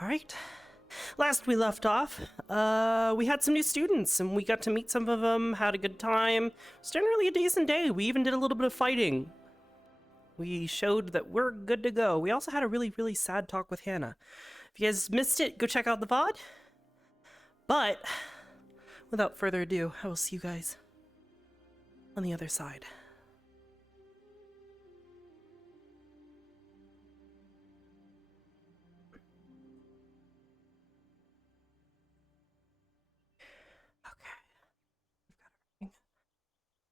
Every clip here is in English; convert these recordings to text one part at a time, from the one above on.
All right. Last we left off, we had some new students, and we got to meet some of them, had a good time. It's generally a decent day. We even did a little bit of fighting. We showed that we're good to go. We also had a really, really sad talk with Hannah. If you guys missed it, go check out the VOD. But, without further ado, I will see you guys on the other side.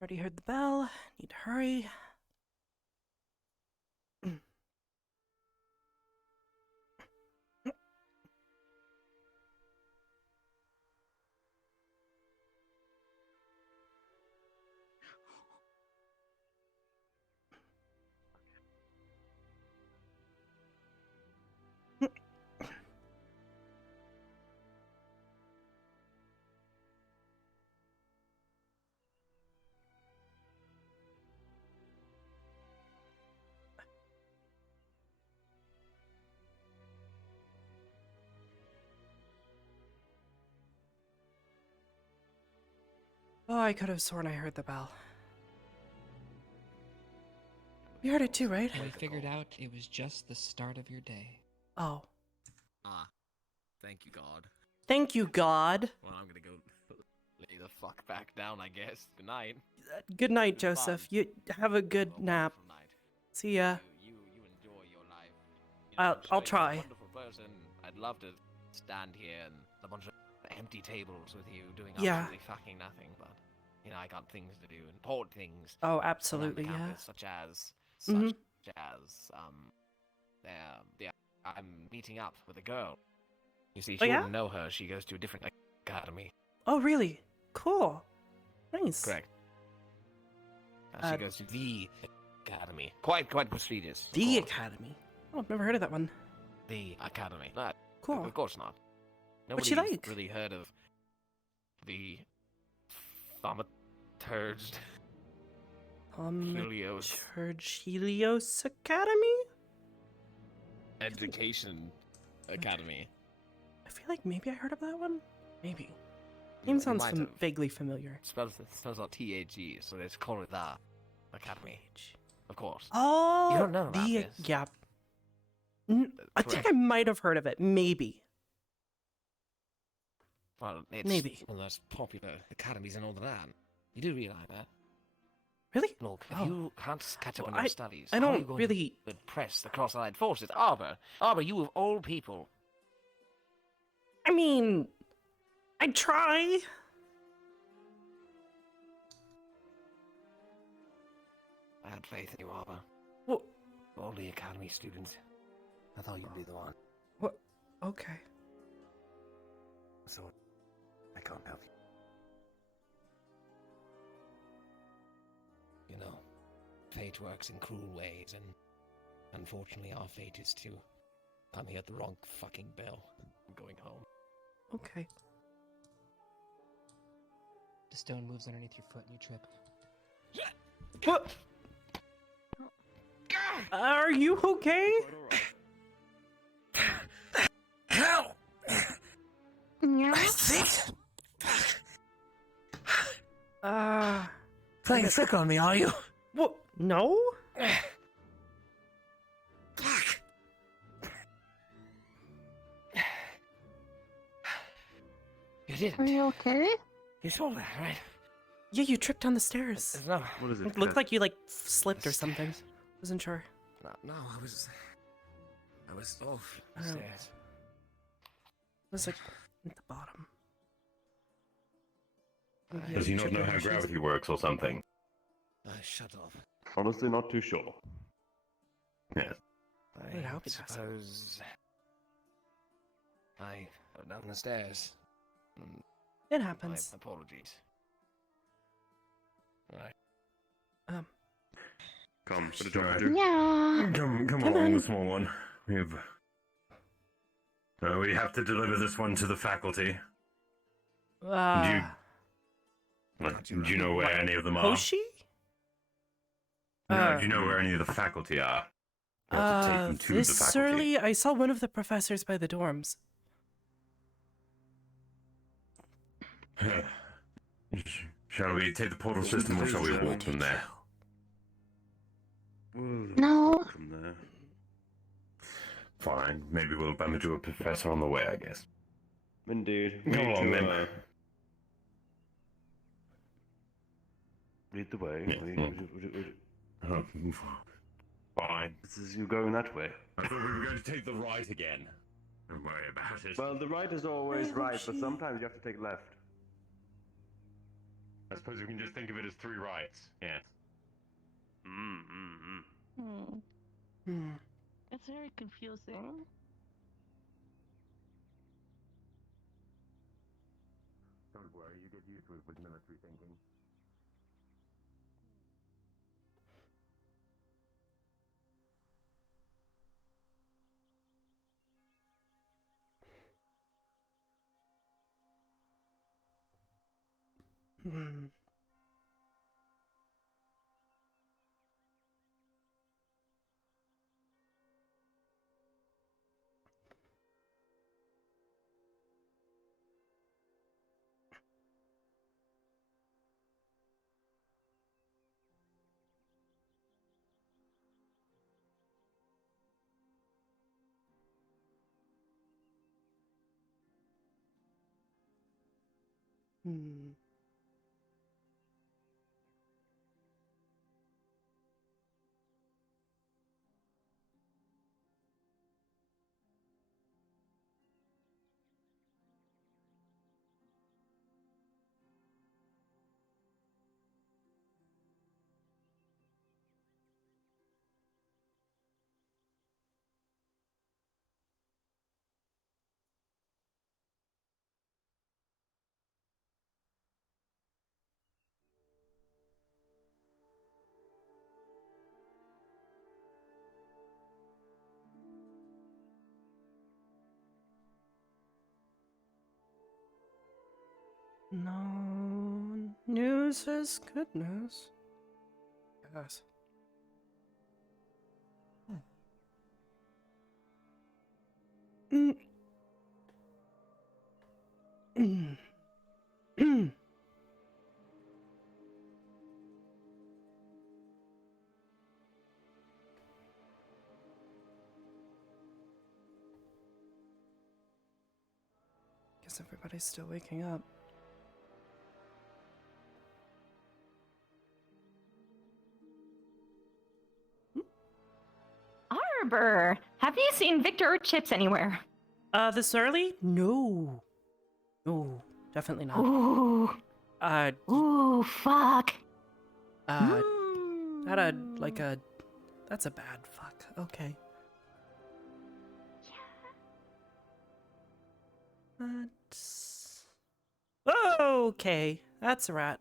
Already heard the bell. Need to hurry. Oh, I could have sworn I heard the bell. You heard it too, right? We figured out it was just the start of your day. Oh. Ah, thank you, God. Thank you, God. Well, I'm gonna go lay the fuck back down, I guess. Good night. Good night, It was Joseph. fun. You have a good Have a nap. wonderful night. See ya. You enjoy your life. I'll I'm sure try. You're a wonderful person. I'd love to stand here and a bunch of empty tables with you doing Yeah. absolutely fucking nothing, but I got things to do, important things. Oh, around the absolutely, yeah. campus, such as I'm meeting up with a girl. You see, she yeah? wouldn't know her. She goes to a different academy. Oh, really? Cool. Nice. Correct. Uh, She goes to the academy. Quite prestigious. of The course. Academy. Oh, I've never heard of that one. The academy. No, Cool. of course not. What's she Nobody's like? really heard of the thaumaturged Helios Helios Academy? Education Academy. I feel like maybe I heard of that one. Maybe. You Name sounds might have. vaguely familiar. Spells out TAG, so let's call it the academy. Of course. Oh, You don't know about the this. yeah. I think Correct. I might have heard of it. Maybe. Well, it's Maybe. one of the most popular academies in all the land. You do realize that? Really? Look, if Oh. you can't catch up Well, on your studies, I how are you don't going really. to impress the cross-allied forces? Arbor, you of all people. I mean, I try. I had faith in you, Arbor. Well, For all the academy students, I thought you'd be the one. what? Okay. So, I can't help you. You know, fate works in cruel ways, and unfortunately our fate is to come here at the wrong fucking bell. I'm going home. Okay. The stone moves underneath your foot and you trip. What? Are you okay? Hell! Yeah. I think. Playing a trick on me, are you? What? No? Fuck. You didn't. Are you okay? You saw that, right? Yeah, you tripped down the stairs. There's no. What is it? It looked like you slipped or something. Wasn't sure. No, I was off the Oh. stairs. It was like at the bottom. Maybe Does I he not tripped know over how shoes. gravity works or something? Shut up. Honestly, not too sure. Yes. Would help I you, Tessa. suppose I went down the stairs. It My happens. apologies. Right. Come, put a jump Andrew. Yeah. Come Come along, on. the small one. We have to deliver this one to the faculty. Do you know where any of them are? Hoshi? No, do you know where any of the faculty are? You have to take them to the This faculty. early, I saw one of the professors by the dorms. Shall we take the portal system or shall we walk from there? No. From there. Fine. Maybe we'll bump into a professor on the way, I guess. Indeed. Go on, then. Lead the way. Yeah. Fine. This is you going that way. I thought we were going to take the right again. Don't worry about it. Well, the right is always right, but sometimes you have to take left. I suppose we can just think of it as 3 rights. Yeah. It's very confusing. Don't worry, you get used to it with military thinking. No news is good news. Yes. Mm. Guess everybody's still waking up. Arbor, have you seen Victor or Chips anywhere? This early? No. No, definitely not. Ooh, fuck. Had a, like a, that's a bad fuck. Okay. That's... Okay, that's a rat.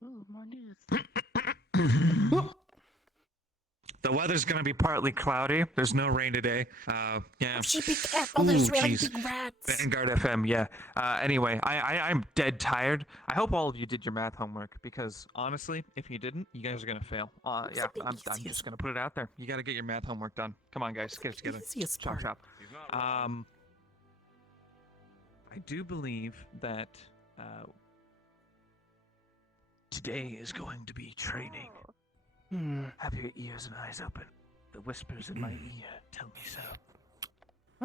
Ooh, more news. The weather's gonna be partly cloudy. There's no rain today. Yeah. She be careful, there's really jeez. big rats. Vanguard FM, yeah. Anyway, I'm dead tired. I hope all of you did your math homework because honestly, if you didn't, you guys are gonna fail. Yeah, I'm just gonna put it out there. You gotta get your math homework done. Come on, guys, get it together. Easiest Chop part. chop. I do believe that today is going to be training. Have your ears and eyes open. The whispers in my ear tell me so.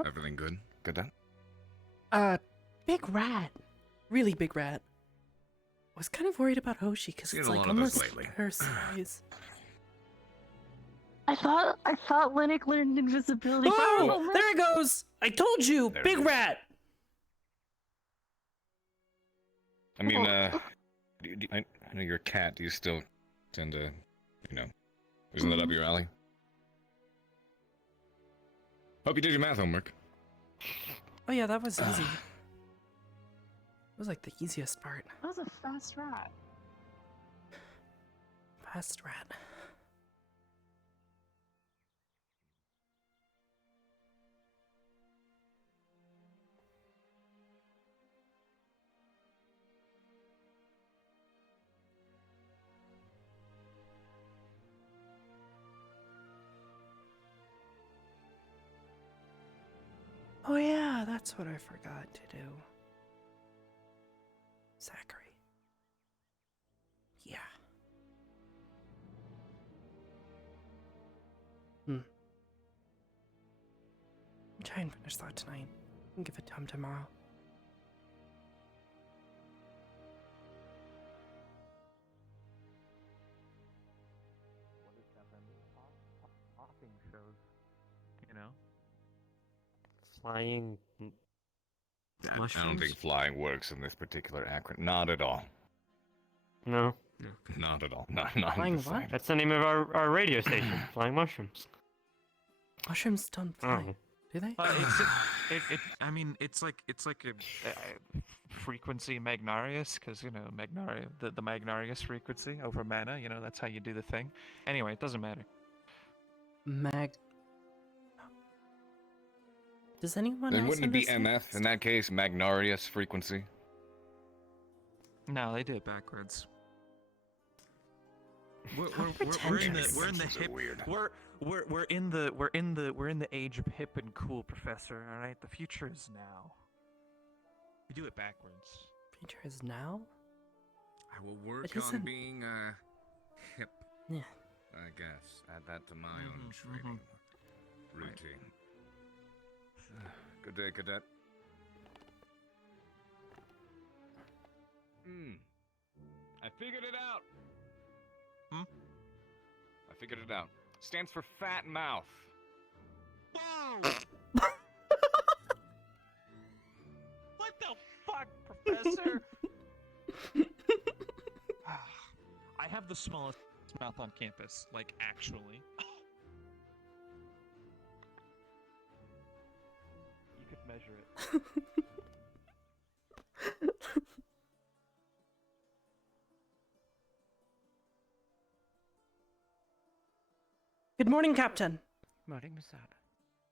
Everything good? Good then? Big rat. Really big rat. I was kind of worried about Hoshi because Seen it's a like lot of those almost lately. her size. I thought Linux learned invisibility. Oh, there it goes! I told you, There it big is. rat. I mean, I know you're a cat. Do you still tend to, isn't that up your alley? Hope you did your math homework. Oh yeah, that was easy. It was like the easiest part. That was a fast rat. Fast rat. Oh yeah, that's what I forgot to do. Zachary. Yeah. Try and finish that tonight and give it to him tomorrow. What is that then? Popping shows, you know? Flying. I don't think flying works in this particular acronym. Not at all. No. Not at all. Not Flying the what? same. That's the name of our radio station. Flying mushrooms. Mushrooms don't fly, Oh. do they? I mean, it's like a frequency Magnarius, because, you know, Magnaria, the Magnarius frequency over mana, you know, that's how you do the thing. Anyway, it doesn't matter. Does anyone Then else wouldn't it be understand? MF in that case? Magnarius frequency? No, they do it backwards. We're in pretentious. the Things are hip. weird. We're in the age of hip and cool, Professor. All right, the future is now. We do it backwards. Future is now? I will work It on isn't- being hip. Yeah. I guess. Add that to my own training routine. Good day, cadet. I figured it out. Hmm? I figured it out. Stands for fat mouth. What the fuck, Professor? I have the smallest mouth on campus, like, actually. You could measure it. Good morning, Captain. Morning, Miss Arbor.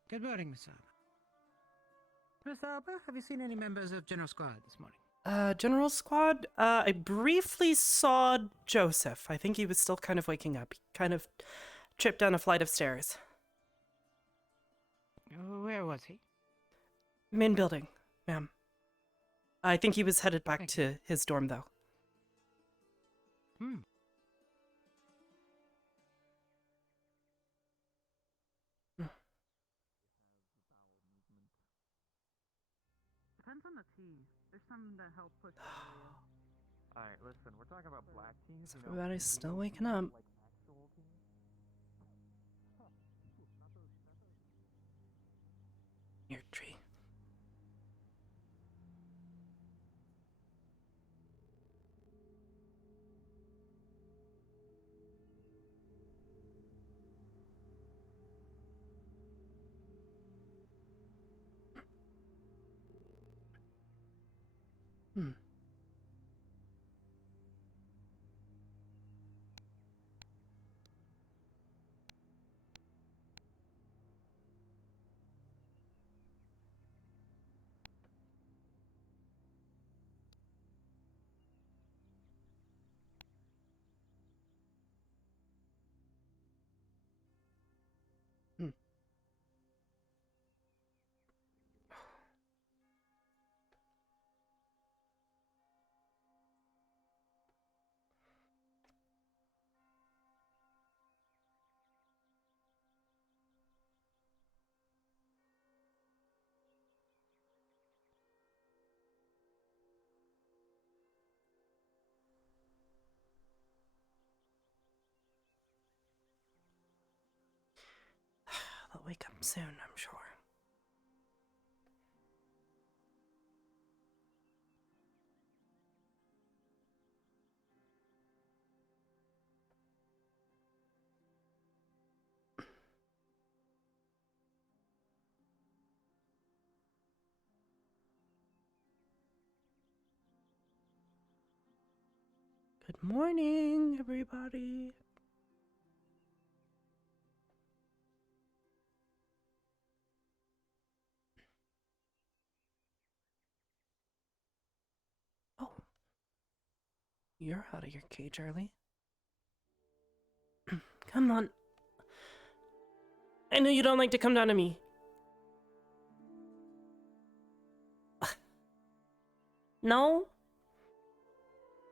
Good morning, Miss Arbor. Miss Arbor, have you seen any members of General Squad this morning? General Squad, I briefly saw Joseph. I think he was still kind of waking up. He kind of tripped down a flight of stairs. Where was he? Main building, ma'am. I think he was headed back Thank to his dorm, though. Depends on the tea. There's some that help push the area. Alright, listen, we're talking about black teas. you know, Everybody's we still don't waking need, up. like, actual teas. Your tree. They'll wake up soon, I'm sure. Good morning, everybody. Oh. You're out of your cage early. Come on. I know you don't like to come down to me. No?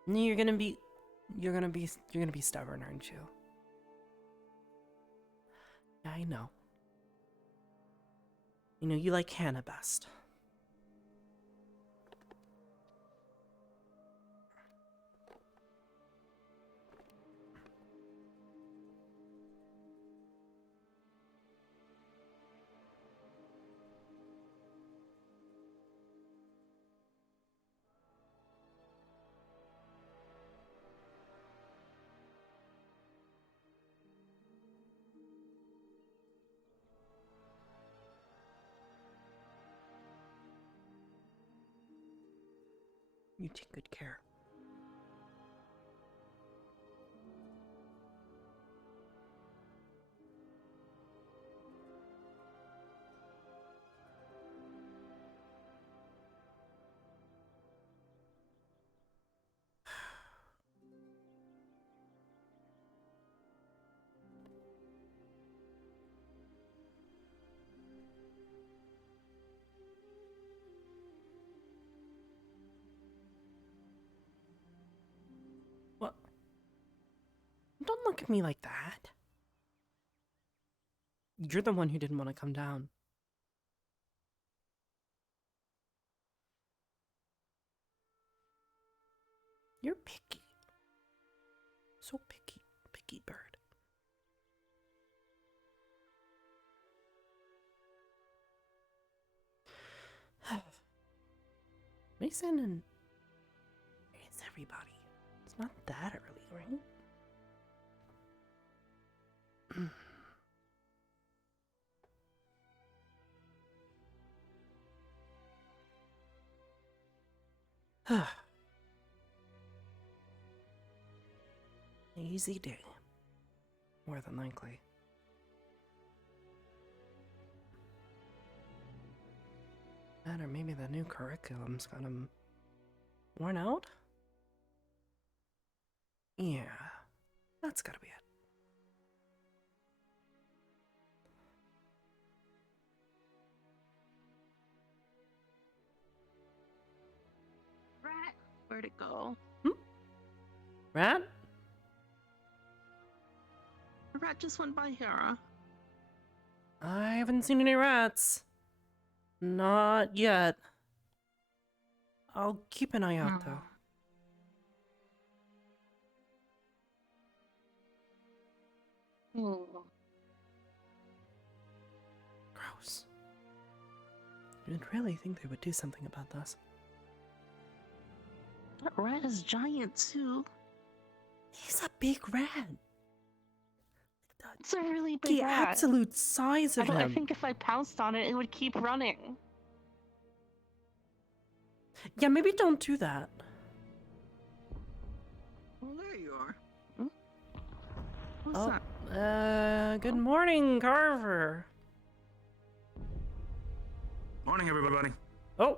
You're gonna be stubborn, aren't you? Yeah, I know. You know, you like Hannah best. You take good care. What? Don't look at me like that. You're the one who didn't want to come down. You're picky. So picky, picky bird. Mason and it's everybody. It's not that early, right? Easy day. More than likely. That or maybe the new curriculum's got him worn out? Yeah, that's gotta be it. Rat, where'd it go? Rat? The rat just went by here. I haven't seen any rats. Not yet. I'll keep an eye out, though. Gross. You'd really think they would do something about this. That rat is giant, too. He's a big rat. It's a really big The rat. absolute size of him. I think if I pounced on it, it would keep running. Yeah, maybe don't do that. Well, there you are. What's that? Good morning, Carver. Morning, everybody. Oh.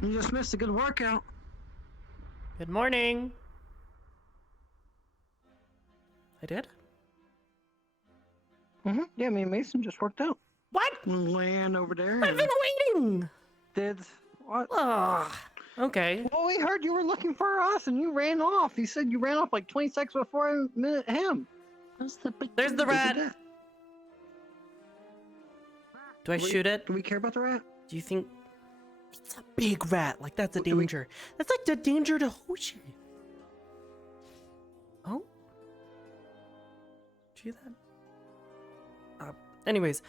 You just missed a good workout. Good morning. I did? Yeah, me and Mason just worked out. What? Land over there. I've been waiting. Did what? Ugh. Okay. Well, we heard you were looking for us, and you ran off. You said you ran off like 20 seconds before I met him. That's the big There's the rat. Do I Do we- shoot it? Do we care about the rat? Do you think it's a big rat? Like that's a danger. That's like the danger to Hoshi. Oh? Did you do that? Anyways,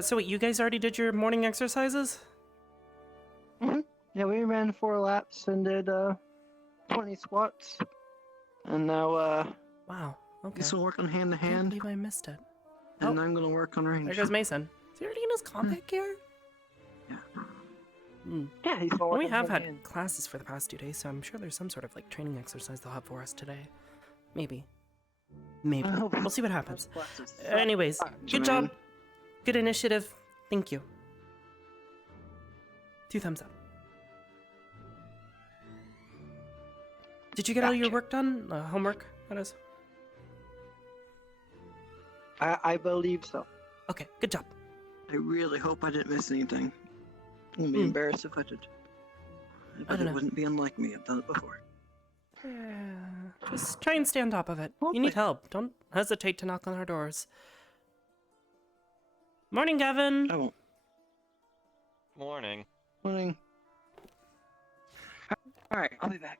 so wait, you guys already did your morning exercises? Yeah, we ran 4 laps and did 20 squats. And now Wow. Okay. this will work on hand to I can't hand. believe I missed it. And I'm gonna work on range. There goes Mason. Is he already in his combat gear? Yeah, he's Well, we have had classes for the past 2 days, so I'm sure there's some sort of like training exercise they'll have for us today. Maybe. Maybe. We'll see what happens. Anyways, good job. Good initiative. Thank you. 2 thumbs up. Did you get all your work done? Homework, that is. I believe so. Okay, good job. I really hope I didn't miss anything. I'm gonna be embarrassed if I did. I don't know. wouldn't be unlike me. I've done it before. Yeah, just try and stay on top of it. If you need help, don't hesitate to knock on our doors. Morning, Gavin. I won't. Morning. Morning. Alright, I'll be back.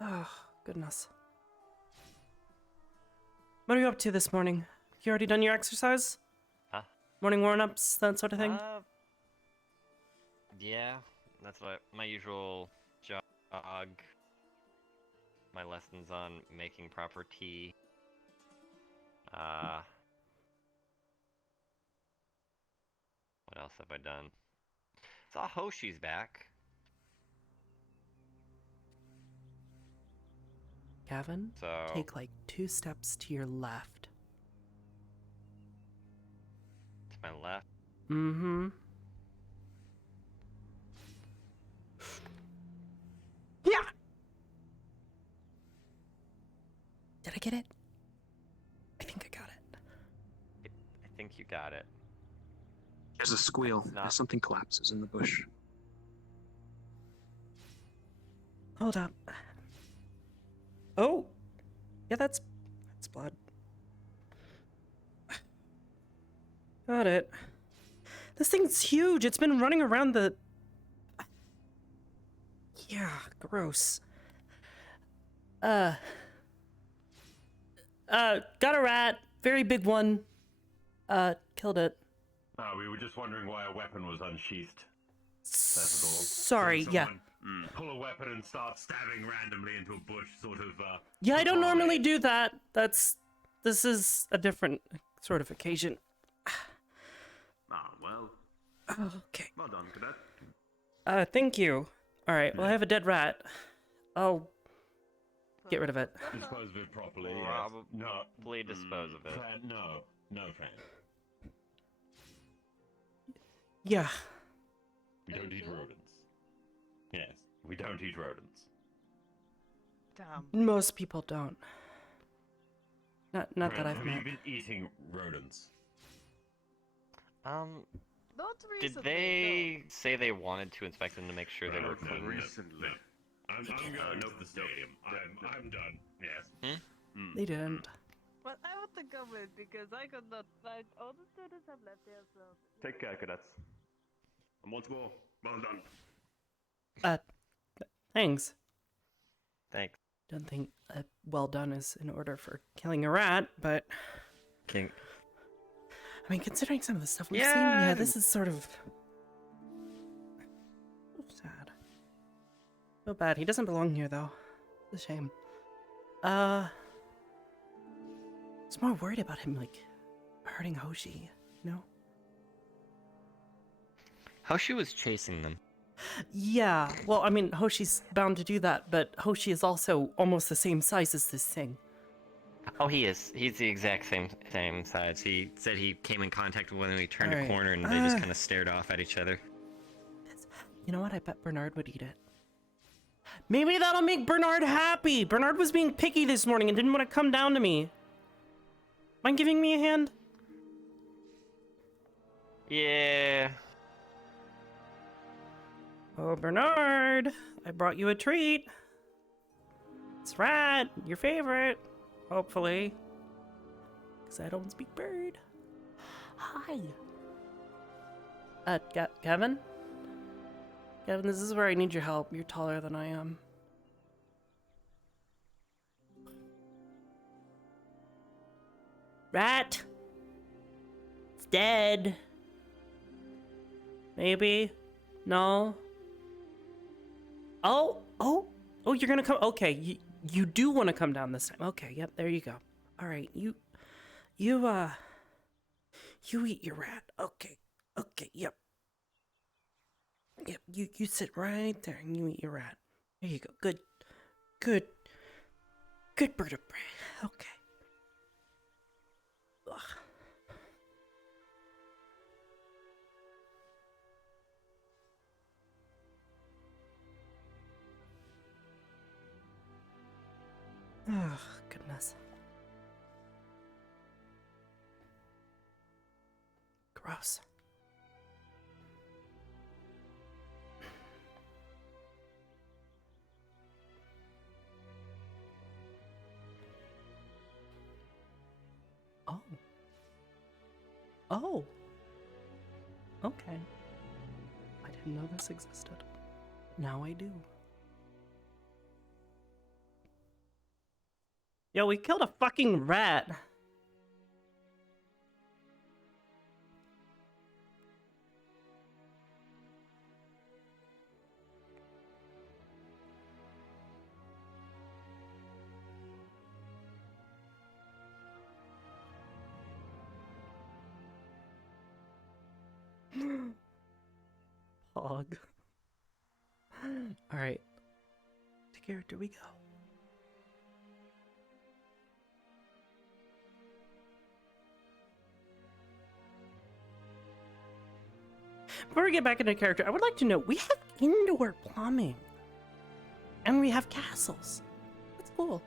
Oh, goodness. What are you up to this morning? You already done your exercise? Huh? Morning warm-ups, that sort of thing? Yeah, that's my usual jog. My lessons on making proper tea. What else have I done? Saw Hoshi's back. Gavin, So take like 2 steps to your left. to my left. Mm-hmm. Yeah! Did I get it? I think I got it. I think you got it. There's a squeal Not- as something collapses in the bush. Hold up. Oh! Yeah, that's blood. Got it. This thing's huge. It's been running around the... Yeah, gross. Got a rat. Very big one. Killed it. Oh, we were just wondering why a weapon was unsheathed. Sorry, yeah. Pull a weapon and start stabbing randomly into a bush, sort of, Yeah, I don't normally do that. This is a different sort of occasion. Ah, well. Okay. Well done, cadet. Thank you. Alright, well, I have a dead rat. I'll get rid of it. Dispose of it properly, yes. Probably dispose of it. Fran, no, Fran. Yeah. We don't eat rodents. Yes, we don't eat rodents. Damn. Most people don't. Not that Fran, I've have met. you been eating rodents? Not Did recently. they say they wanted to inspect them to make sure they were No, clean? recently. I'm going up the stadium. I'm done. Yes. They didn't. But I want to go in because I could not find all the students have left here, so. Take care, cadets. And once more, well done. Thanks. Thanks. Don't think well done is in order for killing a rat, but King. I mean, considering some of the stuff we've Yeah, seen, I yeah, this is sort of sad. Feel bad. He doesn't belong here, though. It's a shame. I was more worried about him, like, hurting Hoshi, you know? Hoshi was chasing them. Yeah, well, I mean, Hoshi's bound to do that, but Hoshi is also almost the same size as this thing. Oh, he is. He's the exact same size. He said he came in contact with one when he turned a Alright. corner and they just kind of stared off at each other. You know what? I bet Bernard would eat it. Maybe that'll make Bernard happy! Bernard was being picky this morning and didn't want to come down to me. Mind giving me a hand? Yeah. Oh, Bernard! I brought you a treat. It's rat, your favorite. Hopefully. Because I don't speak bird. Hi. Kevin? Kevin, this is where I need your help. You're taller than I am. Rat! It's dead. Maybe? No? Oh, you're gonna come. Okay, you do want to come down this time. Okay, yep, there you go. All right, you eat your rat. Okay, yep. Yep, you sit right there and you eat your rat. There you go. Good bird of prey. Okay. Ugh. Oh, goodness. Gross. Oh. Okay. I didn't know this existed. Now I do. Yo, we killed a fucking rat. Pog. Alright. To character we go. Before we get back into character, I would like to know, we have indoor plumbing. And we have castles. That's cool.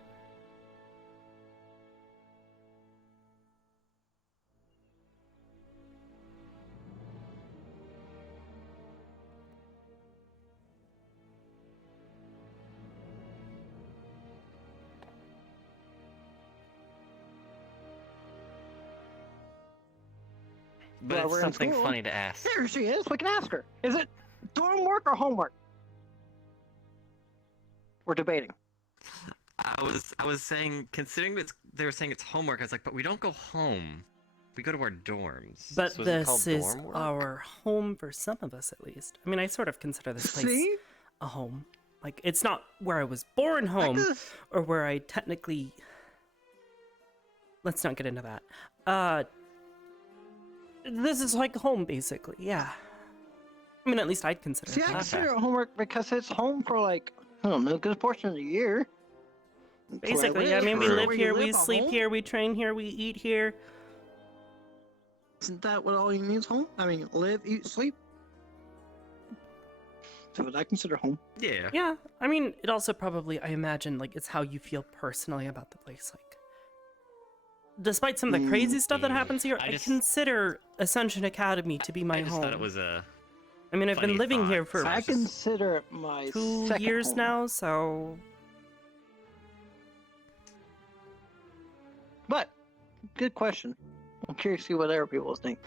But Well, it's we're in something school. funny to ask. There she is. We can ask her. Is it dorm work or homework? We're debating. I was saying, considering that they were saying it's homework, I was like, but we don't go home. We go to our dorms. But So is it called this is dorm work? our home for some of us, at least. I mean, I sort of consider this place See? a home. Like, it's not where I was born home, or where I technically... Let's not get into that. This is like home, basically, yeah. I mean, at least I'd consider See, it I that. consider it homework because it's home for like, I don't know, a good portion of the year. That's where Basically, I live. mean, we Where live you here, we live, a sleep home? here, we train here, we eat here. Isn't that what all you need is home? I mean, live, eat, sleep. That's what I consider home. Yeah. Yeah, I mean, it also probably, I imagine, like, it's how you feel personally about the place. Like, despite some of the crazy stuff that happens here, I consider Ascension Academy to be my I just home. thought it was a. I mean, I've been funny living thought, here for so I it's just- consider it my 2 second years home. now, so... But, good question. I'm curious to see what other people think.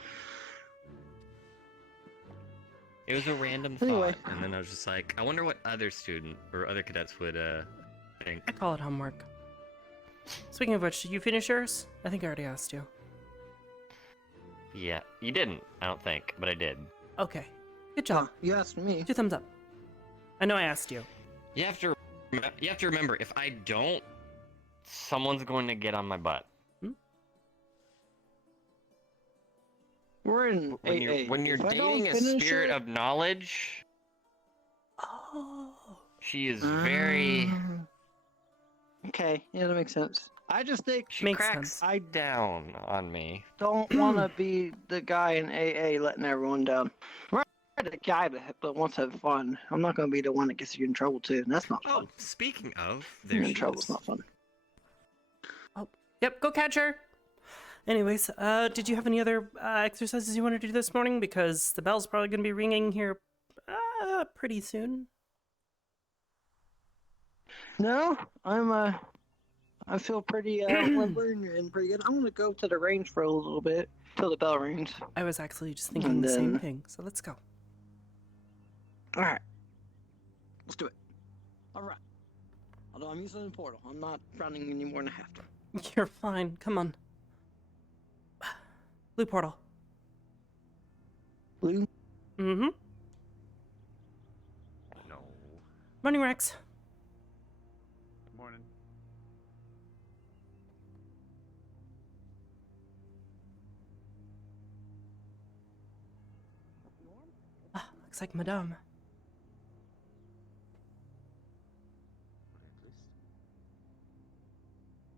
It was a random Anyway. thought, and then I was just like, I wonder what other student or other cadets would think. I call it homework. Speaking of which, did you finish yours? I think I already asked you. Yeah, you didn't, I don't think, but I did. Okay. Good job. You asked me. 2 thumbs up. I know I asked you. You have to remember, if I don't, someone's going to get on my butt. We're in When you're If I don't dating a finish spirit it- of knowledge, Oh. she is very. Okay, yeah, that makes sense. I just think She Makes cracks sense. I down on me. don't want to be the guy in AA letting everyone down. We're the guy that wants to have fun. I'm not going to be the one that gets you in trouble too, and that's not Oh, fun. speaking of, Being there in she trouble is. is not fun. Yep, go catch her! Anyways, did you have any other exercises you wanted to do this morning? Because the bell's probably going to be ringing here pretty soon. No, I feel pretty limber and pretty good. I'm going to go to the range for a little bit till the bell rings. I was actually just thinking And the same then- thing, so let's go. All right, let's do it. All right. Although I'm using the portal, I'm not running any more than I have to. You're fine, come on. Blue portal. Blue. Mm-hmm. No. Running Rex. Good morning. Looks like Madame.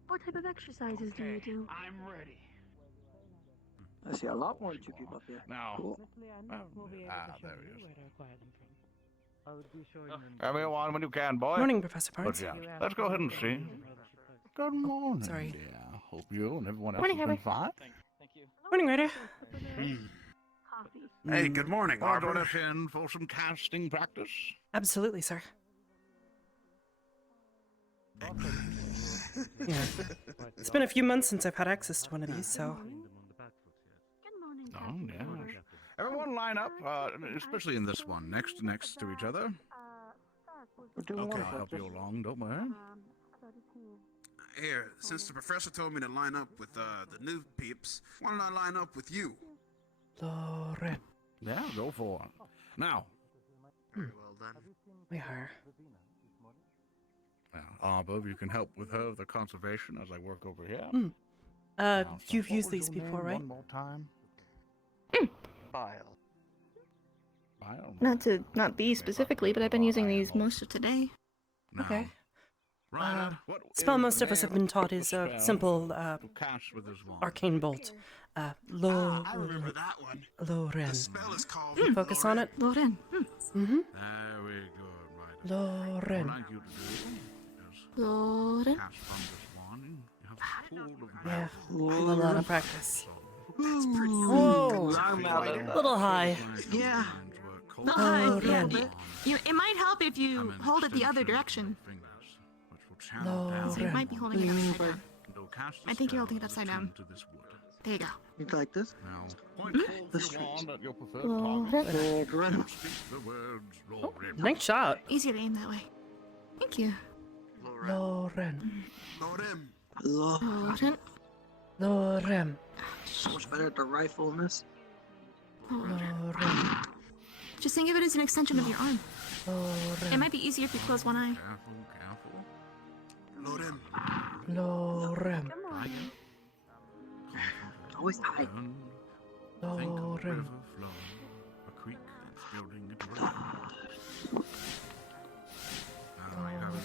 What type of exercises do you do? I'm ready. I see a lot more than 2 people up here. Now, Cool. there he is. Oh. Everyone, when you can, boy. Morning, Professor Barnes. But yeah, let's go ahead and see. Good morning, sorry. dear. Hope you and everyone else Morning, has been Harry. fine. Morning, Ryder. Coffee. Hey, good morning, Arbor. Arbor. Us in for some casting practice. Absolutely, sir. Yeah. It's been a few months since I've had access to one of these, so... Good morning. on, yes. Everyone line up, especially in this one, next to each other. We're doing Okay, well, I'll help you Professor. along, don't worry. Here, since the professor told me to line up with the new peeps, why don't I line up with you? Loren. Yeah, go for it. Now, Very well done. We are. now, Arbor, if you can help with her, the conservation, as I work over here. You've What used was these your before, name right? One more time. Bile. Bile? Not these specifically, but I've been using these most of today. Now, Okay. Ryder, what Spell is most the of us have name been taught of the is a spell simple to cast with this wand? arcane bolt. I remember that one. Loren. The spell is called Focus on it. Loren. Mm-hmm. Very good, Ryder. What I'd Loren. like you to do is Loren. cast from this wand. You have a pool of Yeah, magic. with a lot of practice. That's pretty Whoa! I'm out of A little high. Yeah. Not high, Oh, yeah, Ren. but it might help if you hold it the other direction. No, So you might be holding it upside down. I think you're holding it upside down. To this wood. There you go. You like this? Now, point This your wand at your preferred Loren. target. Loren. Speak the words, Lord. Nice shot. Easier to aim that way. Thank you. Loren. Lorem. Loren. Loren. So much better at the rifle in this. Loren. Just think of it as an extension of your arm. It Loren. might be easier if you close one eye. Careful, careful. Lorem. Loren. Always high. Think of a Loren. river flowing, a creek that's building its way. Now you have it.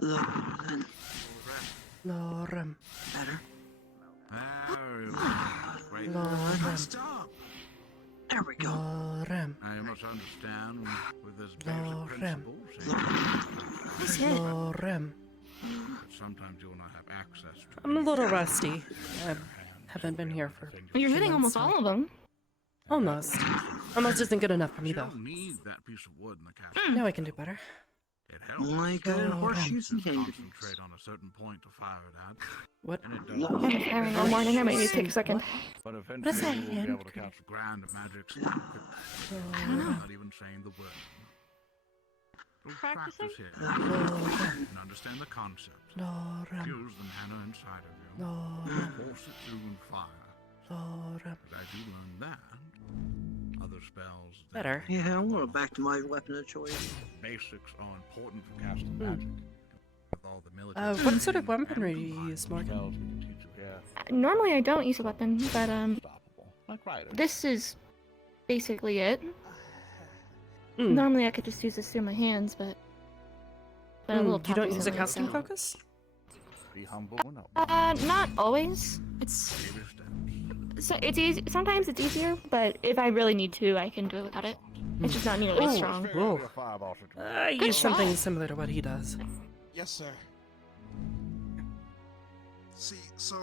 Loren. Loren. Better. Very well. Great. Loren. Stop. There we go. Loren. Now you must understand with this Lorem. basic principles Nice hit. Loren. that sometimes you will not have access to. I'm a little rusty. I haven't been here for. You're few hitting months almost now. all of them. Almost. Almost isn't good enough for me, You though. don't need that piece of wood in the castle. Now I can do better. It helps. Only good in Loren. horseshoes and Just hand concentrate on a certain point to fire it at, What? and it does. No. I'm firing all morning. I might need to take a second. But What is eventually that you will be hand able to grenade? cast grand magics. Loren. Not even saying the word. So Practicing? practice here Loren. and understand the concept. Loren. Use the mana inside of you. Loren. Force it through and fire. Loren. But as you learn that, other spells. that Better. Yeah, I'm going back to my weapon of choice. Basics are important for casting magic. With all the military What sort of training weaponry and do you combined use, Morgan? spells we can teach you here. Normally I don't use a weapon, but Unstoppable. Like Ryder. this is basically it. Hmm. Normally I could just use this through my hands, but a little You don't tough use a recently, casting so- focus? Be humble and up. Not always. It's Baby steps. So it's easy. Sometimes it's easier, but if I really need to, I can do it without it. It's just not nearly as Ooh. strong. Whoa. A fireball situation. I Good use something shot. similar to what he does. Yes, sir. See, so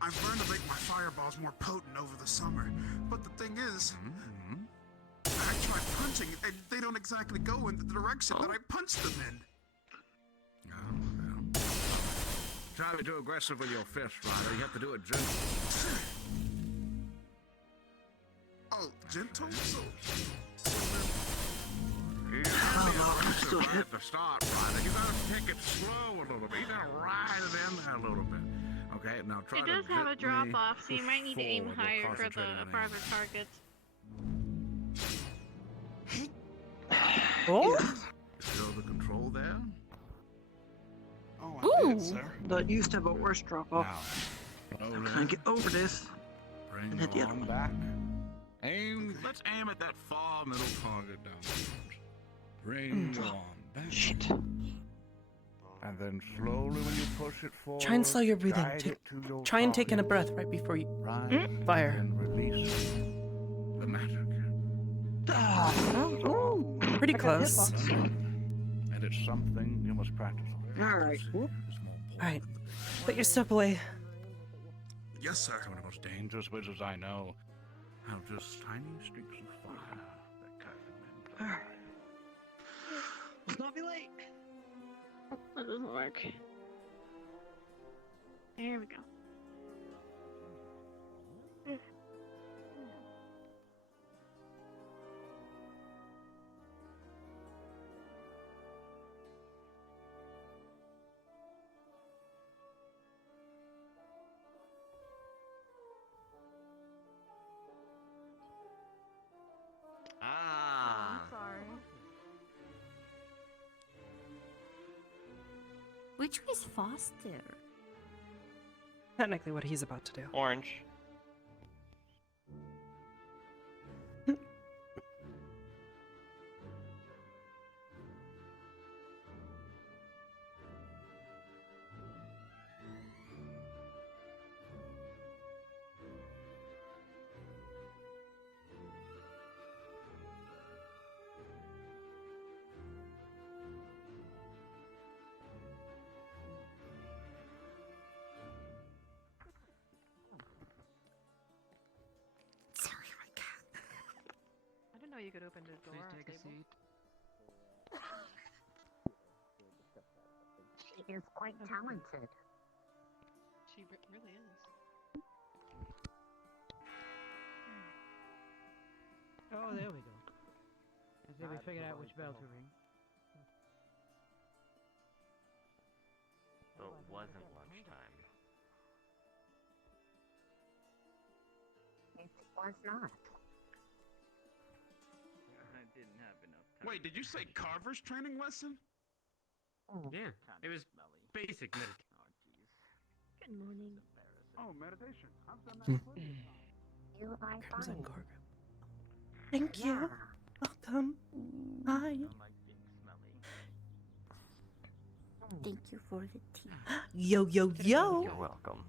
I've learned to make my fireballs more potent over the summer. But the thing is, Mm-hmm. I try punching and they don't exactly go in the direction that I punched them in. Oh, well. Try to be too aggressive with your fist, Ryder. You have to do it gently. Oh, gentle? You gotta be aggressive right at the start, Ryder. You gotta take it slow a little bit. You gotta ride it in there a little bit. Okay, now try It to does have a gently drop off, so you push might need to aim forward while higher for concentrating on other targets. Oh? Feel the control there? Oh, Ooh. did, sir. But used to have a worse drop off. Now, I'm trying to get over this. bring and hit the your other arm one. back. Aim. Let's aim at that far middle target down there. Bring your arm back. Shit. And then slowly when you push it forward, Try and slow your breathing. guide it to your Try and take in a target. breath right before you Rise fire. and release the magic. Oh, Pretty I got close. hitbox. And it's something you must practice on. Alright. Alright. Put your stuff away. Yes, sir. Some of the most dangerous wizards I know have just tiny streaks of fire that cut them in. Alright. Let's not be late. That doesn't work. There we go. Which way is Foster? Technically, what he's about to do. Orange. I didn't know you could open the door. Please take a seat. She is quite talented. She really is. Oh, there we go. I think we figured out which bell to ring. So it wasn't lunchtime. It was not. I didn't have enough time. Wait, did you say Carver's training lesson? Yeah, it was basic meditation. Oh, jeez. Good morning. Oh, meditation. I've done that plenty of times. You are Crimson fine. Cork. Thank you. Welcome. Hi. Thank you for the tea. Yo, yo, yo. You're welcome.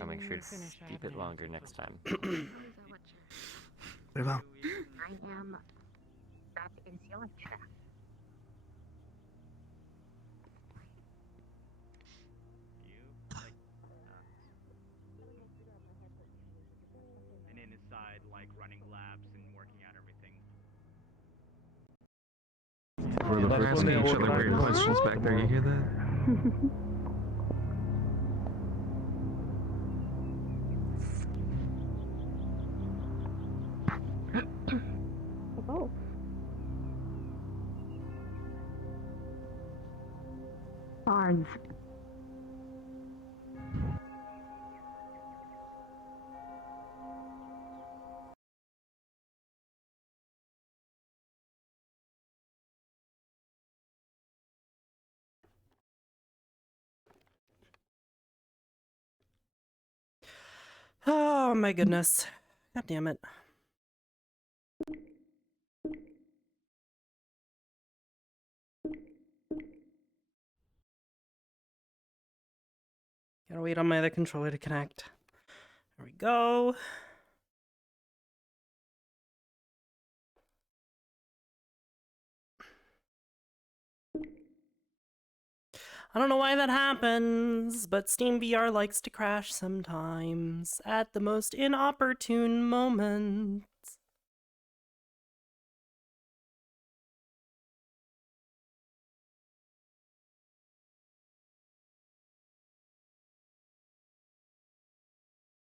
I'll make sure to keep it longer next time. What about? I am. That is your trap. And inside, like running laps and working out everything. They're asking each other weird questions back there. You hear that? Oh. Barnes. Oh my goodness. God damn it. Gotta wait on my other controller to connect. There we go. I don't know why that happens, but Steam VR likes to crash sometimes at the most inopportune moments.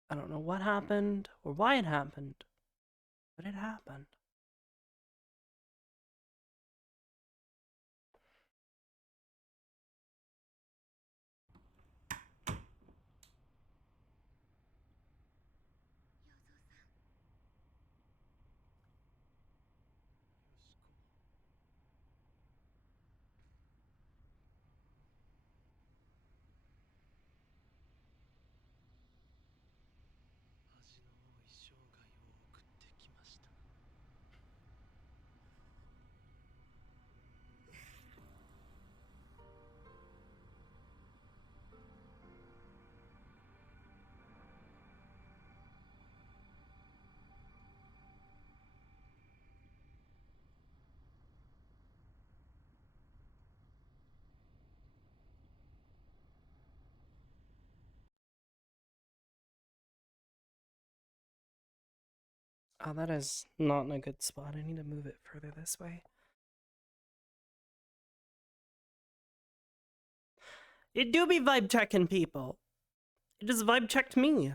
I don't know what happened or why it happened, but it happened. Oh, that is not in a good spot. I need to move it further this way. It do be vibe checking people. It just vibe checked me.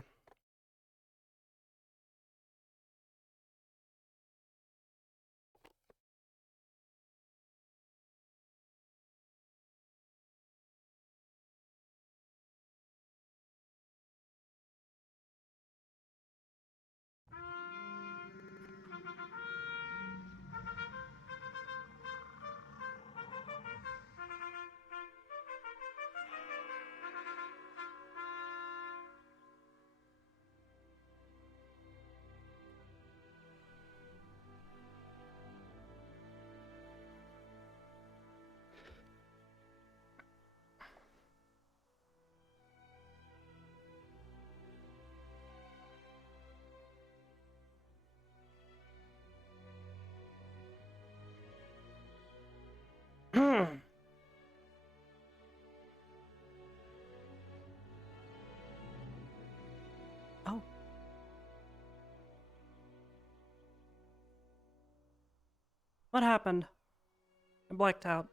What happened? I blacked out.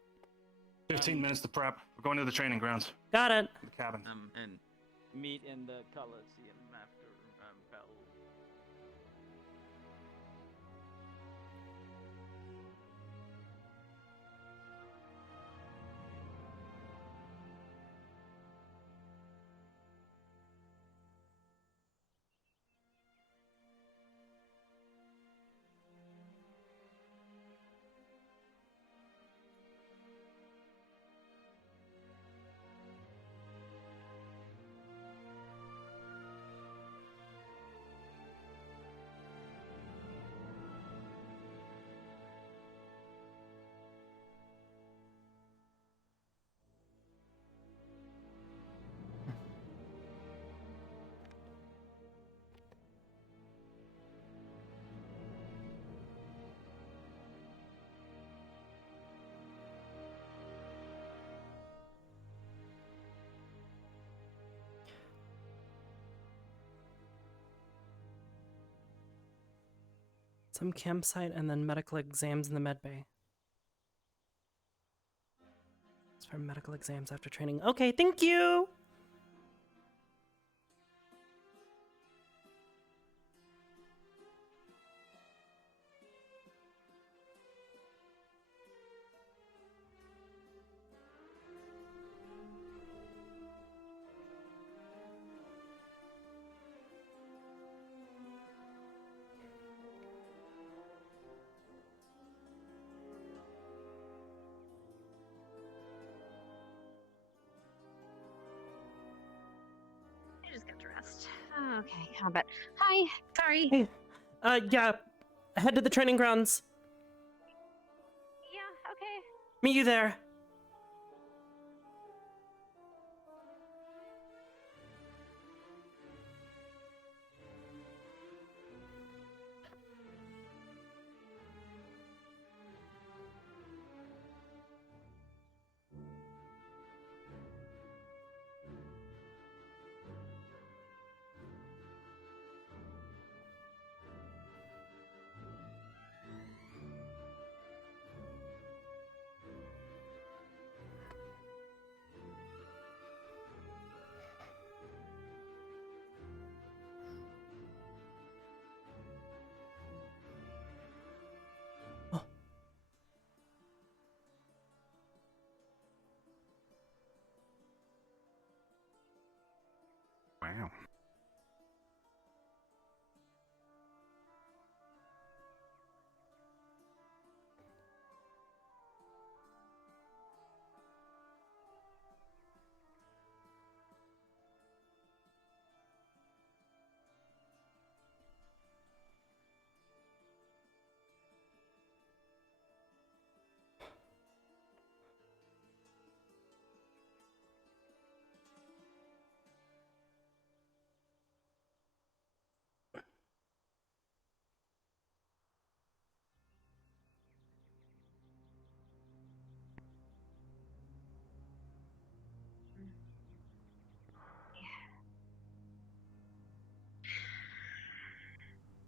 15 minutes to prep. We're going to the training grounds. Got it. The cabin. And meet in the Coliseum after bell. Some campsite and then medical exams in the med bay. It's for medical exams after training. Okay, thank you! I just got dressed. Okay, combat. Hi, sorry. Hey, yeah, head to the training grounds. Yeah, okay. Meet you there. Wow.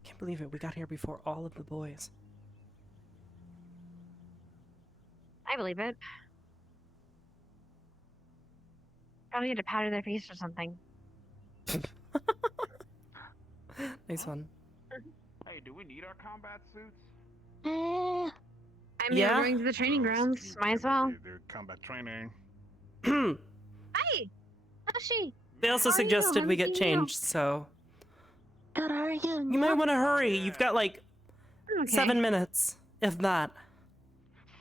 Can't believe it. We got here before all of the boys. I believe it. Probably had to powder their face or something. Nice one. Hey, do we need our combat suits? I mean, Yeah? we're going to the training grounds. Might as well. They're combat training. Hi! How's she? They also How are you? suggested we Haven't get seen you. changed, so... Good, how are you? You might want to hurry. You've got like Okay. 7 minutes, if that.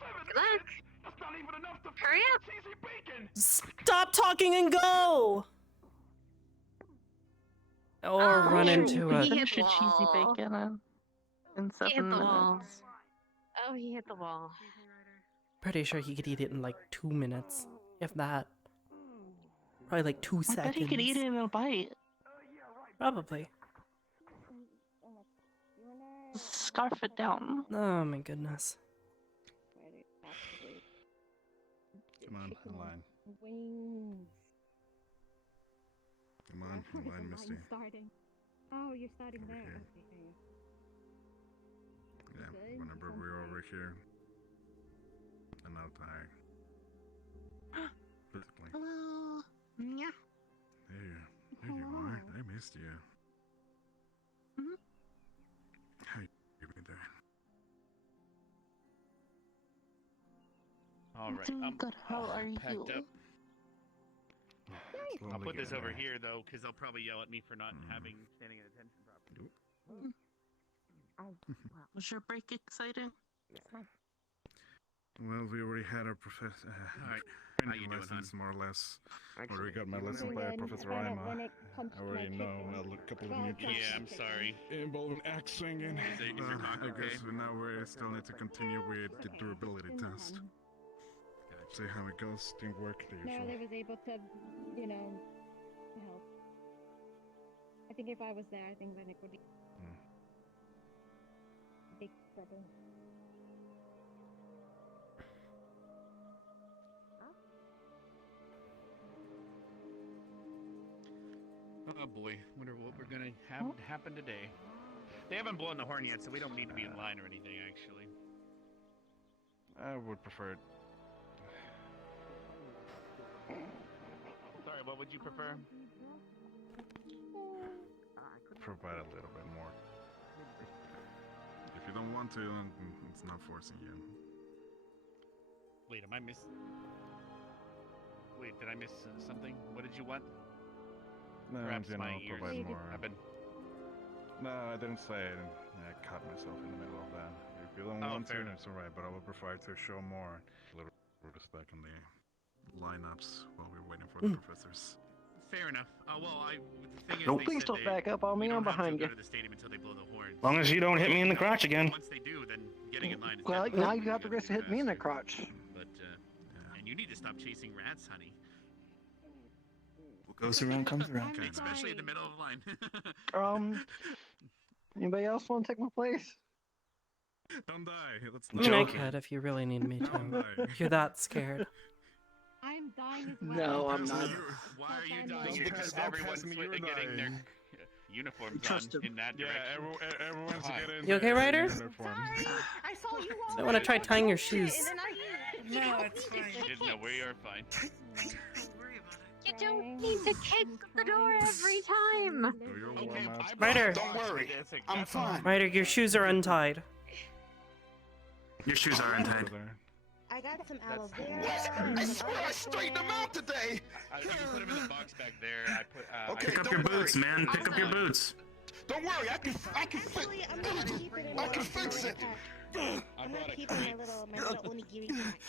Good luck. Hurry up. Stop talking and go! Or run into he it. hit the cheesy wall. bacon in He hit 7 the minutes. wall. Oh, he hit the wall. Pretty sure he could eat it in like 2 minutes, if that. Probably like 2 I seconds. bet he could eat it in a bite. Probably. Scarf it down. Oh my goodness. Come on, in line. Wings. Come on, in line, Misty. I'm starting. Oh, you're starting there. here. Okay. Yeah, Good, whenever sounds we're great. over here. and now tired. Physically. Hello. Yeah. There you are. I missed you. How you been doing? All right. Doing good. How are you? Packed up. I'll Slowly put this getting over there. here though, because they'll probably yell at me for not having standing at attention properly. Was your break exciting? Well, we already had our professor. Alright. How you doing, lessons, hon? more or less. Actually, Already got my lesson by Professor Rima. I already know a couple of new tricks. Yeah, I'm sorry. Involving axe swinging. Is your cock I okay? guess now we still need to continue with the durability test. See how it goes. Teamwork, the No, usual. they was able to, help. I think if I was there, I think then it would be big trouble. Oh boy, wonder what we're gonna have happen today. They haven't blown the horn yet, so we don't need to be in line or anything, actually. I would prefer. Sorry, what would you prefer? Provide a little bit more. If you don't want to, then it's not forcing you. Wait, am I miss? Wait, did I miss something? What did you want? No, Perhaps my ears provide more. have been. No, I didn't say it. I caught myself in the middle of that. If you don't want to, it's alright, but I would prefer to show more. A little respect on the lineups while we're waiting for the professors. Fair enough. Well, the thing is, Nope. they Please said don't back up on me. I'm behind you. go to the stadium until they blow the horn. As long as you don't hit me in the crotch again. Once they do, then getting in line is Well, definitely now you have to risk hitting me in the crotch. But and you need to stop chasing rats, honey. What goes around comes around. Especially in the middle of the line. Anybody else want to take my place? Don't die. Let's I mean, I could if you really need me to. If you're that scared. I'm dying as well. No, I'm not. Why are you dying? Because everyone's getting their uniforms on in that direction. Everyone's getting. You okay, Ryder? I saw you I want to try tying your shoes. No, it's fine. I didn't know where you are. Fine. You don't need to kick the door every time. Okay, Ryder. Don't worry. I'm fine. Ryder, your shoes are untied. Your shoes are untied. I got some aloe I swear I straightened them out today. You put them in the box back there. I put. Okay, pick up your boots, man. Pick up your boots. Don't worry, I can fix it. I'm gonna keep my little onigiri pack.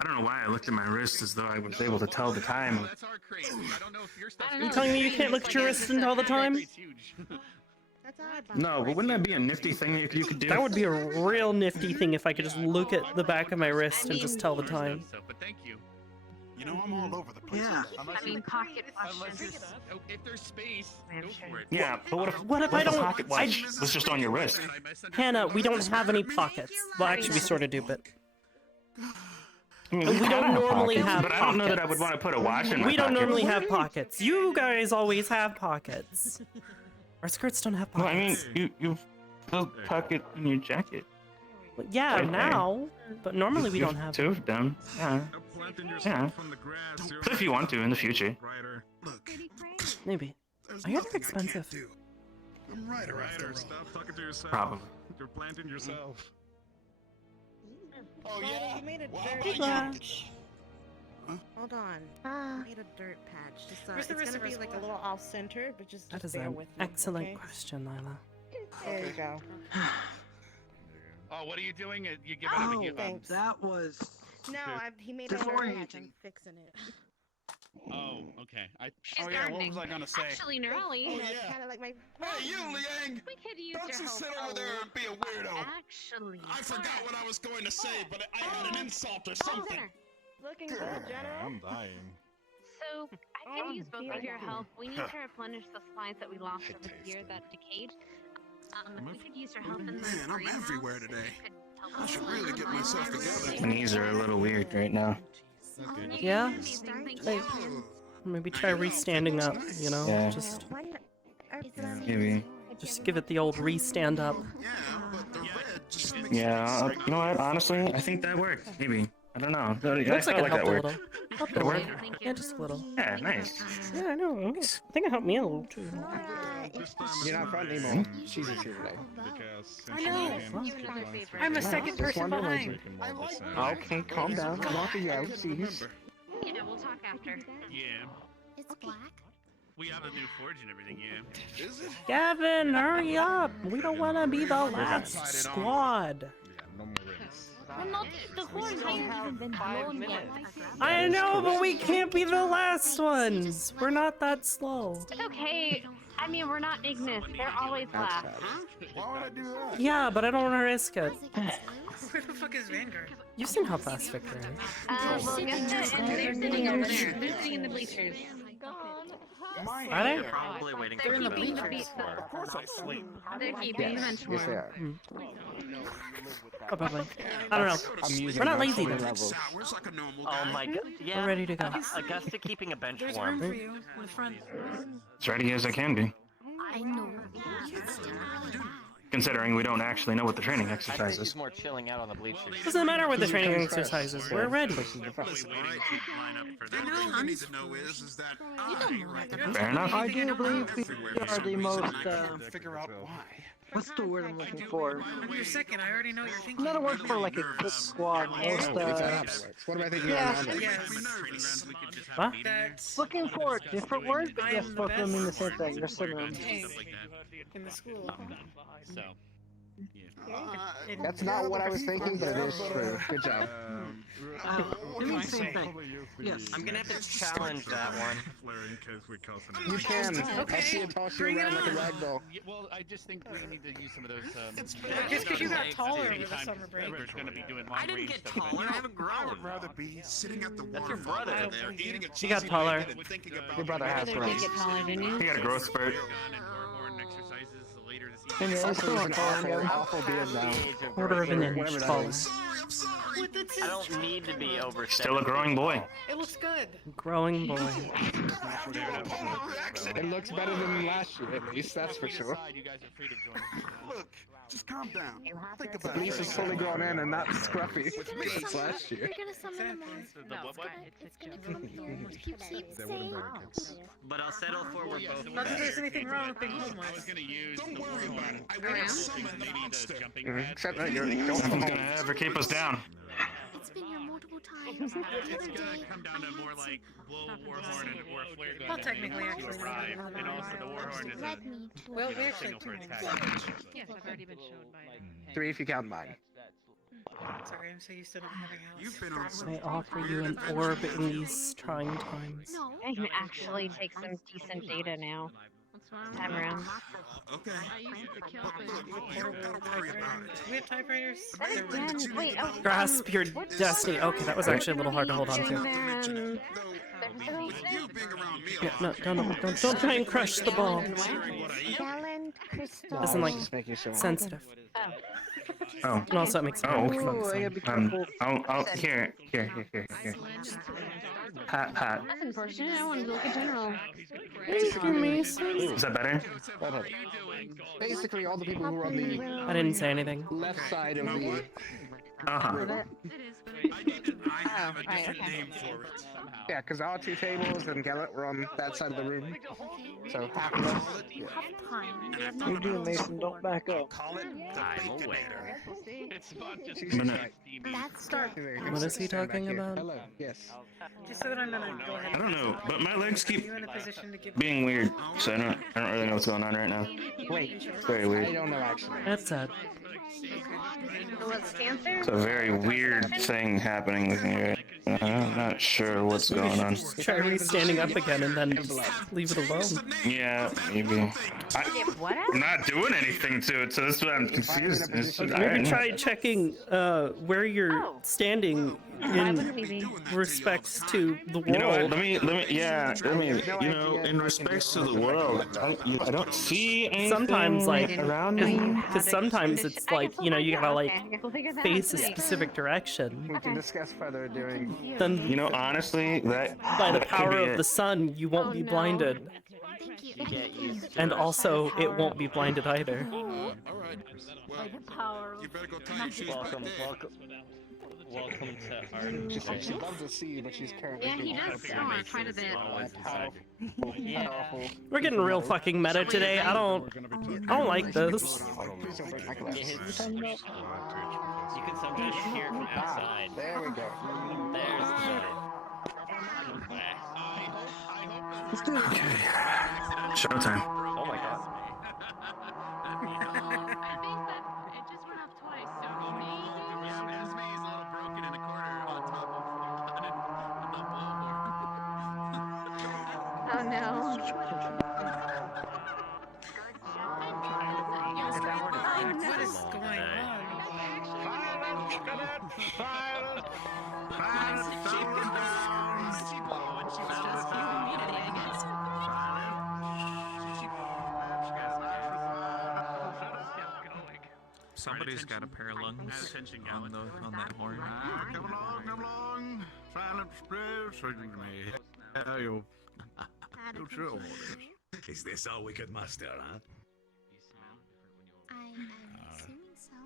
I don't know why I looked at my wrist as though I was able to tell the time. That's our crate. I don't know if your stuff's. Are you telling me you can't look at your wrists all the time? No, but wouldn't that be a nifty thing that you could do? That would be a real nifty thing if I could just look at the back of my wrist and just tell the time. But thank you. You know, I'm all over the place. Yeah. I mean, pocket watches. If there's space, go for it. Yeah, but What if I don't? pocket watch was just on your wrist? Hannah, we don't have any pockets. Well, actually, we sort of do, but I mean, we don't normally pockets, have but pockets. I don't know that I would want to put a watch in my We don't pocket. normally have pockets. You guys always have pockets. Our skirts don't have Well, pockets. I mean, you build pocket in your jacket. Well, yeah, right there. now, but normally we You don't have. two of them. Yeah. Yeah. But if you want to in the future. Look, Maybe. I hear they're expensive. I'm Ryder after all. Stop talking to yourself. Probably. You're planting yourself. Oh yeah. You made a dirt Hey, patch. Hold on. I made a dirt patch. Just it's gonna be like a little off center, but just That is bear an with me. excellent okay? question, Lila. There you go. Oh, what are you doing? You giving him a gift? Oh, that was. No, he made a dirt patch. I'm fixing it. Oh, okay. She's Oh, yeah, what gardening. was I gonna say? Actually, Nerali. Oh, yeah. Kind of like my. Hey, you, Liang! We could use Don't your you help sit a over there and be a weirdo. Actually, I forgot what I was going to say, but I had an insult or Hold something. dinner. Looking good, General. I'm dying. So I could use both of your help. We need to replenish the supplies that we lost over the year that decayed. We could use your help in the Man, I'm greenhouse. everywhere today. You could help I us should with really the get myself greenhouse. together. My knees are a little weird right now. Yeah? Thank Like, you. maybe try re-standing up, you know? Yeah. Just Maybe. give it the old re-stand up. Yeah, but the red just makes Yeah, you know what? Honestly, I think that worked. Maybe. I don't know. It looks like it helped a little. Helped a It little. worked? Yeah, just a little. Yeah, nice. Yeah, I know. I think it helped me a little too. You're not front anymore. Jesus here today. I know. I'm a second person behind. Okay, calm down. Walking out, please. Yeah, we'll talk after. Yeah. It's black. We have a new forge and everything, yeah. Is it? Gavin, hurry up! We don't want to be the last squad. No more rings. Well, not the horn hasn't even been blown yet. I know, but we can't be the last ones. We're not that slow. It's okay. I mean, we're not Ignis. They're always last. Why would I do that? Yeah, but I don't want to risk it. Where the fuck is Vanguard? You've seen how fast Victor is. Well, Augusta and they're sitting over there. They're sitting in the bleachers. Are they? They're probably waiting They're for the keeping the bench beat. warm. Of course I sleep. They're keeping the bench Yes, they warm. are. Probably. I don't know. I'm using We're not my lazy full though. levels. Sours like a normal Oh guy. my god. Yeah. We're ready to go. Augusta keeping a bench There's warm. room for you in the front. As ready as I can be. I know. Considering we don't actually know what the training I exercise think is. he's more chilling out on the bleachers. Doesn't matter what the training exercise is. We're ready. Listen, all right. The only thing you need to know is that Fair enough. I do believe we are the most, figure out why. what's the word I'm looking for? You're second. I already know what you're thinking. Another word for like a good squad. Most, What am I thinking? yeah. Yes. What? That's. Looking for a different word, but I yes, am the both of them mean the best. same thing. They're synonyms. Hey, in the school. So. That's not what I was thinking, but it is true. Good job. It means the same thing. Yes. I'm gonna have to challenge that one. You can. Okay. I see it toss you Bring it around like a on. rag doll. Well, I just think we need to use some of those. Just because you got taller over the summer break. Everyone's gonna be doing long I didn't range get stuff. taller. I haven't I would grown. rather be sitting at the That's your waterfall brother. over there eating a She got taller. and thinking about Your brother has grown. He got a growth spurt. And you're also an awful beard now. Quarter of an inch Whatever that taller. is. I don't need to be over. Still a growing boy. It looks good. Growing boy. It looks better than last year, at least, that's for sure. Look, just calm down. Think about At least it. it's fully grown in and not scruffy since last year. We're gonna summon a monster. It's gonna come through. Keep safe. But I'll settle for we're both. Not that there's anything wrong with being I was homeless. gonna use Don't the worry warhorn. about it. I will summon the Maybe the monster. jumping pad. Except that you're going Nothing's home. gonna ever keep us down. It's been here multiple times. It's gonna come down to more like blow warhorn or a flare gun. Well, technically, and actually, arrive, and also the warhorn is Led me to Well, we a actually signal for have attack. Yes, I've already been showed by. 3 if you count mine. Sorry, I'm so used to not having a house. You've been on some I offer you an orb in these trying times. No. I can actually take some decent data now. This time around. Okay. But look, you Portable don't gotta worry about typewriter. it. Do we have typewriters? Again, wait, oh, Grasp your destiny. Okay, that was actually a little hard to hold on to. Doing With their, you being around me a Yeah, lot, no, don't try and crush the ball. Gallon crystal. Doesn't like Just make you so sensitive. Oh. And also it makes me Oh, really okay. fun. Here. Pat. That's unfortunate. I wanted to look at general. Thank you, Mason. Is that better? basically all the people who are on the I didn't say anything. left side of the Uh-huh. I have a different name for it. yeah, because our 2 tables and Gallet were on that side of the room. So half of us. You have time. We have What are you doing, Mason? Don't back up. Call it I'm aware. It's fun. Just She's Minute. right. That's start. What is he talking about? Hello. Yes. Just so that I'm gonna go ahead. I don't know, but my legs keep You in a position to give being weird, so I don't really know what's going on right now. Wait. It's very I weird. don't know actually. That's sad. Let's stand there. It's a very weird thing happening with me right now. I'm not sure what's going on. Try re-standing up again and then just leave it alone. Yeah, maybe. I'm not doing anything to it, so that's why I'm confused. It's just, I Maybe don't know. try checking where you're standing in respects to the world. You know what? Let me. In respects to the world, I don't see anything Sometimes, like, around me. because sometimes it's like, you know, you gotta like face a specific direction. We can discuss further during. Then, You know, honestly, that by the that could power be of it. the sun, you won't be blinded, and also it won't be blinded either. all right. Well, you better go tie your shoes back there. Welcome to our She loves the sea, but she's currently Yeah, he doing does snore quite a bit. Powerful. We're getting real fucking meta today. I don't like this. You can sometimes hear it from outside. There we go. There's Okay. Showtime. Oh my god. I think that it just went off twice, so maybe. Yeah, Esme's a little broken in the corner on top of the blowhole. Oh no. What is going on? Somebody's got a pair of lungs on that horn. Come along. Silent spruce. You true orders. Is this all we could muster, huh? I'm assuming so.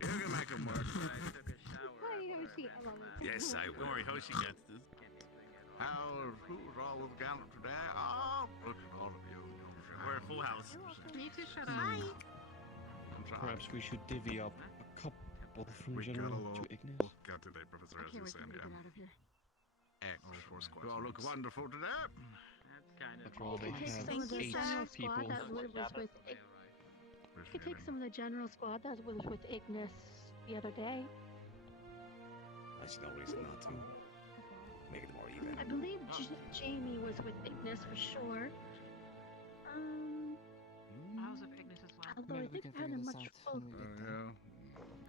You can make them work. Hi, Yoshi. I love it. Yes, I will. Don't worry, Hoshi gets this. Who's all we've gathered today? Oh, look at all of you. We're a full house. You two shut up. I'm sorry. Perhaps we should divvy up a couple from We got a General little to Ignis. got today, Professor, as Okay, you we're said, gonna yeah. get out of here. You all look wonderful today. That's kind of. After all, they Take have some of the 8 general people. squad that was with. You could take some of the general squad that was with Ignis the other day. That's no reason not to. Make it more even. I believe Jamie was with Ignis for sure. I was with Ignis as well. Although I think I had a much focus.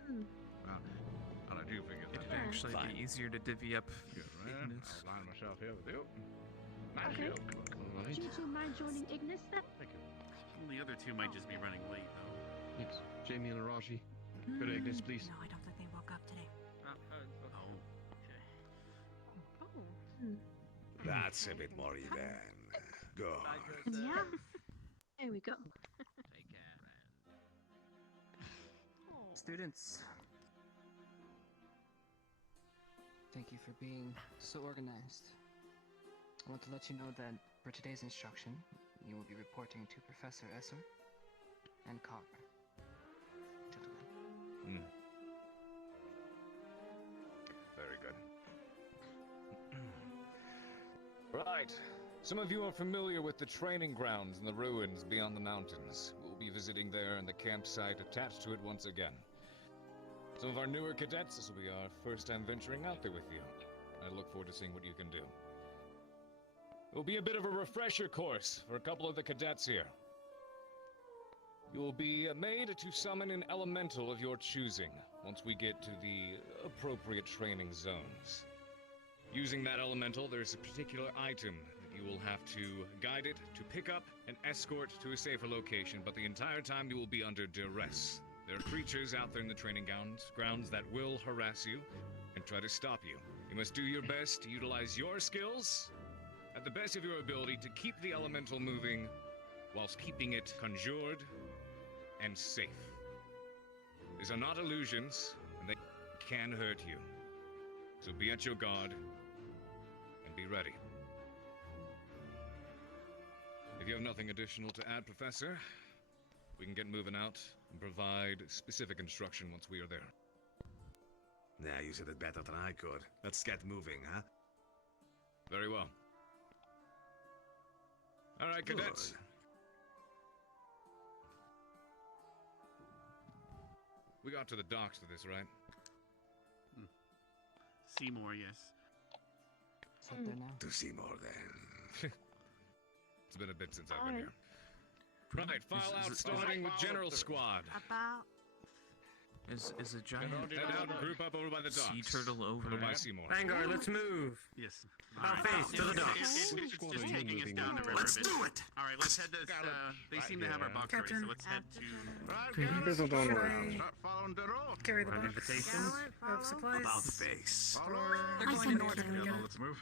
And I do figure It'd that. actually be easier to divvy up Ignis. I'll line myself here with you. Nice Okay. joke. Would you two mind joining Ignis then? The other two might just be running late, though. Yes, Jamie and Arashi. Go to Ignis, please. No, I don't think they woke up today. That's a bit more even. Go. Yeah. There we go. Students, thank you for being so organized. I want to let you know that for today's instruction, you will be reporting to Professor Esser and Copper. Gentlemen. Very good. Right. Some of you are familiar with the training grounds and the ruins beyond the mountains. We'll be visiting there and the campsite attached to it once again. Some of our newer cadets, this will be our first time venturing out there with you. I look forward to seeing what you can do. It will be a bit of a refresher course for a couple of the cadets here. You will be made to summon an elemental of your choosing once we get to the appropriate training zones. Using that elemental, there's a particular item that you will have to guide it to pick up and escort to a safer location, but the entire time you will be under duress. There are creatures out there in the training grounds that will harass you and try to stop you. You must do your best to utilize your skills at the best of your ability to keep the elemental moving whilst keeping it conjured and safe. These are not illusions, and they can hurt you. So be at your guard and be ready. If you have nothing additional to add, Professor, we can get moving out and provide specific instruction once we are there. Now you said it better than I could. Let's get moving, huh? Very well. All right, cadets. Good. We got to the docks for this, right? Seymour, yes. It's up there now. To Seymour, then. It's been a bit since I've been here. Right, file out starting with General Squad. About. Is a giant Head out and group up over by the docks. sea turtle over Over by there? Seymour. Vanguard, let's move. Yes. About face to the docks. It's just taking us down the river. Let's do it. All right, let's head to. They seem to have our box ready, so let's head to. Should I start following the road. carry the An box invitation? of supplies? About face. They're going in order. Let's move.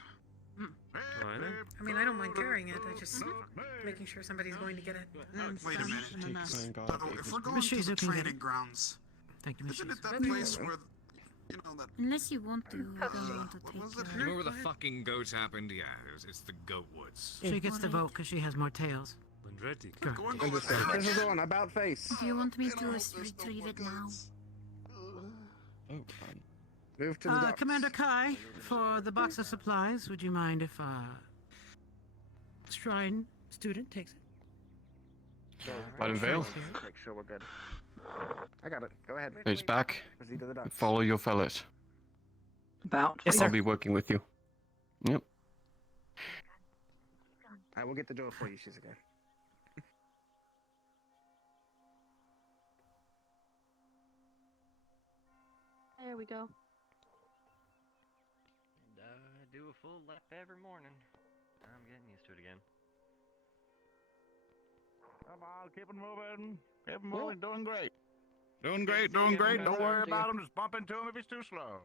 I mean, I don't mind carrying it. I just making sure somebody's going to get it. Wait a minute. Vanguard, So if we're Ignis. going to the training grounds, isn't it that place where You know that. Unless you want to, I don't want to take it? You know where the fucking goat happened? Yeah, it's the goat woods. She gets the vote because she has more tails. Good. This is on about face. Do you want me to retrieve it now? Move to the docks. Commander Kai, for the box of supplies, would you mind if Shrine student takes it? Let him veil. Make sure we're good. I got it. Go ahead. He's back. Proceed to the docks. Follow your fellas. About. Yes, I'll sir. be working with you. Yep. I will get the door for you, Shizuke. There we go. And do a full lap every morning. I'm getting used to it again. Come on, keep it moving. Keep it moving. Doing great. Doing great, doing great. Don't worry about him. Just bump into him if he's too slow.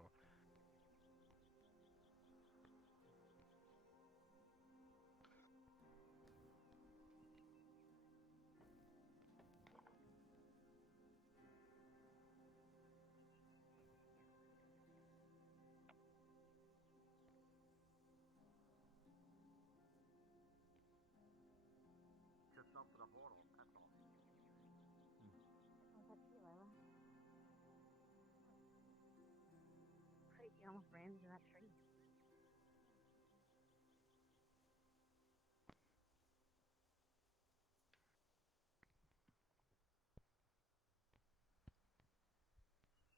He almost ran into that tree.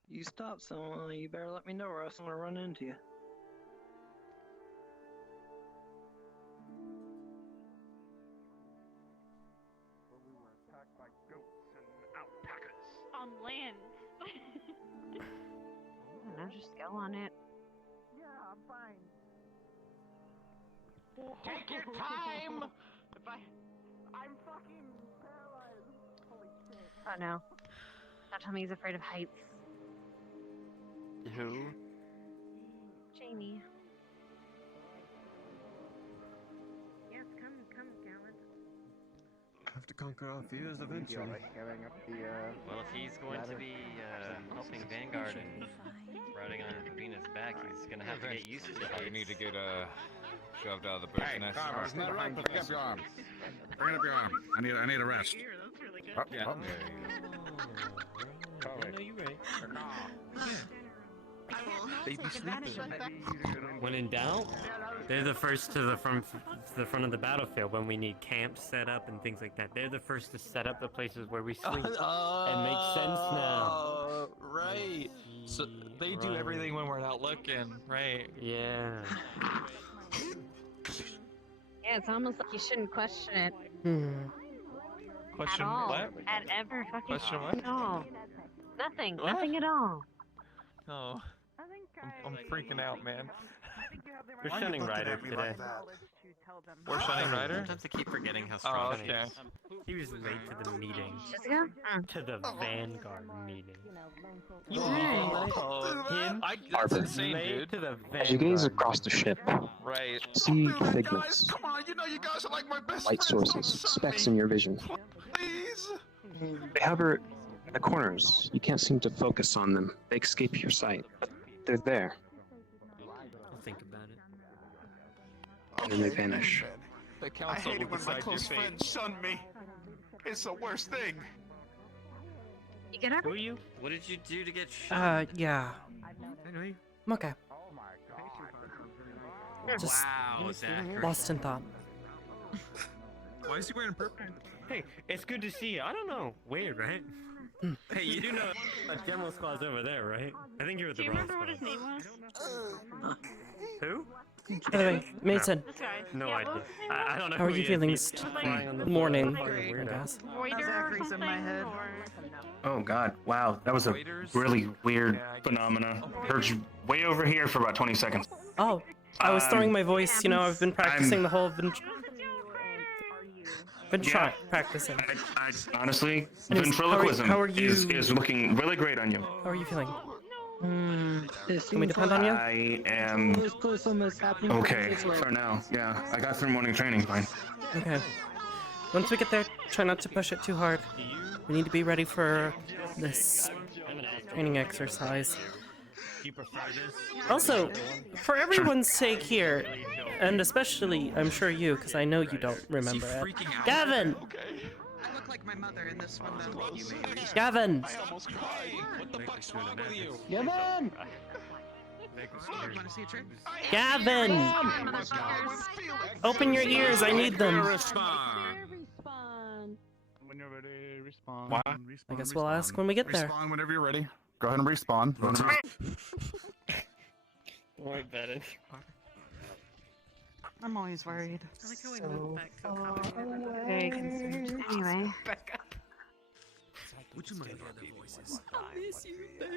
You stop someone, you better let me know or else I'm gonna run into you. We were attacked by goats and alpacas. On land. No, just go on it. Yeah, I'm fine. Take your time! I'm fucking paralyzed. Holy shit. Oh no. Don't tell me he's afraid of heights. Who? Jamie. Yes, come, gallant. Have to conquer our fears eventually. Carrying up the, Well, if he's going to be helping Vanguard and riding on Venus' back, he's gonna have to get used to it. You need to get shoved out of the bird's nest. Carver, bring up your arm. Bring up your arm. I need a rest. That's really good. Up, Yeah. up. I know you're right. Baby When in doubt, they're the first to the front of the battlefield when we need camps set up and things like that. They're the first to set up the places where we sleep. It makes sense now. Right. So they do everything when we're not looking, right? Yeah. Yeah, it's almost like you shouldn't question it. Question at all. what? At ever fucking Question what? No. Nothing. What? Nothing at all. Oh. I'm freaking out, man. We're shunning Ryder today. We're shunning Ryder? Sometimes I keep forgetting how Oh, strong he okay. is. He was late to the meeting. Jessica? To the Vanguard meeting. You Him? Arbor. Insane, Late dude. to the As you gaze Vanguard. across the ship, Right. see figments, Come on, you know you guys are like my best light sources, specks in your vision. Please. They hover in the corners. You can't seem to focus on them. They escape your sight, but they're there, I'll think about it. and then they vanish. The I council hate will it when my decide your close fate. friends shun me. It's the worst thing. You get up? Who are you? What did you do to get shot? Yeah. I know you. I'm okay. Just Wow, Zachary. lost in thought. Why is he wearing purple? Hey, it's good to see you. I don't know. Weird, right? Hey, you do know General Squad's over there, right? I think you're at Do the you wrong remember what his squad. name was? Who? By the way, Mason, This guy. No Yeah, idea. what was his name? I don't know how are who you he feeling is. this He's flying on the morning, fucking I weirdo. guess? Voider or Zachary's in something? my head. Or... Oh God! Wow, that was a Waiters? really weird Yeah, I guess. phenomena. Heard you way over here for about 20 seconds. Oh, I was throwing my voice. You know, I've been practicing the whole. Been Yeah. practicing. I honestly, Anyways, ventriloquism how are you- is looking really great on you. How are you feeling? It Can we depend on you? I am okay for now. Yeah, I got through morning training fine. Okay. Once we get there, try not to push it too hard. We need to be ready for this training exercise. You prefer this? Also, for everyone's sake here, and especially, I'm sure you, because I know you don't remember it. Gavin! I look like my mother in this one, though. Gavin! I almost cried. What the fuck's wrong with you? Gavin! Want to see a trick? Gavin! Open your ears, I need them. When you're ready, respawn. What? I guess we'll ask when we get there. Respawn whenever you're ready. Go ahead and respawn. Don't worry about it. I'm always worried. I like how we moved back so confident. Very concerned. Anyway. Would you mind other voices? I miss you, babe.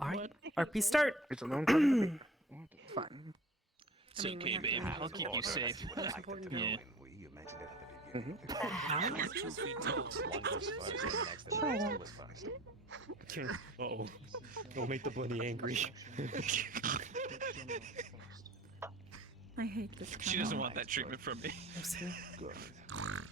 Alright, RP start! It's a long time. Fine. It's okay, babe. I'll keep you safe. Yeah. Uh-oh. Don't make the bunny angry. I hate this. She doesn't want that treatment from me. Good. Alright.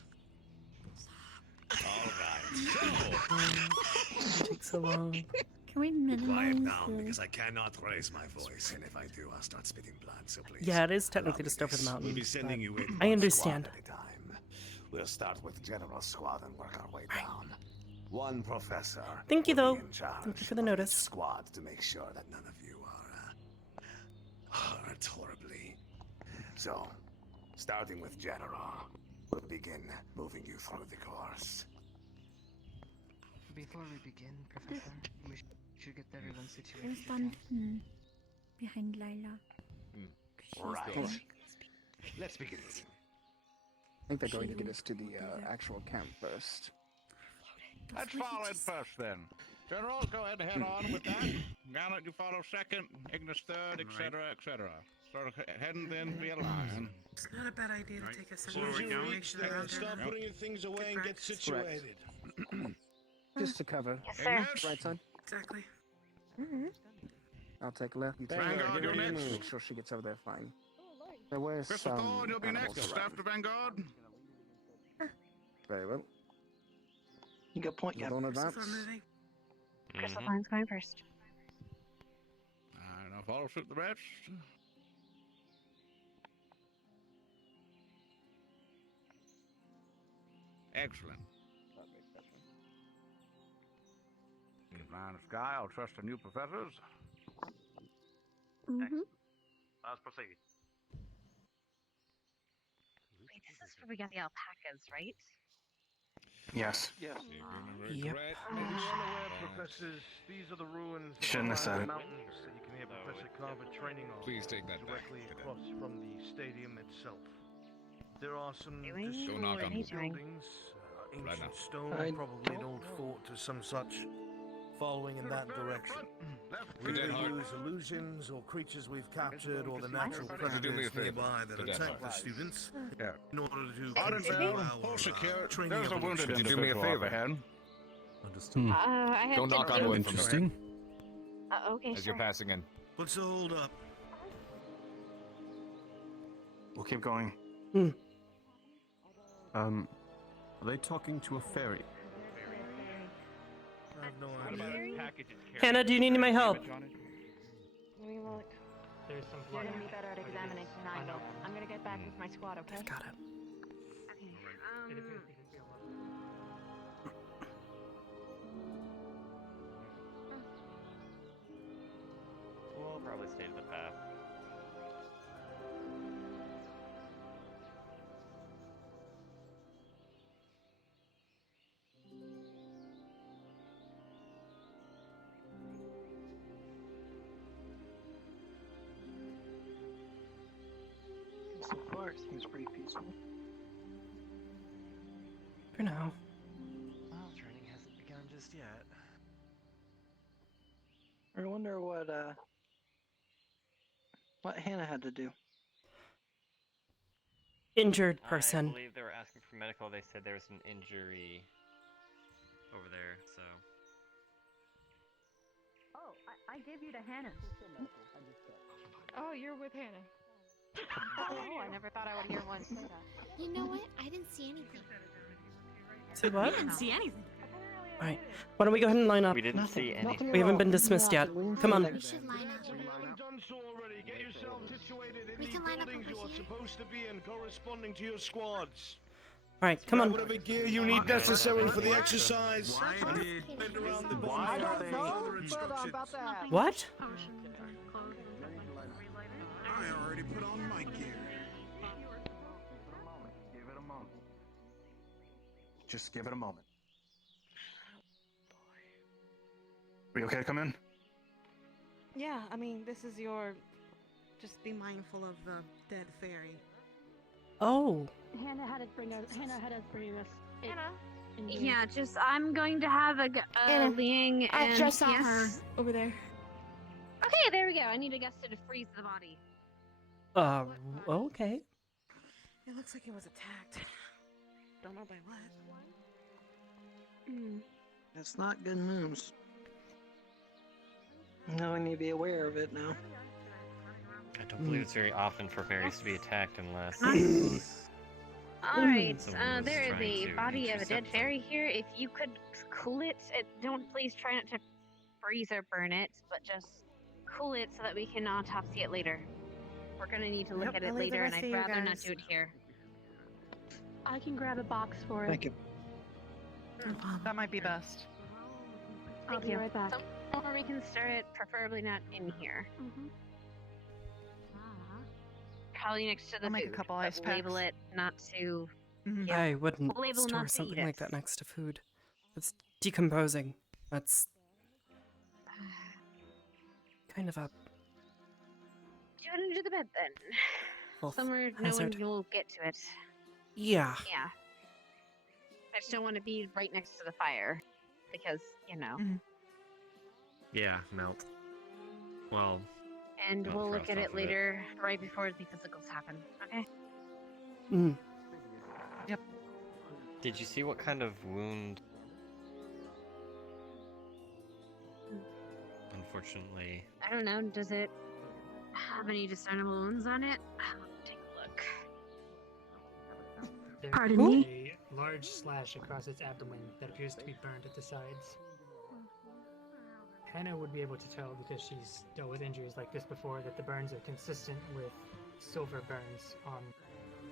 Takes so long. Can we minimize Quiet down, the- because I cannot raise my voice, and if I do, I'll start spitting blood, so please. Yeah, it is technically just over the mountain. We'll be sending you in I one understand. squad at a time. We'll start with General Squad and work our way down. One professor. Thank you, will though. be in charge Thank you for the of each notice. Squad to make sure that none of you are hurt horribly. So, starting with General, we'll begin moving you through the course. Before we begin, Professor, we should get everyone We'll situated. stand behind Lila. Right. Let's begin. I think they're going to get us to the actual camp first. Let's follow it first then. General, go ahead and head on with that. Gallant, you follow second, Ignis third, etc., etc. Start heading then via line. It's not a bad idea to take a So second we're going? make sure they're out Stop there. putting your things away and get situated. Just to cover. Yes, sir. Right side. Exactly. I'll take left. You take Vanguard, right. you're next. Make sure she gets over there fine. There were Crystal some Thorn, you'll be animals next. around. After Vanguard. Very well. You got point, You Captain. don't advance. Crystal Thorn's going first. And I'll follow suit the rest. Excellent. Line of sky, I'll trust the new professors. Mm-hmm. Let's proceed. Wait, this is where we got the alpacas, right? Yes. Yes. Yep. Professors, these are the ruins Shouldn't have said it. mountains that you can hear Professor Carver training on. Please take that back. directly across from the stadium itself. There are some Doing? Go knock on destroyed the door. buildings, ancient Right now. stone, I probably an old fort or some such, following in that direction. We Cadet Hart. use illusions or creatures we've captured or the natural Could you do me a predators favor? nearby that Cadet attack Hart. the students Yeah. in order to Hard and control fair. our training There's a wounded evolution. Could you do me a favor, Hen? Understood. I have Don't to knock on do- wood for me Okay, as you're sure. passing in. What's the hold up? We'll keep going. Are they talking to a fairy? I have no idea. Hannah, do you need my help? Let me look. There's some You're blood. gonna be better at examining than I will. I'm gonna get back with my squad, okay? Got it. We'll probably stay to the path. So far, it seems pretty peaceful. For now. Well, training hasn't begun just yet. I wonder what Hannah had to do. Injured I person. believe they were asking for medical. They said there was an injury over there, so. Oh, I gave you to Hannah. Oh, you're with Hannah. Oh, I never thought I would hear one say that. You know what? I didn't see anything. Say what? I didn't see anything. Apparently All right. Why don't we go ahead and line up? We didn't see any. We haven't been dismissed yet. Come on. We should line up. Done so already. Get yourself situated in We the can line up buildings over you're here. supposed to be in, corresponding to your squads. All right, come on. Whatever gear you need necessary for the exercise. Why are they? Around the Why are they? What? I already put on my gear. Give it a moment. Just give it a moment. Are you okay to come in? Yeah, I mean, this is your. Just be mindful of the dead fairy. Oh. Hannah had us bring us. Hannah. in here. Yeah, just I'm going to have a Anna, Ling I'll and dress off yes. her over there. Okay, there we go. I need a guest to freeze the body. Okay. It looks like it was attacked. Don't know by what. That's not good news. No, I need to be aware of it now. I don't believe it's very often for fairies to be attacked unless. Alright, someone was there is trying a to body of a dead intercept fairy here. If you could cool it, don't please try not to freeze or burn it, but just cool it so that we can autopsy it later. We're gonna need to look Yep, at it I'll leave the later, and rest I'd to you rather not guys. do it here. I can grab a box for it. Thank you. That might be best. I'll Thank be you. right back. Somewhere we can stir it, preferably not in here. Probably next to the I'll make a food, couple but ice label packs. it not to. I wouldn't Label store not to something eat like it. that next to food. It's decomposing. That's kind of a Do it under the bed then. health Somewhere no one hazard. will get to it. Yeah. Yeah. I just don't want to be right next to the fire. Because, you know. Yeah, melt. Well. And melt we'll look frost at off it of later, right before the physicals happen. Okay? Mm. Yep. Did you see what kind of wound? Unfortunately. I don't know, does it have any discernible wounds on it? Take a look. There Pardon is me? a large slash across its abdomen that appears to be burned at the sides. Hannah would be able to tell because she's dealt with injuries like this before that the burns are consistent with silver burns on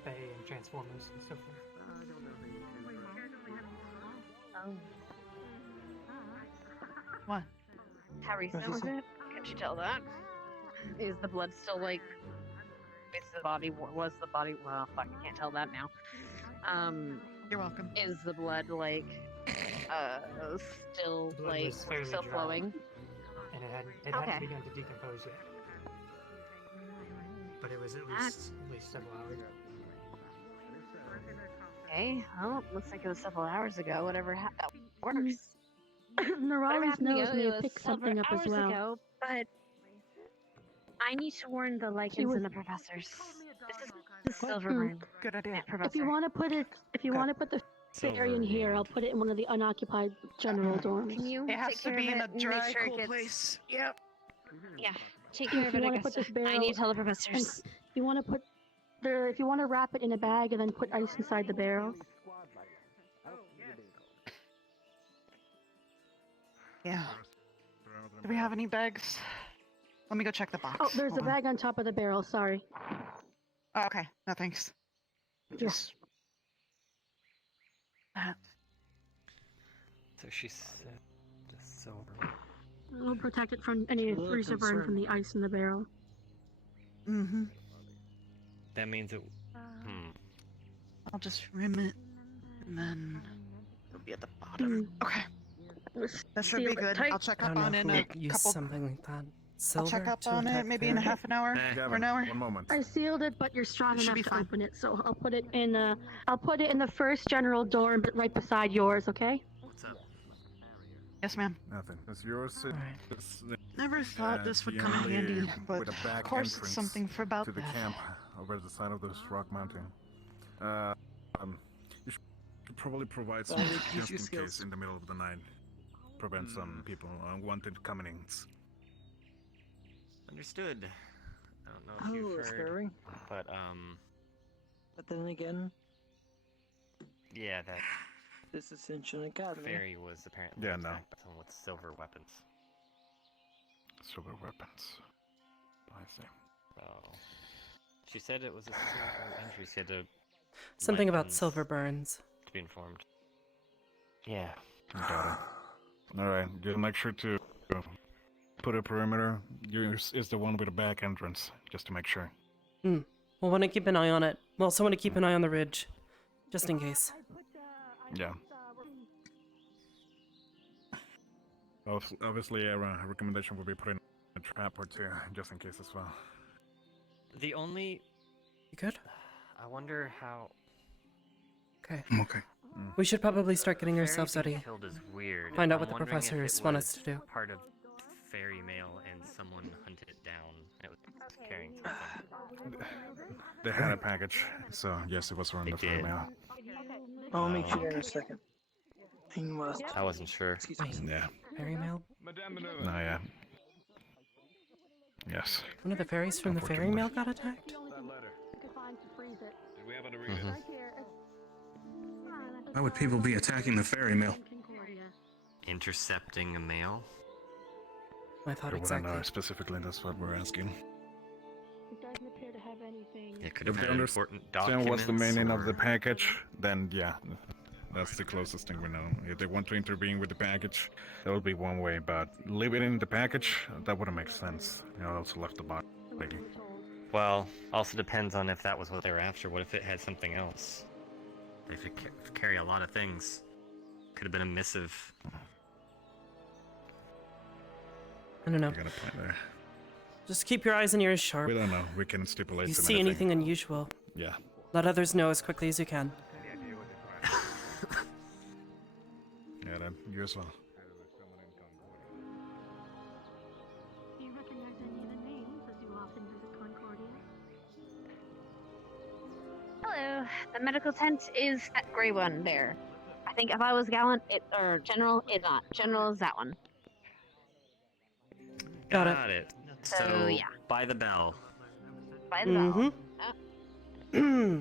Fae and Transformers and so forth. Oh. What? How recent was it? Could you tell that? Is the blood still like? Is the body? Was the body? Well, fuck, I can't tell that now. You're welcome. Is the blood like? Still Blood like was fairly still dry, flowing? and it Okay. hadn't begun to decompose yet. But it was at least several hours. Okay, well, looks like it was several hours ago. Whatever happened, that works. Whatever Neurali's happened nose ago, may it have was picked several something up as hours well. ago, but I need to warn the lichens was- and the professors. This is the silver Hmm. burn. Good idea. Professor. If you want to put it, fairy in here, I'll put it in one of the unoccupied general dorms. Can you It has take to care be of in it a and dry, make sure cool it gets... place. Yep. Yeah, take If care of you it, want to put Augusta. this barrel, I need to tell the professors. you want to put there. If you want to wrap it in a bag and then put ice inside the barrel. Yeah. Do we have any bags? Let me go check the box. Oh, there's Hold a on. bag on top of the barrel. Sorry. Oh, okay. No thanks. Just. So she said just silver. It'll protect it from any Little freezer burn from concerned. the ice in the barrel. Mm-hmm. That means it. I'll just rim it, and then it'll be at the bottom. Okay. That should be Seal it good. tight. I'll check I up don't on know it in who a would use couple. something like that. I'll Silver check up to on attack it maybe in a fairy? half an hour or an hour. One moment. I sealed it, but you're strong It should enough be to fine. open it, so I'll put it in. I'll put it in the first general dorm, but right beside yours. Okay? What's up? Yes, ma'am. Nothing. It's yours. Never thought this would come in handy, but with a back of course it's entrance something for about to the that. camp over the side of this rock mountain. You should probably provide some Well, we just use in skills. case in the middle of the night. Prevent some people unwanted comings. Understood. I don't know if you've heard, scary. but But then again, yeah, that this Ascension Academy. Fairy was apparently Yeah, no. attacked by someone with silver weapons. Silver weapons. I see. So she said it was a silver injury. She had to Something about lichens silver burns. to be informed. Yeah. Got it. Alright, just make sure to put a perimeter. Yours is the one with the back entrance, just to make sure. We'll want to keep an eye on it. We'll also want to keep an eye on the ridge, just in case. Yeah. Obviously, a recommendation would be putting a trap or two, just in case as well. The only... You good? I wonder how... Okay. I'm okay. We should probably start getting Fairy ourselves being ready. killed is weird. Find out I'm what the wondering if professors it want was us to do. Part of fairy mail and someone hunted it down and it was carrying something. They had a package, so yes, it was from the did. mail. I'll meet you there in a second. In West. I wasn't sure. Yeah. Fairy mail? No, yeah. Yes. One of the fairies from the fairy mail got attacked? Why would people be attacking the fairy mail? Intercepting a mail? I thought I exactly. wouldn't know specifically, that's what we're asking. It doesn't appear to have anything. It could If have they had important understand what's the documents meaning of the or- package, then yeah, that's the closest thing we know. If they want to intervene with the package, that would be one way, but leave it in the package, that wouldn't make sense. You know, also left the body. Well, also depends on if that was what they were after. What if it had something else? They could carry a lot of things. Could have been a missive. I don't know. You got a point there. Just keep your eyes and ears sharp. We don't know. We can stipulate. If you to see anything unusual, Yeah. let others know as quickly as you can. Yeah, then you as well. Do you recognize any of the names as you often visit Concordia? Hello. The medical tent is that gray one there. I think if I was gallant, or general, it's not. General is that one. Got it. So, So, yeah. by the bell. By the bell. Mm-hmm.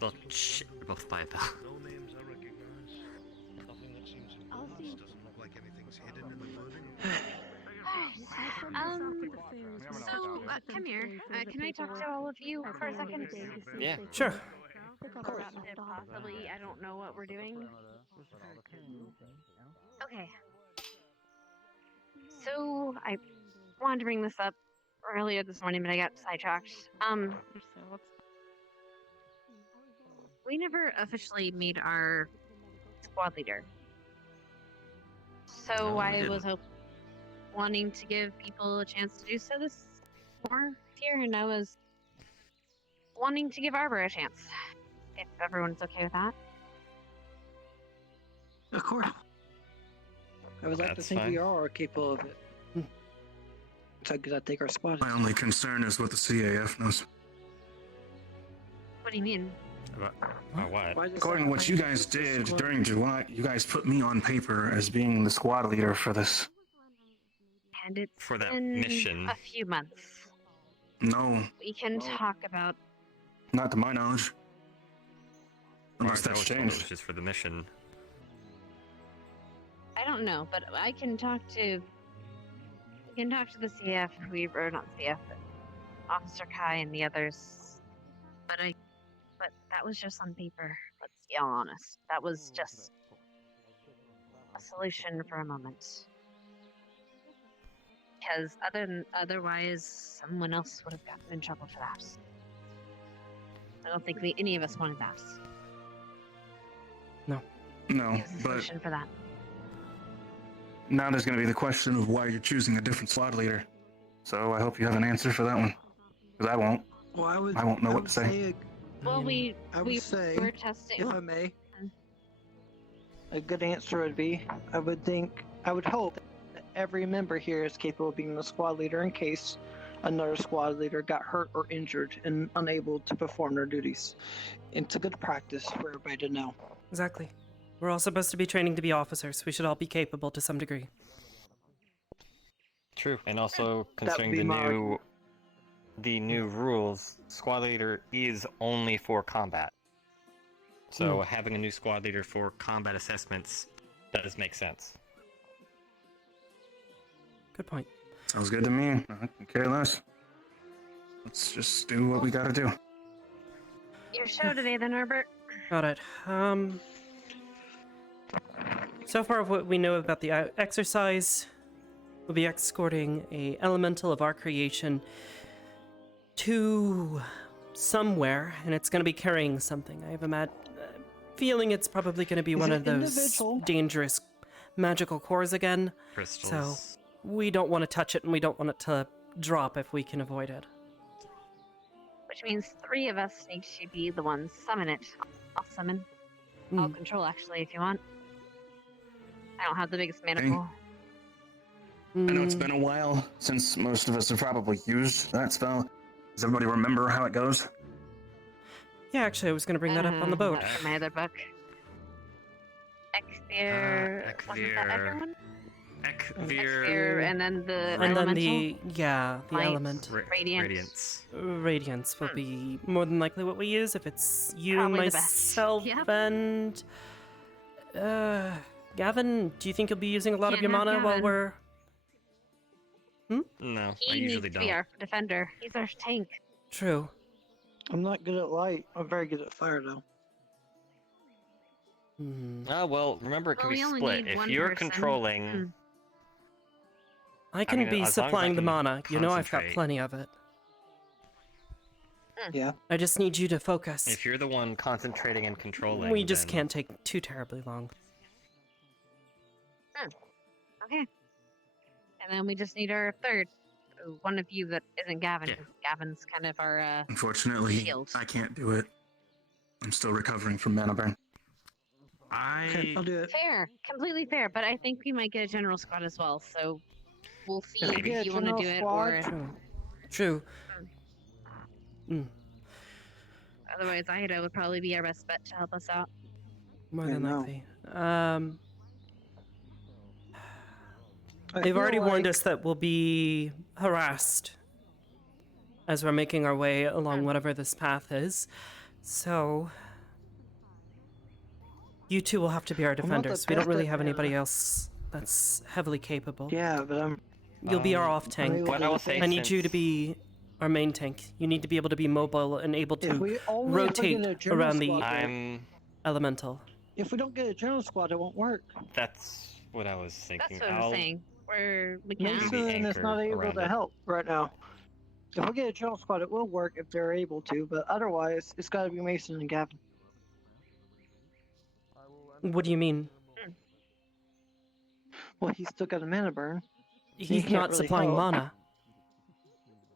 Well, shit, we're both by a bell. I'll see. So, come here. Can I talk to all of you for a second? Yeah. Sure. Possibly, I don't know what we're doing. Okay. So, I wanted to bring this up earlier this morning, but I got sidetracked. We never officially made our squad leader. So No, we I didn't. was wanting to give people a chance to do so this more here, and I was wanting to give Arbor a chance. If everyone's okay with that. Of course. I would like to That's think we fine. are capable of it. So I take our spot. My only concern is what the CAF knows. What do you mean? What? According to what you guys did during July, you guys put me on paper as being the squad leader for this. And it's For that been mission. a few months. No, We can talk about. not to my knowledge. Unless As far as I that's was told, changed. It was just for the mission. I don't know, but I can talk to. We can talk to the CF, or not CF, but Officer Kai and the others. But that was just on paper. Let's be all honest. That was just a solution for a moment. Because otherwise, someone else would have gotten in trouble for that. I don't think any of us wanted that. No, There's a but solution for that. now there's going to be the question of why you're choosing a different squad leader. So I hope you have an answer for that one. Because I won't. Well, I won't know what to say. Well, we say, were testing. if I may, a good answer would be, I would hope that every member here is capable of being the squad leader in case another squad leader got hurt or injured and unable to perform their duties. It's a good practice for everybody to know. Exactly. We're all supposed to be training to be officers. We should all be capable to some degree. True. And also, That would considering be the my new rules, squad leader is only for combat. So having a new squad leader for combat assessments does make sense. Good point. Sounds good to me. I can care less. Let's just do what we gotta do. Your show today, then, Arbor. Got it. So far, what we know about the exercise, we'll be escorting a elemental of our creation to somewhere, and it's going to be carrying something. I have a feeling it's probably going to be one of those dangerous magical cores again. Crystals. So we don't want to touch it, and we don't want it to drop if we can avoid it. Which means 3 of us need to be the ones summon it. I'll summon. I'll control, actually, if you want. I don't have the biggest mana pool. I know it's been a while since most of us have probably used that spell. Does everybody remember how it goes? Yeah, actually, I was going to bring that up on the boat. That's my other book. Ekvir. Wasn't that everyone? Ekvir, and then the elemental? The Light, element. Radiance will be more than likely what we use if it's you, Probably the myself, best. Yep. and Gavin. Do you think you'll be using a lot of your Can't have mana while Gavin. we're? No, He I needs usually to be don't. our defender. He's our tank. True. I'm not good at light. I'm very good at fire, though. Well, remember it can Well, be we only split. need If one you're person. controlling, I can mean, be as long as I supplying the can mana. You know I've got concentrate. plenty of it. Yeah. I just need you to focus. if you're the one concentrating and controlling, We just then can't take too terribly long. Okay. And then we just need our third. One of you that isn't Gavin. 'Cause Gavin's kind of our Unfortunately, shield. I can't do it. I'm still recovering from mana burn. I'll do it. Fair. Completely fair. But I think we might get a general squad as well. So we'll see If we get if a you want to general do it squad- or... True. Otherwise, Aida would probably be our best bet to help us out. More Yeah, than no. likely. I They've feel already warned like- us that we'll be harassed as we're making our way along whatever this path is. So you two will have to be our not the defenders. We don't best really at have anybody mana. else that's heavily capable. Yeah, but I'm... You'll be our off tank. What I will say I need you to since- be our main tank. You need to be able to be mobile and able If we to only rotate get a general around the squad, I'm. elemental. If we don't get a general squad, it won't work. That's what I was thinking. That's what I'm saying. We can ask. Mason is not able around to it. help right now. If we get a general squad, it will work if they're able to, but otherwise, it's got to be Mason and Gavin. What do you mean? Well, he's still got a mana burn. He He's can't not really supplying help. mana.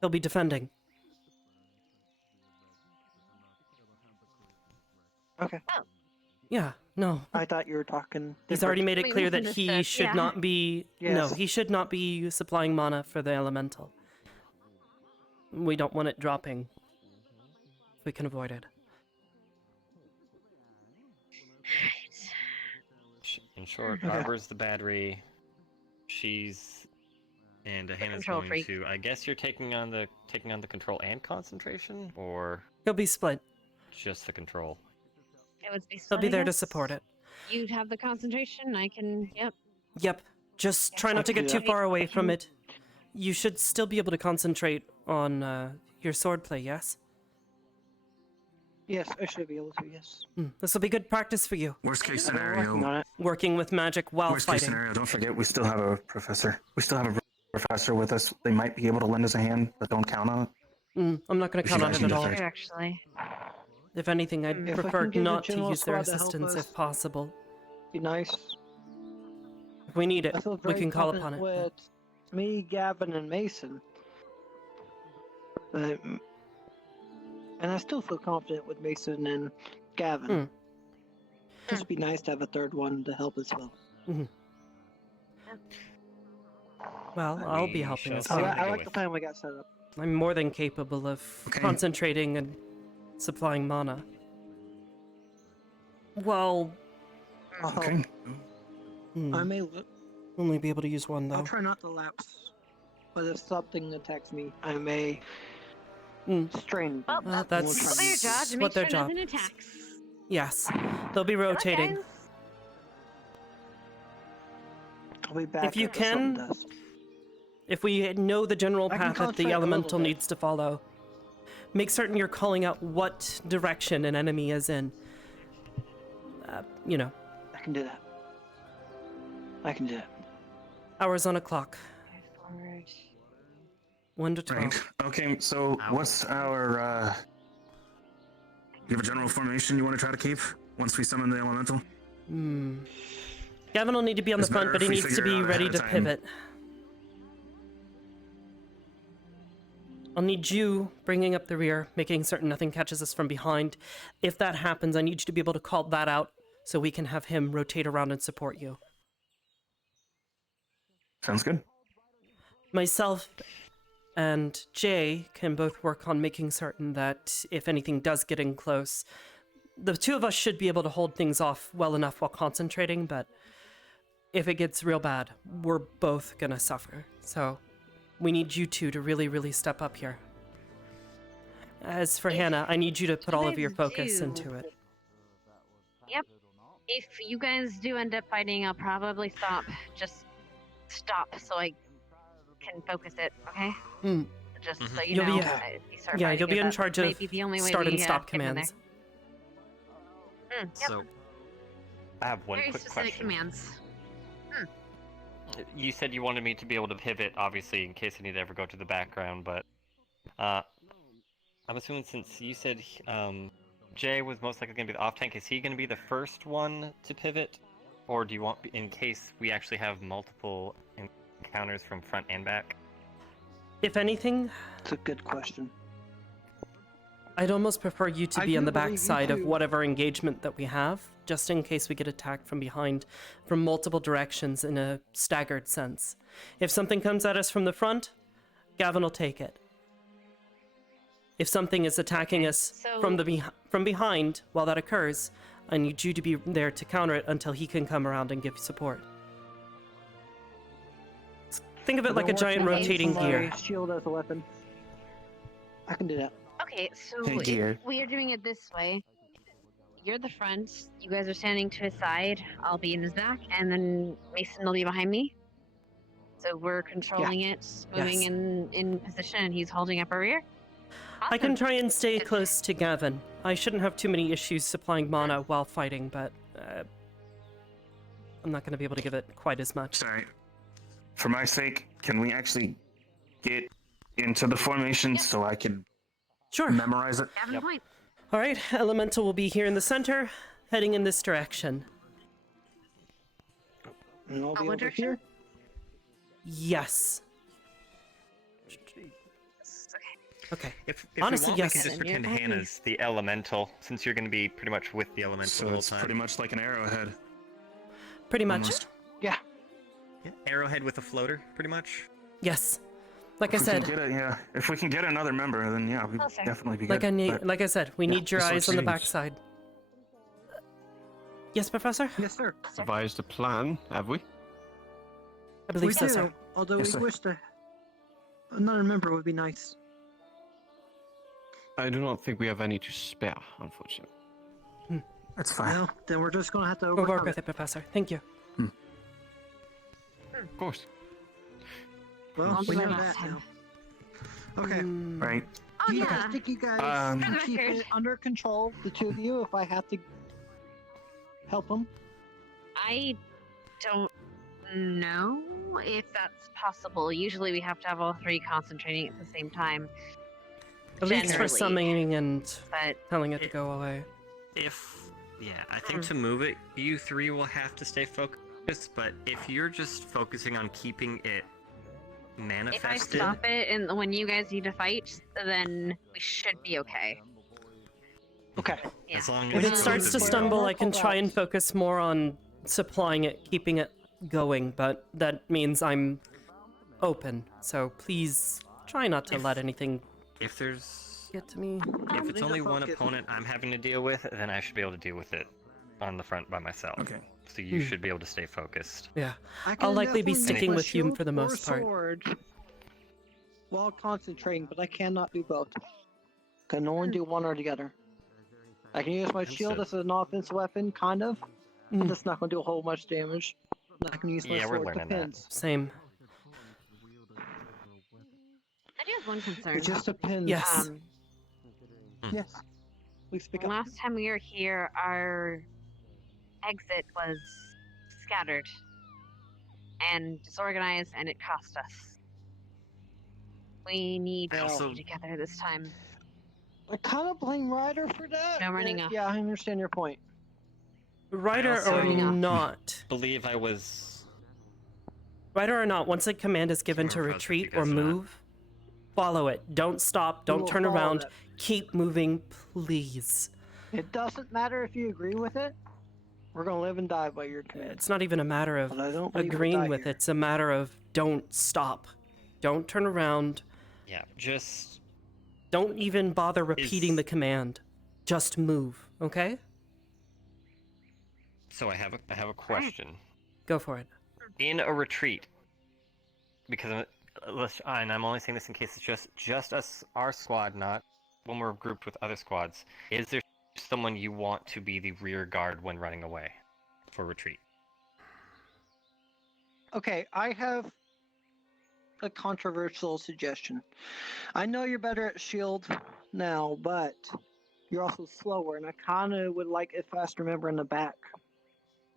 He'll be defending. Okay. Yeah, no. I thought you were talking. He's already different. made it We clear that he misunderstood, should yeah. not be. No, Yes. he should not be supplying mana for the elemental. We don't want it dropping. If we can avoid it. In short, Okay. Arbor's the battery. She's and Hannah's control going freak. to. I guess you're taking on the control and concentration, or He'll be split. just the control. It would be He'll split, be I there to guess. support it. You'd have the concentration. I can. Yep. Yep. Just try not to get too far away from it. You should still be able to concentrate on your swordplay, yes? Yes, I should be able to, yes. This will be good practice for you. Worst case Working on scenario. it. Working with magic while Worst case fighting. scenario. Don't forget, we still have a professor. We still have a professor with us. They might be able to lend us a hand, but don't count on it. I'm not going to If you count on guys it need at a all. third. Actually. If anything, I'd If I prefer can get a not to general use their squad to help assistance us- if possible. Be nice. If we need it, I feel we very can call confident upon it. but- with me, Gavin, and Mason. But, and I still feel confident with Mason and Gavin. Just be nice to have a third one to help as well. Well, I'll be helping as I, well. I like the plan we got set up. I'm more than capable of concentrating and supplying mana. Well, Okay. I may only be able to use one though. I'll try not to lapse, but if something attacks me, I may strain. Well, that's what their job to make what their sure job. nothing attacks. Yes, they'll be rotating. I'll be back If you at the Sultan can, desk. if we know the general I can path that the concentrate a little elemental bit. needs to follow, make certain you're calling out what direction an enemy is in. You know. I can do that. I can do that. Hours on a clock. 1 to 12. Right. Okay, so what's our, you have a general formation you want to try to keep once we summon the elemental? Gavin will need to be on the It's front, better but he if we needs to figure it be out ready ahead to of time. pivot. I'll need you bringing up the rear, making certain nothing catches us from behind. If that happens, I need you to be able to call that out so we can have him rotate around and support you. Sounds good. Myself and Jay can both work on making certain that if anything does get in close, the two of us should be able to hold things off well enough while concentrating, but if it gets real bad, we're both gonna suffer. So we need you two to really, really step up here. As for Hannah, I need you to put all of your focus into it. Yep. If you guys do end up fighting, I'll probably stop. Just stop so I can focus it, okay? Just so you You'll know. be, if you start yeah, fighting you'll be it, in that's charge of maybe the only way start we, and stop get in there. commands. Yep. So, I have one Very quick specific question. commands. You said you wanted me to be able to pivot, obviously, in case I need to ever go to the background, but I'm assuming since you said Jay was most likely going to be the off tank, is he going to be the first one to pivot? Or do you want, in case we actually have multiple encounters from front and back? If anything, It's a good question. I'd almost prefer you to I be on do the believe you backside of too. whatever engagement that we have, just in case we get attacked from behind from multiple directions in a staggered sense. If something comes at us from the front, Gavin will take it. If something is attacking us from behind while that occurs, I need you to be there to counter it until he can come around and give support. Think of it like a giant rotating gear. Shield as a weapon. I can do that. Okay, so Hey, dear. if we are doing it this way, you're the front, you guys are standing to his side, I'll be in his back, and then Mason will be behind me. So we're controlling it, moving Yes. in position, and he's holding up our rear. I can try and stay close to Gavin. I shouldn't have too many issues supplying mana while fighting, but I'm not going to be able to give it quite as much. Sorry. For my sake, can we actually get into the formation so I can memorize it? Gavin point. All right, Elemental will be here in the center, heading in this direction. And I'll be what over direction? here. Yes. Okay. If Honestly, we want, yes. we can just pretend Hannah's the elemental, since you're going to be pretty much with the elemental So the whole it's time. pretty much like an arrowhead. Pretty much. Almost. Yeah. Arrowhead with a floater, pretty much. Yes. Like I If we said, can get if we can get another member, then yeah, we'd definitely be good. like I said, we need your just eyes like on the James. backside. Yes, Professor? Yes, sir. Devised a plan, have we? I believe We so, do, sir. although Yes, we sir. wish to... Another member would be nice. I do not think we have any to spare, unfortunately. That's fine. Well, then we're just gonna have to We'll overcome work with it, Professor. Thank you. Of course. Well, I'll we do know my that best. now. Okay. Right. Oh, Do you yeah. guys think you guys Um, can For the keep record. it under control, the two of you, if I have to help them? I don't know if that's possible. Usually we have to have all three concentrating at the same time. At least for Generally. summoning and But telling it to go away. I think to move it, you three will have to stay focused, but if you're just focusing on keeping it if I manifested... stop it and when you guys need to fight, then we should be okay. Okay. Yeah. As long If as it both starts of to you- stumble, I can try and focus more on supplying it, keeping it going, but that means I'm open. So please try not to let anything If there's... get to me. If it's need only to one focus. opponent I'm having to deal with, then I should be able to deal with it on the front by myself. Okay. So you should be able to stay focused. Yeah. I I'll can likely be definitely use sticking my with you shield for the or most part. sword while concentrating, but I cannot do both. Can only do one or the other. I can use my shield as an offensive weapon, kind of, but that's not going to do a whole much damage. I can use my Yeah, we're sword learning defense. Same. I do have one concern. It just depends. Yes. Yes. Please speak up. Last time we were here, our exit was scattered and disorganized, and it cost us. We need to stay together this time. I kind of blame Ryder for that. No, I'm running off. Yeah, I understand your point. Ryder also or not, believe I was. Ryder or not, once a command is given to retreat or move, follow it. Don't stop. Don't will turn follow around. that. Keep moving, please. It doesn't matter if you agree with it. We're gonna live and die by your command. It's not even a matter of But I don't believe we'll agreeing die with here. it. It's a matter of don't stop. Don't turn around. Yeah, just. Don't even bother repeating the command. Just move, okay? So I have a question. Go for it. In a retreat, because and I'm only saying this in case it's just us, our squad, not when we're grouped with other squads. Is there someone you want to be the rear guard when running away for retreat? Okay, I have a controversial suggestion. I know you're better at shield now, but you're also slower, and I kind of would like a faster member in the back.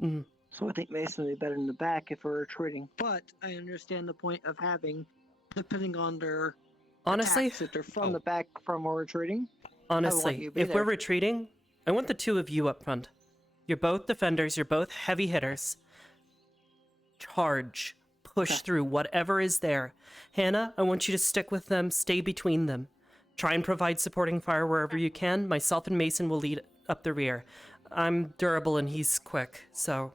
Mhm. So I think Mason would be better in the back if we're retreating. But I understand the point of having, depending on their Honestly, attacks, if they're from the back from or retreating. honestly, you to be if there. we're retreating, I want the two of you up front. You're both defenders. You're both heavy hitters. Charge. Push through whatever is there. Hannah, I want you to stick with them. Stay between them. Try and provide supporting fire wherever you can. Myself and Mason will lead up the rear. I'm durable and he's quick, so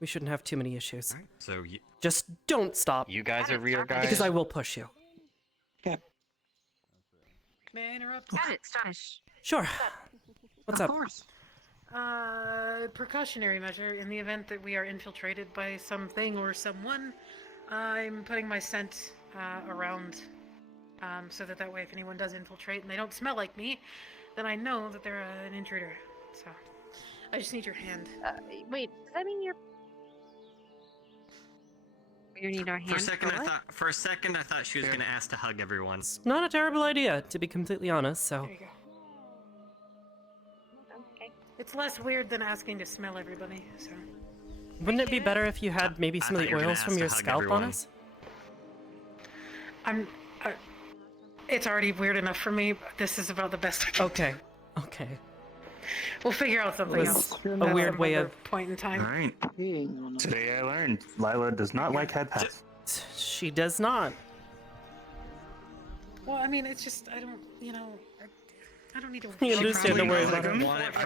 we shouldn't have too many issues. So Just don't stop. you guys are rear guys. Because I will push you. May I interrupt? Got it, Stonish. Sure. What's up? Of course. Precautionary measure in the event that we are infiltrated by something or someone. I'm putting my scent around so that way if anyone does infiltrate and they don't smell like me, then I know that they're an intruder. So I just need your hand. Wait, does that mean you're... You need our hand For a second, what? for a second, I thought she was gonna ask to hug everyone. Not a terrible idea, to be completely honest, so... There you go. It's less weird than asking to smell everybody, so... Wouldn't it be better if you had maybe some of thought the you were gonna oils from ask your to hug scalp everyone. on us? It's already weird enough for me, but this is about the best I can Okay. Okay. We'll figure out something was else. a at weird some way other of- point in time. Alright. Today I learned Lila does not like head pats. She does not. Well, I mean, it's just, I don't, I don't need to... You understand, don't worry about I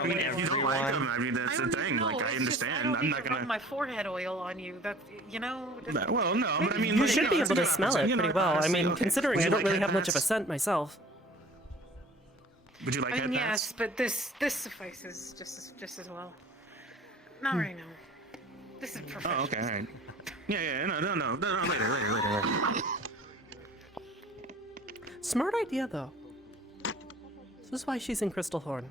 mean, it. if you don't like them, I mean, that's the thing. No, Like, I it's just, understand. don't I'm need not to rub gonna. my forehead oil on you. That's, Well, no, but I mean, You like, should be it's able to good smell it option, pretty well. I honestly, mean, okay. considering Would I you don't like really head have much of a pats? scent myself. Would you like I head mean, pats? yes, but this suffices just as well. Not right now. This is professional. Oh, okay, alright. Yeah, no, later. Smart idea, though. This is why she's in Crystal Horn.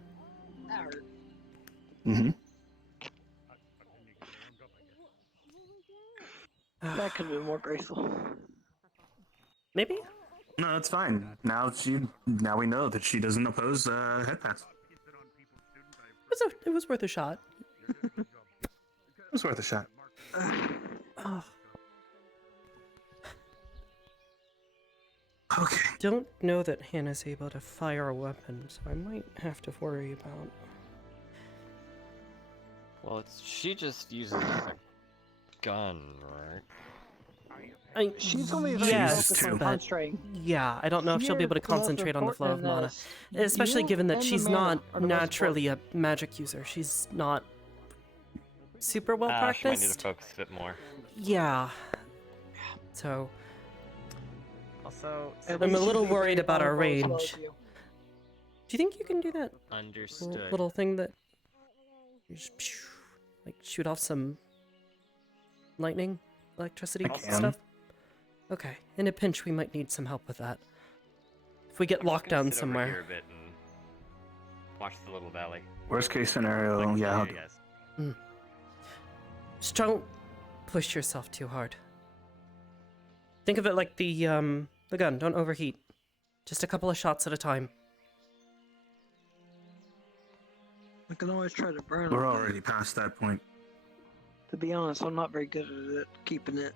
Mm-hmm. That could have been more graceful. Maybe? No, it's fine. Now we know that she doesn't oppose head pats. It was worth a shot. It was worth a shot. Oh. Okay. Don't know that Hannah's able to fire a weapon, so I might have to worry about. Well, she just uses a gun, right? She's only yes, on but concentrating. yeah, I don't know if she'll be able to concentrate on the flow of mana, especially given that she's not naturally a magic user. She's not super well She might need practiced. to focus a bit more. Yeah. So Also, I'm a little worried about our range. Do you think you can do that? Understood. Little thing that you just like shoot off some lightning, electricity I can. stuff? Okay. In a pinch, we might need some help with that. If we get locked down Sit over here somewhere. a bit watch the little valley. Worst case scenario, Like, yeah. yes. Just don't push yourself too hard. Think of it like the gun. Don't overheat. Just a couple of shots at a time. I can always try to burn We're it. already past that point. To be honest, I'm not very good at it, keeping it.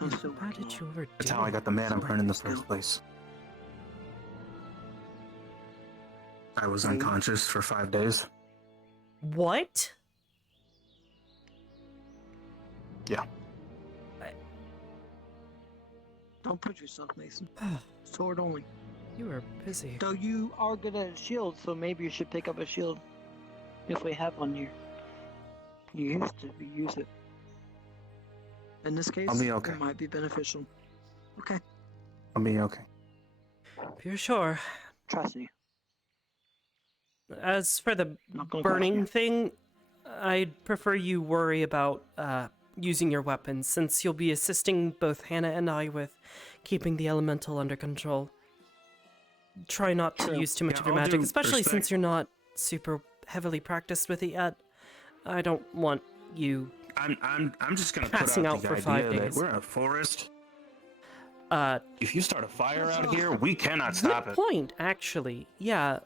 I'm still How did you ever do That's how I got the mana burn in the first place. I was unconscious for 5 days. What? Yeah. Don't push yourself, Mason. Sword only. You are busy. Though you are good at a shield, so maybe you should pick up a shield if we have one here. You used to use it. In this case, I'll be okay. it might be beneficial. Okay. I'll be okay. If you're sure. Trust me. As for the Not gonna burning cost thing, I'd prefer you worry about using your weapons, since you'll be assisting both Hannah and I with keeping the elemental under control. Try not to use too much Yeah, of your I'll magic, do especially respect. since you're not super heavily practiced with it yet. I don't want you I'm just gonna put passing out out the for idea 5 that days. we're in a forest. Uh, If you start a fire out here, we cannot stop good it. point, actually. Yeah.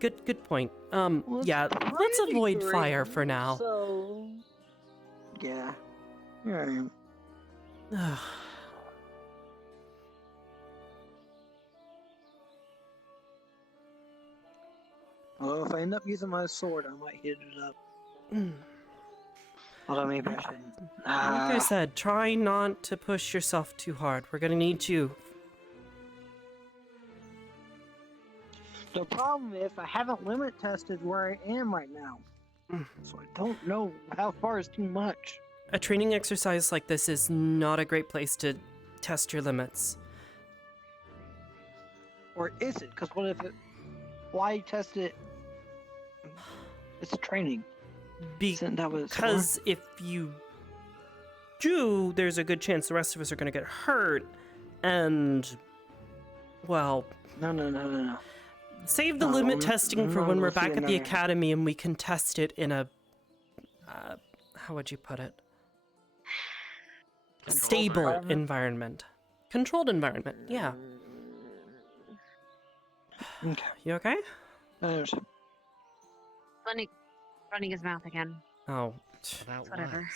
Good point. Yeah, let's avoid fire for now. So, yeah. Here I am. Well, if I end up using my sword, I might hit it up. Although maybe I shouldn't. Like I said, try not to push yourself too hard. We're gonna need you. The problem is I haven't limit tested where I am right now. So I don't know how far is too much. A training exercise like this is not a great place to test your limits. Or is it? Because what if it... Why test it? It's a training. Because if you do, there's a good chance the rest of us are going to get hurt, and, well... No. Save the No, limit I'm testing for not when we're gonna see back at the another- academy and we can test it in a... how would you put it? Stable environment. Controlled environment, yeah. Okay. You okay? Running his mouth again. Oh. Whatever.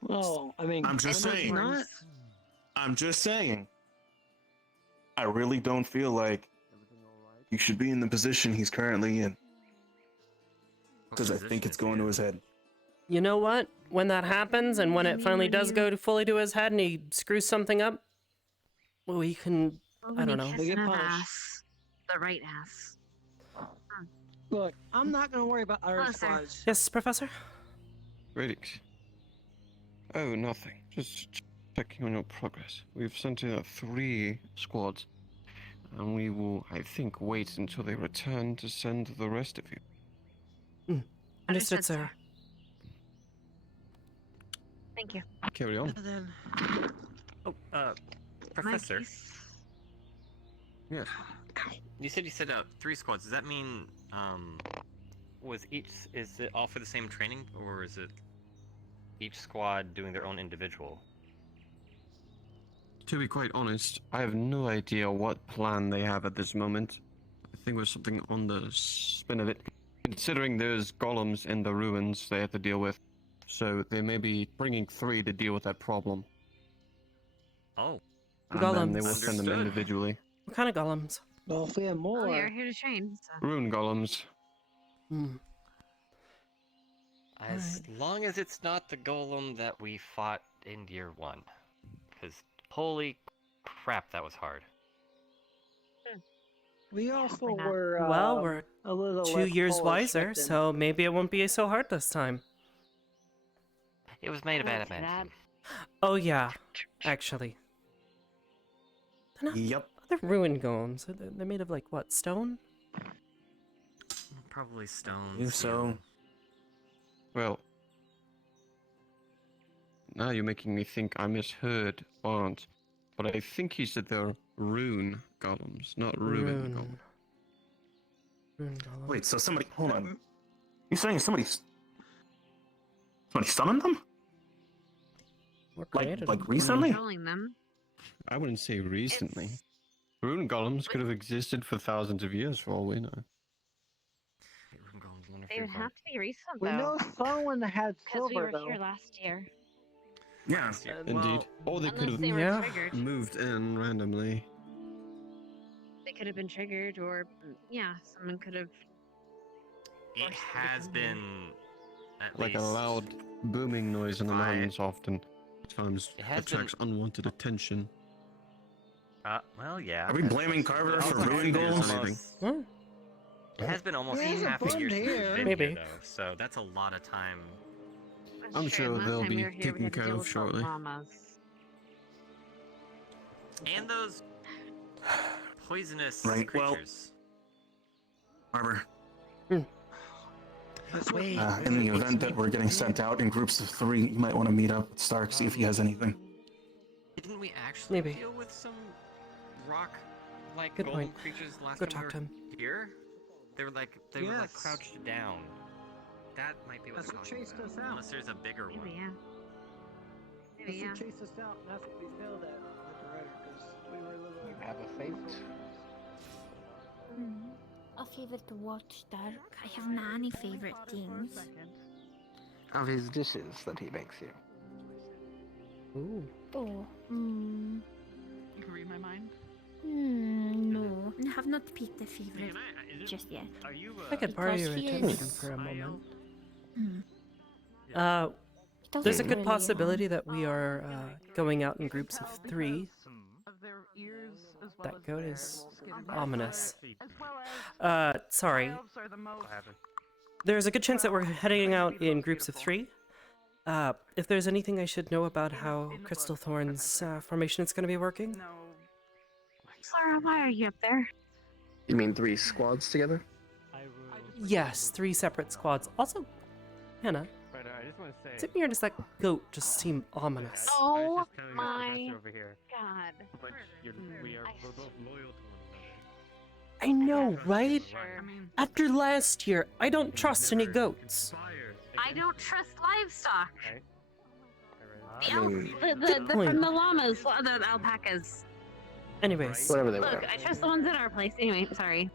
Well, I mean... I'm just saying. Not... I'm just saying. I really don't feel like he should be in the position he's currently in. Because I think it's going to his head. You know what? When that happens, and when it finally does go fully to his head and he screws something up, we can... I don't know. The right ass. Look, I'm not going to worry about other Closer. squads. Yes, Professor? Radix. Oh, nothing. Just checking on your progress. We've sent out 3 squads, and we will, I think, wait until they return to send the rest of you. Understood, sir. Thank you. Carry on. Professor. Yes. You said 3 squads. Does that mean is it all for the same training, or is it each squad doing their own individual? To be quite honest, I have no idea what plan they have at this moment. I think there's something on the spin of it, considering there's golems in the ruins they have to deal with. So they may be bringing 3 to deal with that problem. Oh. And then Golems. they will send them Understood. individually. What kind of golems? Well, if we have more... Oh, you're here to train. So. Rune golems. As long as it's not the golem that we fought in year 1. Because holy crap, that was hard. We also were... well, we're a little 2 less years polished wiser, back then. so maybe it won't be so hard this time. It was made of adamantine. Oh yeah, actually. Yep. They're ruined golems. They're made of like what, stone? Probably stone. If so. Well, now you're making me think I misheard, Arndt. but I think he said they're rune golems, not ruin golems. Rune golem. Wait, so somebody, hold on. You saying somebody summoned them? Or Like created them. recently? Controlling them. I wouldn't say recently. Rune golems could have existed for thousands of years, for all we know. They would have to be recent, We though. know someone had Because we silver, were though. here last year. Yeah, Indeed. Or they could Unless have they were triggered. moved in randomly. They could have been triggered, or yeah, someone could have. It has been at Like a least loud booming noise in the mountains often times It has been- attracts unwanted attention. Well, yeah. Are we blaming Carver for ruin golems? Anything? It has been almost There's a half a year bund since we've here. been Maybe. here, though, so that's a lot of time. I'm sure Last they'll time be we were here, we taken had to care deal of with the shortly. llamas. And those poisonous Right, well- creatures. Arbor, Wait. in the event that we're getting sent out in groups of 3, you might want to meet up with Stark, see if he has anything. Didn't we actually Maybe. deal with some rock-like Good golem point. creatures last Go time talk we to were him. here? They were like Yes. crouched down. That might be what That's they're what talking chased about. us out. Unless there's a bigger Maybe, one. yeah. Maybe, That's yeah. what chased us out, and that's what we failed at the director, because we were a little... You have a favorite? A favorite to watch, Dark. I have many favorite things. Of his dishes that he makes you. Ooh. Oh, You can read my mind. no. I have not picked a favorite just yet. I could borrow your Because he attention is- for a moment. Doesn't There's a good really, possibility that we are going out in groups of 3. Of their ears as well That as goat their is skin and ominous. as well as Sorry. elves are the most There's a good chance that we're heading out in groups of 3. If there's anything I should know about how Crystal Thorn's formation is going to be working? Clara, why are you up there? You mean 3 squads together? Yes, 3 separate squads. Also, Hannah, didn't you notice that goat just seem ominous? Oh my god. We are both loyal to one I know, right? Sure. After last year, I don't trust any goats. I don't trust livestock. The, I mean, Good point. from the llamas, the alpacas. Anyways, whatever they Look, were. I trust the ones in our place. Anyway, sorry.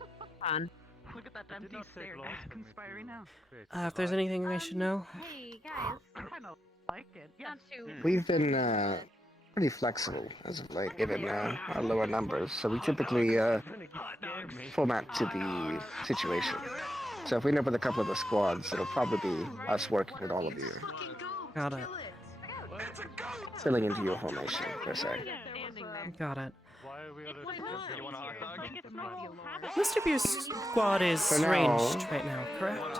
On. Look at that empty stare. Guys, conspiring now. if there's anything I should know. Hey guys, I kind of like it. not too. We've been pretty flexible as of late, given our lower numbers. So we typically format to the situation. So if we end up with a couple of the squads, it'll probably be us working with all of you, Got it. filling into your formation, per se. Got it. You want a hot dog? Most of your squad is For now- ranged right now, correct?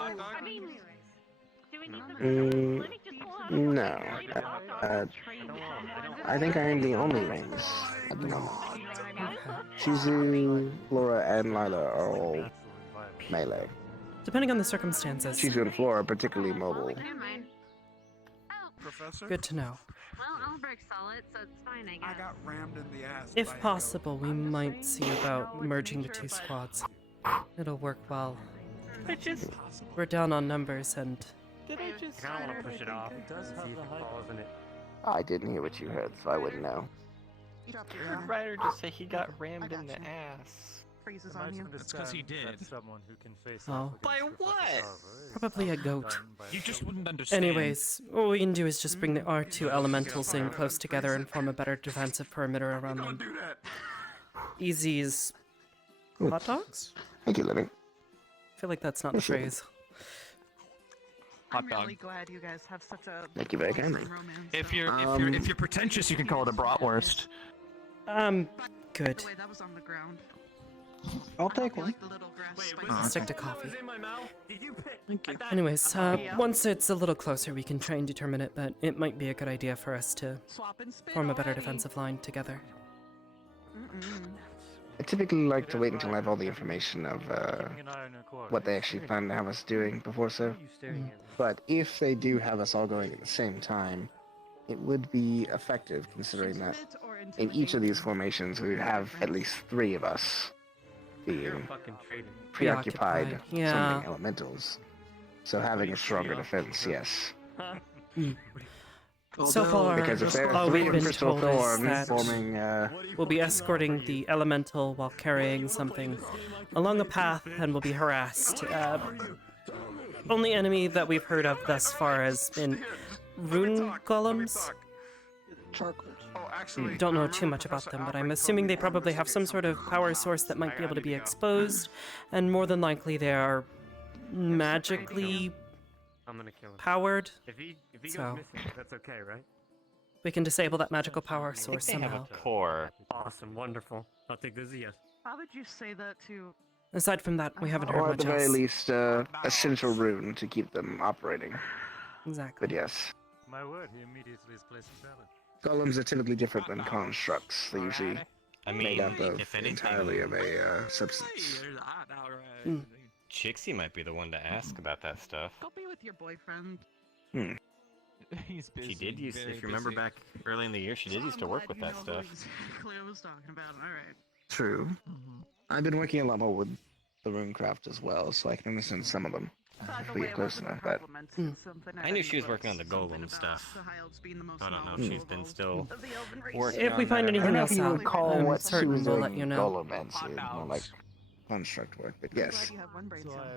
No. I think I am the only range at the moment. Chizu, Flora, and Lila are all melee. Depending on the circumstances. Chizu and Flora are particularly mobile. Never mind. Professor? Good to know. Well, Albrecht saw it, so it's fine, I guess. I got rammed in the ass. If possible, we might see about merging the 2 squads. It'll work well. We're down on numbers and... I kind of want to push it off. See if it falls in it. I didn't hear what you heard, so I wouldn't know. Heard Ryder just say he got rammed in the ass. Freezes on you. It's because he did. Someone who can face Oh. By what? Probably a goat. You just wouldn't understand. Anyways, what we can do is just bring our 2 elementals in close together and form a better defensive perimeter around them. Easy as... hot dogs? Thank you, Living. I feel like that's not the phrase. I'm Hot dog. really glad you guys have such a Thank you very kindly. romance. If you're pretentious, you can call it a bratwurst. Good. The way that was on the ground. I'll take one. Like the little grass Stick to coffee. Thank you. Anyways, once it's a little closer, we can try and determine it, but it might be a good idea for us to Swap and spit form a better already. defensive line together. I typically like to wait until I have all the information of what they actually plan to have us doing before so. But if they do have us all going at the same time, it would be effective considering that in each of these formations, we would have at least 3 of us being preoccupied yeah. summoning elementals. So having a stronger defense, yes. So far, because if there are all 3 we've of been Crystal told is Thorn that forming, we'll be escorting the elemental while carrying something along a path and will be harassed. Only enemy that we've heard of thus far has been rune golems. Don't know too much about them, but I'm assuming they probably have some sort of power source that might be able to be exposed, and more than likely they are magically I'm gonna kill him. powered. If he goes So missing, that's okay, right? we can disable that magical power I think source they somehow. have a core. Awesome, wonderful. I'll take this as a yes. How would you say that to? Aside from that, we haven't heard or at much the very else. least, essential rune to keep them operating. Exactly. But yes, My word, he immediately is placed in balance. golems are typically different than constructs. They're usually I made mean, up of if anything, entirely of a substance. Chixie might be the one to ask about that stuff. Go be with your boyfriend. He's busy. She did use, very if you remember busy. back early in the year, she did used to work with that stuff. Exactly what I was talking about. All right. True. I've been working a lot more with the runecraft as well, so I can understand some of them. But you're close enough, but... I knew she was working on the golem stuff. I don't know if she's been still working If we on find that or anything not. else you out, would call I'm what she certain was we'll doing let you know. Golomancy, more like construct work, but yes.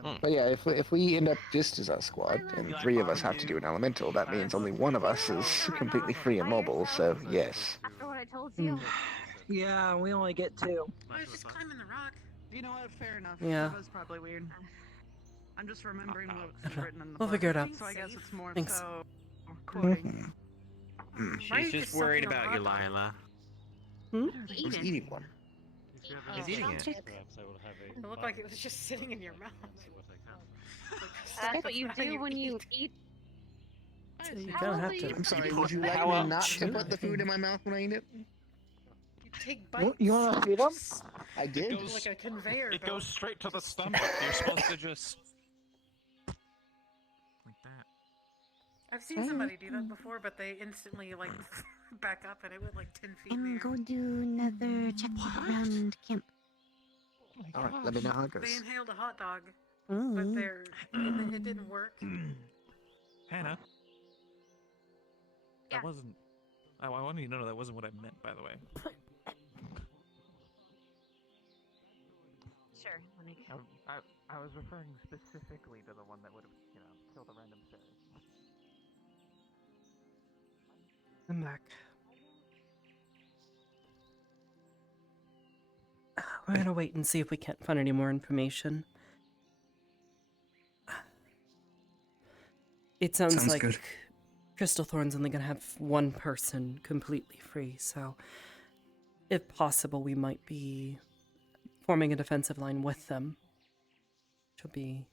Hmm. But yeah, if we end up just as our squad, and 3 of us have to do an elemental, that means only 1 of us is completely free and mobile, so yes. After what I told you. Yeah, we only get 2. I was just climbing the rock. You know what? Fair enough. Yeah. That was probably weird. I'm just remembering what's written in the We'll book. figure it out. So I guess it's more Thanks. so quoting. She's just worried about you, Lila. Who's eating one? He's eating it. It looked like it was just sitting in your mouth. That's what you do when you eat. So you kind of have to. I'm sorry, would you like me not to put the food in my mouth when I eat it? You take bites. What, you want to feed them? I did. Like a conveyor It belt. goes straight to the stomach. You're supposed to just like that. I've seen somebody do that before, but they instantly like back up and it went like 10 feet in the I'm air. going to do another check around camp. Alright, let me know how it They goes. inhaled a hot dog, but it didn't work. Hannah. Yeah. That wasn't. I wanted you to know that wasn't what I meant, by the way. Sure. Let me. I was referring specifically to the one that would have, killed a random fairy. I'm back. We're gonna wait and see if we can't find any more information. It sounds like good. Crystal Thorn's only gonna have 1 person completely free, so if possible, we might be forming a defensive line with them, which will be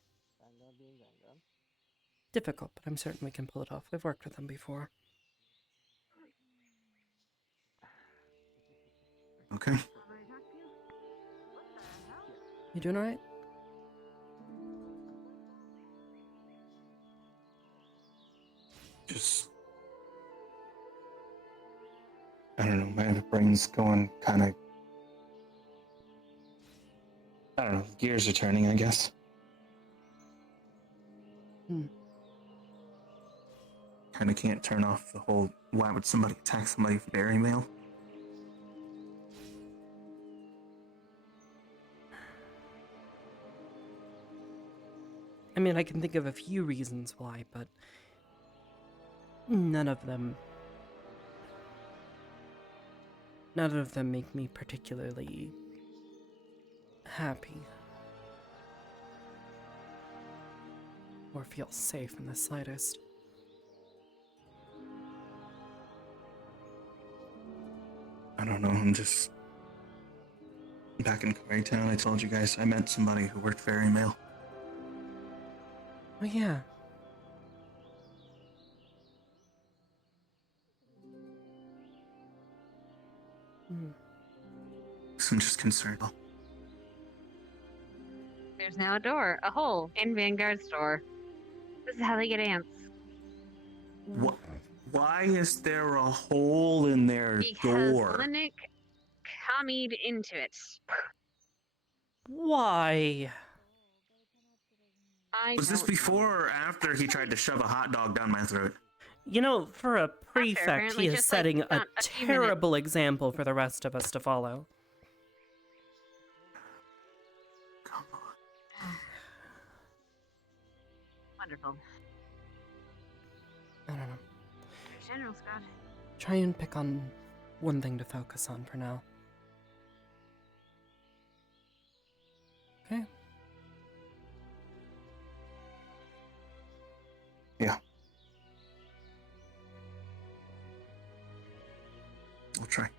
difficult, but I'm certain we can pull it off. We've worked with them before. Okay. You doing alright? Just... I don't know, my brain's going kind of... I don't know, gears are turning, I guess. Kind of can't turn off the whole, why would somebody attack somebody for dairy mail? I mean, I can think of a few reasons why, but none of them make me particularly happy or feel safe in the slightest. I don't know, I'm just... Back in Koreatown, I told you guys I met somebody who worked ferry mail. Oh yeah. So I'm just concerned. There's now a door, a hole in Vanguard's door. This is how they get ants. What? Why is there a hole in their Because door? Linnick commied into it. Why? Was this before or after he tried to shove a hot dog down my throat? You know, for a prefect, apparently, he is just, like, setting a about a few minutes. terrible example for the rest of us to follow. Wonderful. I don't know. General Scott. Try and pick on one thing to focus on for now. Okay. Yeah. I'll try.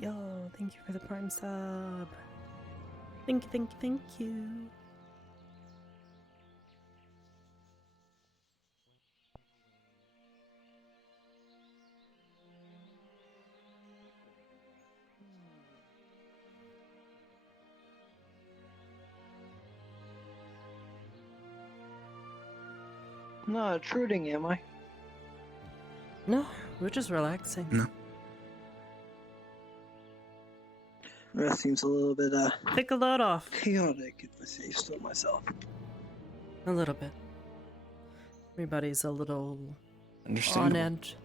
Yo, thank you for the Prime sub. Thank you, thank you, thank you. Not intruding, am I? No, we're just relaxing. No. That seems a little bit, Take a load off. chaotic, if I say so myself. A little bit. Everybody's a little on Understandable. edge.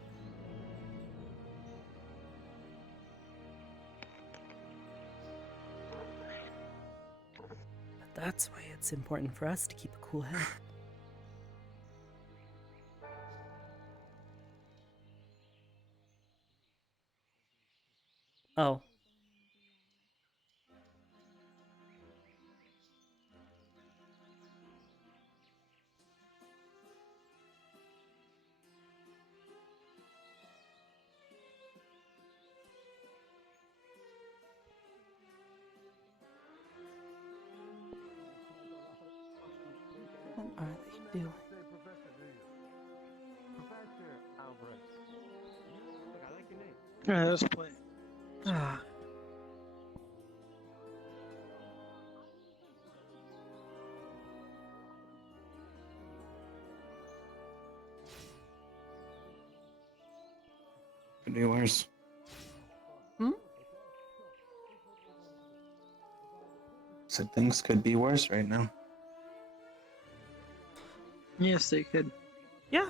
But that's why it's important for us to keep a cool head. Oh. What are they doing? Yeah, that's play. Ah. Could be worse. Hmm? Said things could be worse right now. Yes, they could. Yeah.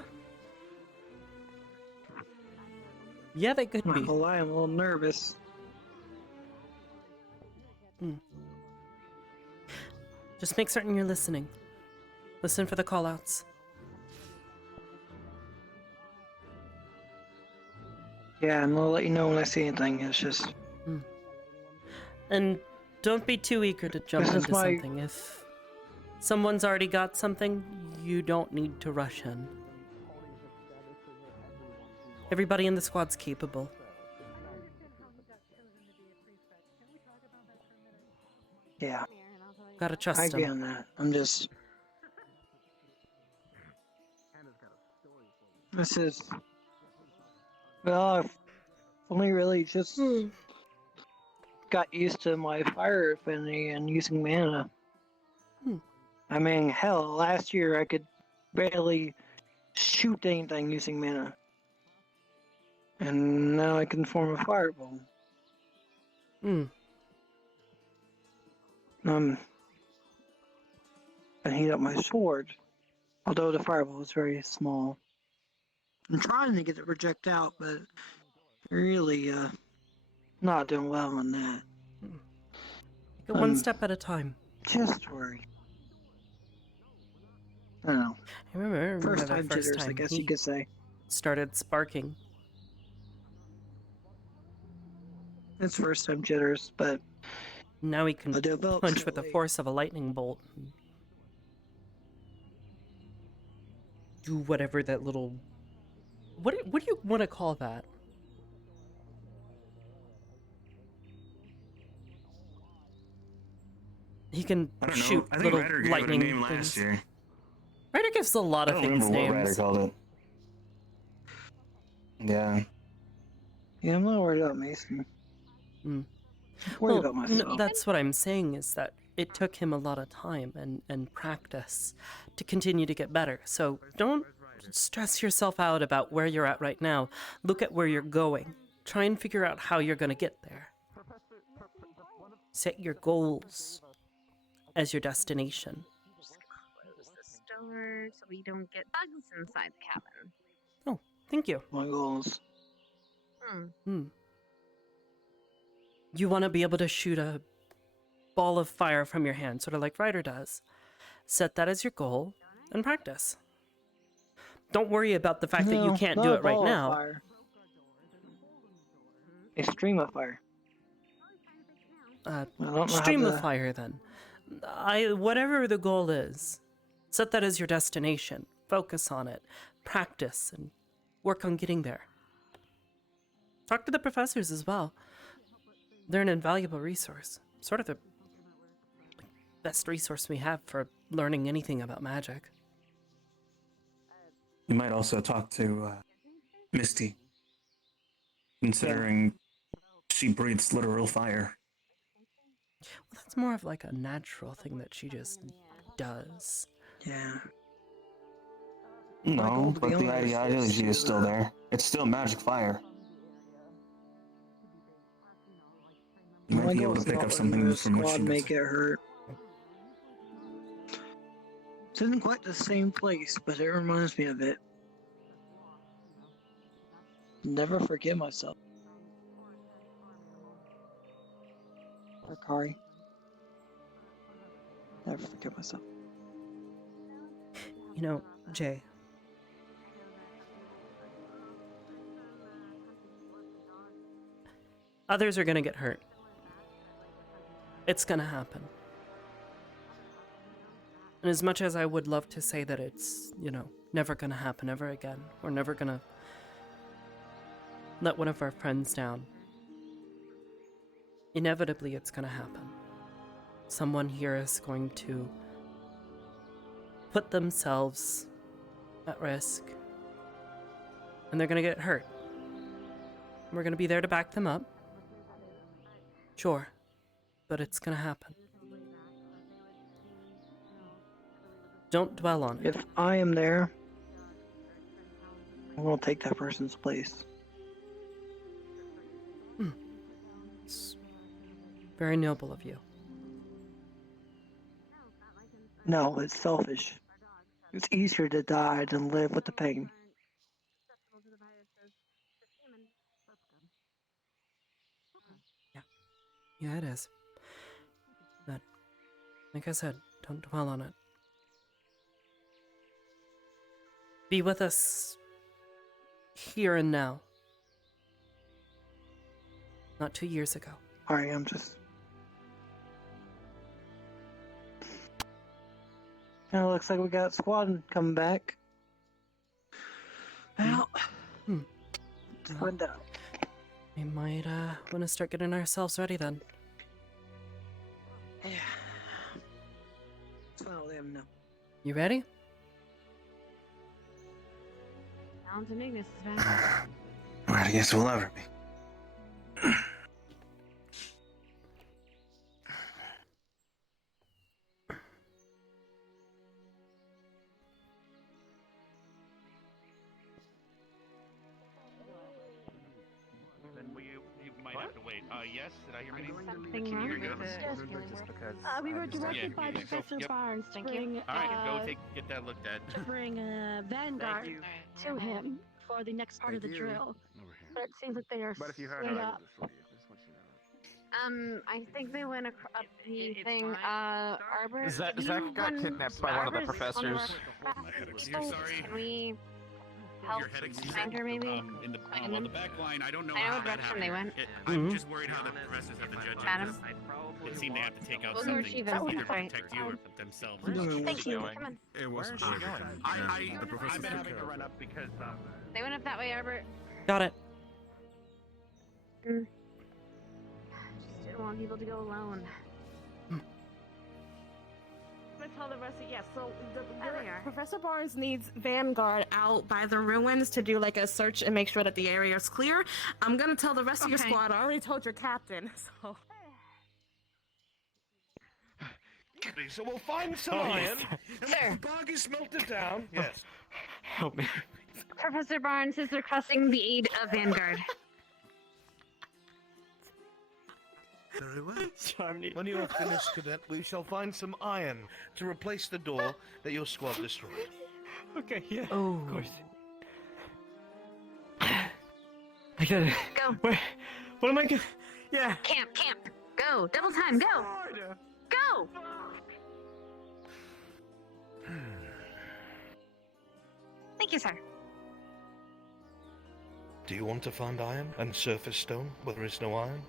Yeah, they could be. Well, I am a little nervous. Just make certain you're listening. Listen for the callouts. Yeah, I'm gonna let you know when I see anything. It's just And don't be too eager to jump This is into my- something. If someone's already got something, you don't need to rush in. Everybody in the squad's capable. yeah. Gotta trust I agree them. on that. I'm just. This is. Well, I've only really just got used to my fire affinity and using mana. I mean, hell, last year I could barely shoot anything using mana. And now I can form a fireball. And heat up my sword. Although the fireball is very small. I'm trying to get it project out, but really, not doing well on that. Take it one step at a time. Just worry. I don't know. I remember First the time first jitters, I time guess he you could say. started sparking. It's first time jitters, but Now he can I developed punch with the force of a lightning bolt. Do whatever that little... What do you want to call that? He can I don't know. shoot I think little Ryder gave it a lightning name last things. year. Ryder gives a lot I of don't things remember what Ryder names. called it. Yeah. Yeah, I'm not worried about Mason. Mm. I'm worried Well, about myself. that's what I'm saying is that it took him a lot of time and practice to continue to get better. So don't stress yourself out about where you're at right now. Look at where you're going. Try and figure out how you're going to get there. Set your goals as your destination. Close the door so we don't get bugs inside the cabin. Oh, thank you. My goals. You want to be able to shoot a ball of fire from your hand, sort of like Ryder does. Set that as your goal and practice. Don't worry about the fact that you can't do it right now. Fire. A stream of fire. Stream of fire then. Whatever the goal is, set that as your destination. Focus on it. Practice and work on getting there. Talk to the professors as well. They're an invaluable resource. Sort of the best resource we have for learning anything about magic. You might also talk to Misty, considering she breathes literal fire. Well, that's more of like a natural thing that she just does. Yeah. No, but the ideology is still there. It's still magic fire. You might be able to pick up some things from what she does. Make it hurt. It's in quite the same place, but it reminds me of it. Never forget myself. Or Kari. Never forget myself. You know, Jay. Others are gonna get hurt. It's gonna happen. And as much as I would love to say that it's, never gonna happen ever again, we're never gonna let one of our friends down, inevitably it's gonna happen. Someone here is going to put themselves at risk, and they're gonna get hurt. We're gonna be there to back them up. Sure, but it's gonna happen. Don't dwell on it. If I am there, I will take that person's place. It's very noble of you. No, it's selfish. It's easier to die than live with the pain. Yeah, it is. But, like I said, don't dwell on it. Be with us here and now. Not 2 years ago. Alright, I'm just... Now it looks like we got squad coming back. Well, let's find out. We might want to start getting ourselves ready then. Yeah. Let's follow them now. You ready? Sounds and Ignis is back. I guess we'll ever be. You might have to wait. Yes, did I hear me? Something wrong with it? Just because. We were directed by Professor Barnes to bring, All right, go get that looked at. to bring Vanguard to him for the next part of the drill. But it seems like they are split up. I think they went up the thing, Arbor. Zach got kidnapped by one of the professors. You're sorry. Can we help Your headaches. find her, maybe? On the back line, I don't know I know how what that direction they happened. went. I'm just worried how the professors have to judge Madam? it seem they have to take out We'll go something retrieve to them. either Right. protect you or themselves. Thank you. Come on. It wasn't Where is she sure. going? The professors been having to run up because They went up that way, Arbor. Got it. Just didn't want people to go alone. gonna tell the rest of so they are. Professor Barnes needs Vanguard out by the ruins to do like a search and make sure that the area is clear. I'm gonna tell the rest of your squad. I already told your captain, so. So we'll find some Oh, iron, yes. and Sir. when the bog is melted down. Yes. Help me. Professor Barnes is requesting the aid of Vanguard. Very well. When you are finished, Cadet, we shall find some iron to replace the door that your squad destroyed. Okay, yeah. Oh. Of course. I got it. Go. Where? What am I gonna? Yeah. Camp. Go. Double time. Go. Go. Thank you, sir. Do you want to find iron and surface stone where there is no iron?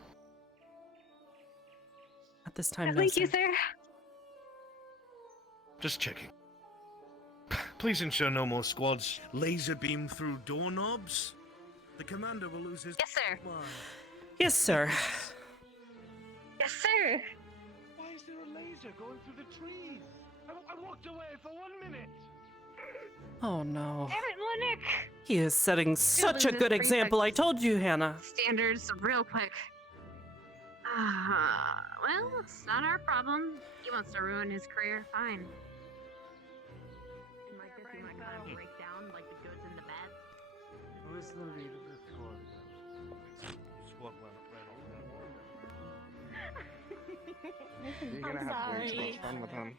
At this time, no, Thank sir. you, sir. Just checking. Please ensure no more squads laser beam through doorknobs. The commander will lose his. Yes, sir. Yes, sir. Yes, sir. Why is there a laser going through the trees? I walked away for 1 minute. Oh no. Damn it, Linux. He is setting such a this good prefect. example. I told you, Hannah. Standards, real quick. Well, it's not our problem. He wants to ruin his career. Fine. And like this, you might kind of break down like the goods and the bad. Who's the leader of the squad? Squad You're gonna have way too much fun with him.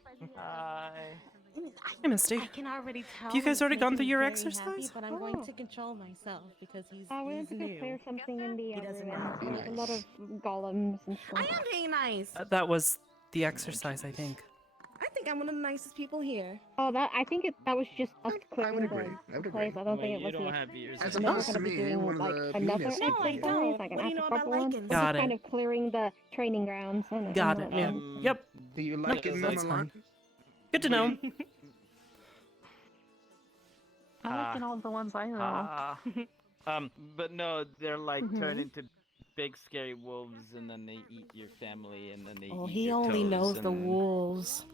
Hey, Misty. I can already tell. Have you guys he's already gone making through me your very exercise? happy, but I'm going to control myself because he's new. Clear something in the He doesn't other know. room. There's a lot of golems and I stuff. am being nice. That was the exercise, I think. I think I'm one of the nicest people here. Oh, I think that was just us clearing agree. I would the agree. place. I don't think it You was don't the. have ears. As And then we're opposed gonna to be me, doing one of like the another meanest people exercise, here. like an What do you know after about proper one. Lycans? This Got is it. kind of clearing the training grounds. And, Got and it. Yeah. whatnot. Yep. Do you like it, That's Mama? fine. Good to know. I like all the ones I know. But no, they're like Mm-hmm. turn into big scary wolves, and then they eat your family, and then they Oh, eat he your only toes, knows and the then- wolves.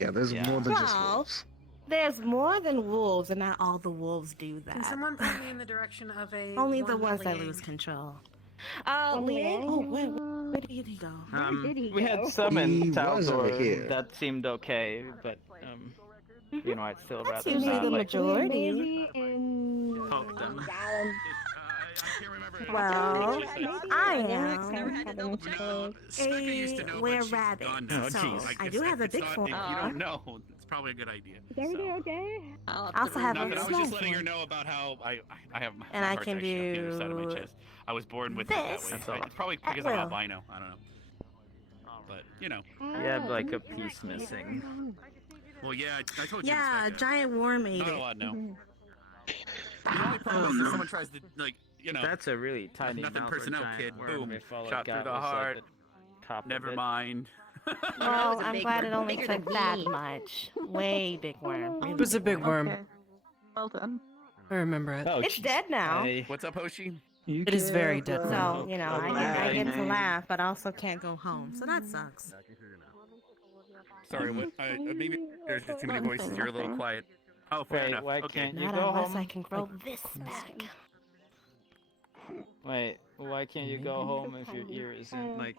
Yeah, there's Yeah. more than just Well, wolves. there's more than wolves, and not all the wolves do that. Can someone point me in the direction of a Only the one ones that Liang? lose control. One Liang? Liang? Oh, where did he go? We had some He in was over Taldor here. that seemed okay, but you know, I'd still That's rather usually not the like majority. Maybe in poke them. Well, I No, Sniper used to know, were but she's rabbit, gone now. so Jeez, I do have a it's big not- form. If you don't know, it's probably a good idea. Is everything okay? I also have Nothing, a I was small just letting her form. know about how I have my And I heart's can actually on the other side of my do chest. I was born with it that this. way. That's all. It's probably At because I'm will. albino. I don't know. But you know. You had like a piece missing. Well, yeah, I told you. Yeah, this back giant worm ate Not it. a lot, no. The only problem is if someone tries to, like, you know, That's a really tiny nothing mouth or personnel giant kid, worm. boom, If all it shot through got the was, like, heart. the top of Never it. mind. Well, I'm glad it only took that much. Way big worm. It was a big worm. Okay. Well done. I remember it. Oh, It's dead now. Hey. What's up, Hoshi? It is very dead now. So, you know, I get to laugh, but I also can't go home. So that sucks. Sorry, what? Maybe there's just too many voices. You're a little quiet. Oh, fair Wait, enough. why Okay. can't you Not go unless home? I can grow this back. Wait, why can't you go home if your ear isn't like?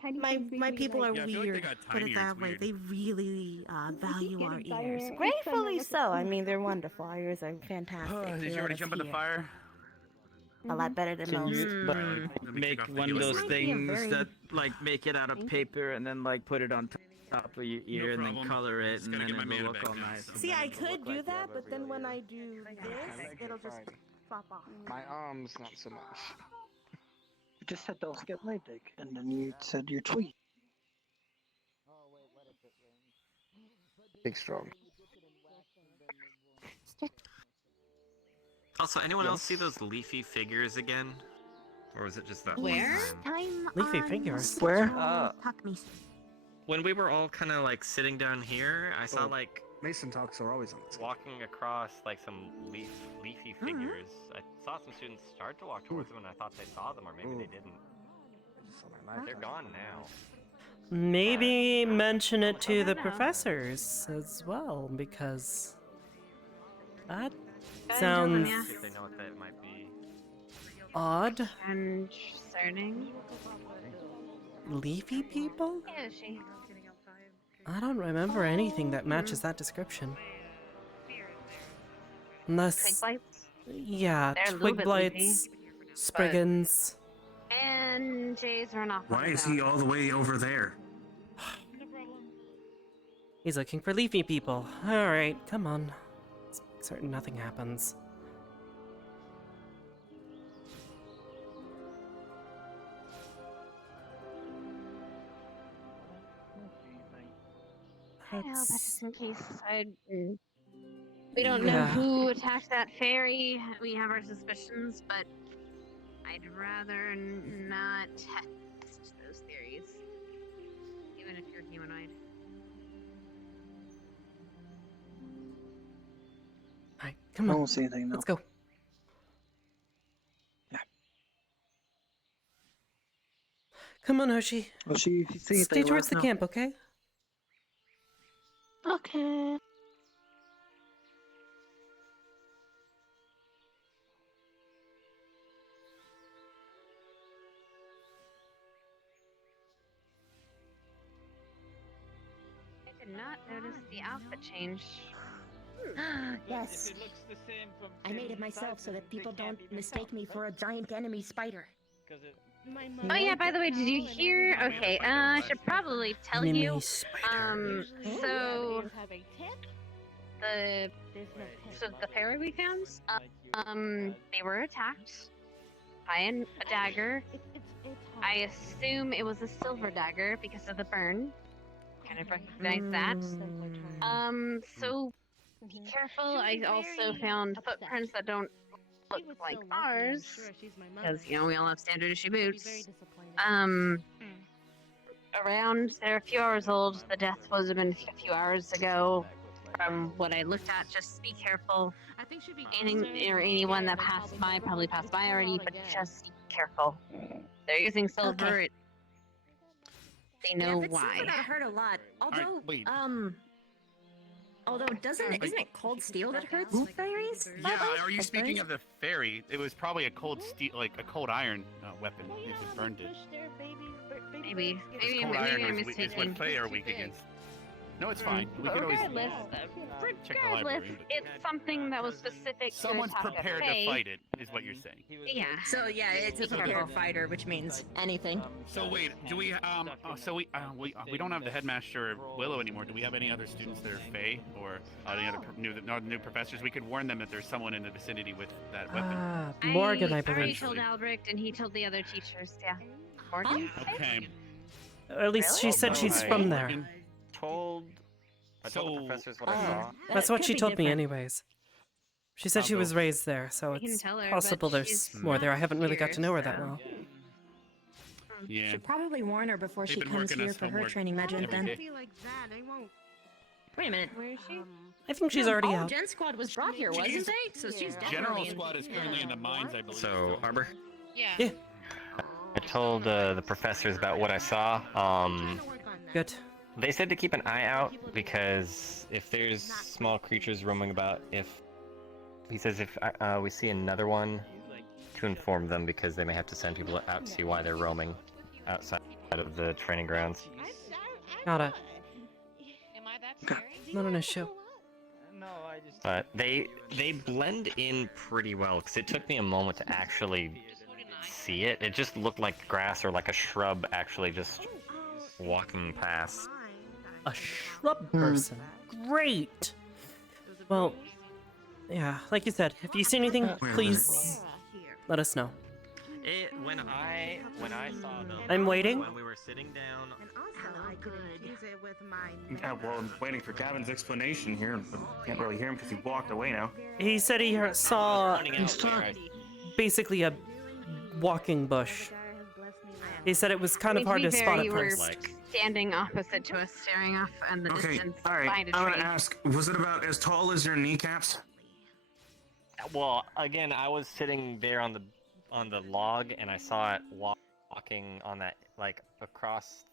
My people are Yeah, I feel like they weird. got Put it tinier, that it's way. weird. They really value our getting ears. tired. Gratefully so. I mean, they're wonderful. Our ears are fantastic. Did They you let already us jump in the hear. fire? A lot better than Can most. you like Let me make take off the one of heels. those Might be a things very- that like make it out of paper and then like put it on top of your ear and then problem. color it Just and gotta then get my it'll mana look back all now, nice. so- and See, then I it'll could look do like you that, have a but then really when I do this, it'll just pop off. My arms, not so much. You just said don't get Leydig, and then you said your tweet. Big strong. Also, anyone else see Yes. those leafy figures again? Or was it just that Where? one time? Leafy figures. Where? Talk me. When we were all kind of like sitting down here, I saw Oh. like Mason talks are always on the walking across like some leafy figures. I saw some students start to walk towards them, and I thought they saw them, or maybe they didn't. They're gone now. Maybe mention it to the professors as well, because that sounds If they know what that might be. odd. Concerning. Leafy people? Yeah, she. I don't remember anything that matches that description. Unless, Twig blights? yeah, They're a little twig bit blights, leafy, spriggans. And Jay's run off. Why is he all the way over there? He's looking for leafy people. Alright, come on. Let's make certain nothing happens. I know, but just in case we don't know who attacked that fairy. We have our suspicions, but I'd rather not test those theories, even if you're humanoid. Alright, come I on. won't see anything. Let's go. Yeah. Come on, Hoshi. Well, she Stay towards the camp, okay? Okay. I did not notice the outfit change. Yes. I made it myself so that people don't mistake me for a giant enemy spider. Oh yeah, by the way, did you hear? Okay, I should probably tell you. So the fairy we found, they were attacked by a dagger. I assume it was a silver dagger because of the burn. Kind of recognize that. So be careful. I also found footprints that don't look like ours, because you know we all have standard issue boots. Around they're a few hours old. The death was been a few hours ago. From what I looked at, just be careful. I think should be Anyone that passed by probably passed by already, but just be careful. They're using silver. Okay. They know It's why. silver that hurt a lot. Although, wait. isn't it cold steel that hurts fairies? Yeah, are you speaking of the fairy? It was probably a cold steel, like a cold iron weapon. If it burned it. Maybe Cold iron I'm is what mistaken. they are weak against. No, it's fine. We can always check the library. It's something that was specific Someone's to attack a prepared to fae. fight it, is what you're saying. Yeah. So yeah, it's a prepared fighter, which means anything. So wait, do we we don't have the headmaster Willow anymore. Do we have any other students that are Fae or any other new professors? We could warn them that there's someone in the vicinity with that weapon. Morgan, I I already believe. told Albrecht, and he told the other teachers. Yeah. Morgan. Okay. At least she said she's from there. I told the professors what I saw. That's what she told me anyways. She said she was raised there, so We can it's tell her, possible but there's she's more there. I not haven't really got to here, know her that so- well. Yeah. Should probably warn her before They've she been comes working here us for her homework training legend every then. day. like that. They won't. Wait a minute. Where is she? I think she's already out. Gen Squad was brought here, wasn't they? So she's General definitely Squad is currently in the mines, I believe. So, Arbor? Yeah. I told the professors about what I saw. Good. They said to keep an eye out because if there's small creatures roaming about, if we see another one, to inform them because they may have to send people out to see why they're roaming outside of the training grounds. Got it. Am I that scary? Not an issue. But they blend in pretty well because it took me a moment to actually see it. It just looked like grass or like a shrub actually just walking past. A shrub person. Great. Well, yeah, like you said, if you see anything, please let us know. When I saw them, I'm waiting. when we were sitting down. I could use it with my. Yeah, well, I'm waiting for Gavin's explanation here, but can't really hear him because he walked away now. He said he saw Pointing out where basically a walking bush. He said it was kind of hard to spot at You were first. standing opposite to us, staring off in the Okay, distance alright, behind a I'm tree. gonna ask, was it about as tall as your kneecaps? Well, again, I was sitting there on the log, and I saw it walking on that like across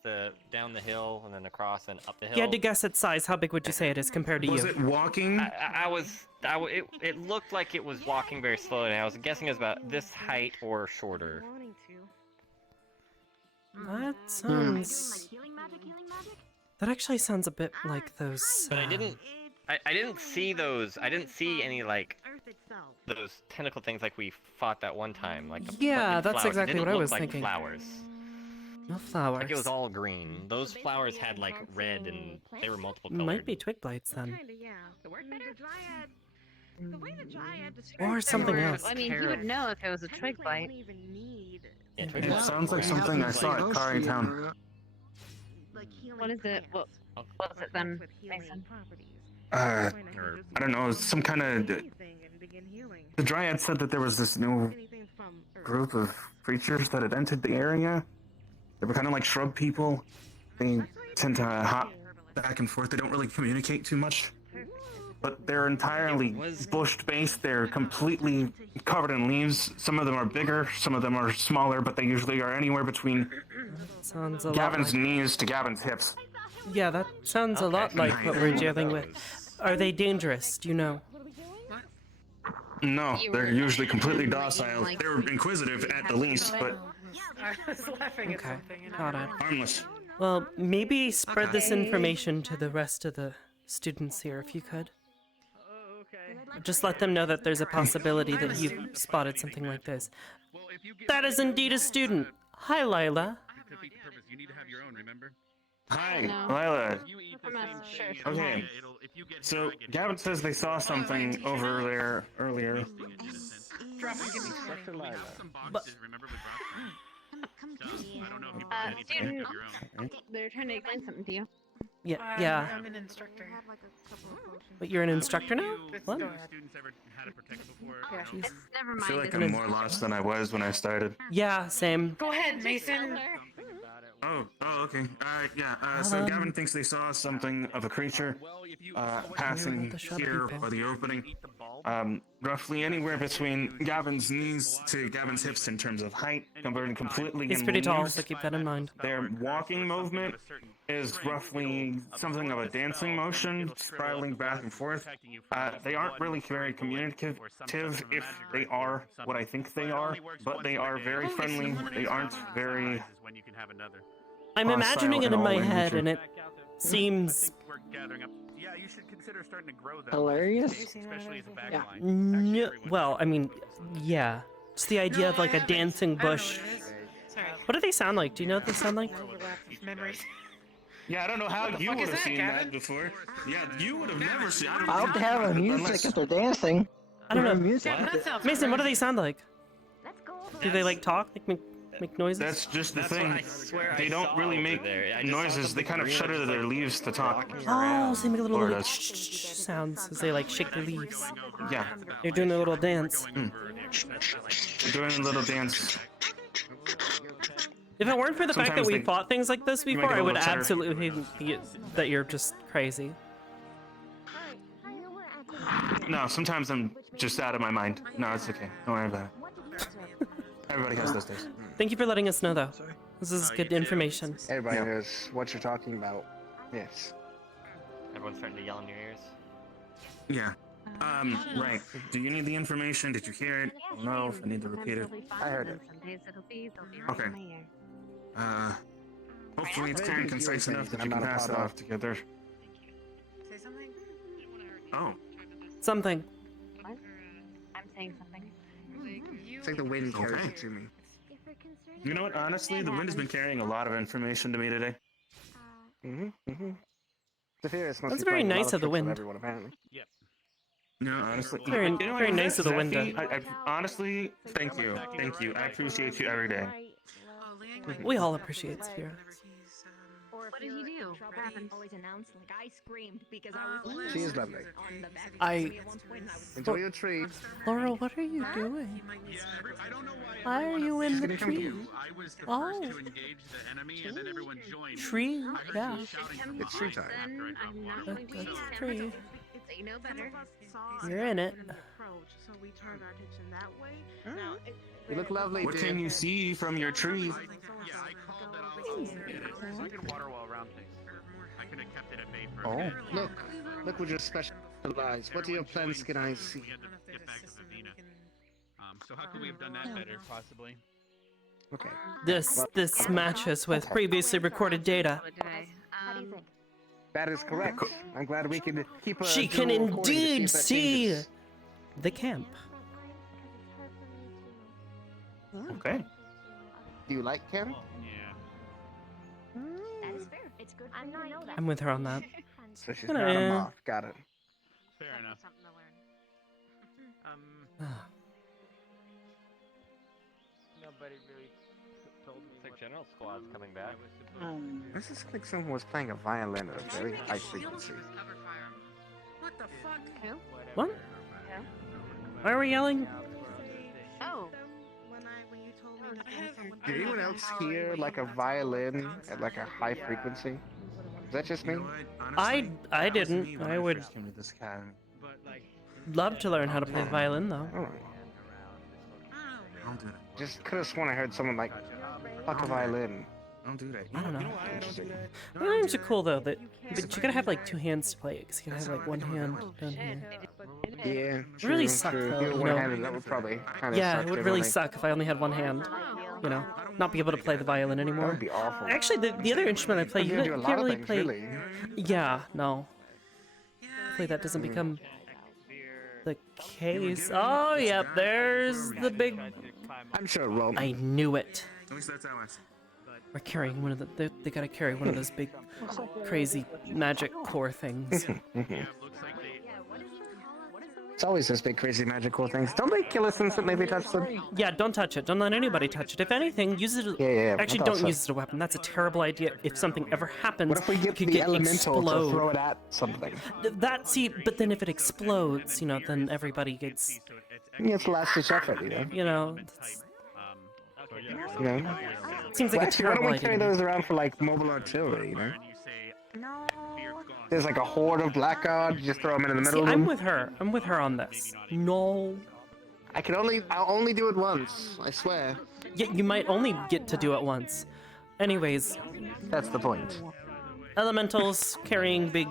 down the hill and then across and up the hill. If you had to guess its size, how big would you say it is compared to Was you? it walking? It looked like it was walking very slowly. I was guessing it was about this height or shorter. That sounds... That actually sounds a bit like those... But I didn't see those. I didn't see any like those tentacle things like we fought that one time. Like Yeah, that's flowers. exactly what I was like thinking. Flowers. No flowers. Like it was all green. Those flowers had like red and they were multiple colored. Might be twig blights then. Or something else. I mean, you would know if it was a twig bite. Yeah, It sounds like something I saw at Town. What is it? What is it then, Mason? I don't know, some kind of... The Dryad said that there was this new group of creatures that had entered the area. They were kind of like shrub people. They tend to hop back and forth. They don't really communicate too much. But they're entirely bush-based. They're completely covered in leaves. Some of them are bigger, some of them are smaller, but they usually are anywhere between Sounds a Gavin's lot like... knees to Gavin's hips. Yeah, that sounds a lot like what we're dealing with. Are they dangerous? Do you know? No, they're usually completely docile. They're inquisitive at the least, but I was laughing at something. And Got it. harmless. Well, maybe spread this information to the rest of the students here if you could. Just let them know that there's a possibility that you've spotted something like this. That is indeed a student. Hi, Lila. You need to have your own, remember? Hi, No. Lila. Sure. Okay, so Gavin says they saw something over there earlier. Drop and give me 20. We have some boxes, remember, with drops. I don't know if you need to Student, have your own. they're trying to explain something to you. Yeah. I'm an instructor. But you're an instructor now? What? Students ever had a protector before? Yeah. Jeez. Never I mind. feel like it's I'm more lost than I was when I started. Yeah, same. Go ahead, Mason. Oh, okay. Yeah, so Gavin thinks they saw something of a creature passing here by the opening. Roughly anywhere between Gavin's knees to Gavin's hips in terms of height, converted completely He's in pretty tall, leaves. so keep that in mind. Their walking movement is roughly something of a dancing motion, spiraling back and forth. They aren't really very communicative if they are what I think they are, but they are very friendly. They aren't very... I'm imagining it in my head, and it I seems... think we're gathering up. Yeah, you should consider starting to grow them. Hilarious? Especially as a bag Yeah. line. No, well, I mean, yeah. Just the idea of like a dancing bush. Sorry. What do they sound like? Do you know what they sound like? Overlap of memories. Yeah, I don't know how What the you fuck would is have that, seen Gavin? that before. Yeah, you would have never seen. I don't I hope they have a music if they're dancing. I don't know. Music. Yeah, that sounds Mason, what do they sound like? Let's go over Do they like talk? Like make noises? That's just the That's what thing. I swear I They don't saw really over make there. I just saw noises. They something kind of green, shudder just, their like, leaves to talk. Oh, so they make a little Florida. like sounds as they like shake their leaves. Yeah, They're doing a little dance. they're doing a little dance. If it weren't for the fact that Sometimes we they- fought things like this you make before, it a I would little cheddar. absolutely think that you're just crazy. No, sometimes I'm just out of my mind. No, it's okay. Don't worry about it. Everybody has those days. Thank you for letting us know, though. This is good information. Everybody knows what you're talking about. Yes. Everyone's starting to yell in your ears. Yeah. Right. Do you need the information? Did you hear it? I don't know if I need to repeat it. I heard it. Some days it'll be, they'll be right Okay. in my ear. Hopefully it's clear and concise enough that you can pass it off together. Say something? Oh. Something. What? I'm saying something. It's like the wind carries Okay. it to me. You know what? Honestly, the wind has been carrying a lot of information to me today. The fear is That's very nice of the wind. Everyone, apparently. No, honestly. Very- you know what, very nice of the Zephy, window. honestly, thank you. Thank you. I appreciate you every day. We all appreciate Sierra. What did he do? What happened? Always announced, like I screamed because I was. She is lovely. On the back. I- Enjoy your tree. Laura, what are you doing? I don't know Why are you in the gonna come tree? here. I was the Oh. first to engage the enemy, and then everyone joined. Tree? I heard Yeah. you shouting from It's tree behind time. after I dropped I'm not water. going to That's use tree. So you know better. You're in it. So we turned our attention that way. Now, You look lovely, What dude. can you see from your tree? Yeah, I called that off. Something water well around things. I could have kept it at bay for a Oh, minute. look what you're specialized. What are your plans can I see? We had to get back to Vivina. So how could we have done that better, possibly? Okay. This matches with previously recorded data. That is correct. I'm glad we can keep a. She can dual recording to indeed if that see changes. the camp. Okay. Do you like Kim? Yeah. That is fair. It's good for you to know that. I'm with her on that. So she's Hello. not a moth. Got it. Fair enough. Nobody really told me. It's like General Squad's coming back. This is like someone was playing a violin at a very high frequency. What the fuck? Who? What? Why are we yelling? Oh. Did anyone else hear like a violin at like a high frequency? Is that just me? I didn't. I would love to learn how to play the violin though. Just could have sworn I heard someone like pluck a violin. Don't do that. I don't know. Violins are cool though, but you gotta have like two hands to play it, because you gotta have like one hand down here. Yeah, It really sucked though, If you you were know. one-handed, that would probably kind of Yeah, suck it would really differently. suck if I only had one hand. You know, not be able to play the violin anymore. That would be awful. Actually, the other instrument I play, You you can do a can't lot of really things, play. really. Yeah, no. Hopefully that doesn't become the case. Oh, yep, there's the big. I'm sure it won't. I knew it. At least that's how I see. We're carrying one of the. They gotta carry one of those big, crazy magic core things. It's always those big crazy magical things. Don't they kill us instantly if we touch them? Yeah, don't touch it. Don't let anybody touch it. If anything, use it. Yeah. Actually, I thought don't so. use it as a weapon. That's a terrible idea. If something ever happens, What if we get it could the get elemental to explode. throw it at something? That see, but then if it explodes, you know, then everybody gets. It's last ditch effort, you know. You know. It's, You know. seems like a Actually, why don't terrible we carry idea. those around for like mobile artillery? You know. There's like a horde of blackguard. You just throw them in the See, middle of I'm them. with her. I'm with her on this. No. I'll only do it once. I swear. Yeah, you might only get to do it once. Anyways, That's the point. elementals carrying big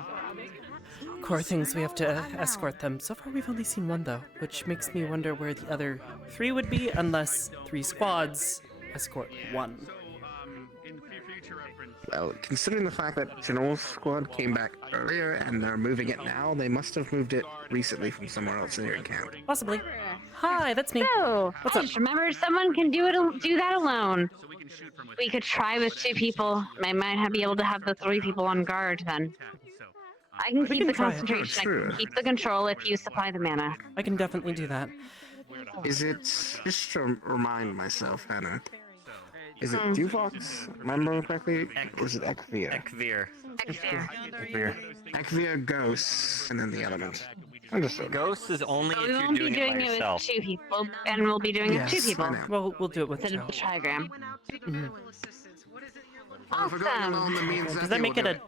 core things. We have to escort them. So far, we've only seen one though, which makes me wonder where the other three would be, unless 3 squads escort one. Well, considering the fact that General Squad came back earlier and they're moving it now, they must have moved it recently from somewhere else in your camp. Possibly. Hi, that's me. So, What's I up? just remembered someone can do that alone. We could try with 2 people. I might be able to have the 3 people on guard then. I can keep can the try it. concentration. I Sure. can keep the control if you supply the mana. I can definitely do that. Is it, just to remind myself, Hannah, is it Hmm. Duvox, remember correctly? Or is it Ekvir? Ekvir. Ekvir. Ekvir, Ghosts, and then the element. Understood. Ghost is only We if you're won't be doing it doing by it yourself. with 2 people, and we'll be doing it 2 Yes, people I know. Well, we'll do it with instead of Joe. the trigram. Mhm. If we're going alone, Awesome. that means Does that make it a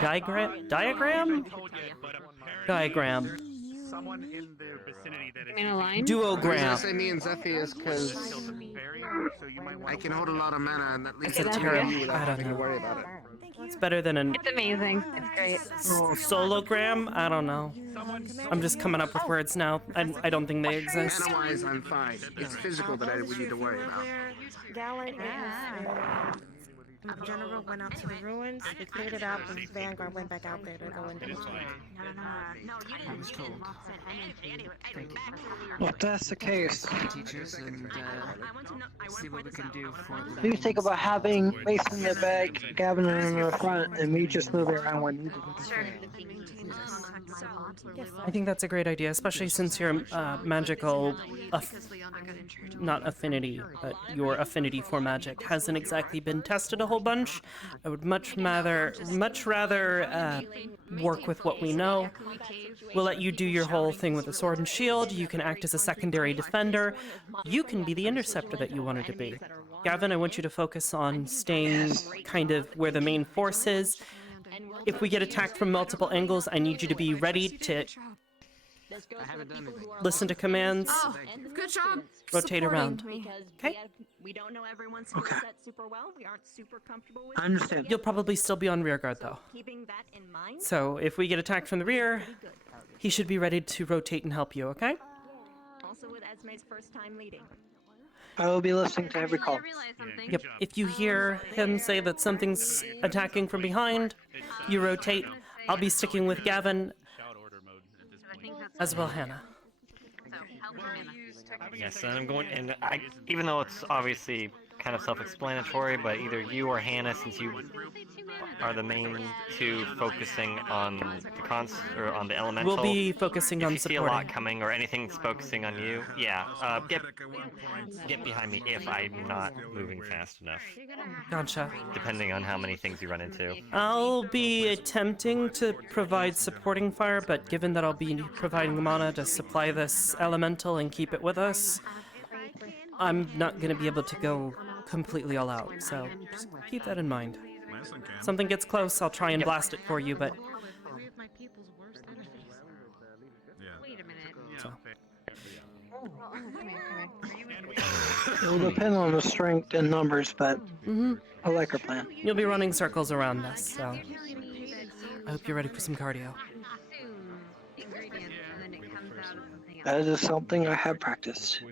diagram? Diagram. Someone in the vicinity that is In a line? The reason I Duogram. say me and Zephy is because I can hold a lot of mana and that leaves It's it a to terrible. you I without don't having to know. worry about it. It's better than an It's amazing. It's great. sologram. I don't know. I'm just coming up with words now. I don't think they exist. Mana-wise, I'm fine. It's physical that we need to worry about. Galen and General went out to the ruins. We cleared it out, and Vanguard went back out there to go into it. Well, if that's the case, Teachers and see what we can do for the. you think about having Mason in the back, Gavin in the front, and me just moving around when needed. I think that's a great idea, especially since your magical, not affinity, but your affinity for magic hasn't exactly been tested a whole bunch. I would much rather work with what we know. We'll let you do your whole thing with the sword and shield. You can act as a secondary defender. You can be the interceptor that you wanted to be. Gavin, I want you to focus on staying kind of where the main force is, if we get attacked from multiple angles, I need you to be ready to listen to commands, Oh, good job. rotate around. Okay. We don't know everyone's skill set super well. We aren't super comfortable with I understand. You'll probably still be on rear guard though. keeping that in mind. So if we get attacked from the rear, he should be ready to rotate and help you, okay? Also with Esme's first time leading. I will be listening to every call. Yep. If you hear him say that something's attacking from behind, you rotate. I'll be sticking with Gavin, as well Hannah. Yes, and I'm going, and even though it's obviously kind of self-explanatory, but either you or Hannah, since you are the main two focusing on the or on the elemental. We'll be focusing on if you see a supporting. lot coming or anything's focusing on you, yeah, get behind me if I'm not moving fast enough. Gotcha. Depending on how many things you run into. I'll be attempting to provide supporting fire, but given that I'll be providing mana to supply this elemental and keep it with us, I'm not going to be able to go completely all out, so just keep that in mind. Something gets close, I'll try and blast it for you, but... So. It will depend on the strength and numbers, but I like our plan. You'll be running circles around us, so... I hope you're ready for some cardio. That is something I have practiced.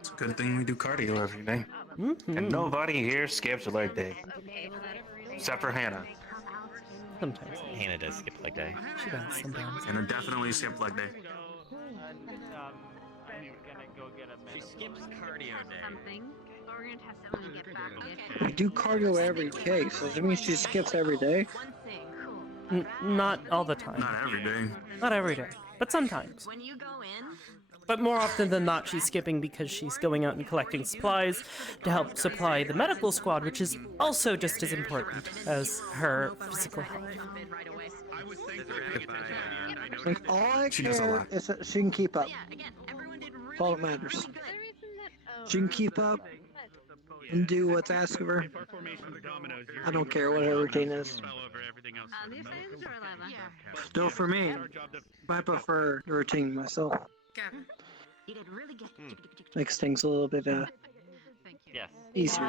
It's a good thing we do cardio every day. And nobody here skips a leg day. Except for Hannah. Sometimes. Hannah does skip leg day. She does sometimes. Hannah definitely skipped leg day. She skips cardio day. We do cardio every day, so that means she skips every day. Not all the time. Not every day. Not every day, but sometimes. But more often than not, she's skipping because she's going out and collecting supplies to help supply the medical squad, which is also just as important as her physical health. Like, all I care is that she can keep up. That's all that matters. She can keep up and do what's asked of her. I don't care what her routine is. Still for me, I prefer the routine myself. Makes things a little bit easier.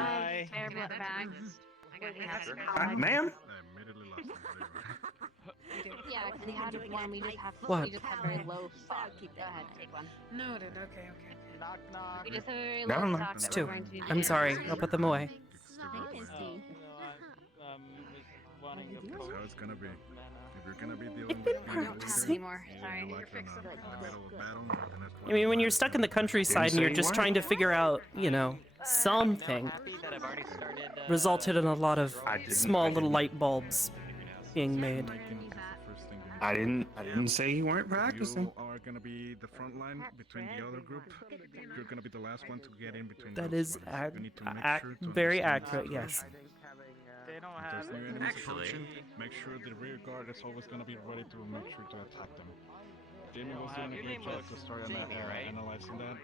Ma'am? Yeah, because we had one, we just have What? we just have very low stock. Go ahead, take one. Noted. Okay. We just have a very Never low mind. stock. It's that two. we're going to I'm sorry, I'll put them away. So it's gonna be. If you're gonna be dealing with anymore. Sorry. I mean, when you're stuck in the countryside and you're just trying to figure out, you know, something, resulted in a lot of small little light bulbs being made. I didn't say you weren't practicing. You are gonna be the front line between the other group. You're gonna be the last one to get in between. That those is ones. You need to make sure to very understand accurate, yes. If there's new enemies approaching, make sure the rear guard is always gonna be ready to make sure to attack them. Jamie was doing a great job to start analyzing that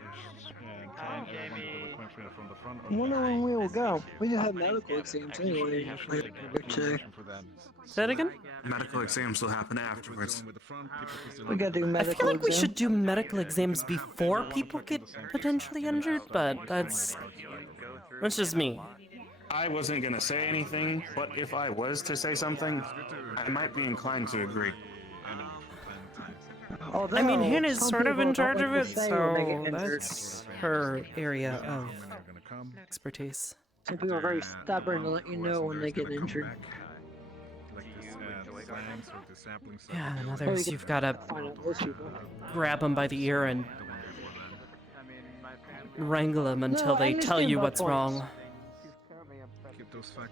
and telling everyone who went from the front. I wonder when we will go. We do have medical exams anyway. Say that again? Medical exams will happen afterwards. We gotta do I medical feel like we exam. should do medical exams before people get potentially injured, but that's just me. I wasn't gonna say anything, but if I was to say something, I might be inclined to agree. I mean, Hannah's some sort of in people don't charge of like it, to say when they so get injured. that's her area of expertise. Some people are very stubborn to let you know when they get injured. Yeah, and others you've got to grab them by the ear and wrangle them until No, I they tell understand you both what's points. wrong.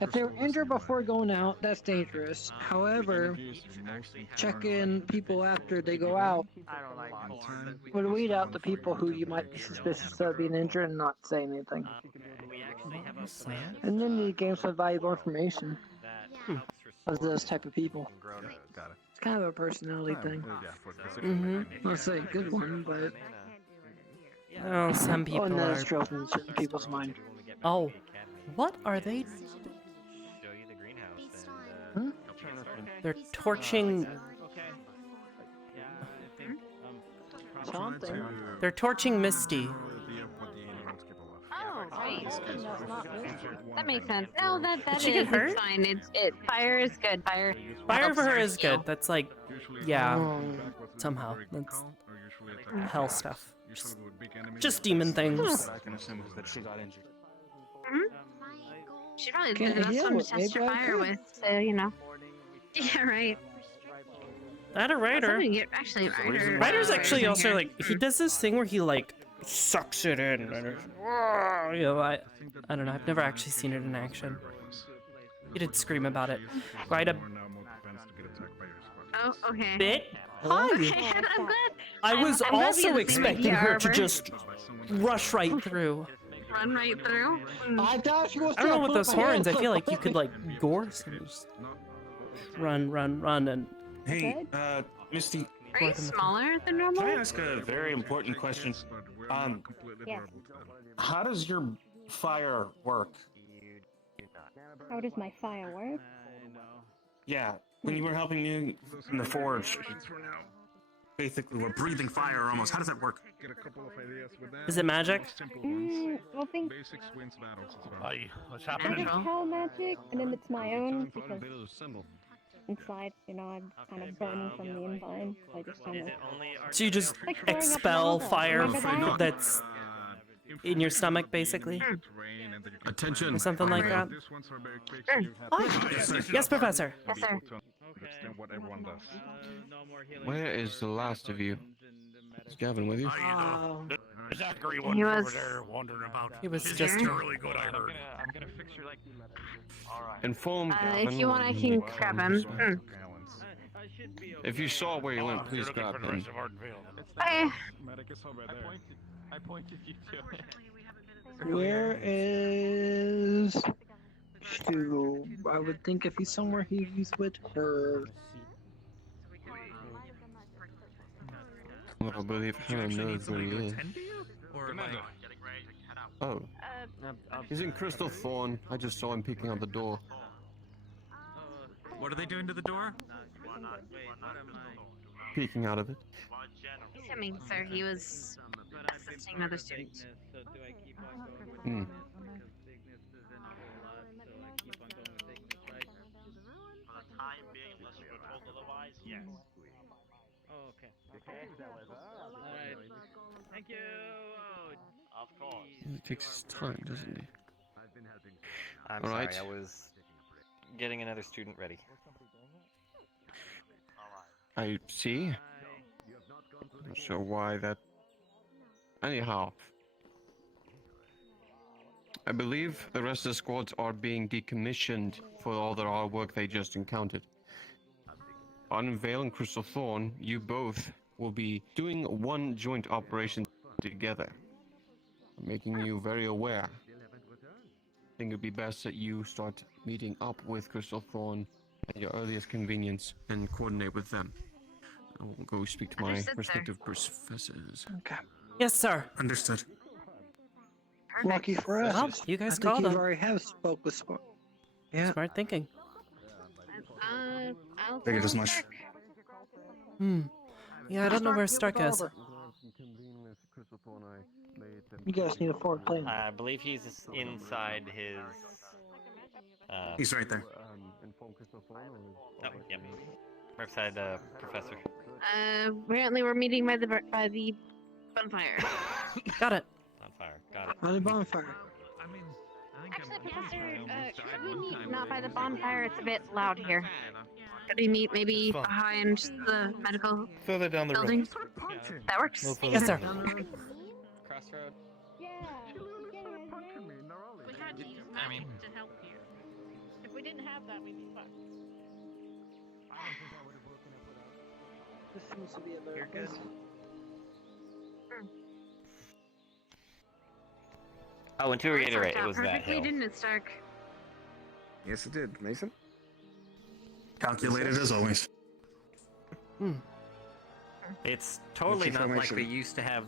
If they're injured before going out, that's dangerous. However, check in people after they go out. Would weed out the people who you might be suspicious of being injured and not say anything. And then you gain some valuable information of those type of people. It's kind of a personality thing. Let's say a good one, but Well, some people that are... is drilled in certain people's mind. Oh. What are they? Show you the greenhouse and help you get started. They're torching. Something. They're torching Misty. Oh, right. That makes sense. No, that Did she get is hurt? fine. Fire is good. Fire Fire for her helps is heal. good. That's like, yeah, somehow. That's hell stuff. Just demon things. I can assume is that she got injured. She probably Can't did enough heal to it, test her maybe I fire could. with, so you know. Yeah, right. That a writer. Actually, writer. Writer's actually in also here. like he does this thing where he like sucks it in. And it's, you know, I don't know. I've never actually seen it in action. He did scream about it. Quite a Oh, okay. bit. Hi. Hi. I'm glad. I was I'm glad we also get to see expecting Mickey her to Arbor. just rush right through. Run right through. I thought she was. I don't know with those horns. I feel like you could like gore some. Just run, and. Hey, Misty. Are you smaller than normal? Can I ask a very important question? Yes. How does your fire work? How does my fire work? Yeah, when you were helping me in the forge, basically we're breathing fire almost. How does that work? Is it magic? Well, think What's I happening? just tell magic, and then it's my own because inside, you know, I'm kind of burning from the inside, so I just kind of. So you just Like throwing up expel lava. fire Remember that? that's in your stomach, basically, Attention. or something like that. Hi. Yes, Professor. Yes, sir. What everyone does. Where is the last of you? Is Gavin with you? Zachary He was- over there wandering about. He was His just- is really good, I heard. I'm gonna fix your like. Inform Gavin. If you want, I when can you grab come. him. If you saw where he went, please grab him. Okay. I pointed you to it. Where is Stu? I would think if he's somewhere, he's with her. Well, I believe Hannah knows where he is. Oh. He's in Crystal Thorn. I just saw him peeking out the door. What are they doing to the door? Peeking out of it. Assuming, sir, he was assisting another student. Hmm. Thank you. Of course. He takes his time, doesn't he? I'm All sorry, right. I was getting another student ready. I see. Not sure why that. Anyhow. I believe the rest of the squads are being decommissioned for all the hard work they just encountered. On Vale and Crystal Thorn, you both will be doing one joint operation together. Making you very aware. I think it'd be best that you start meeting up with Crystal Thorn at your earliest convenience and coordinate with them. I will go speak to my Understood, sir. respective professors. Okay. Yes, sir. Understood. Lucky for us. Well, you guys I think called you him. already have spoke with Spark. Yeah. Smart thinking. I'll Figured as much. Yeah, I don't know where Stark is. You guys need a forward plan. I believe he's inside his. He's right there. Oh, yep. Right beside the professor. Apparently we're meeting by the bonfire. Got it. On fire. Got it. On the bonfire. Actually, Professor, could we meet not by the bonfire? It's a bit loud here. Could we meet maybe behind the medical Further down the building? road. That works. Yes, sir. Crossroad. Yeah. We had to use magic to help you. If we didn't have that, we'd be fucked. This seems to be a better place. Oh, and to reiterate, it was that perfectly, hill. didn't it, Stark? Yes, it did. Mason? Calculated as always. It's totally What's not your like they information? used to have.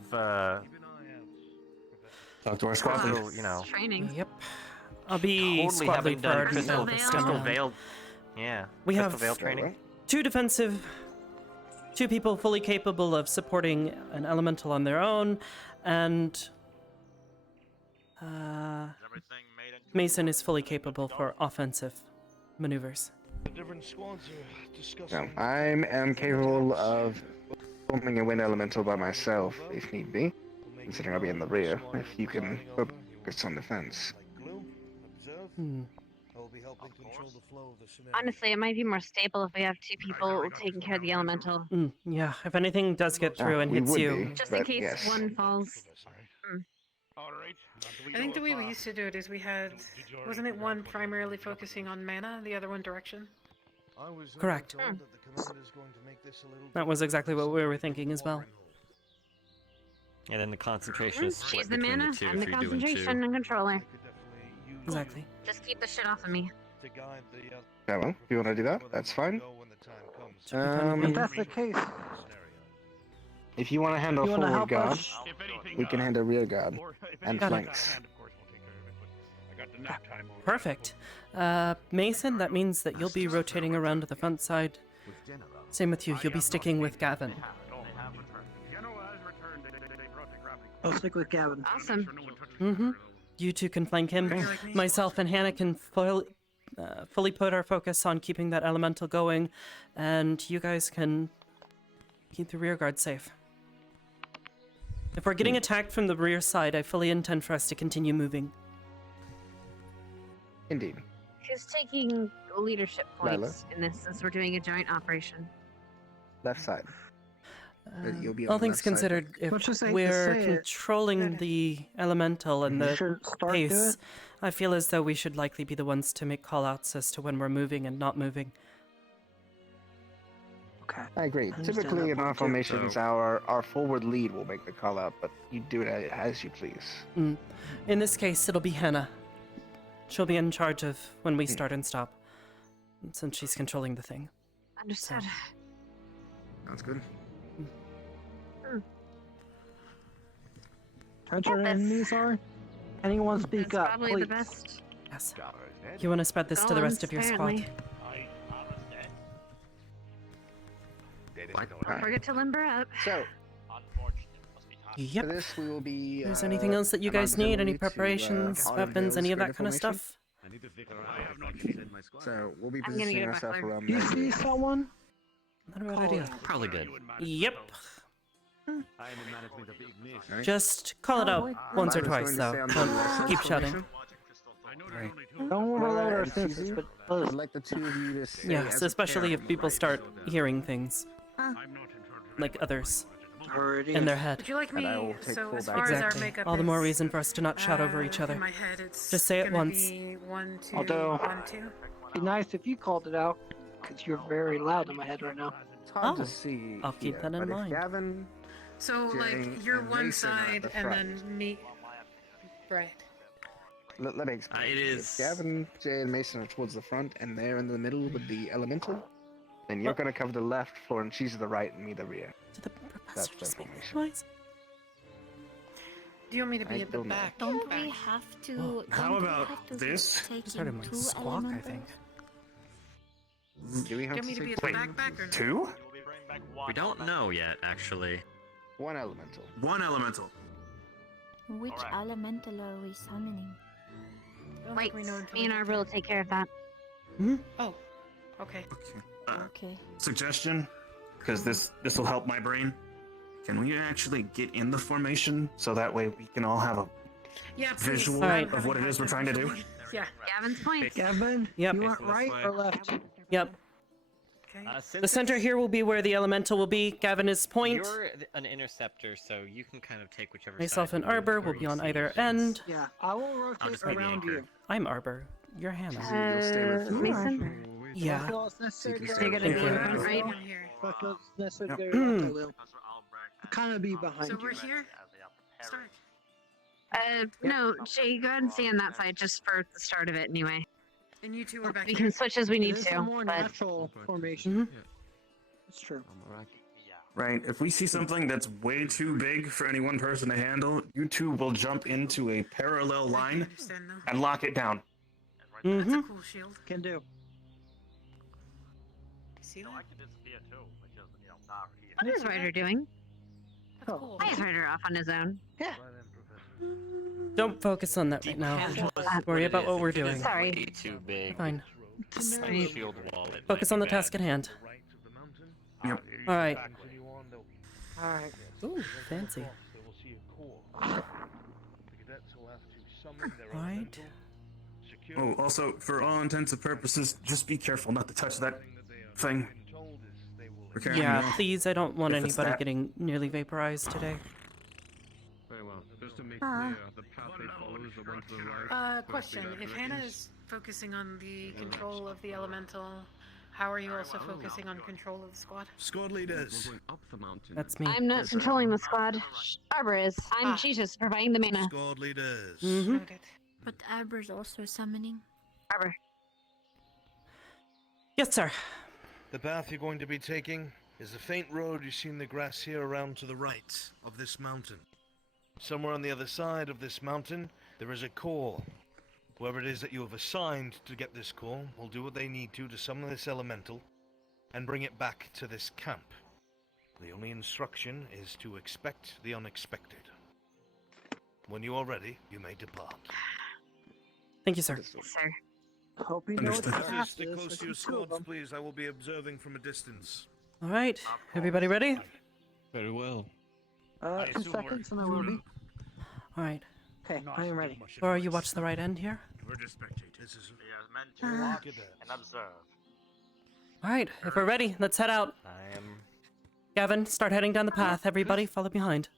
Talk to our squad leader. You know. Training. Yep. I'll be totally squad haven't lead for done our Crystal Crystal Veil. Yeah. We Crystal have Veil training. two people fully capable of supporting an elemental on their own, and Mason is fully capable for offensive maneuvers. No, I am capable of forming a wind elemental by myself if need be, considering I'll be in the rear. If you can focus on defense. Honestly, it might be more stable if we have two people taking care of the elemental. Yeah, if anything does get through and we hits would you, be, Just in case one falls. I think the way we used to do it is we had, wasn't it one primarily focusing on mana, the other one direction? correct. That was exactly what we were thinking as well. And then the concentration is split She's the between mana, the two I'm if the you're doing concentration two. and controller. Exactly. Just keep the shit off of me. Yeah, well, if you want to do that, that's fine. If that's the case, If you want to handle you want to forward help guard, us? we can handle rear guard and Got it. flanks. Perfect. Mason, that means that you'll be rotating around to the front side. Same with you, you'll be sticking with Gavin. I'll stick with Gavin. Awesome. You two can flank him. Myself and Hannah can fully put our focus on keeping that elemental going, and you guys can keep the rear guard safe. If we're getting attacked from the rear side, I fully intend for us to continue moving. Indeed. Who's taking leadership Lila. points in this since we're doing a joint operation? Left side. You'll be on All the things left side. considered, if Much as I hate to we're say it, controlling the elemental and you the shouldn't start to pace, it. I feel as though we should likely be the ones to make call-outs as to when we're moving and not moving. Okay. I agree. understand Typically that in our point too. formations, our forward lead will make the call out, but you do it as you please. In this case, it'll be Hannah. She'll be in charge of when we start and stop, since she's controlling the thing. Understood. Sounds good. Turns our enemies are. Anyone speak up, Probably please. the best. Yes. You want to spread this to the rest of your squad? Don't forget to limber up. So, Yep. for this we will be. If there's anything else that you guys need, any preparations, weapons, any of that kind of stuff? So we'll be I'm gonna get positioning a ourselves buckler. around. You there. see someone? Not a bad idea. Probably good. Yep. Just call it out once or twice, though. Don't keep shouting. Don't overload our And Caesar, senses, but I'd like the two of you to say Yes, as a especially pair. if people start hearing things. Like others. In their head. Would you like me, And I will take so full as back. far as our Exactly. makeup All the more is, reason for us to not shout over each other. in my head, it's Just say it gonna once. be 1, 2, Although- 1, 2. be nice if you called it out, because you're very loud in my head right now. It's hard Oh, to see. I'll keep here, that in but if mind. Gavin, So, Jay, like, you're and one Mason are at side, the and front. then me. Right. let me explain. It If is- Gavin, Jay, and Mason are towards the front, and they're in the middle with the elemental, then you're gonna cover the left floor, and she's the right, and me the rear. Did the That's professor the just make that formation. noise? Do you want me to be I at the don't know. back? Don't we have to? How don't we about have to this? take Just heard in him like two squawk, I elementals? think. Do we have Do you want me to be at the Wait, back or no? Two? We don't know yet, actually. One elemental. One elemental. Which elemental are we summoning? I don't Wait, think we know until me and we get Arbor will take care of that. Oh, okay. Okay. Suggestion, because this will help my brain. Can we actually get in the formation so that way we can all have a Yeah, please. visual Alright. of what it is we're trying to do? Yeah. Gavin's point. Gavin, Yep. you want right or left? Yep. Okay. The center here will be where the elemental will be. Gavin is point. You're an interceptor, so you can kind of take whichever Myself side and you move Arbor where will be you on see either things. end. Yeah, I will rotate just be the around anchor. you. I'm Arbor. You're Hannah. You'll stay with me. Mason? I Yeah. feel it's necessary So you to can go stay to with the me. front, Right? One here. If I feel it's necessary to Yep. go, I will. I'll kind of be behind So you. we're here. Start. No, Jay, go ahead and stay on that side just for the start of it anyway. And you two are back We here. can switch as we It need is to, a more but natural formation. Mhm. It's true. Right. If we see something that's way too big for any one person to handle, you two will jump into a parallel I line understand now. and lock it down. That's a cool shield. Can do. See that? I can disappear too, but just, not here. What is Ryder doing? That's cool. Why is Ryder off on his own? Yeah. Don't focus on that right now. Worry about what we're doing. Sorry. Way too big. Fine. Like shield wall. It Focus might on be the bad. task at hand. Yep. All right. Alright. Ooh, fancy. Right. Oh, also, for all intents and purposes, just be careful not to touch that thing. We're carrying Yeah, it off. please. I don't want If it's anybody that- getting nearly vaporized today. Very well. Just to make clear, the path they follow is the one to the right. Question. If Hannah is focusing on the control of the elemental, how are you also focusing on control of the squad? Squad leaders. We're going up the mountain. That's me. I'm not controlling the squad. Arbor is. She's just providing the mana. Squad leaders. Mm-hmm. But Arbor's also summoning. Arbor. Yes, sir. The path you're going to be taking is a faint road you see in the grass here around to the right of this mountain. Somewhere on the other side of this mountain, there is a call. Whoever it is that you have assigned to get this call will do what they need to summon this elemental and bring it back to this camp. The only instruction is to expect the unexpected. When you are ready, you may depart. Thank you, sir. Sir. Hope you know what Understood. the Please path stick is. close to your squads, please. I will be observing from a distance. All right. Everybody ready? Very well. 2 seconds and I will be. All right. Okay, I am ready. Laura, you watch the right end here. We're just spectators. This is meant to watch and observe. All right. If we're ready, let's head out. I am. Gavin, start heading down the path. Everybody, follow behind.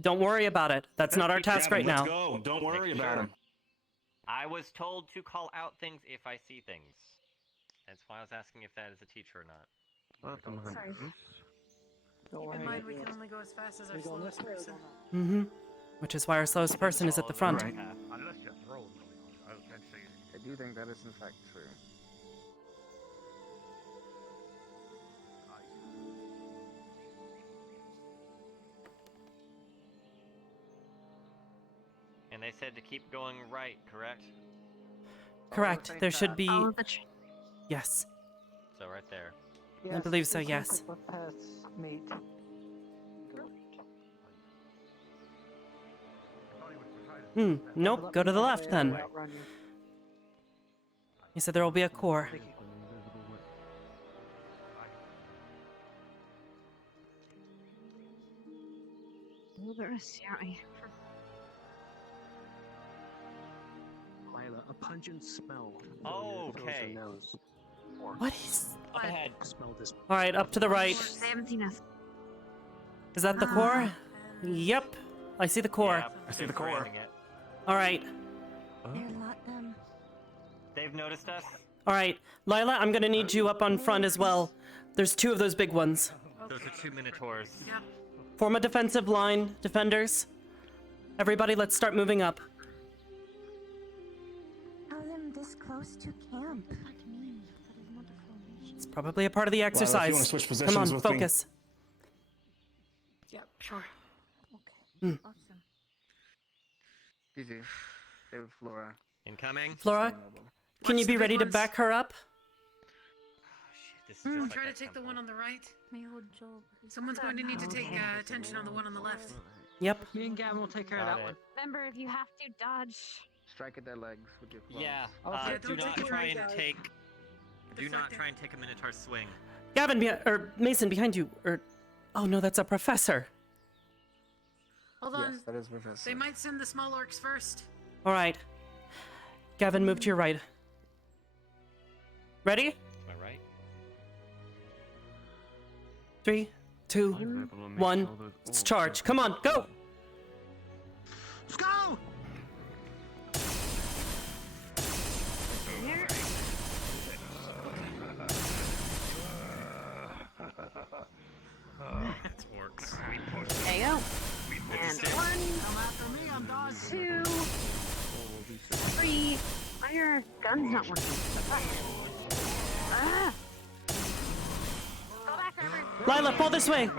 Don't worry about it. That's not our task right now. Let's go. Don't worry about him. I was told to call out things if I see things. That's why I was asking if that is a teacher or not. Sorry. Keep in mind we can only go as fast as our slowest person. Mm-hmm. Which is why our slowest person is at the front. Right. Unless you're thrown, I do think that is in fact true. And they said to keep going right, correct? Correct. There should be... Yes. So right there. I believe so, yes. Nope. Go to the left, then. You said there will be a core. A little bit risky, aren't we? Lila, a pungent smell. Okay. What is... Up ahead. Smell this. All right, up to the right. They haven't seen us. Is that the core? Yep. I see the core. Yep, I see the they're core. framing it. All right. They've noticed us. All right. Lila, I'm going to need you up on front as well. There's 2 of those big ones. Those are 2 minotaurs. Yeah. Form a defensive line, defenders. Everybody, let's start moving up. How them this close to camp? It's probably a part of the Lila, if you exercise. wanna switch Come positions on, with me. focus. Yeah, sure. Mm. Awesome. Easy. Stay with Flora. Incoming. Flora, can you Watch be the ready big to ones. back her up? This is just like Try to that take the temple. one on the right. My old job. Someone's going to need to take attention on the one on the left. Yep. Me and Gavin will take care of Got that it. one. Remember, if you have to dodge. Strike at their legs with your claws. Yeah. Yeah, Do don't not take it try right, and guys. take. Do Deflect not it. try and take a minotaur swing. Gavin, or Mason, behind you. Or, oh no, that's a professor. Hold on. Yes, that is Professor. They might send the small orcs first. All right. Gavin, move to your right. Ready? Am I right? 3, 2, 1. Let's charge. Come on, go! Let's go! It's orcs. There you go. And 1, Come after me, I'm done. 2, 3. Why are your guns not working? Ah! Go back, Robert. Lila, pull this way!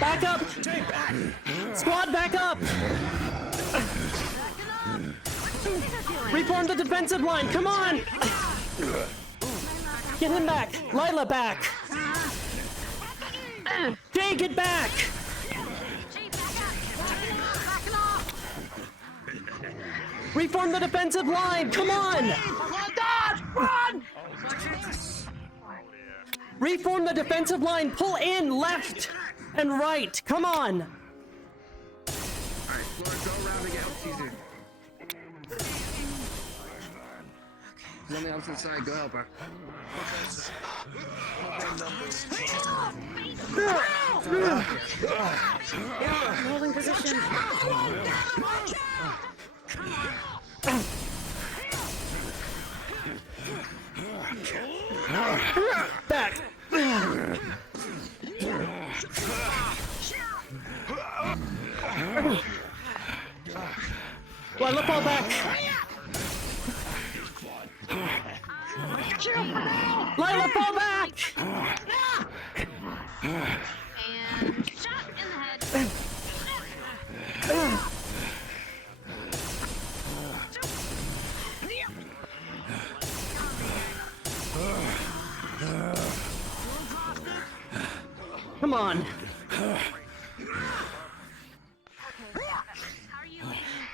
Back up! Squad, back up! Reform the defensive line, come on! Get him back! Lila, back! Jay, get back! Reform the defensive line, come on! Run! Reform the defensive line, pull in, left and right, come on! Alright, Flora, go around again. Easy. She's on the opposite side, go help her. Holding position. Back! Lila, fall back! Lila, fall back! And shot in the head. Come on!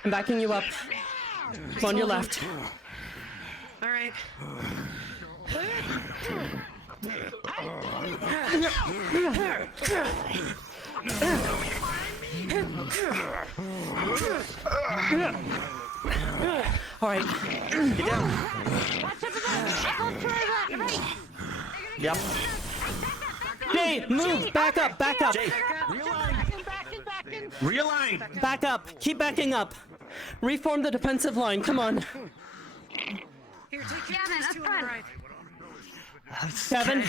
I'm backing you up. It's on your left. All right. All right. Get down. Yep. Jay, move! Back up! Back up! Realign! Back up! Keep backing up! Reform the defensive line, come on! Here, take Gavin, up front. Right. Kevin!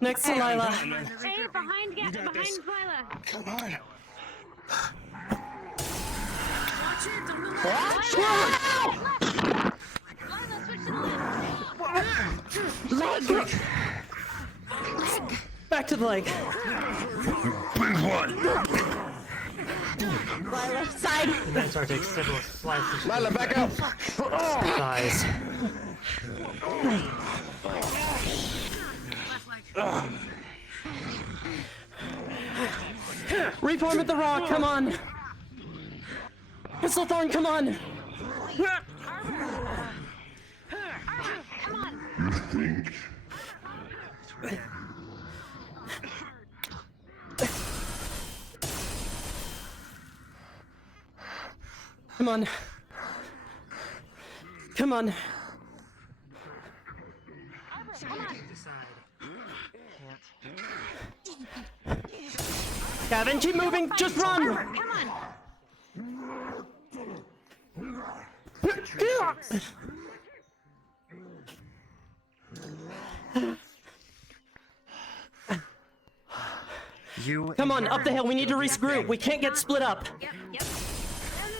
Next to Lila. Stay behind Gavin, behind Lila. Come on. Watch it, don't move. Lila, switch to the left. Leg! Back to the leg. Big one. Lila, side. Start to extend a slice. Lila, back up! Size. Reform at the rock, come on! Pistol Thorn, come on! Come on. You think? Come on. Come on. Gavin, keep moving! Just run! Come on. Come on, up the hill, we need to regroup. We can't get split up. Yep.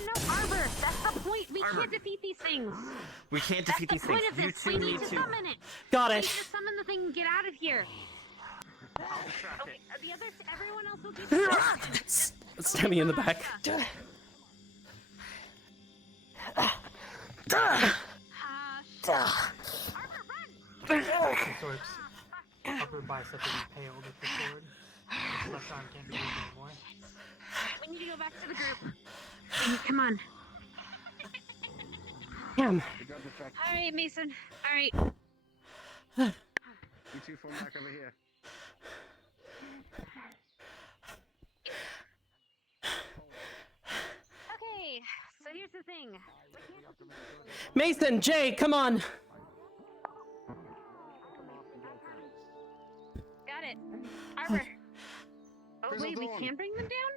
No, Arbor. That's the point. We can't defeat these things. We can't defeat these That's things. the point of You this. two We need need to to. summon it. Got We it. need to summon the thing and get out of here. Okay, the others, everyone else will do Stab me in the back. Sorts. Upper bicep is impaled with the sword. His left arm can't be moved anymore. We need to go back to the group. Come on. Damn. All right, Mason. All right. You two form back over here. thing. Mason, Jay, come on. Got it. Arbor. Oh, wait, we can bring them down?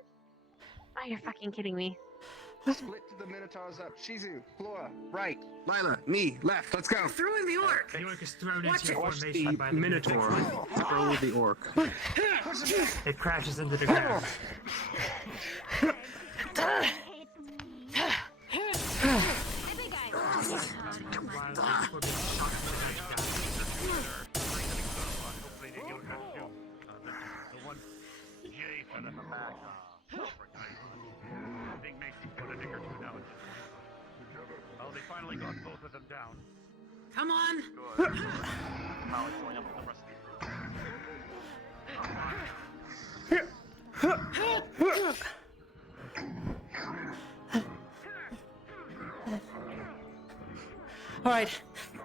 Oh, you're fucking kidding me. Split the Minotaurs up. Shizu, Flora, right. Lila, me, left. Let's go. Throw in the orc! The orc is thrown into your Watch formation the by the Minotaur throw the orc. It crashes into the ground. I think Macy's put a nick or two down. Oh, they finally got both of them down. Come on! Good. Now it's going up with the rest of these. All right,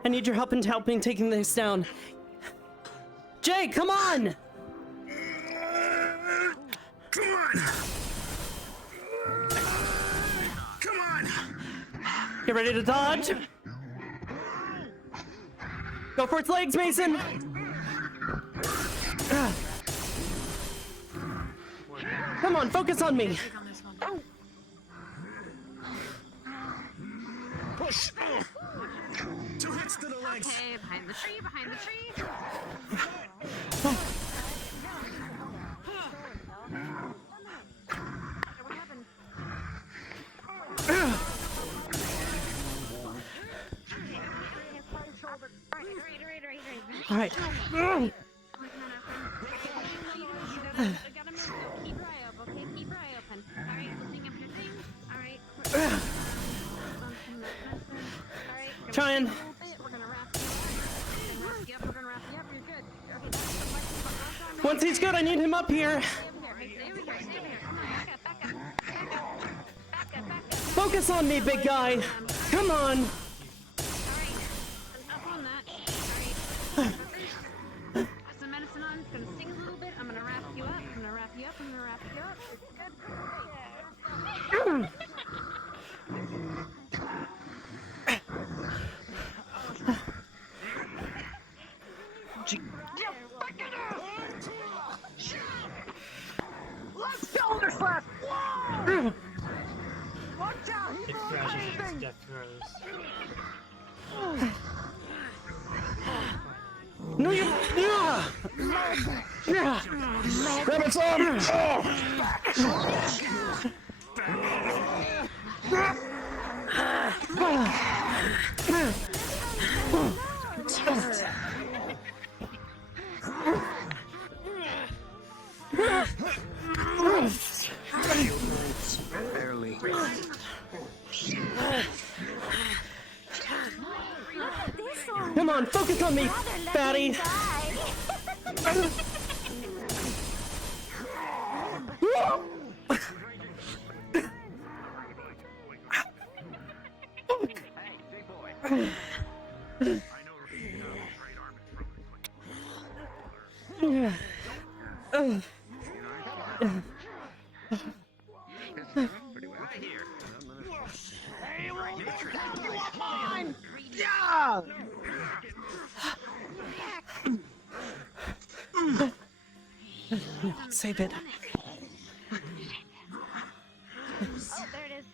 I need your help in helping taking this down. Jay, come on! Come on! Come on! Get ready to dodge. Go for its legs, Mason. Come on, focus on me. Push! 2 hits to the legs! Okay, behind the tree, behind the tree. All right. Trying. Once he's good, I need him up here. Focus on me, big guy. Come on. Some medicine on. It's gonna sting a little bit. I'm gonna wrap you up. I'm gonna wrap you up. I'm gonna wrap you up. Let's go this left! Whoa! Watch out! He's It throwing crashes into anything! death throws. No, you. Yeah. Grab its arm! Barely. Come on, focus on me, fatty. Yeah! Save it. Oh, there it is.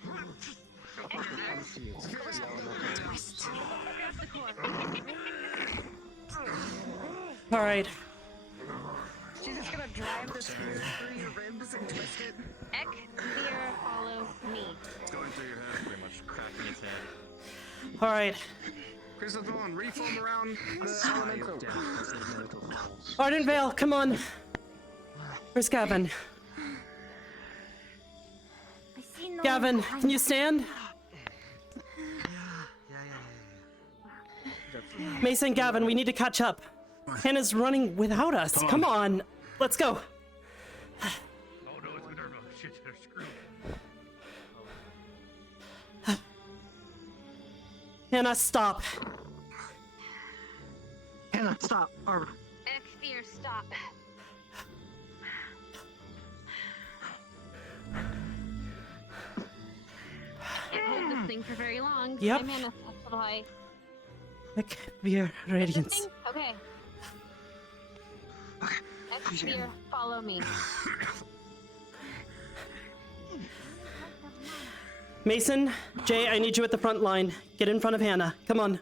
All right. She's just gonna drive the screw through your ribs and twist it. Ek, fear, follow me. It's going through your head, pretty much cracking its head. All right. Crystal Dawn, reform around the elemental. Ardent Vale, come on. Where's Gavin? Gavin, can you stand? Mason, Gavin, we need to catch up. Hannah's running without us. Come on. Let's go. Oh no, it's Minerva. Shit, they're screwed. Hannah, stop. Hannah, stop. Arbor. Ek, fear, stop. Hold this thing for very long. Yep. My mana supply. Ekvir Radiance. Okay. Ekvir, follow me. Mason, Jay, I need you at the front line. Get in front of Hannah. Come on.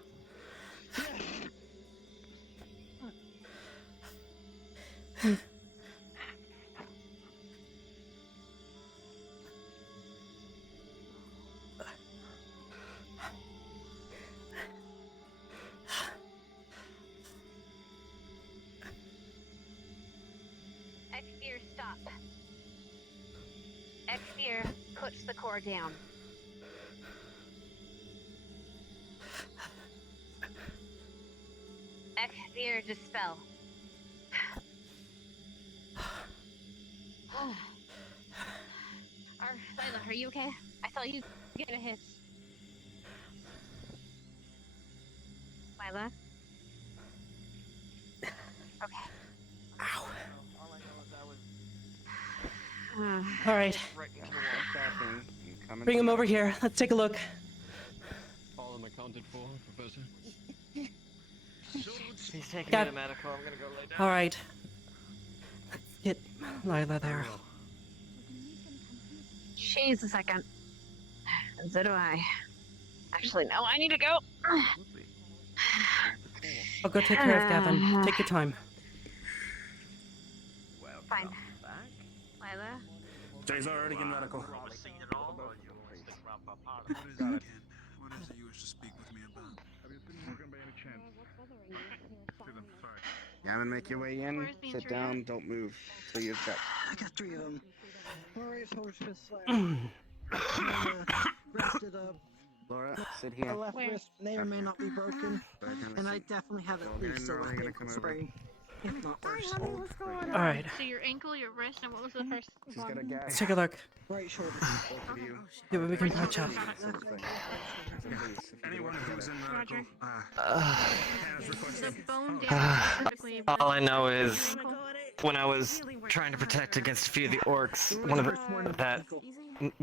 Ekvir, stop. Ekvir, puts the core down. Ekvir, dispel. Lila, are you okay? I saw you get a hit. Lila? Okay. Ow. All right. Bring him over here. Let's take a look. All of them accounted for, Professor. He's taking Yeah. me to medical. I'm gonna go lay down. All right. Let's get Lila there. She's a second. And so do I. Actually, no, I need to go. I'll go take care of Gavin. Take your time. Fine. Lila? Jay's already in medical. What is it you wish to speak with me about? Have you been working by any chance? To them, sorry. Gavin, make your way in. Sit down. Don't move till you're checked. I got 3 of them. Warrior's horse just rested up. Laura, sit My here. left wrist may or may not be broken, and I definitely have at least a left ankle sprain, if not worse. All right. So your ankle, your wrist, and what was the first one? Let's take a look. Right shoulder. See what we can patch up. Anyone who's in medical, The bone damage specifically. All I know is when I was trying to protect against a few of the orcs, one of that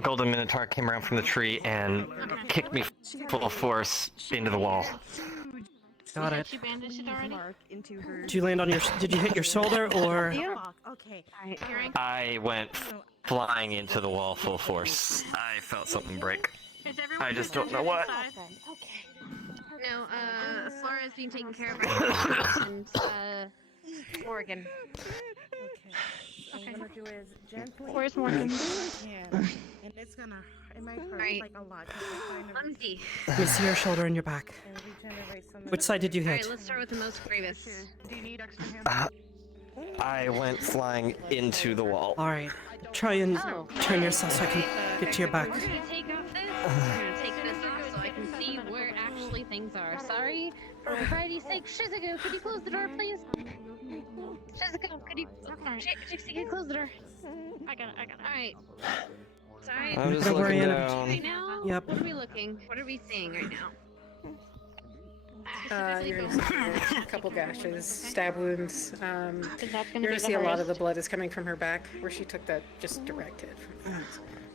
golden minotaur came around from the tree and kicked me full force into the wall. Got it. You bandaged it already? Did you land on your? Did you hit your shoulder or? Okay. I went flying into the wall full force. I felt something break. I just don't know what. No, Flora is being taken care of right now, and, Morgan. What I'm gonna do is gently. Where's Morgan? And it's gonna, it might hurt like a lot. Let me see. Let me see your shoulder and your back. Which side did you Alright, hit? let's start with the most grievous. Do you need extra hands? I went flying into the wall. All right. Try and turn yourself so I can get to your back. We're gonna take off this. We're gonna take this off so I can see where actually things are. Sorry, for propriety's sake. Shizuku, could you close the door, please? Shizuku, could you? Shizuku, close the door. I got it. Alright. Sorry. I'm just Don't worry, looking Anna. down. Right now? Yep. What are we looking? What are we seeing right now? You're gonna see a couple gashes, stab wounds. You're gonna gonna be see the a lot of hardest. the blood is coming from her back, where she took that just direct hit from.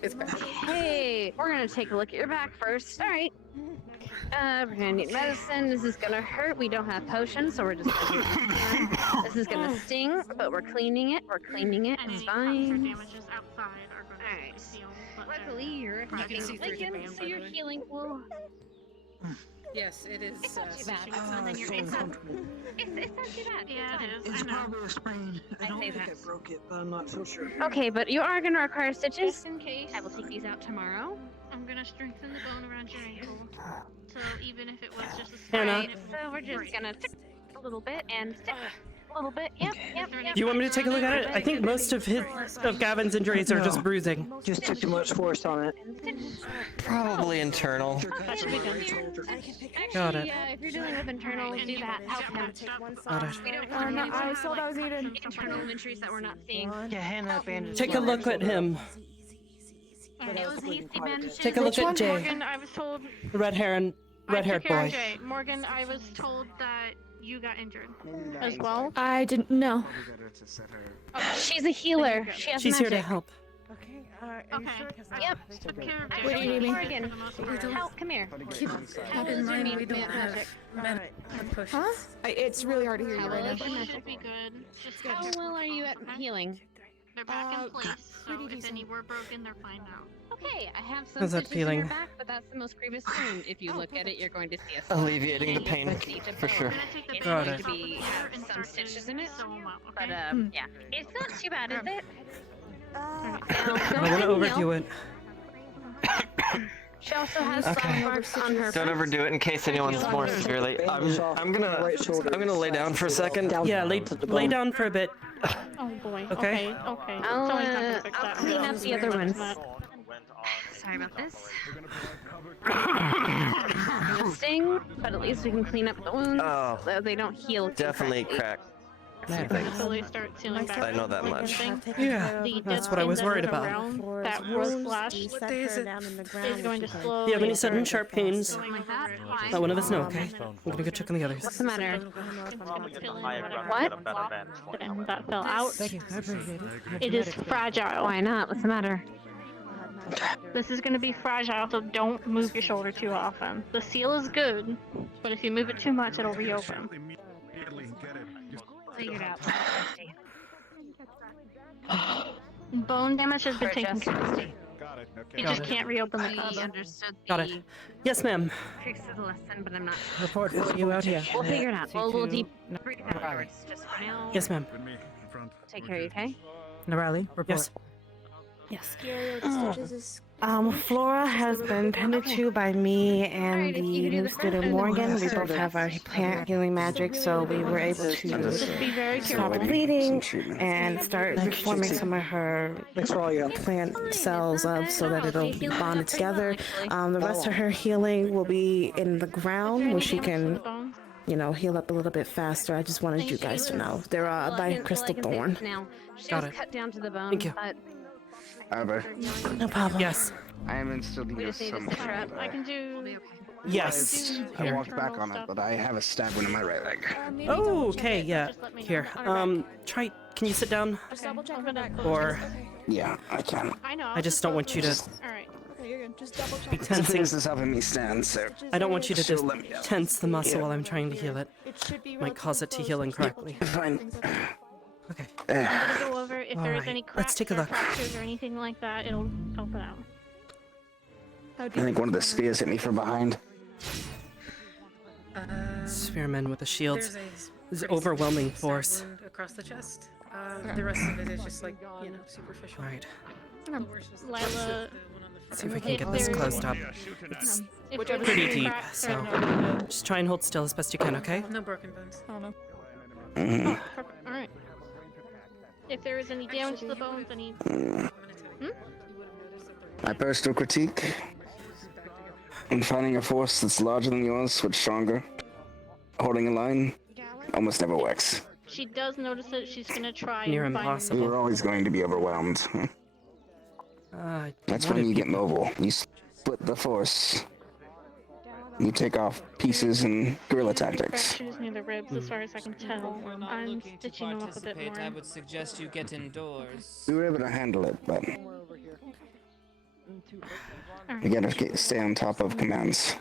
It's bad. Hey, we're gonna take a look at your back first. Alright. We're gonna need medicine. This is gonna hurt. We don't have potions, so we're just gonna this is gonna sting, but we're cleaning it. We're cleaning it. It's fine. Damages outside are going Alright. to heal. But Luckily, you're a can fucking see through the Lincoln, band, so by you're the way. healing well. Yes, it is. It's not too bad. stitching. And then you're, it's not too bad. Yeah, it is. It's I know. probably a sprain. I don't say think I that. broke it, but I'm not so sure. Okay, but you are gonna require stitches. Just in case, I will take these out tomorrow. I'm gonna strengthen the bone around your ankle. So even if it was just a Hannah. sprain, it So we're just gonna stick a little bit and stick a little bit. Yep. Do you want me to take a look at it? I think most of Gavin's injuries are just bruising. Just took too much force on it. Probably internal. That should be good. Got it. If you're dealing with internal, do that. Help him. Got it. We don't no, I saw that was needed. internal injuries that we're not seeing. Yeah, Hannah bandaged. Take a look at him. It was hasty bandages. Take a look at Jay. Morgan, I was told. The red-haired I took care boy. of Jay. Morgan, I was told that you got injured as well. I didn't know. She's a healer. She has She's here magic. to help. Okay, Okay. Yep. Took care of Where do you need me? Morgan, Help, come here. Keep in mind we don't have men with potions. Huh? It's really hard to hear you right now. It should be good. Just How well are you at healing? They're back in place, so if any were broken, they're fine now. Okay, I have some How's that stitches in your feeling? back, but that's the most grievous wound. If you look at it, you're going to see a spot. Alleviating the pain, And you'll proceed to for sure. It's Got going it. to be have some stitches in it, but yeah, it's not too bad, is it? I don't want to overdo it. She also has Okay. marks on her. Don't overdo it in case anyone's more severely. I'm gonna lay down for a second. Yeah, lay down for a bit. Oh boy. Okay. Okay. I'll clean up the other ones. Sorry about this. It'll sting, but at least we can clean up the wounds Oh. so they don't heal. too Definitely quickly. crack some things. So they start sealing back. I know that much. Yeah, that's what I was worried about. That were splashed What day is it? is going to slow. Do you have any sudden sharp pains? Fine. Let one of us know, okay? I'm gonna go check on the others. What's the matter? What? And that fell out. Thank you, I appreciate it. It is fragile. Why not? What's the matter? This is going to be fragile, so don't move your shoulder too often. The seal is good, but if you move it too much, it'll reopen. Figured out. Bone damage has been For taken care of. Justin. You Got just it. can't reopen the We puzzle. understood Got it. Yes, ma'am. tricks of the lesson, but I'm not. Report for you out here. We'll figure it out. We'll debrief afterwards. Just for now. Yes, ma'am. Take care of you, okay? Narali, report. Yes. Yes. Flora has been tended to by me and Alright, if you the could do new the student front Morgan. and We the both back. have our plant healing magic, so we were able Just be very stop careful. bleeding and start reforming some of her plant cells up so that it'll be bonded together. The rest of her healing will be in the ground where she can, heal up a little bit faster. I just wanted you guys to know. They're by Crystal Thorn. Now, she Got was it. cut down to the bone, Thank you. but Arbor, No problem. Yes. I am in still need we of just need to some. stitch her up. I can do. Yes. I Here. walked back on it, but I have a stab wound in my right leg. Oh, okay, yeah. Here. Try. Can you sit down? Just double check for that. Or Yeah, I can. I know. I just don't want you to Alright. Okay, you're good. Just double be check. tensing. This is helping me stand, so. I don't want you to So just let me- tense the muscle while I'm trying to heal it. It should be Might cause it to heal incorrectly. Fine. Okay. I'm gonna go over if there is Alright, any cracks let's take a or look. fractures or anything like that. It'll help it out. I think one of the spears hit me from behind. Spearmen with the shields. There's a This is pretty overwhelming stab force. wound across the chest. The rest of it is just like, superficial. Alright. Lila, Let's see if we can if get this there's- closed up. It's if there's pretty any deep, cracks or so no- just try and hold still as best you can, okay? No broken bones. Oh no. Mhm. Perfect. Alright. If there is any damage to the bones, any. My personal critique: in finding a force that's larger than yours but stronger, holding a line almost never works. She does notice it. She's gonna try Near and find. impossible. You're always going to be overwhelmed. That's what when if you get mobile. You split the force. You take off pieces and guerrilla tactics. Fractures near the ribs, as far as I can tell. I'm stitching them up a bit more. I would suggest you get indoors. We were able to handle it, but you gotta stay on top of commands.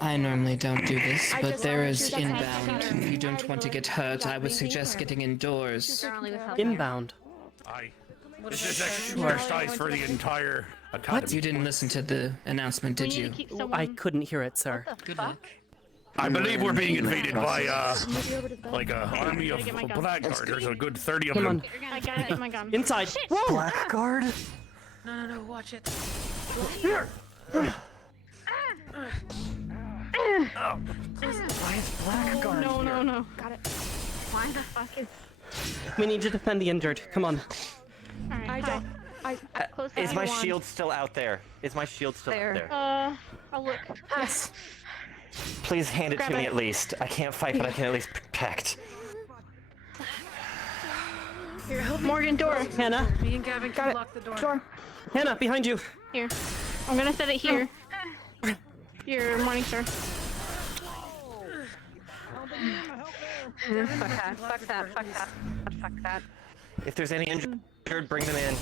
I normally don't do this, I but just there wanted is to- inbound. If you don't want to get hurt, I would suggest getting indoors. Inbound. This is exercise for the entire academy. What? You didn't listen to the announcement, did you? I couldn't hear it, sir. Good luck. I believe we're being invaded by like a army of blackguarders. A good 30 of Come them. on. I got it in my gun. Inside. Whoa! Blackguard? No, watch it. Here. Why is Blackguard No, here? no. Got it. Why the fuck is? We need to defend the injured. Come on. Alright. Close Is that my one. shield still out there? Is my shield still out there? I'll look. Yes. Please hand it Grab to me it. at least. I can't fight, but I can at least protect. Here, help Morgan, door. Hannah. Me and Gavin can lock the door. Hannah, behind you. Here. I'm gonna set it here. Your morning star. Fuck that. If there's any injured, bring them in.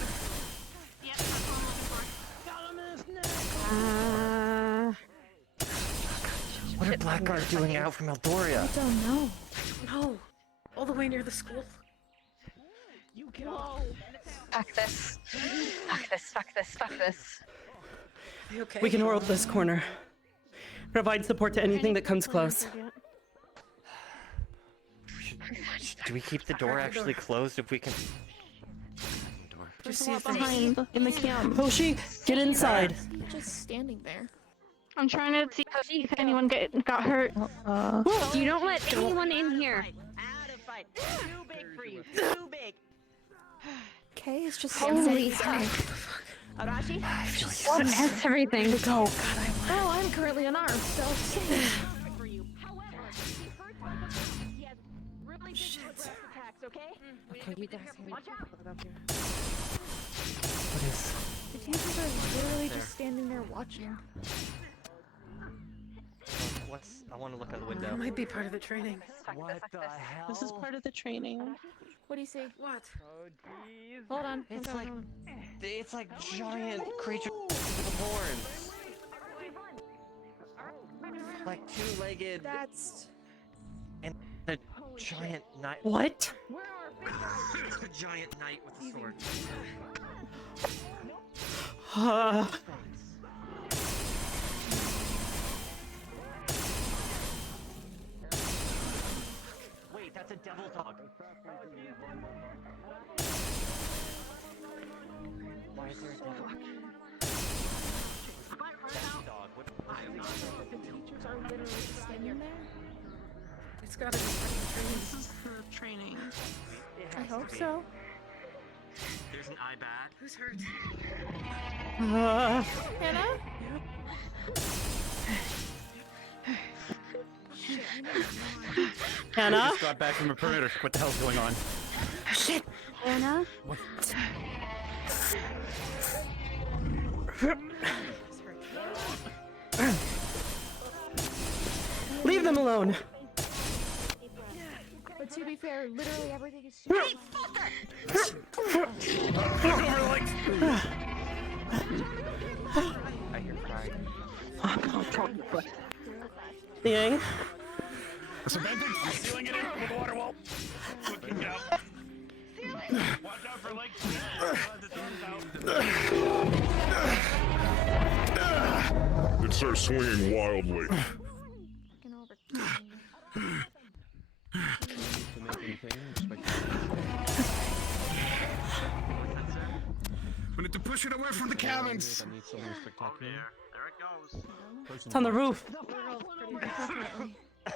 Yep, that's one Blackguard doing out from Eldoria? I don't know. No, all the way near the school. Fuck this. Fuck this, fuck this, fuck this. Okay. We can hold this corner. Provide support to anything that comes close. Do we keep the door actually closed if we can? Just There's see a if lot there's... behind in the camp. Hoshi, get inside. Just standing there. I'm trying to see if anyone got hurt. You don't let anyone in here. Too big for you. Too big. Okay, it's just Holy fuck. Arashi? What has everything? Go. Oh, I'm currently unarmed, so For you. However, he hurts because he has really good reflex attacks, okay? Okay, we died. Watch out. What is? the teachers are literally just standing there watching. What's? I want to look out the window. It might be part of the training. What the hell? This is part of the training. What do you say? What? Oh jeez. Hold on. It's like giant creatures with horns. Like two-legged. That's. And a giant knight. What? A giant knight with a sword. Wait, that's a devil dog. Why is there a devil? Devil dog. What? The teachers are literally just standing there. It's gotta be part of the training. This is the training. It I has to hope be. so. There's an eye bat. Who's hurt? Hannah? Hannah? Just got back from a perimeter. What the hell's going on? Shit. Hannah? What? Leave them alone. But to be fair, literally everything is. Hey, fucker! I hear crying. Yang? It's a bandit. I'm sealing it in with the water wall. Looking out. Watch out for legs. It starts swinging wildly. We need to push it away from the cabins. There it goes. It's on the roof.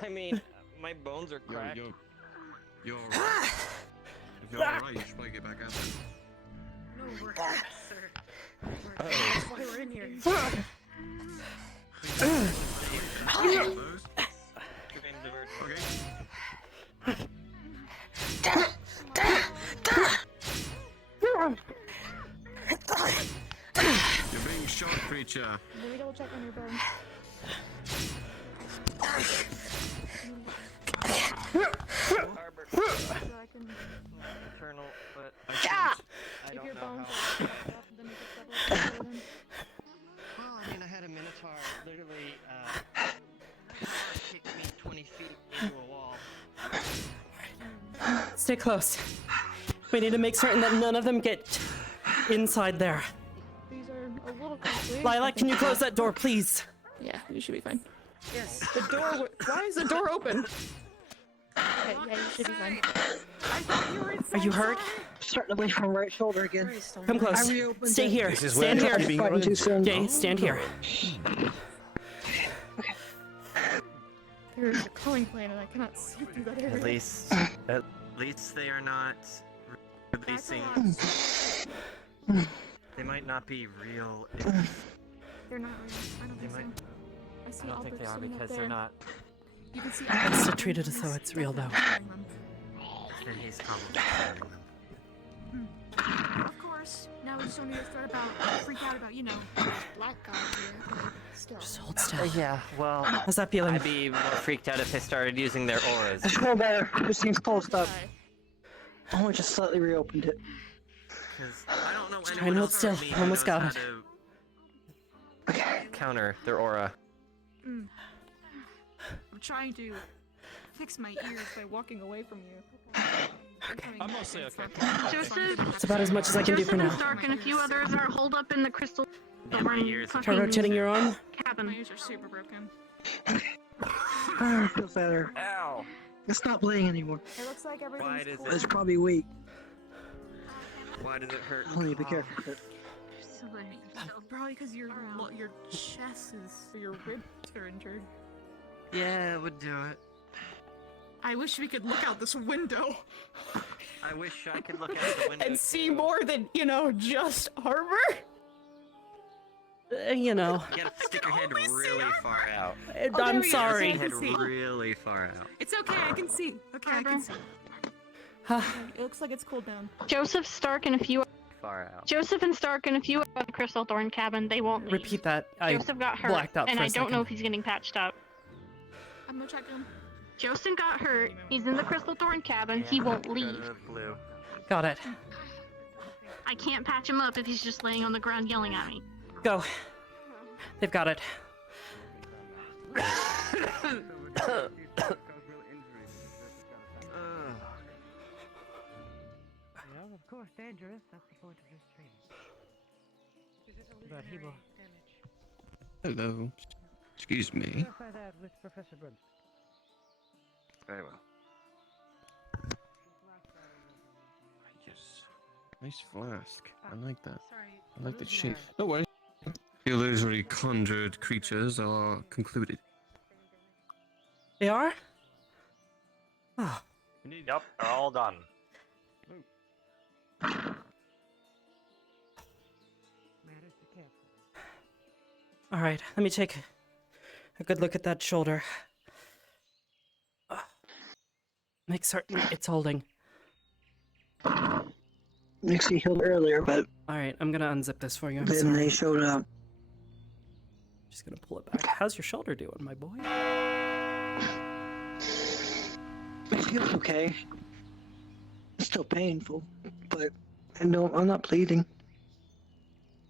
I mean, my bones are cracked. You're alright. If you're alright, you should probably get back out there. No, we're hurt, sir. That's why we're in here. You're being shot, creature. Let me double check on your bones. Arbor. So I can. Eternal, but I If don't your know bones how. are then it's double. Well, I mean, I had a minotaur literally kick me 20 feet into a wall. Stay close. We need to make certain that none of them get inside there. These are a little close. Lilac, can you close that door, please? Yeah, you should be fine. Yes. The door. Why is the door open? Okay, yeah, you should be fine. Are you hurt? Starting to bleed from right shoulder again. Come close. Stay here. Stand here. Okay, stand here. There's a growing plan and I cannot see through that area. At least they are not releasing. They might not be real. They're not real. I don't think so. I see I don't think Albert they are sitting up because there. they're not. You can see Let's Albert still treat it as though it's real, though. Then he's probably. Of course. Now we just don't need to freak out about, you know, black guy here. Still. Just hold still. Yeah, well. How's that feeling? I'd be more freaked out if they started using their auras. I feel better. It seems closed up. Only just slightly reopened it. Because I don't know Just try anyone and hold else still. but me who Almost knows got how it. to counter their aura. I'm trying to fix my ears by walking away from you. I'm mostly okay. Joseph. It's about as much as I can do for Joseph and now. Stark and a few others are holed up in the crystal. Try rotating your arm. Cabin. My ears are super broken. I feel better. Ow! It's not bleeding anymore. It looks like Why everything's does cool. it? It's probably weak. Why does it hurt? I need to be careful with it. Probably because your chest is, your ribs are injured. Yeah, it would do it. I wish we could look out this window. I wish I could look out the window And see too. more than, just Arbor. You know. You gotta stick your head really far out. I'm sorry. Stick your head really far out. It's okay, I can see. Okay, I can see. It looks like it's cooled down. Joseph, Stark, and a few. Far out. Joseph and Stark and a few at the Crystal Thorn cabin. They won't leave. Repeat that. I Joseph got hurt, blacked out and for a I don't know second. if he's getting patched up. I'm gonna check him. Joseph got hurt. He's in the Crystal Thorn cabin. He won't leave. Got it. I can't patch him up if he's just laying on the ground yelling at me. Go. They've got it. Yeah, of course, dangerous. That's the point of this training. But he will. Hello. Excuse me. Verify that with Professor Brunson. Very well. Yes. Nice flask. I like that. Sorry. I like the shape. No worries. The illusory conjured creatures are concluded. They are? Oh. Yep, they're all done. All right, let me take a good look at that shoulder. Make certain it's holding. Makes he healed earlier, but All right, I'm gonna unzip this for you. I'm then sorry. they showed up. Just gonna pull it back. How's your shoulder doing, my boy? It feels okay. It's still painful, but I'm not bleeding.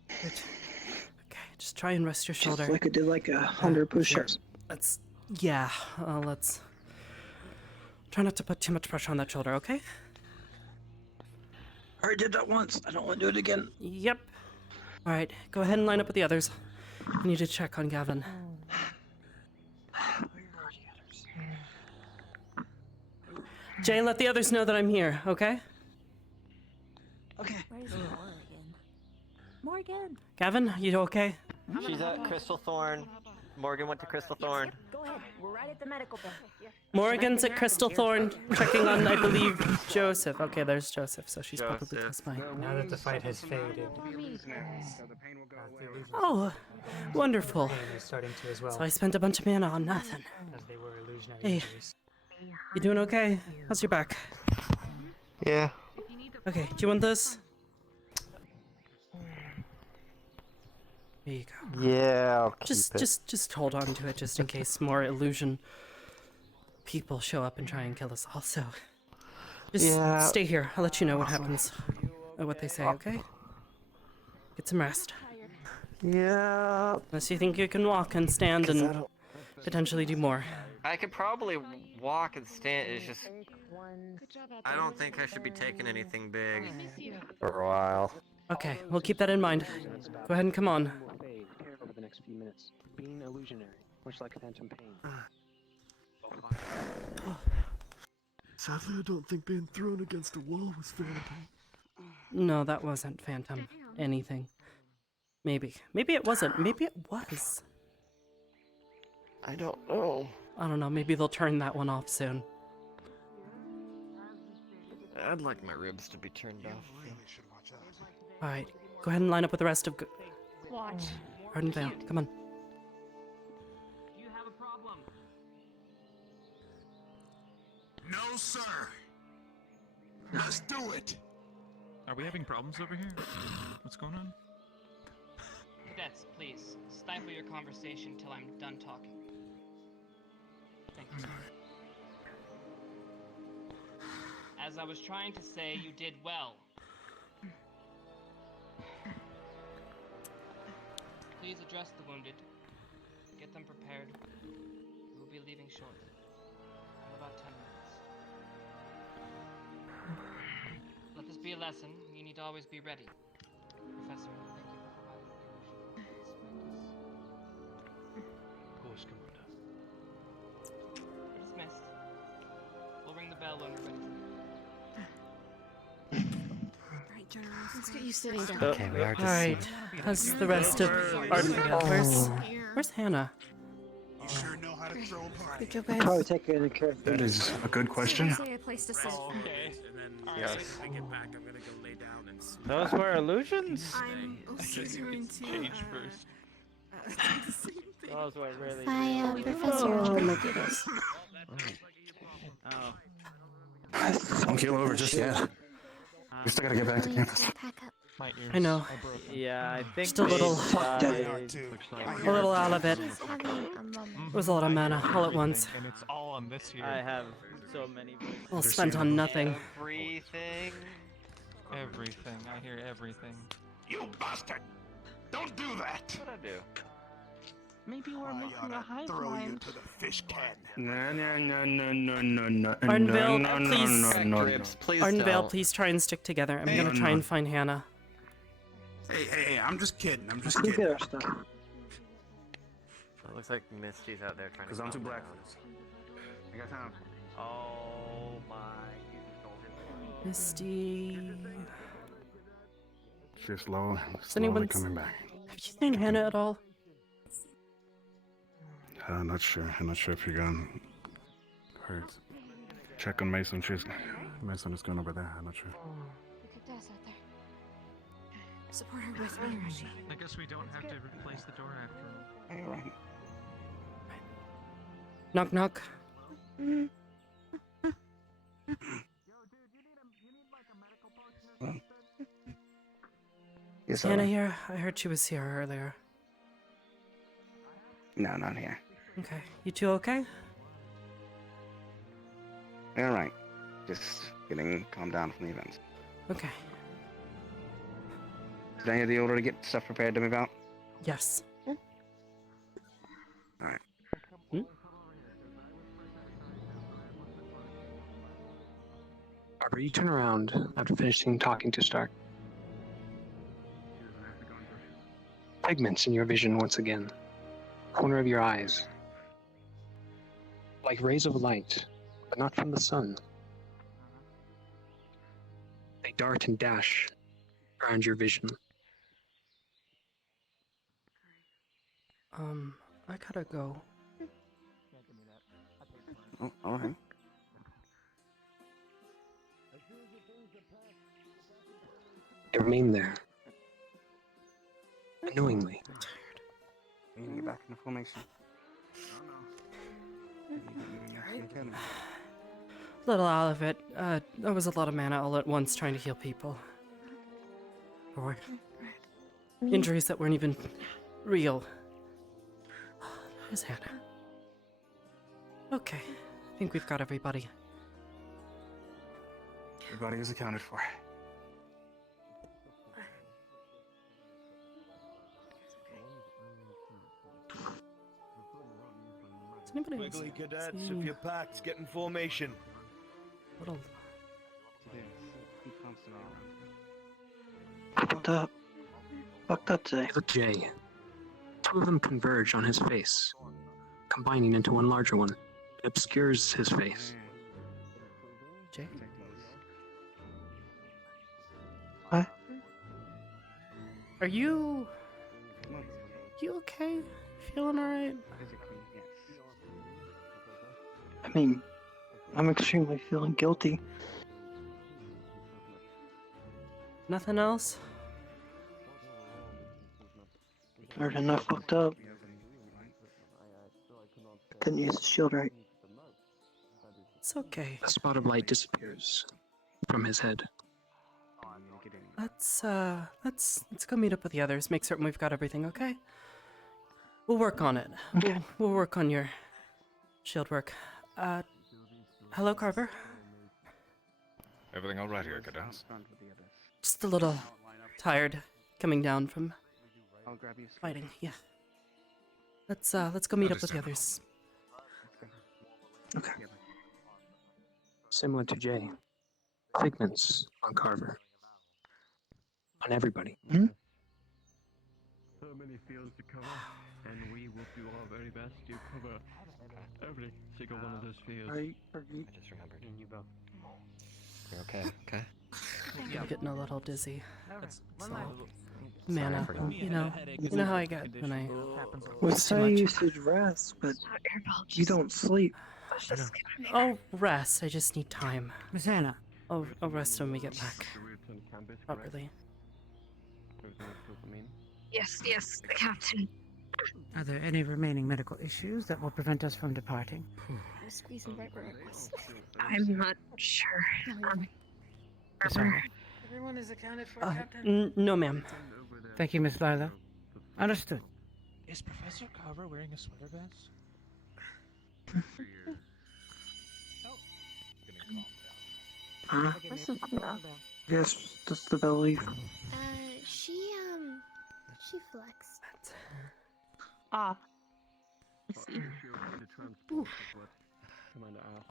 Good. Okay, just try and rest your shoulder. Just like I did like 100 push-ups. Let's, yeah, let's try not to put too much pressure on that shoulder, okay? I already did that once. I don't want to do it again. Yep. All right, go ahead and line up with the others. I need to check on Gavin. Jay, let the others know that I'm here, okay? Okay. Where's Morgan? Gavin, you okay? She's at Crystal Thorn. Morgan went to Crystal Thorn. Go ahead. We're right at the medical bay. Morgan's at Crystal Thorn, checking on, I believe, Joseph. Okay, there's Joseph, so she's probably close by. Now that the fight has faded, Oh, wonderful. pain is starting to as well. So I spent a bunch of mana on nothing. As they were illusionary Hey, injuries. you doing okay? How's your back? Yeah. Okay, do you want this? There you go. Yeah, I'll keep it. Just hold on to it, just in case more illusion people show up and try and kill us all. So, just Yeah. stay here. I'll let you know what happens, what they say. Okay? Get some rest. Yeah. Unless you think you can walk and stand and potentially do more. I could probably walk and stand. It's just I don't think I should be taking anything big for a while. Okay, we'll keep that in mind. Go ahead and come on. Over the next few minutes, being illusionary, much like phantom pain. Sadly, I don't think being thrown against a wall was phantom. No, that wasn't Phantom. Anything. Maybe. Maybe it wasn't. Maybe it was. I don't know. I don't know. Maybe they'll turn that one off soon. I'd like my ribs to be turned off. Alright, go ahead and line up with the rest of Watch. Ardenvale. Come on. You have a problem. No, sir. Let's do it. Are we having problems over here? What's going on? Cadets, please, stifle your conversation till I'm done talking. Thank you. As I was trying to say, you did well. Please address the wounded. Get them prepared. We will be leaving shortly. In about 10 minutes. Let this be a lesson. You need to always be ready. Professor, thank you for providing the emotional apprentice. Of course, Commander. We're dismissed. We'll ring the bell when we're ready to leave. Let's get you sitting down. Okay, we are just. Alright, how's the rest of Where's Hannah? You sure know how to throw a party. Good job, Probably guys. taking into care of That things. is a good question. Say a place to sit. Okay. Yes. When I get back, I'm gonna go lay down and sleep. Those were illusions? I'm also going to Change first. do the same thing. Those were really Professor Lomagus. Oh. Don't keel over just yet. We still gotta get back to campus. My ears. I know. Yeah, I think Just a little- they- A little out of it. It was a lot of mana all at once. And it's all on this here. I have so many voices. All spent on nothing. Everything. Everything. I hear everything. You bastard! Don't do that! What'd I do? Maybe we're I missing a oughta hive throw you mind. to the fish can. Ardenvale, please. Please Ardenvale, don't. please try and stick together. I'm Hey, gonna try no. and find Hannah. Hey, I'm just kidding. I'm just We kidding. get our stuff. It looks like Misty's out there trying to. Because I'm too calm black down. for this. I got time. Oh my! You stole his. Misty. She's slowly anyone coming back. Have you seen Hannah at all? I'm not sure. I'm not sure if you're gonna hurt. Check on Mason. Mason is going over there. I'm not sure. Look at Des out there. Support her with me, Reggie. I guess we don't have to replace the door after all. All right. Knock knock. Yes, Hannah sir. here? I heard she was here earlier. No, not here. Okay. You two okay? All right. Just getting calmed down from the events. Okay. Did I hear the order to get stuff prepared to move out? Yes. All right. Arbor, you turn around after finishing talking to Stark. Pigments in your vision once again. Corner of your eyes. Like rays of light, but not from the sun. They dart and dash around your vision. I gotta go. Oh, all right. They remain there. Unknowingly. We need to get back into formation. Little out of it. That was a lot of mana all at once trying to heal people. Or injuries that weren't even real. There's Hannah. Okay, I think we've got everybody. Everybody is accounted for. Does anybody Wiggly cadets, see if you're packed, get in formation. little Fucked up. Fucked up today. You look Jay. Two of them converge on his face, combining into one larger one. It obscures his face. Jay? What? Are you okay? Feeling alright? I mean, I'm extremely feeling guilty. Nothing else? Other than I fucked up. Couldn't use the shield right. It's okay. A spot of light disappears from his head. Let's go meet up with the others, make certain we've got everything, okay? We'll work on it. We'll work on your shield work. Hello, Carver? Everything all right here, cadets? Just a little tired coming down from I'll grab you. fighting, yeah. Let's go meet up with the others. Okay. Similar to Jay. Figments on Carver. On everybody. So many fields to cover, and we will do our very best to cover every single one of those fields. Are you... I just remembered. You both. You're okay. Okay. I'm getting a little dizzy. That's So, Sorry, I mana. forgot. You know how I get when I We use too say you much. should rest, but you don't sleep. I'll rest. I just need time. Miss Hannah. I'll rest when we get back. Properly. Yes, the captain. Are there any remaining medical issues that will prevent us from departing? I was squeezing right where it was. I'm not sure. Sorry. Everyone is accounted for, Captain. No, ma'am. Thank you, Miss Lila. Understood. Is Professor Carver wearing a sweater vest? Huh? Yes, that's the belief. She flexed. Ah.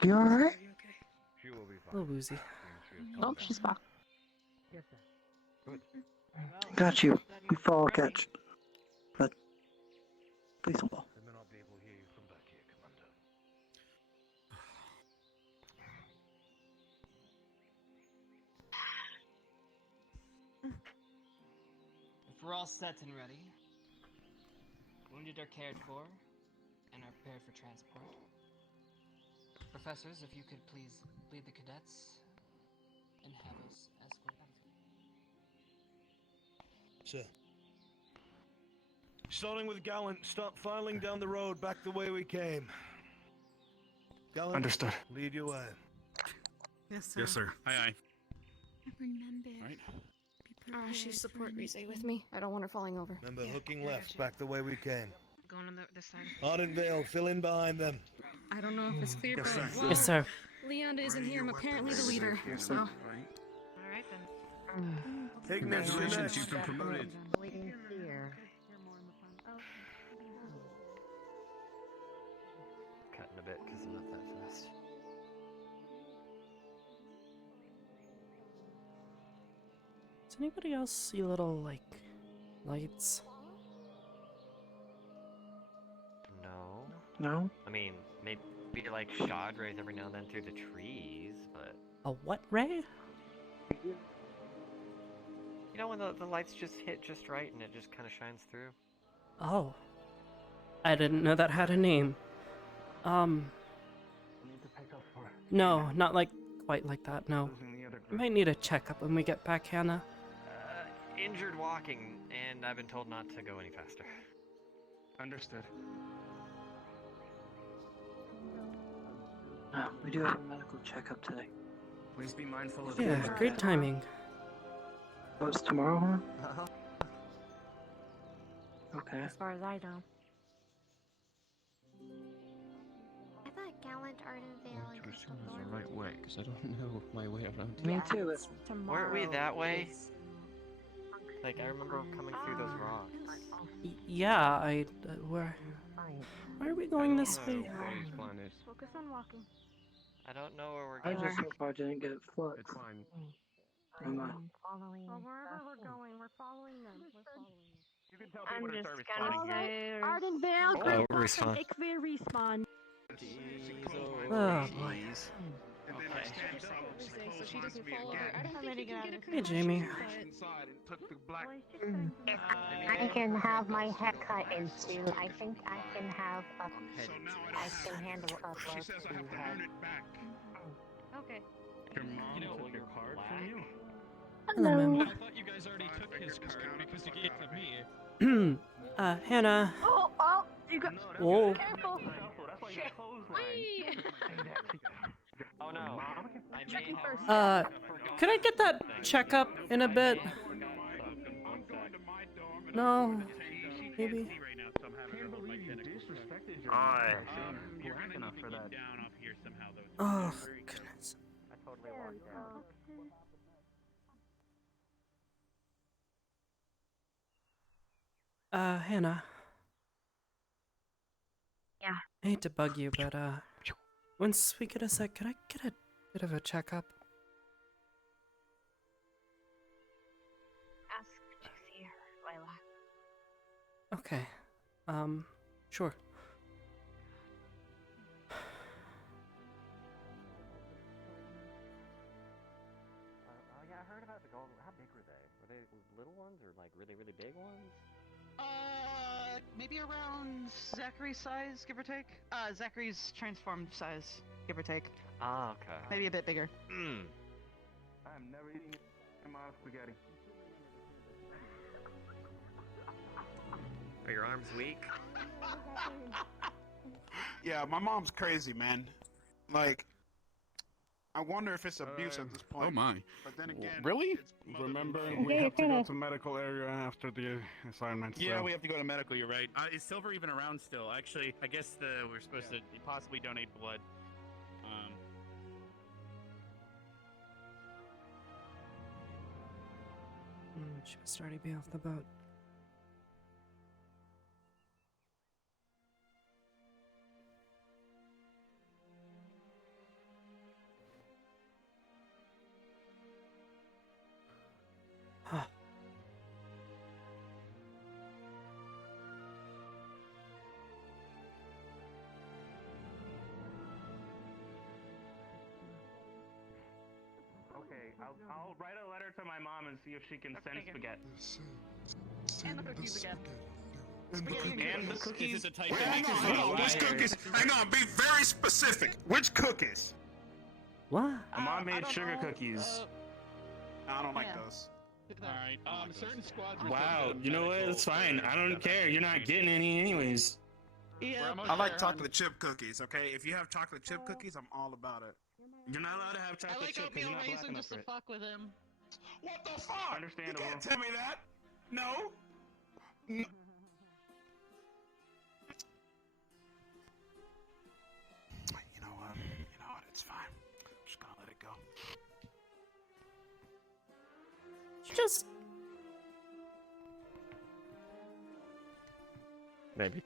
You alright? A little woozy. Oh, she's back. Yes, sir. Got you. We fall catch. But please hold on. If we're all set and ready, wounded are cared for, and are prepared for transport. Professors, if you could please lead the cadets and have us escort them. Sir. Starting with Gallant, start filing down the road back the way we came. Gallant, Understood. Lead your way. Yes, sir. Yes, sir. Aye. Remember. Right. She's support Rizé with me. I don't want her falling over. Remember, hooking left back the way we came. Going on this side. Ardent fill in behind them. I don't know if it's clear, Yes, but sir. Yes, sir. Leonda isn't here. I'm apparently the leader. So. All right then. Congratulations, you've been promoted. Waiting here. Cutting a bit because I'm not that fast. Does anybody else see little, like, lights? No. No? I mean, maybe like shod rays every now and then through the trees, but A what ray? you know when the lights just hit just right and it just kind of shines through. Oh. I didn't know that had a name. No, not like quite like that, no. We might need a checkup when we get back, Hannah. Injured walking, and I've been told not to go any faster. Understood. We do have a medical checkup today. Please be mindful of Yeah, great timing. Oh, it's tomorrow, huh? Uh-huh. Okay. As far as I know. I thought Gallant, Ardenvale, and To assume it's the right way, because I don't know my way around Me here. too. It's Weren't we that way? Like, I remember coming through those rocks. Yeah, where are we going this way? Focus on walking. I don't know where we're I going. just hope I didn't get flux. It's fine. Following. Well, wherever we're going, we're following them. You can tell I'm people to just start gonna responding here. say Ardenvale, Oh, good respawn. luck, and ik will respawn. Oh boy. So she doesn't fall over. I don't think Somebody you can got get a it. Hey, Jamie. I can have my hair cut into. I think I can have a. I can handle a blow to the head. Okay. Your mom took your card from you? Hello, ma'am. I thought you guys already took his card because you gave it to me. Hannah. Oh, you got. Whoa. Careful. Oh no. I may have... Could I get that checkup in a bit? No. Maybe. Oh, goodness. Hannah. Yeah. I hate to bug you, but, Once we get a sec, could I get a bit of a checkup? Ask Jixie or Layla. Okay. Sure. Yeah, I heard about the gold. How big were they? Were they little ones or like really, really big ones? Maybe around Zachary's size, give or take. Zachary's transformed size, give or take. Ah, okay. Maybe a bit bigger. Mm. I'm never eating amount of spaghetti. Are your arms weak? Yeah, my mom's crazy, man. Like, I wonder if it's abuse at this point. Oh my. But then again, Really? it's Remember, motherly we love. have to go to medical area after the assignment. Yeah, so. we have to go to medical. You're right. Is Silver even around still? Actually, I guess we're supposed to possibly donate blood. She must already be off the boat. Huh. Okay, I'll write a letter to my mom and see if she can send Okay. spaghetti. And the cookies again. And the cookies. Is it a type Wait, that hang makes on, us hang on, wanna which lie? cookies? Hang on, be very specific. Which cookies? What? My mom I made don't sugar know, cookies. I don't like Yeah. those. Alright, certain squads are Wow, taking you know what? medical It's fine. for I don't care. You're not training. getting any anyways. Yeah. I like chocolate chip cookies, okay? If you have chocolate chip cookies, I'm all about it. You're not allowed to have I chocolate like chip because oatmeal you're not black raisin enough just for to it. fuck with him. What the fuck? Understandable. You can't tell me that. No. You know what? It's fine. I'm just gonna let it go. Just Maybe.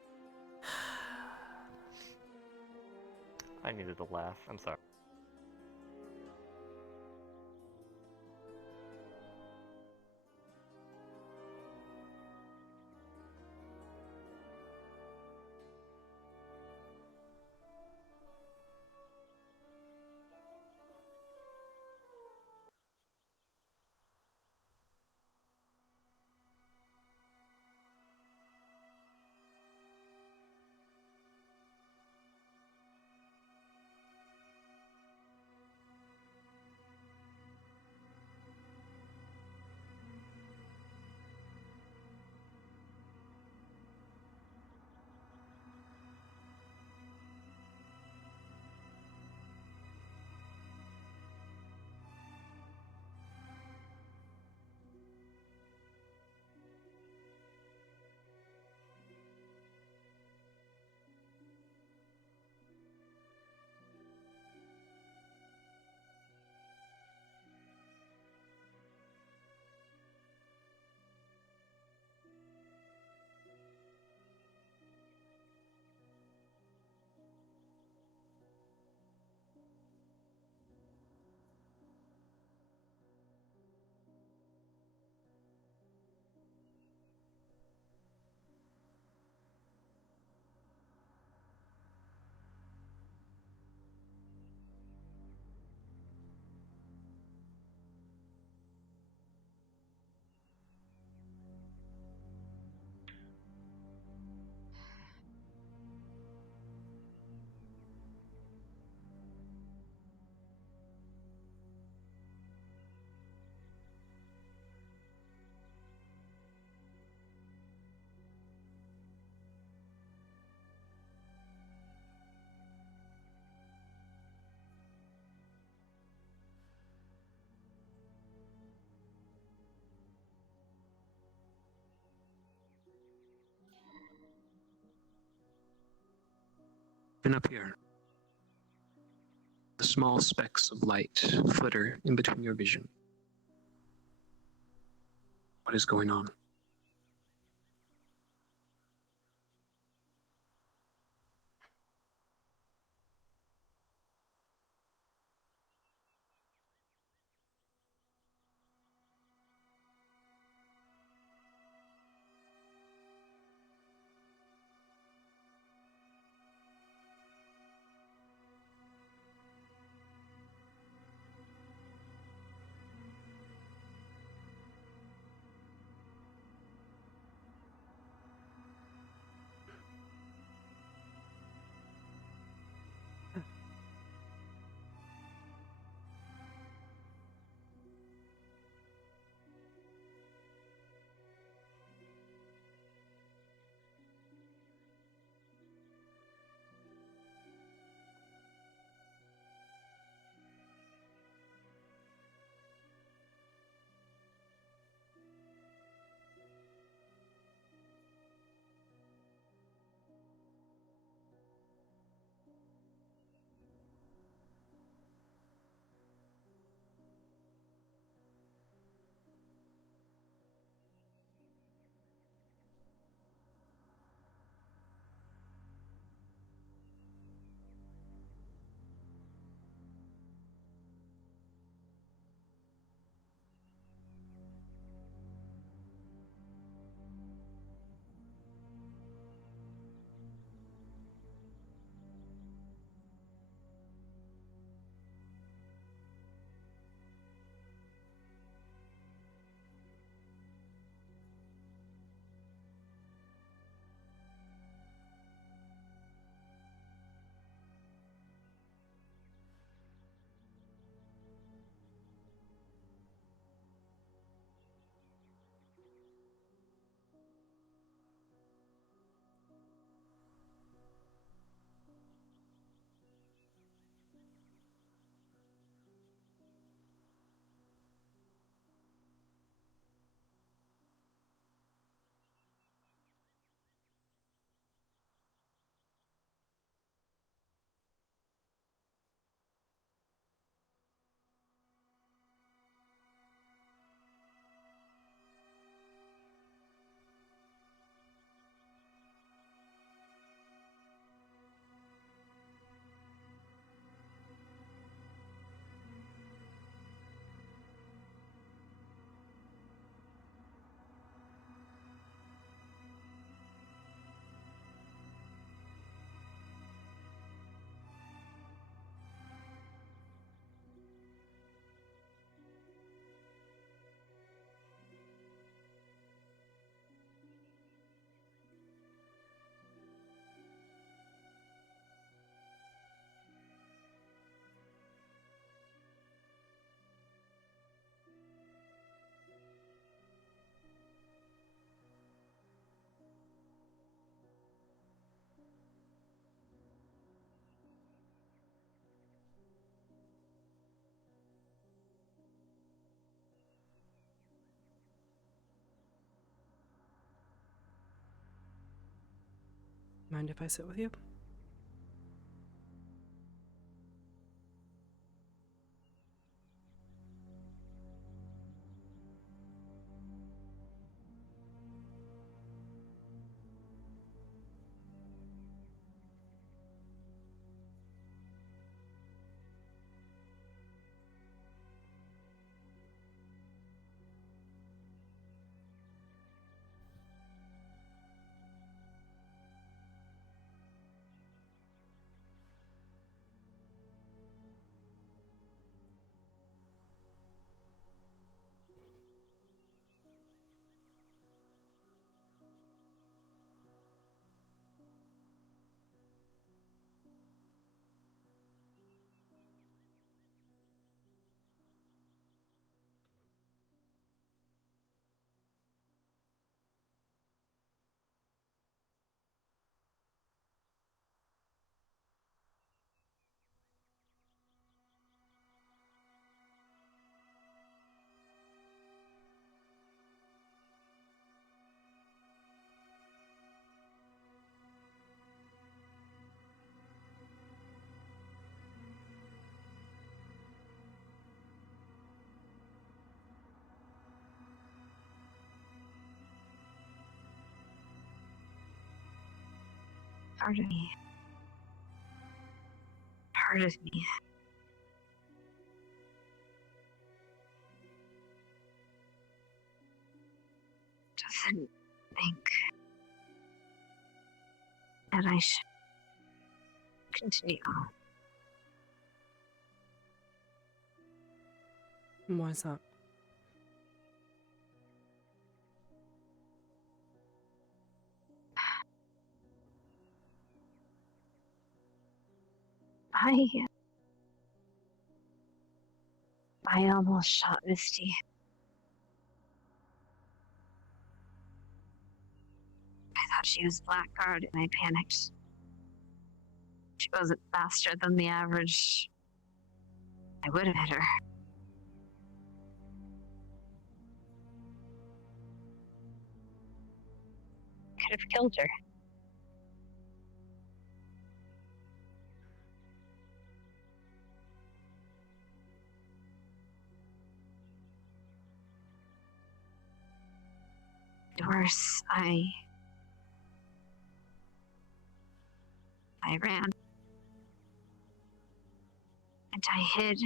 I needed to laugh. I'm sorry. And up here, the small specks of light flitter in between your vision. What is going on? Mind if I sit with you? Part of me. Part of me. Doesn't think that I should continue. Why is that? I almost shot Misty. I thought she was Blackguard and I panicked. She wasn't faster than the average. I would have hit her. Could have killed her. Worse, I ran. And I hid.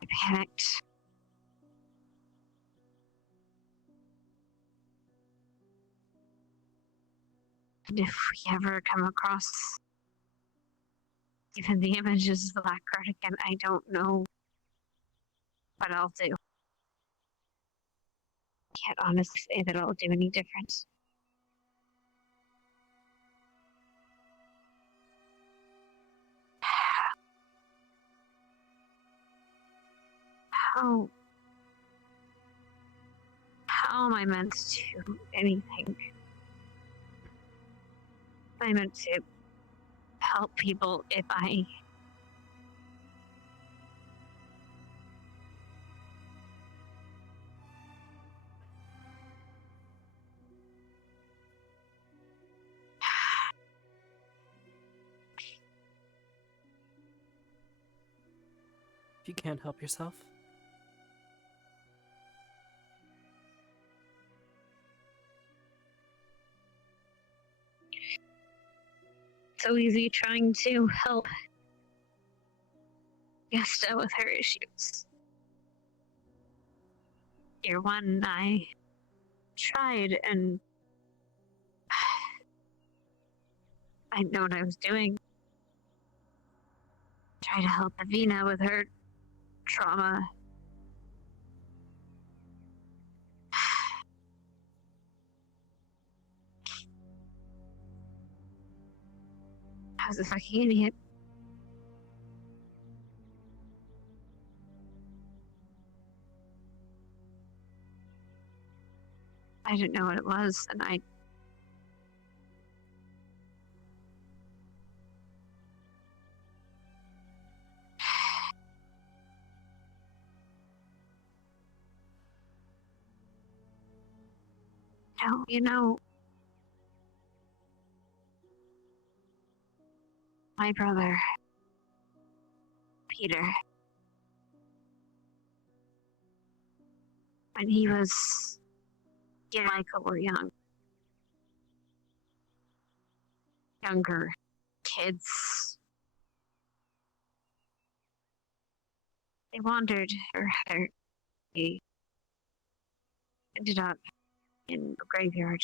I panicked. And if we ever come across even the images of the Blackguard again, I don't know what I'll do. Can't honestly say that it'll do any difference. How am I meant to do anything? Am I meant to help people if I... If you can't help yourself? So easy trying to help Yesta with her issues. Year one, I tried and I know what I was doing. Try to help Avina with her trauma. I was a fucking idiot. I didn't know what it was, and I... You know, my brother, Peter, when he and Michael were younger kids, they wandered, or they ended up in a graveyard.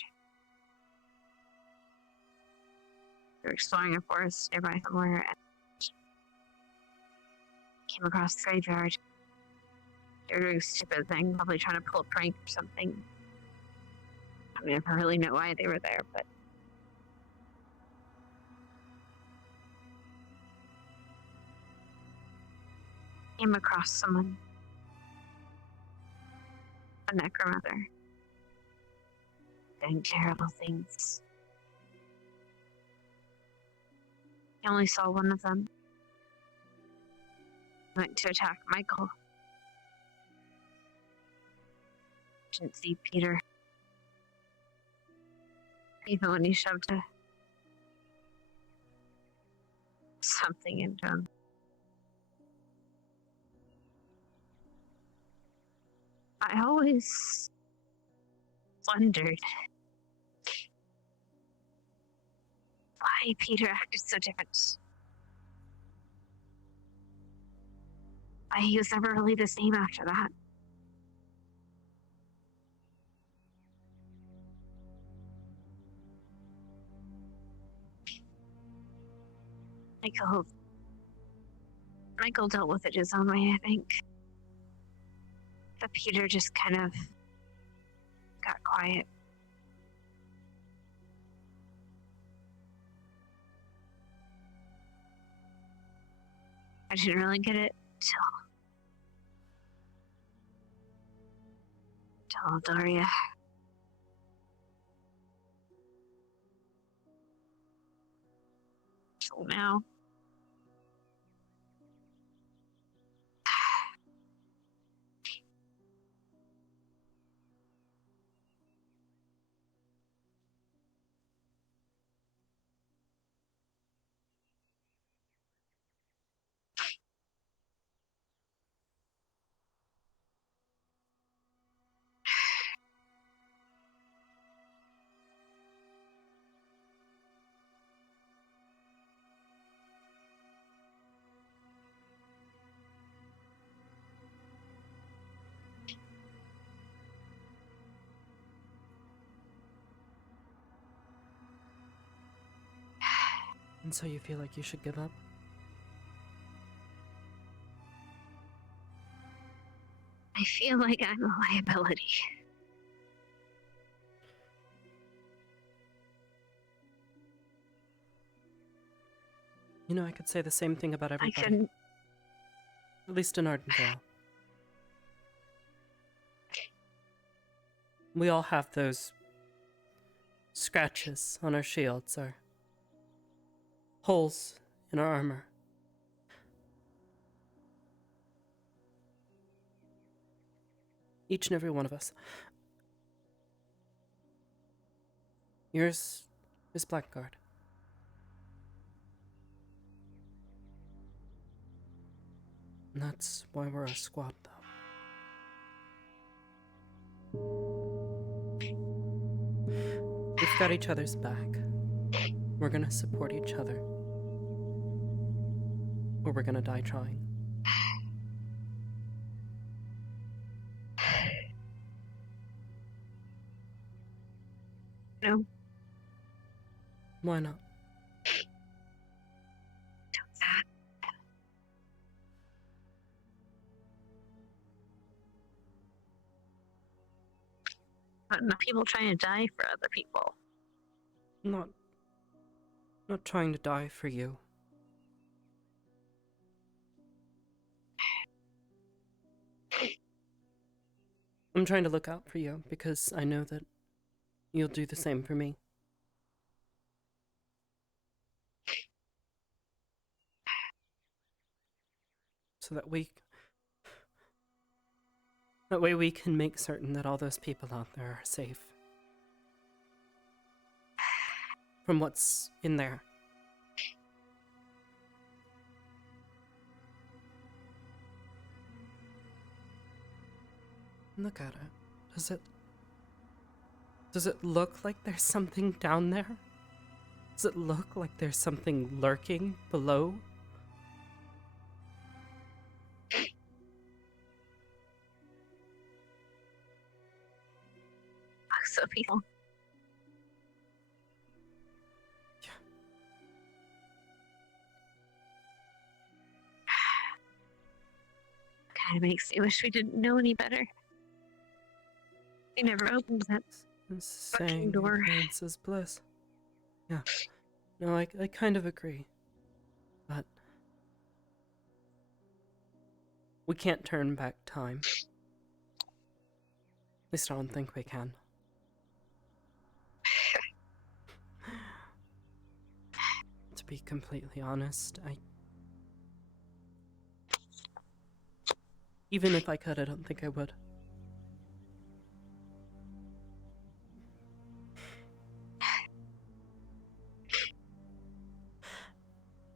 They were exploring a forest nearby somewhere and came across the graveyard. They were doing a stupid thing, probably trying to pull a prank or something. I mean, I don't really know why they were there, but came across someone, a necromancer, doing terrible things. He only saw one of them. Went to attack Michael. Didn't see Peter. Even when he shoved something into him. I always wondered why Peter acted so different. Why he was never really the same after that. Michael dealt with it his own way, I think. But Peter just kind of got quiet. I didn't really get it till Daria. Till now. And so you feel like you should give up? I feel like I'm a liability. You know, I could say the same thing about everybody. I couldn't. At least in Ardendale. We all have those scratches on our shields, our holes in our armor. Each and every one of us. Yours is Blackguard. And that's why we're a squad, though. We've got each other's back. We're gonna support each other. Or we're gonna die trying. No. Why not? Don't that. Not enough people trying to die for other people. Not trying to die for you. I'm trying to look out for you because I know that you'll do the same for me. So that way we can make certain that all those people out there are safe. from what's in there. Look at it. Does it look like there's something down there? Does it look like there's something lurking below? So peaceful. Kind of makes me wish we didn't know any better. We never opened that fucking door. Ignorance is bliss. Yeah. No, I kind of agree. But we can't turn back time. At least I don't think we can. To be completely honest, even if I could, I don't think I would.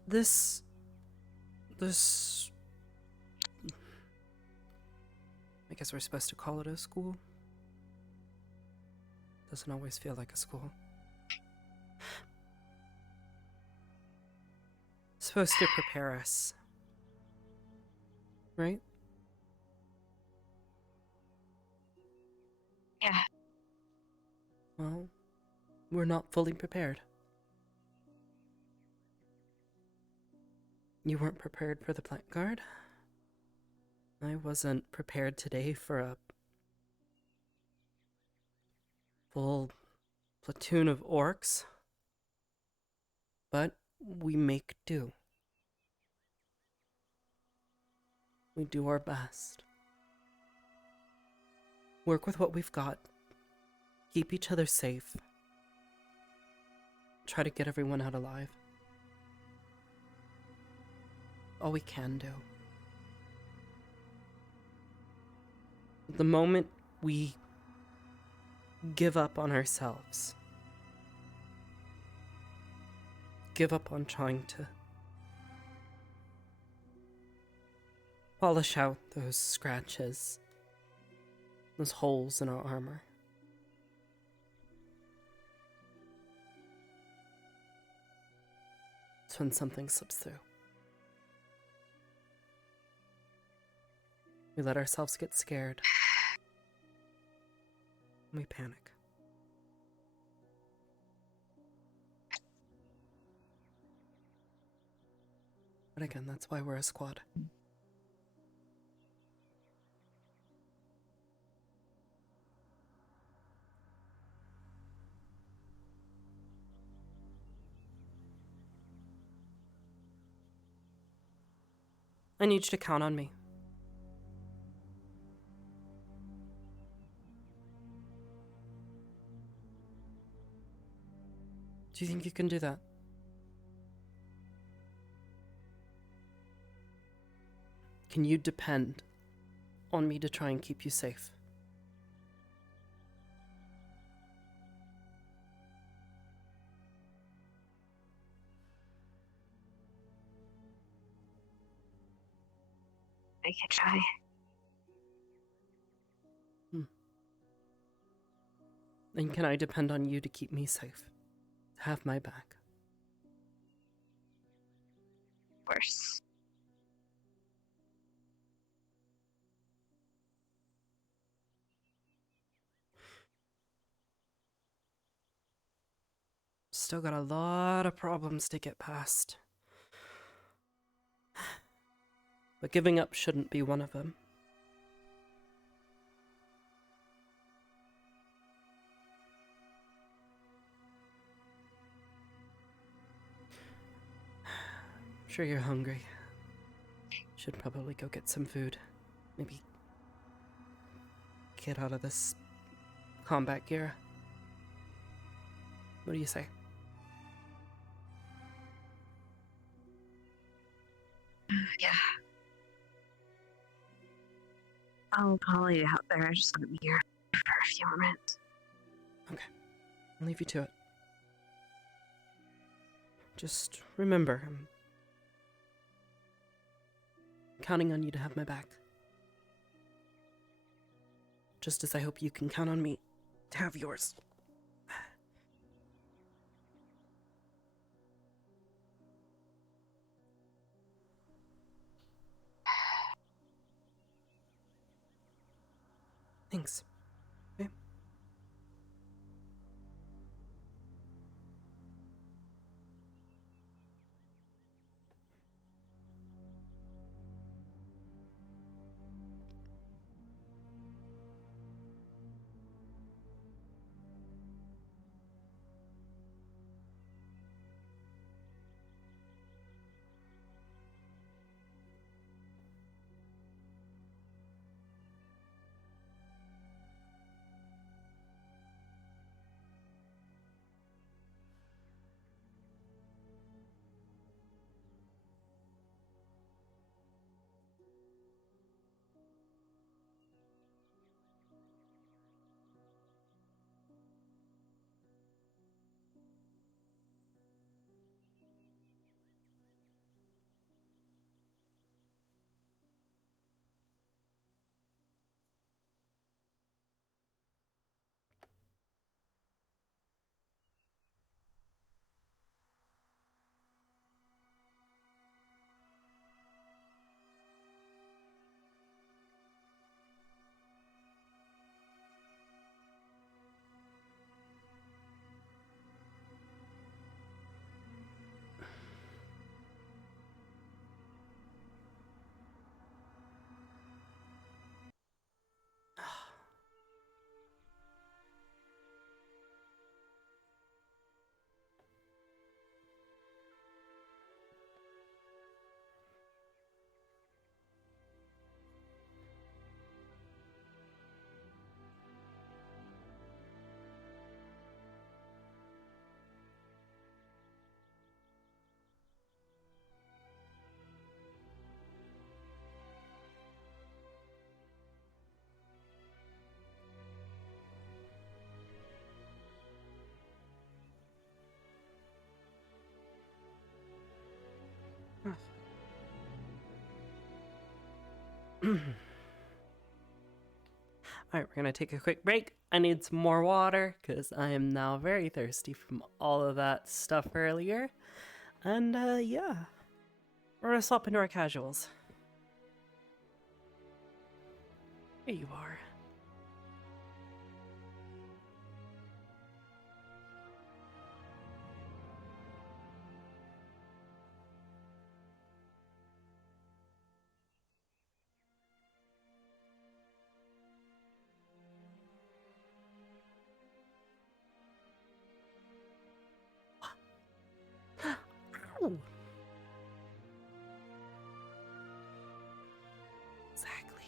This... I guess we're supposed to call it a school. Doesn't always feel like a school. Supposed to prepare us. Right? Yeah. Well, we're not fully prepared. You weren't prepared for the plant guard? I wasn't prepared today for a full platoon of orcs. But we make do. We do our best. Work with what we've got. Keep each other safe. Try to get everyone out alive. All we can do. The moment we give up on ourselves, give up on trying to polish out those scratches, those holes in our armor. It's when something slips through. We let ourselves get scared. We panic. But again, that's why we're a squad. I need you to count on me. Do you think you can do that? Can you depend on me to try and keep you safe? I can try. And can I depend on you to keep me safe? To have my back? Of course. Still got a lot of problems to get past. But giving up shouldn't be one of them. I'm sure you're hungry. Should probably go get some food. Maybe get out of this combat gear. What do you say? Yeah. I'll leave you out there. I just want to be here for a few more minutes. Okay. I'll leave you to it. Just remember, I'm counting on you to have my back. Just as I hope you can count on me to have yours. Thanks. Okay. Alright, we're gonna take a quick break. I need some more water, because I am now very thirsty from all of that stuff earlier. And, yeah. We're gonna swap into our casuals. Here you are. Ow. Exactly.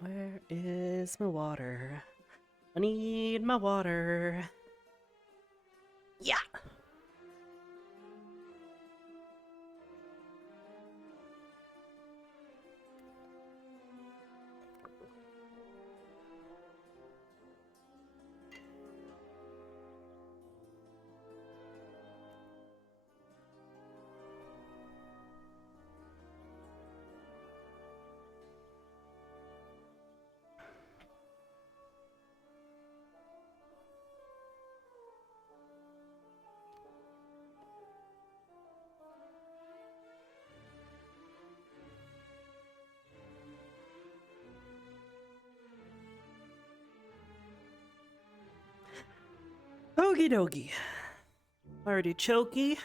Where is my water? I need my water. Yeah! Okie dokie. Already chokey.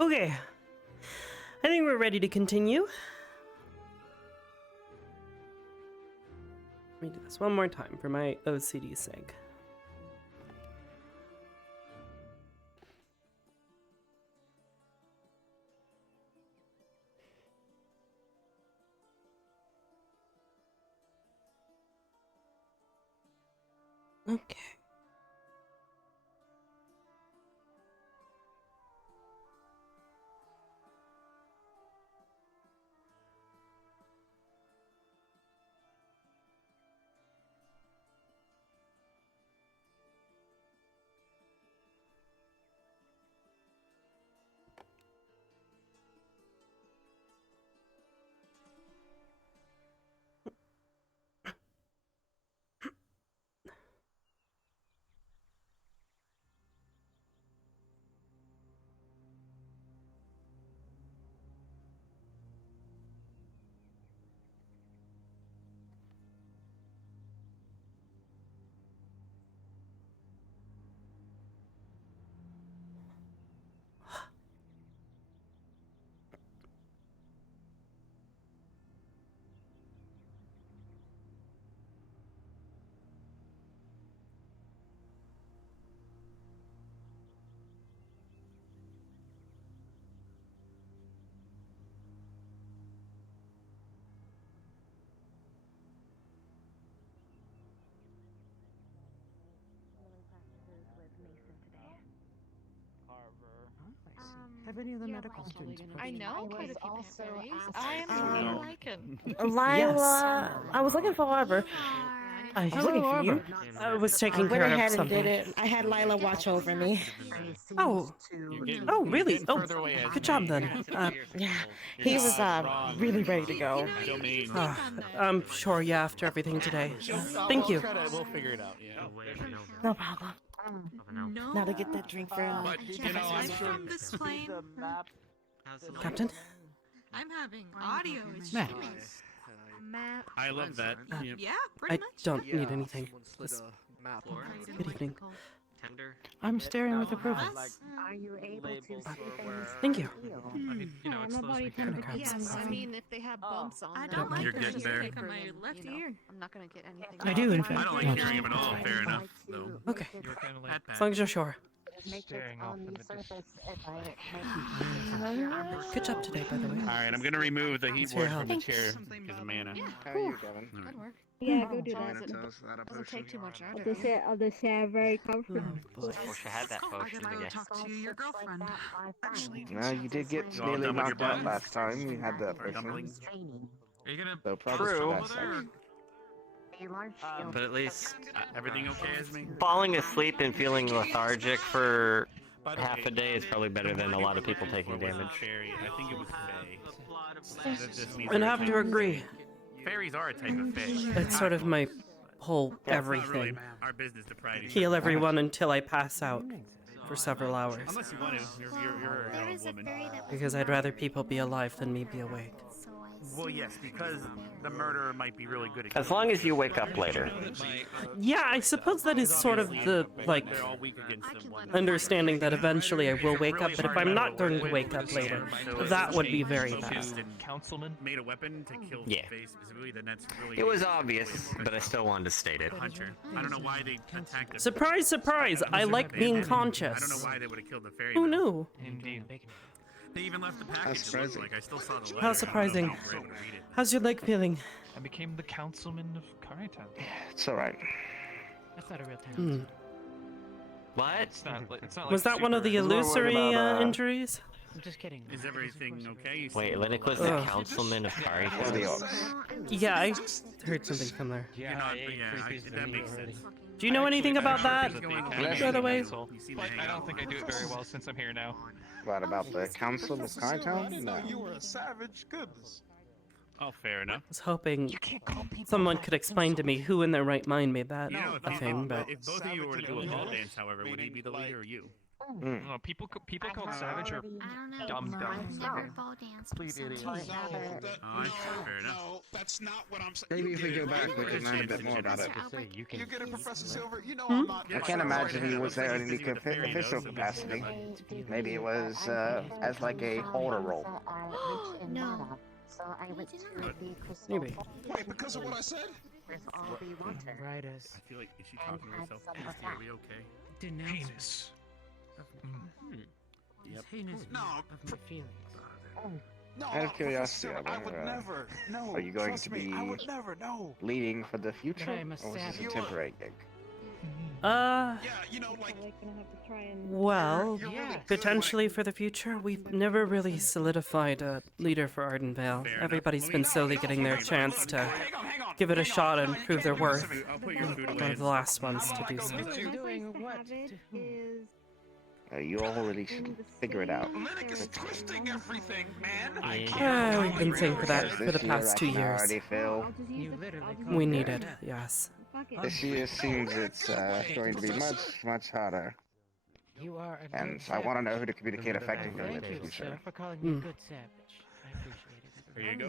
Okay. I think we're ready to continue. Let me do this one more time for my OCD's sake. Okay. Have any of the medical students? I know quite a few also fairies. asked I am to- really liking. Lila, I was looking for Arbor. I was looking for you. I was taking I care went of ahead and something. did it. I had Lila watch over me. Oh. Oh, really? Oh, good job then. Yeah, he was really ready to go. I'm sure, yeah, after everything today. Thank you. We'll figure it out. Yeah. No problem. No. Now to get that drink for I'm from this plane. Captain? I'm having audio Matt. issues. Map. I love that. Yeah, pretty I much. don't need anything. Just good evening. I'm staring with approval. Are you able to see things? Thank you. Nobody Gonna grab some Yes, I coffee. mean, if they have bumps on them. don't mind. You're getting there. On my left ear. I'm not gonna get anything. I do, in fact. I don't like hearing him at all. Fair enough, though. Okay. You're kind of like As long as you're sure. Staring off in the Good job today, by the way. All right, I'm gonna remove the heat Thanks for your ward from the help. chair because of mana. How are you, Kevin? Good work. Yeah, go do Trying that. to toast that up Doesn't potion. take too much out I'll of just it. say, I'll just say I'm very comfortable. Wish I had that potion, I guess. talk to your girlfriend. Actually, No, you did get You all nearly done with your knocked out buttons? last time. You had that potion. Dumplings? Are you gonna So props True. for that section. But at least Everything okay, Esme? falling asleep and feeling lethargic for By the half way, a day is probably better than a lot of people taking damage. Fairy. I think it was Fae. I'd have to agree. Fairies are a type of Fae. It's sort of my whole It's not really everything. our business to pry into. Heal everyone until I pass out for several hours. Unless you want to. You're your own woman. Because I'd rather people be alive than me be awake. Well, yes, because the murderer might be really good at As long as you wake up later. Yeah, I suppose that is sort of the, like, They're all weak against them. One. understanding that eventually I will wake up, but if I'm not going to wake up later, that would be very bad. Councilman made a weapon to kill Yeah. Fae specifically, then that's really. It was obvious, but I still wanted to state it. Hunter. I don't know why they attacked us. Surprise, surprise, I like being I don't conscious. know why they would have killed the fairy. Who knew? Indeed. They even left the package. How It looked surprising. like I still saw the letter. How surprising. I don't know if I was able to read it. How's your leg feeling? I became the councilman of Karytown. It's alright. That's not a real town. Hmm. What? It's not Was that one of the We're worried illusory about, injuries? I'm just kidding. Is everything okay? You Wait, seem- Linux was the Ugh. councilman of Or the Karytown. orcs. Yeah, I heard something from there. You're not, that makes sense. Do you know anything about that? By the way, You seem to But hang I out don't think I do it very well since I'm here now. What about the council of Skytown? No. were a savage. Goodness. Oh, fair enough. I was hoping someone could explain to me who in their right mind made that You know, if, a thing, but if both of you were to do a ball dance, however, would he be the leader or you? People called savage are dumb. Complete idiots. No, that's not what I'm saying. Maybe if we go back, we can learn a bit more about it. You get it, Professor Silver. You know I'm not. I can't imagine he was there in any official capacity. Maybe it was as like a holder role. No. Maybe. Wait, because of what I said? Riders. I feel like, is she talking to herself? Are we okay? Heinous. Yep. Heinous. No. Of my feelings. No, Out of curiosity, I would never. No. are you going trust to me, be I would never. No. leading for the future, But I am a or was this a savage. temporary gig? Yeah, you know, like. Well, Yes. potentially for the future. We've never really solidified a leader for Ardenvale. Everybody's been slowly getting their chance to give it a shot and prove their worth. One of the last ones to do so. You all really should figure it out. Linux is twisting everything, man. We've been saying for that for the past 2 years. Already, Phil. We need it, yes. This year seems it's going to be much harder. And I want to know who to communicate effectively with in the future. For calling me good savage. I appreciate it. There you go.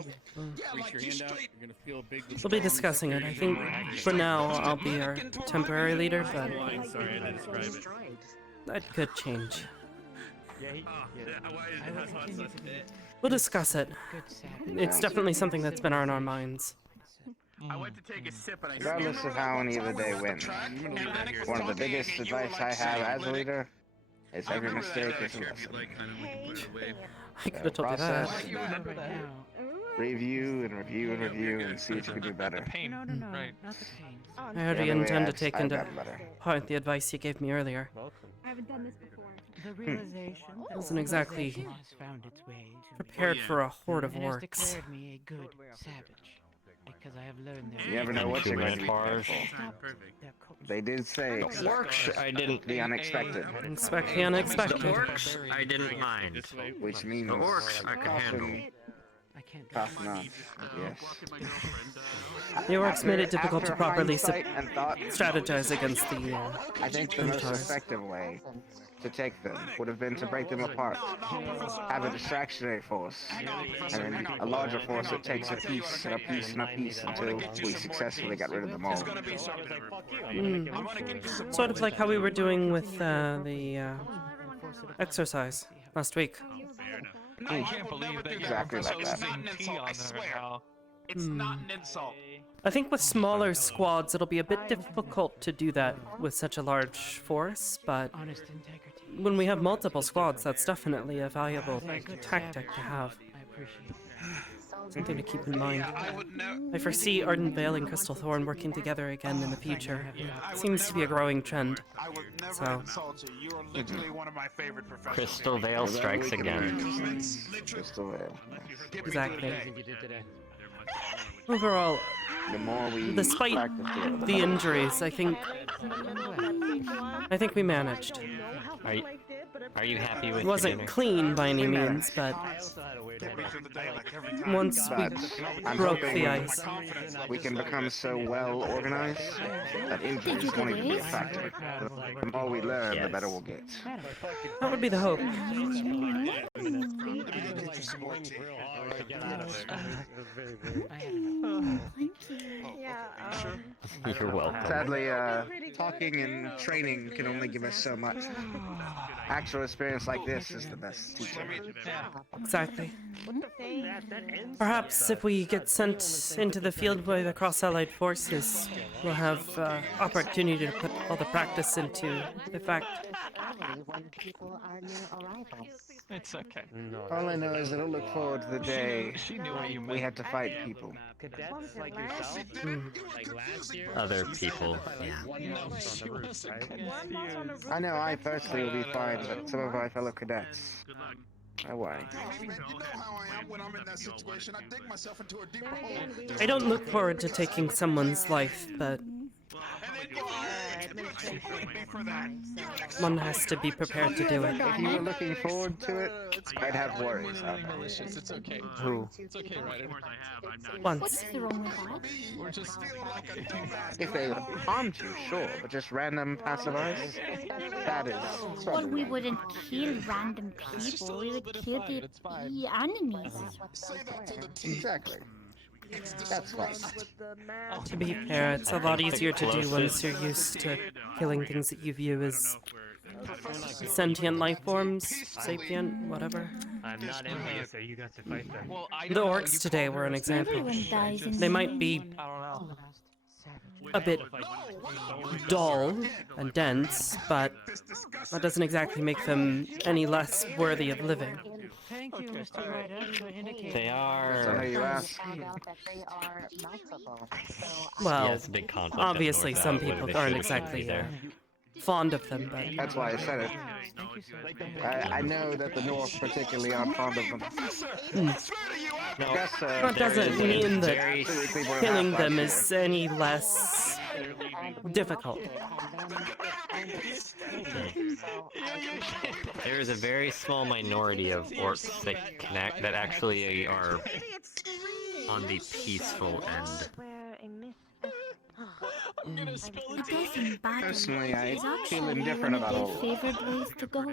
Reach your hand out. You're gonna feel a big. We'll be discussing it. I think for now I'll be our temporary leader, but Sorry, I didn't describe it. that could change. Yeah, We'll discuss it. It's definitely something that's been on our minds. I went to take a sip and I Regardless of how any of the day went, one of the biggest advice I have as a leader is every mistake is a lesson. I could have told you that. Review and review and review and see what you can do better. No, right. Not the pain. I already The other way, intend to I've take into gotten better. part the advice you gave me earlier. I haven't done this before. The realization I wasn't exactly has found its way to prepared me. for a horde of It has orcs. declared me a good savage. Because I have learned that You never know what you're going to be Bars. careful. They did say Orcs, I didn't. the unexpected, Expect the unexpected. Orcs, I didn't mind. which means The orcs I can handle. Tough enough, yes. The orcs made it difficult to After properly hindsight and thought, strategize agast the I think the most Minotaurs. effective way to take them would have been to break them apart, have a distractionary force, and then a larger force that takes a piece and a piece and a piece until we successfully got rid of them all. Sort of like how we were doing with the exercise last week. I can't believe that Exactly like that. I swear. It's not an insult. I think with smaller squads, it'll be a bit difficult to do that with such a large force, but Honest integrity. when we have multiple squads, that's definitely a valuable tactic to have. I appreciate it. Something to keep in mind. I foresee Ardenvale and Crystal Thorn working together again in the future. Seems to be a growing trend. I would never So, insult you. You are literally one of my favorite professors. Crystal Vale strikes again. Crystal Vale. exactly. Overall, The more we despite practice the injuries, I think we managed. Are you happy with It wasn't your clean by any means, but once we I'm broke hoping the ice. we can become so well organized that injuries won't even be a factor. The more we learn, the better we'll get. That would be the hope. You're welcome. Sadly, talking and training can only give us so much. Actual experience like this is the best teacher. Exactly. Perhaps if we get sent into the field by the cross-allied forces, we'll have opportunity to put all the practice into effect. It's okay. All I know is that I look forward to the day we had to fight people. Cadets like yourself, like last year. Other people. I know I personally will be fine, but some of my fellow cadets, I worry. You know how I am when I'm in that situation. I dig myself into a deeper hole. I don't look forward to taking someone's life, but One has to be prepared to do it. If you were looking forward to it, I'd have worries. Malicious, it's okay. Who? It's okay, Ryder. Once. What's wrong with that? We're just... If they harmed you, sure, but just random passerbys? That is... Well, we wouldn't kill random people, we would kill the enemies. Exactly. That's fine. To be fair, it's a lot easier to do once you're used to killing things that you view as sentient life forms, sapient, whatever. I'm not envious that you got to fight them. Well, The orcs today were an example. Everyone dies in They might be a bit dull and dense, but that doesn't exactly make them any less worthy of living. Thank you, Mr. Ryder, for indicating. They are. So you ask. Well, yeah, it's a big conflict obviously up some north, people whether they aren't should or shouldn't be exactly there. fond of them, but... That's why I said it. I know that the North particularly aren't fond of them. No, That doesn't mean that killing them is any less difficult. There is a very small minority of orcs that actually are on the peaceful end. Personally, I feel indifferent about all of it. Favored ways to go.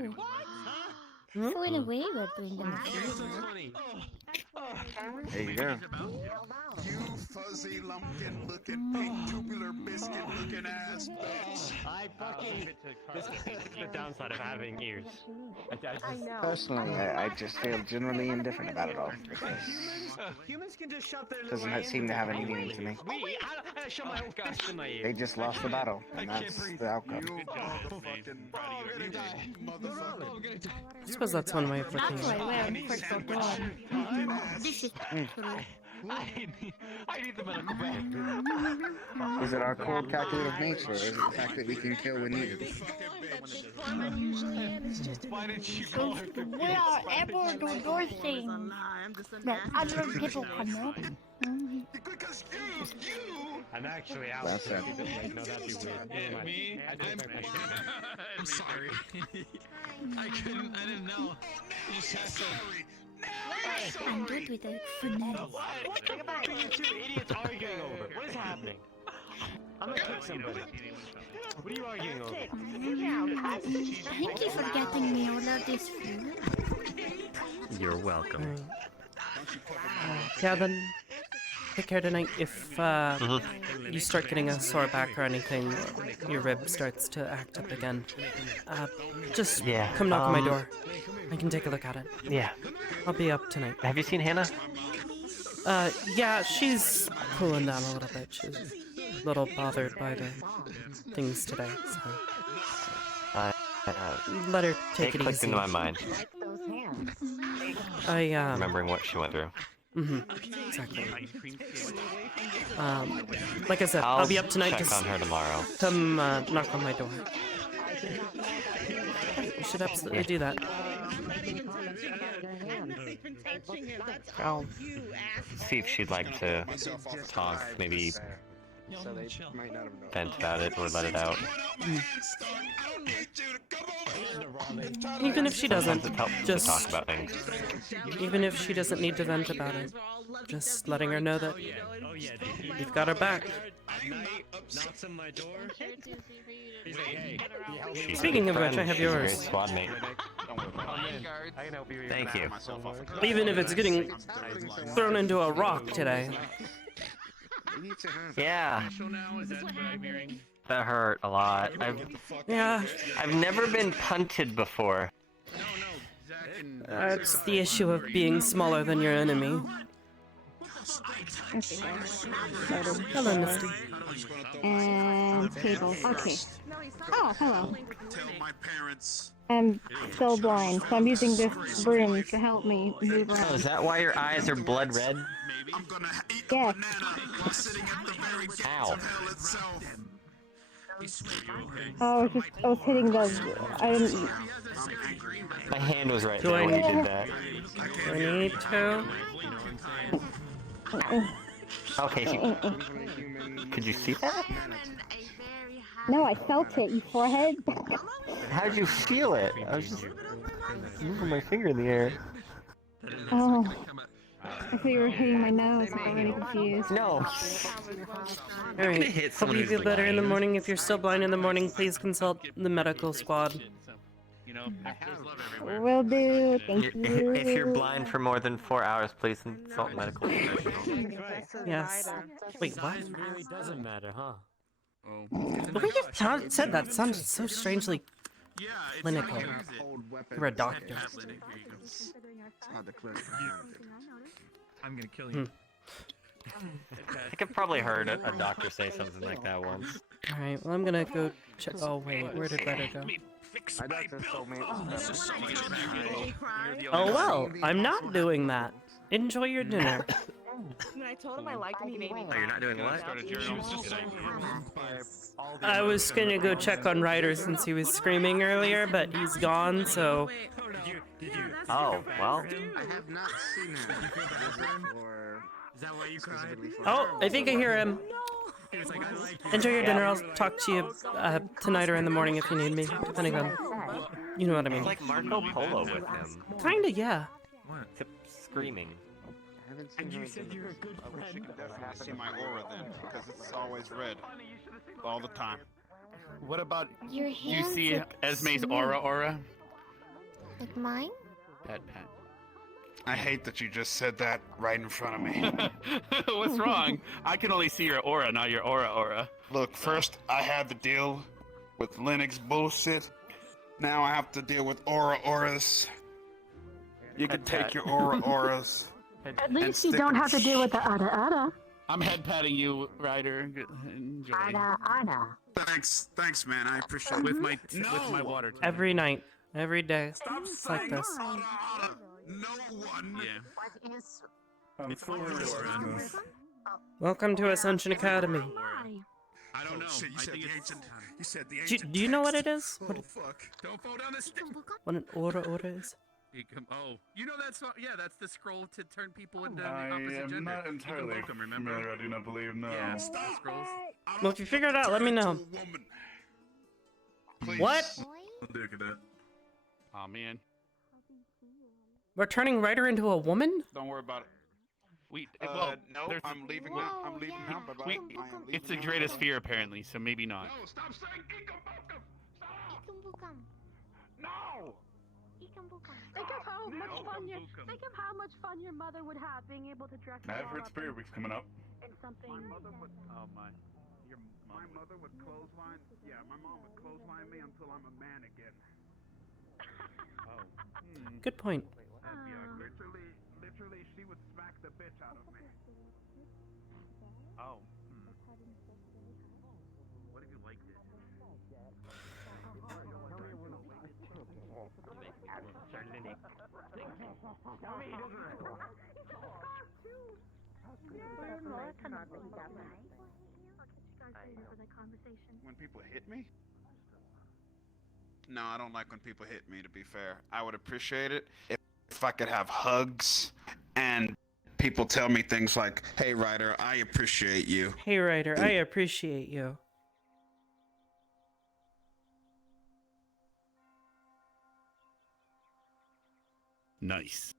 So in a way, we're doing them a favor. There you go. You fuzzy lumpkin looking pink tubular biscuit looking ass bitch. I fucking. This is the downside of having ears. Personally, I just feel generally indifferent about it all because it doesn't seem to have any meaning to me. They just lost the battle, and that's the outcome. I suppose that's one way of looking That's at why it. we're first of all. This is I need them in a bed. Is it our cold calculative nature, or is it the fact that we can kill when needed? Why didn't you call her? we are Arbor do door things. Well, other people come up. I'm actually out. That's it. No, that'd be weird. Me? I'm sorry. I didn't know. You just have to... I'm good with it for now. What are you two idiots arguing over? What is happening? I'm gonna kick somebody. What are you arguing over? Thank you for getting me all of this food. You're welcome. Yeah, then take care tonight. If you start getting a sore back or anything, or your rib starts to act up again, just come knock on my door. I can take a look at it. Yeah. I'll be up tonight. Have you seen Hannah? Yeah, she's cooling down a little bit. She's a little bothered by the things today, so... let her take it easy. It clicked into my mind. Remembering what she went through. Exactly. Like I said, I'll be up tonight. Check Just on her tomorrow. come knock on my door. You should absolutely do that. I'll see if she'd like to talk, maybe vent about it or let it out. Even if she doesn't, Sometimes it helps to just talk about things. even if she doesn't need to vent about it, just letting her know that you've got her back. Speaking of which, I have yours. Squad mate. Thank you. Even if it's getting thrown into a rock today. Yeah. That hurt a lot. I've never been punted before. It's the issue of being smaller than your enemy. Hello, Misty. And table. Okay. Oh, hello. I'm still blind, so I'm using this broom to help me move around. Oh, is that why your eyes are blood red? Yes. Ow. Oh, I was hitting the... I didn't... My hand was right Do there I when you did that. Do I need to? Okay, could you see that? No, I felt it, you forehead. How'd you feel it? I was just moving my finger in the air. Oh. I thought you were hitting my nose. I got really confused. No. Alright, hope you feel better in the morning. If you're still blind in the morning, please consult the medical squad. Will do, thank you. If you're blind for more than 4 hours, please consult a medical professional. Yes. Wait, what? It really doesn't matter, huh? The way you said that sounded so strangely clinical. You're a doctor. I'm gonna kill you. I think I've probably heard a doctor say something like that once. Alright, well I'm gonna go check. Oh wait, where did Ryder go? Oh well, I'm not doing that. Enjoy your dinner. I told him I liked him, he made me. Oh, you're not doing what? I was gonna go check on Ryder since he was screaming earlier, but he's gone, so... Oh, well. I have not seen him. Is that why you cried? Oh, I think I hear him. Enjoy your dinner. I'll talk to you tonight or in the morning if you need me, depending on... You know what I mean. It's like Marco Polo with him. Kinda, yeah. Except screaming. And you said you're a good I wish you friend. could definitely see my aura then, because it's always red. All the time. What about... Your Do you hands see look Esme's smooth. aura? Like mine? Pat. I hate that you just said that right in front of me. What's wrong? I can only see your aura, not your aura. Look, first I had to deal with Linux bullshit. Now I have to deal with auras. You can take your auras. At least you don't have to deal with the ada. I'm head patting you, Ryder. Enjoy. Ada. Thanks, man. I appreciate it. With my water. Tank. Every night, every day. It's like this. No one. Yeah. Welcome to Ascension Academy. I don't know. Shit, I think it's... You said the Do, ancient. do you know what it is? Oh fuck! Don't fall down the stairs. What an aura is? Oh, you know that song? Yeah, that's the scroll to turn people into the I opposite am gender. not entirely Remember? familiar. I do not believe. No. Yeah, the scrolls. Well, if you figure it out, let me know. What? Look at that. Oh man. We're turning Ryder into a woman? Don't worry about it. No, I'm leaving now. I'm leaving now. Bye bye. It's the greatest fear, apparently, so maybe not. No, stop saying Ikambukum! Stop! No! Think of how much fun your mother would have being able to dress I've heard Spirit Week's coming up. in something. Oh my. My mother would clothesline. Yeah, my mom would clothesline me until I'm a man again. Good point. Literally, she would smack the bitch out of me. Oh. What if you liked it? When people hit me? No, I don't like when people hit me, to be fair. I would appreciate it if I could have hugs and people tell me things like, hey, Ryder, I appreciate you. Hey Ryder, I appreciate you. Nice.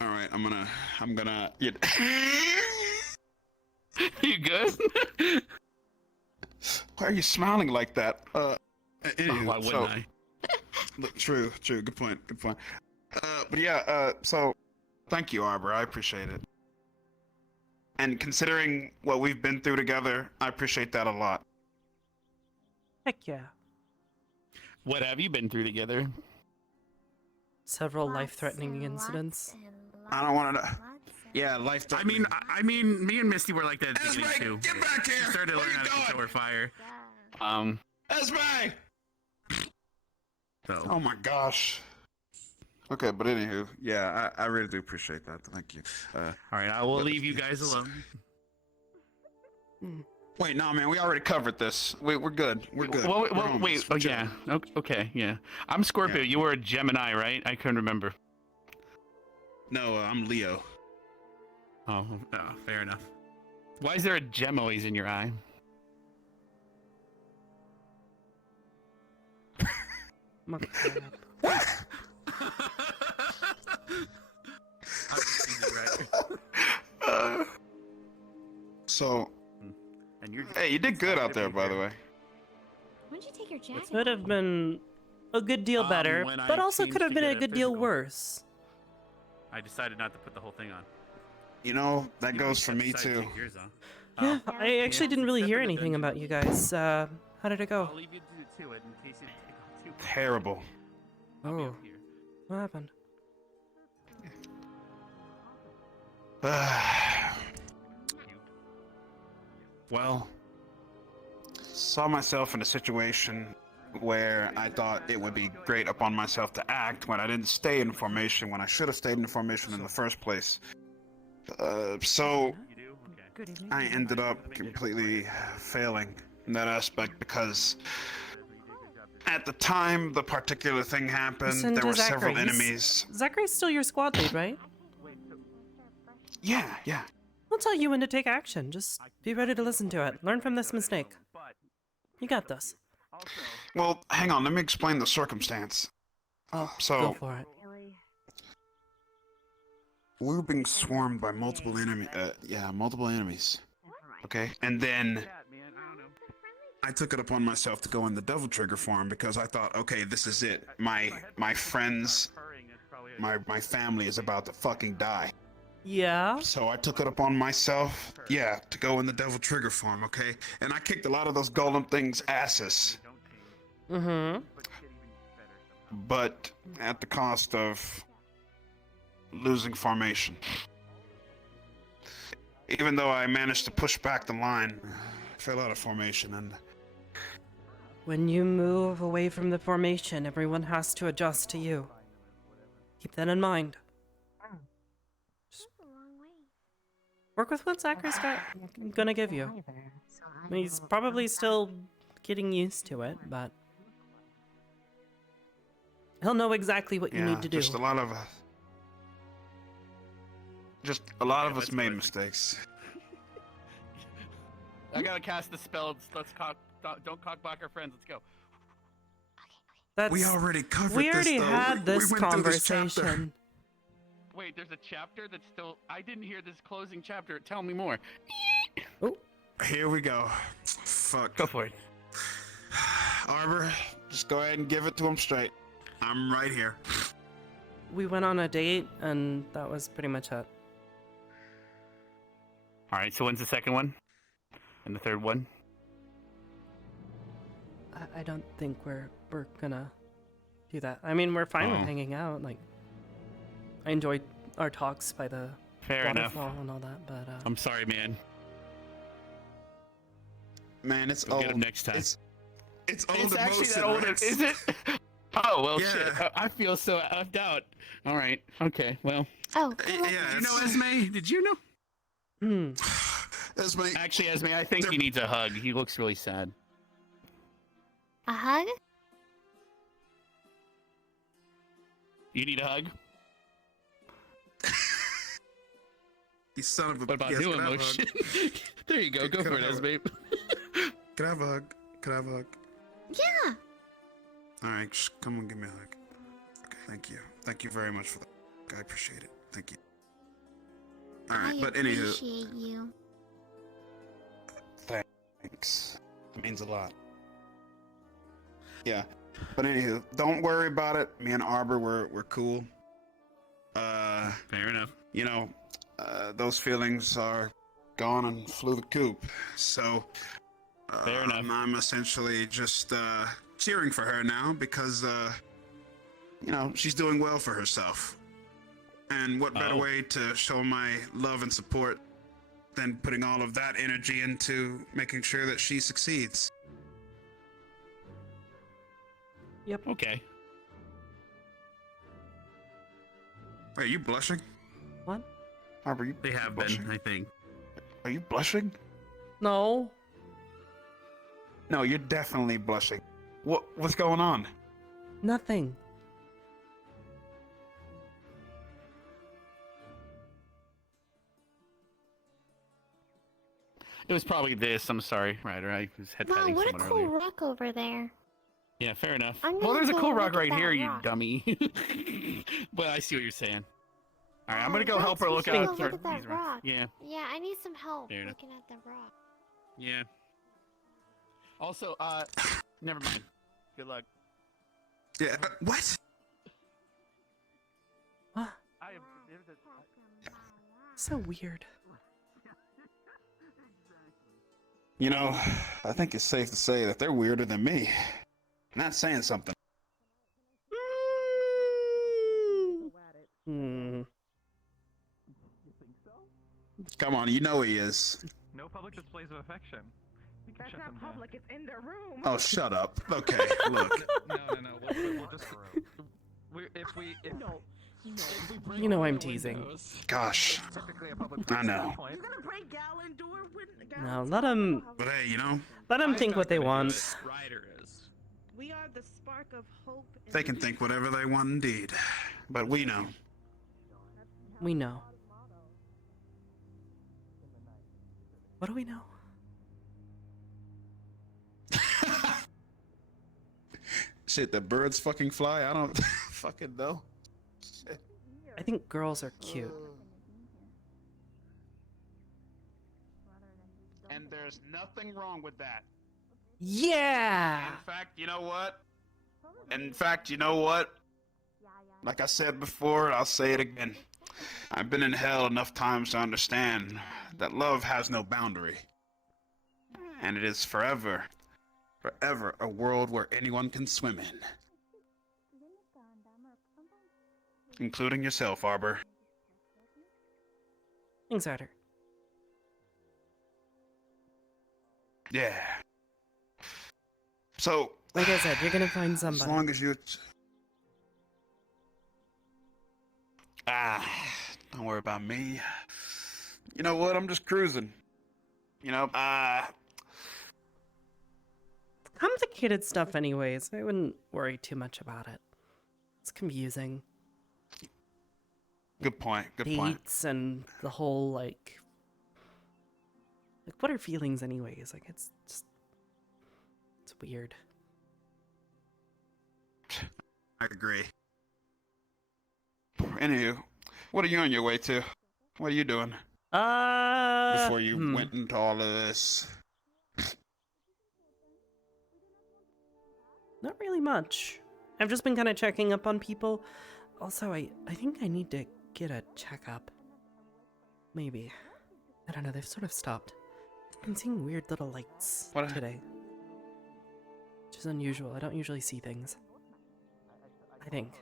All right, I'm gonna. Yeah. You good? Why are you smiling like that? Anyway, why wouldn't I? Look, true. Good point. But yeah, so thank you, Arbor. I appreciate it. And considering what we've been through together, I appreciate that a lot. Heck yeah. What have you been through together? Several life-threatening incidents. I don't want to. Yeah, life. I mean, me and Misty were like that at the beginning too. Get back here! We started to learn how to control our fire. Esme! So. Oh my gosh. Okay, but anywho, yeah, I really do appreciate that. Thank you. All right, I will leave you guys alone. Wait, no, man, we already covered this. We're good. We're good. Well, wait. Oh, yeah. Okay, yeah. I'm Scorpio. Yeah. You were a Gemini, right? I couldn't remember. No, I'm Leo. Oh, fair enough. Why is there a gem always in your eye? So, And you're hey, you did good out there, by the way. When'd you take your jacket? Could have been a good deal better, when but I also changed could have to been get a a good deal physical. worse. I decided not to put the whole thing on. You know, that goes for me too. Yeah, I actually didn't really hear Step in the anything dungeon. about you guys. How did it go? I'll leave you to it in case you take too. Terrible. Oh, what happened? Well, saw myself in a situation where I thought it would be great upon myself to act when I didn't stay in formation when I should have stayed in formation in the first place. So I ended up completely failing in that aspect because at the time the particular thing happened, Listen there to were several Zachary. enemies. Zachary's still your squad lead, right? Yeah. I'll tell you when to take action. Just be ready to listen to it. Learn from this mistake. You got this. Well, hang on, let me explain the circumstance. Oh, So, go for it. we were being swarmed by multiple enemies. Okay, and then I took it upon myself to go in the Devil Trigger form because I thought, okay, this is it. My friends, my family is about to fucking die. Yeah? So I took it upon myself, to go in the Devil Trigger form, okay? And I kicked a lot of those golem things' asses. Mm-hmm. But at the cost of losing formation. Even though I managed to push back the line, I fell out of formation and... When you move away from the formation, everyone has to adjust to you. Keep that in mind. Just work with what Zachary's gonna give you. I mean, he's probably still getting used to it, but he'll know exactly what you need to do. Just a lot of us made mistakes. I gotta cast the spell. Don't cockblock our friends. Let's go. We already covered we this, already though. had We this went through this chapter. conversation. Wait, there's a chapter that's still. I didn't hear this closing chapter. Tell me more. Oh, here we go. Fuck. Go for it. Arbor, just go ahead and give it to him straight. I'm right here. We went on a date, and that was pretty much it. All right. So when's the second one? And the third one? I don't think we're gonna do that. I mean, we're fine with hanging out. Like, I enjoyed our talks by the Fair enough. waterfall and all that, but I'm sorry, man. Man, it's We'll old. get him next time. It's old It's actually emotion, that old. Rex. Is it? Oh well, Yeah. shit. I feel so left out. All right. Okay. Well. Oh, Yeah, Did you know Esme? Did you know? Esme. Actually, Esme, I think he needs a hug. He looks really sad. a hug? You need a hug? You son of a... What about yes, new can I have a emotion? hug? There you go. Go Can for I it, have Esme. Can I have a hug? Can I have a hug? Yeah. Alright, just come and give me a hug. Okay, thank you. Thank you very much for that. I appreciate it. Thank you. Alright, but I anywho... appreciate you. Thanks. It means a lot. Yeah. But anywho, don't worry about it. Me and Arbor, we're cool. Fair enough. You know, those feelings are gone and flew the coop. So, Fair enough. I'm essentially just cheering for her now because, you know, she's doing well for herself. And what better way to show my love and support than putting all of that energy into making sure that she succeeds? Yep. Okay. Are you blushing? What? Arbor, you They have blushing? been, I think. Are you blushing? No. No, you're definitely blushing. What's going on? Nothing. It was probably this. I'm sorry, Ryder. I was head Wow, petting what a someone cool earlier. rock over there. Yeah, fair enough. I'm Well, gonna there's a go cool look rock at right that here, you rock. dummy. But I see what you're saying. All right, I'm gonna Oh, go help her we look should at go look at that these rocks. rock. Yeah, Yeah, I need some help Fair enough. looking at the rock. yeah. Also, never mind. Good luck. Yeah. What? So weird. You know, I think it's safe to say that they're weirder than me. Not saying something. Hmm. Come on, you know he is. No public displays of affection. We can That's shut not them down. public. It's in their room. Oh, shut up. Okay, look. No. We'll just. If we You know I'm teasing. Gosh. I know. You're gonna break Gallon door with No, let them. But hey, you know, Let them think what they want. Ryder is. We are the spark of hope. they can think whatever they want indeed. But we know. We know. What do we know? Shit, the birds fucking fly? I don't fucking know. Shit. I think girls are cute. And there's nothing wrong with that. Yeah! In fact, you know what? Like I said before, I'll say it again. I've been in hell enough times to understand that love has no boundary. And it is forever a world where anyone can swim in. Including yourself, Arbor. Thanks, Ryder. Yeah. So, Like I said, you're gonna find as somebody. long as you... Don't worry about me. You know what? I'm just cruising. You know, Complicated stuff anyways. I wouldn't worry too much about it. It's confusing. Good point. Good point. Dates and the whole like what are feelings anyways? Like it's weird. I agree. Anywho, what are you on your way to? What are you doing before you went into all of this? Not really much. I've just been kind of checking up on people. Also, I think I need to get a checkup. Maybe. I don't know, they've sort of stopped. I've been seeing weird little lights today. Which is unusual. I don't usually see things. I think.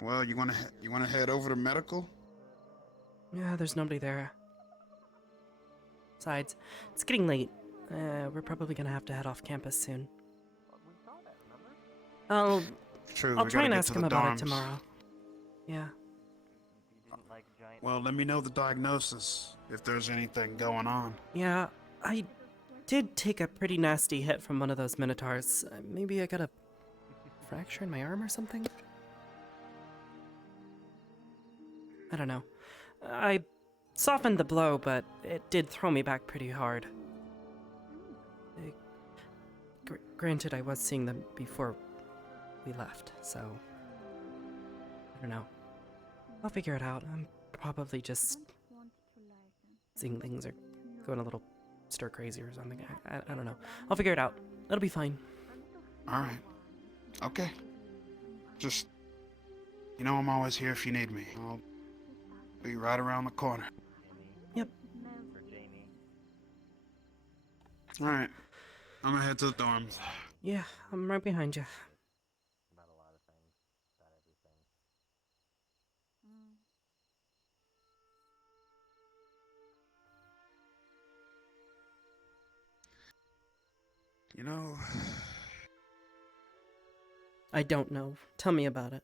Well, you wanna head over to medical? Yeah, there's nobody there. Besides, it's getting late. We're probably gonna have to head off campus soon. I'll True. I'll we try gotta and get ask to him the about dorms. it tomorrow. Yeah. Well, let me know the diagnosis if there's anything going on. Yeah, I did take a pretty nasty hit from one of those minotaurs. Maybe I got a fracture in my arm or something? I don't know. I softened the blow, but it did throw me back pretty hard. Granted, I was seeing them before we left, so I don't know. I'll figure it out. I'm probably just seeing things are going a little stir crazy or something. I don't know. I'll figure it out. It'll be fine. All right. Okay. Just, you know, I'm always here if you need me. I'll be right around the corner. Yep. All right. I'm gonna head to the dorms. Yeah, I'm right behind you. You know, I don't know. Tell me about it.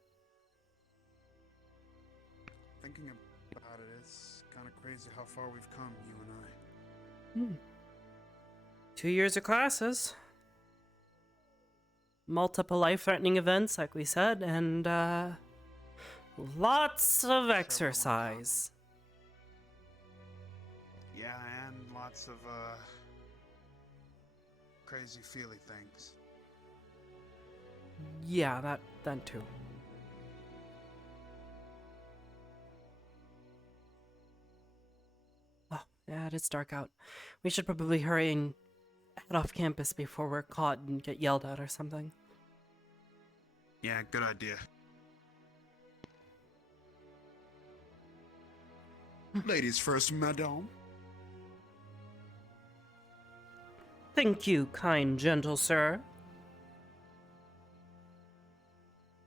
thinking about it, it's kind of crazy how far we've come, you and I. 2 years of classes. Multiple life-threatening events, like we said, and, lots of exercise. Yeah, and lots of crazy feely things. Yeah, that too. Oh, yeah, it is dark out. We should probably hurry and head off campus before we're caught and get yelled at or something. Yeah, good idea. Ladies first, madame. Thank you, kind, gentle sir.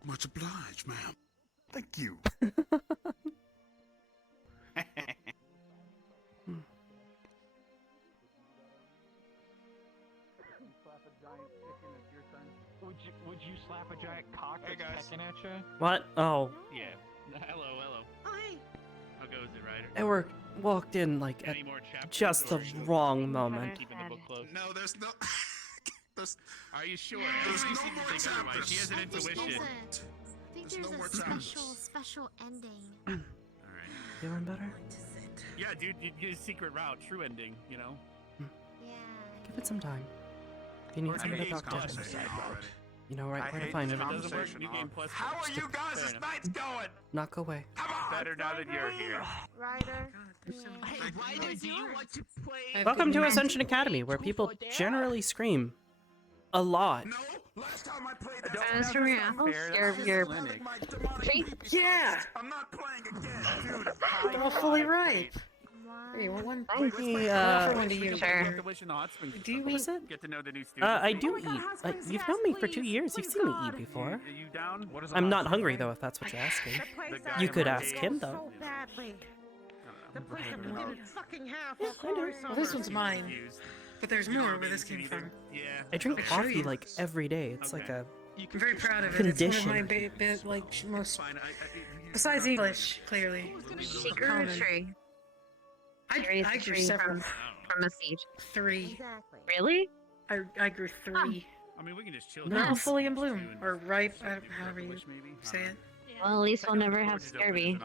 Much obliged, ma'am. Thank you. Would you slap a giant cock that's pecking at you? What? Oh, Yeah. Hello, hello. Hi. How goes it, Ryder? Edward walked in like at Any more chapters just the or- wrong moment. Keeping the book closed. No, there's no. Are you sure? There's She no seems to more think otherwise. She has an chapters. intuition. I think There's there's no more a chapters. special ending. Alright. Feeling better? Yeah, dude, you secret route, true ending, you know? Yeah. Give it some time. If you need something to talk to, you know right where to find If it. it doesn't work, new game plus. How are you guys' nights going? Knock away. Better now that you're here. Ryder. Hey, Ryder, do you want to play? Welcome to Ascension Academy, where people generally scream a lot. No, last time I played that. As for your Yeah! I'm not playing again, dude. They're all fully right. Hey, you want one? He, Everyone to you. Sure. Do you eat? Get to know the new students. I do eat. You've known me for 2 years. You've seen me eat before. Are you down? What is I'm not hungry, though, if that's what you're asking. You could ask him, though. The place that we did it fucking half. Well, this one's mine. But there's more where this came from. Yeah. I drink I'll show coffee you. like every day. It's like a I'm very proud of it. It's one of my condition. like most. Besides English, clearly. She grew a tree. I grew several. From a seed. 3. Really? I grew 3. I mean, we can just chill. Now fully in bloom or ripe, however you say it. Well, at least we'll never have scurvy.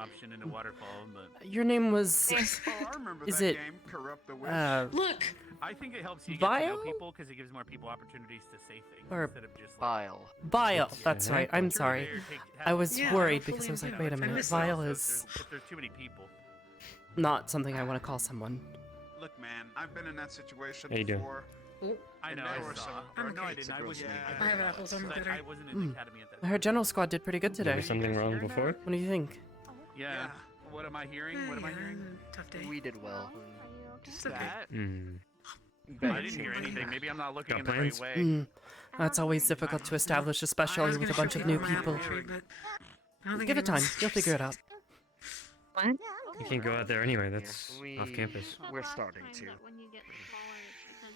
Your name was. I remember Is that it? game, Corrupt the Witch. Look. I think it helps you get to know Vile? people because it gives more people opportunities to say things Or instead of just like, Bile. That's right. I'm sorry. I was Yeah, worried fully because I was like, in- wait a I minute. missed Vile that. is if there's too many people. not something I want to call someone. Look, man, I've been in that situation How you doing? before. I know. there I were saw. some- Or, I'm no, okay. I didn't. I wasn't. Yeah. I have apples, I'm bitter. I wasn't in the academy at that I time. heard General Squad did pretty good There today. was something wrong before? What do you think? Yeah. What am I hearing? What am I hearing? Tough day. We did well. It's okay. That? Hmm. I didn't hear anything. Maybe I'm not looking Got in the plans? right way. That's always difficult to establish, especially with a bunch of new people. Give it time. You'll figure it out. What? You can't go out there anyway. That's off campus. We're starting to. When you get smaller, it's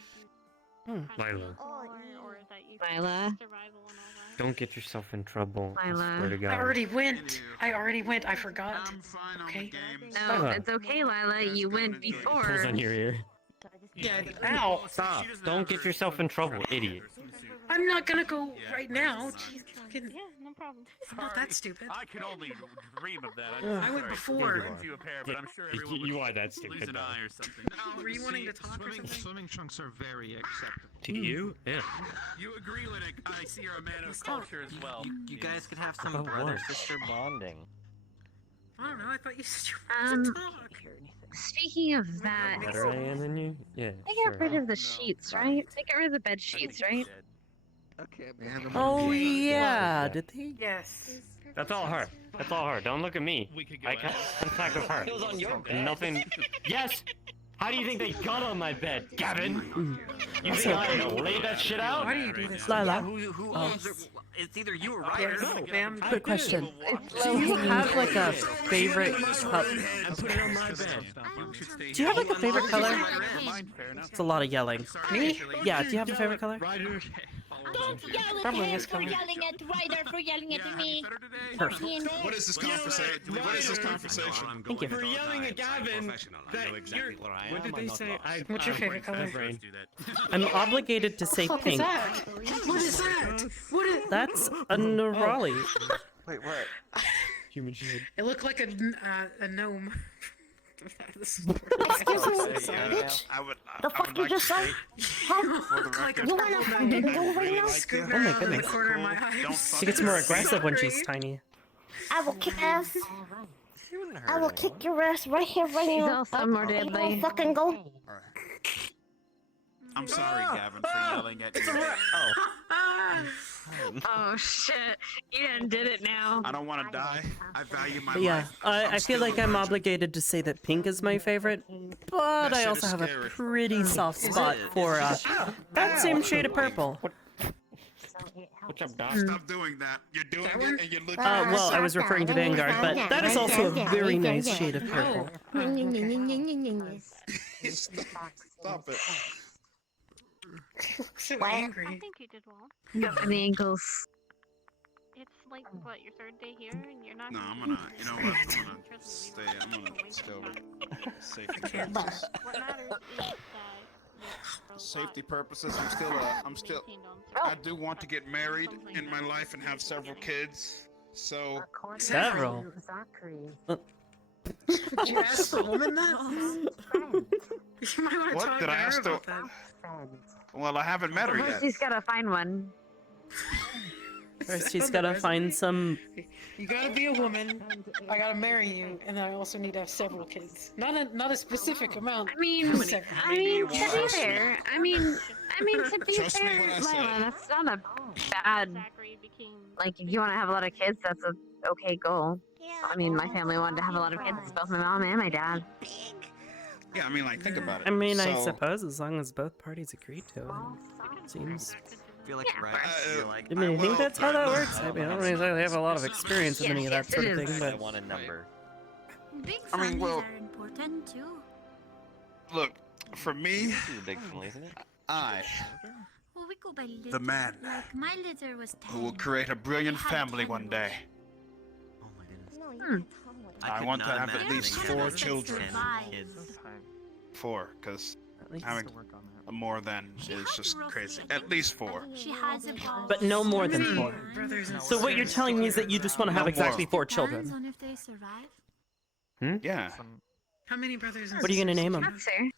because you Lila, or that you Lila. survival and all that. don't get yourself in trouble. I Lila. swear to God. I already went. I forgot. I'm fine Okay. on the games. No, Lila. it's okay, Lila. You went before. Pulls on your ear. Yeah. Ow. Stop! Don't get yourself in trouble, idiot. I'm not gonna go right now. Jeez, fucking. Yeah, no problem. I'm not that stupid. I can only dream of that. I went before. You a pair, but I'm sure everyone You would are that lose stupid, an though. eye or something. Were you wanting to talk or something? Swimming trunks are very acceptable. To you? Yeah. You agree with it. I see you're a man of culture as well. You guys could have some About what? brother-sister bonding. I don't know. I thought you said you wanted to talk. Speaking of that, Better I am than you? Yeah. they got Sure. rid of the sheets, right? They got rid of the bed sheets, right? Okay, Oh yeah, did they? Yes. That's all her. That's all her. Don't look at me. We could go I can't contact with her. It was on your bed. And nothing. Yes. How do you think they got on my bed, Gavin? You Also- think I laid that shit out? Why do you do this? Lila, Who owns it? It's either you or Ryder. Yes, ma'am. quick question. It's Do you low-hanging have like a fruit. favorite color? And put it on my bed. Do you have like a favorite color? Fair enough. It's a lot of yelling. Me? Yeah, do you have a favorite color? Ryder. Don't yell at Probably him is for coming. yelling at Ryder for yelling at me. Perfect. What is this conversation? What is this conversation? Thank you. For yelling at Gavin, that you're. What did they say? What's your favorite color? Brain. I'm obligated to say What is pink. that? What is that? What is? That's a Nerali. Wait, what? Human shield. It looked like a gnome. Excuse me, bitch. The fuck you just said? Huh? You wanna fucking go right now? Oh my goodness. She gets more aggressive when she's tiny. I will kick ass. I will kick your ass right here, right She's now. also more You deadly. won't fucking go. I'm sorry, Gavin, for yelling at you. Oh shit! You done did it now. I don't want to die. I value my But yeah, life. I feel like I'm obligated to say that pink is my favorite, but I also have a pretty soft spot for that same shade of purple. What's up, Doc? Stop doing that. You're doing it, and you're looking. Well, I was referring to Vanguard, but that is also a very nice shade of purple. Stop it. So I angry. think you did well. Go for the ankles. It's like, what, your third day here, and you're not... No, I'm gonna. You know what? I'm gonna stay. I'm gonna still safety purposes. What matters is that... Safety purposes. I'm still. I do want to get married in my life and have several kids. So. Several. Did you ask the woman that? You might want to What talk did to I her ask about the? that. Well, I haven't met her First, yet. he's gotta find one. First, he's gotta find some. You gotta be a woman. I gotta marry you, and I also need to have several kids. Not a specific amount. I mean, just several. to be fair, I mean, to be Trust me fair, when I say Lila, that's not a bad. Like, if you want to have a lot of kids, that's a okay goal. I mean, my family wanted to have a lot of kids, both my mom and my dad. Yeah, I mean, like, think about it. I mean, I So- suppose as long as both parties agree to it. Seems. I feel like right. I feel like I mean, I think that's how that works. I mean, I don't exactly have a lot of experience in any of that sort of thing, I but. want a number. Big I mean, families well- are important too. Look, for me, This is a big family, isn't it? I, Well, we go by litter. the man, Like my litter was 10. who will create a brilliant family one day. Oh my goodness. I could want to not have at imagine least having 4 10 children. kids. 4, because At least. having more than is just crazy. At least 4. She has a ball. But no more than 4. Brothers and So what you're telling me is that you just want to have No exactly more. 4 Depends children. on if they survive. Yeah. How many brothers and What are you gonna name them? That's fair.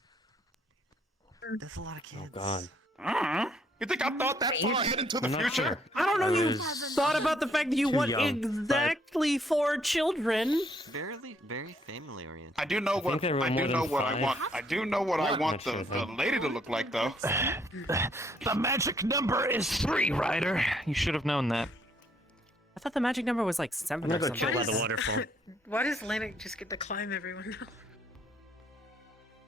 That's a lot of kids. Oh God. You think I thought that far ahead into the I'm not future? sure. I don't know. I You was thought about the fact that you too want young, but- exactly 4 children. Very family oriented. I do know what think there were I do more know than what I 5. want. I do know what I Not want much the children. lady to look like though. The magic number is 3, Ryder. You should have known that. I thought the magic number was like 7 I'm or gonna go something. chill by the waterfall. Why does Lennox just get to climb everyone now?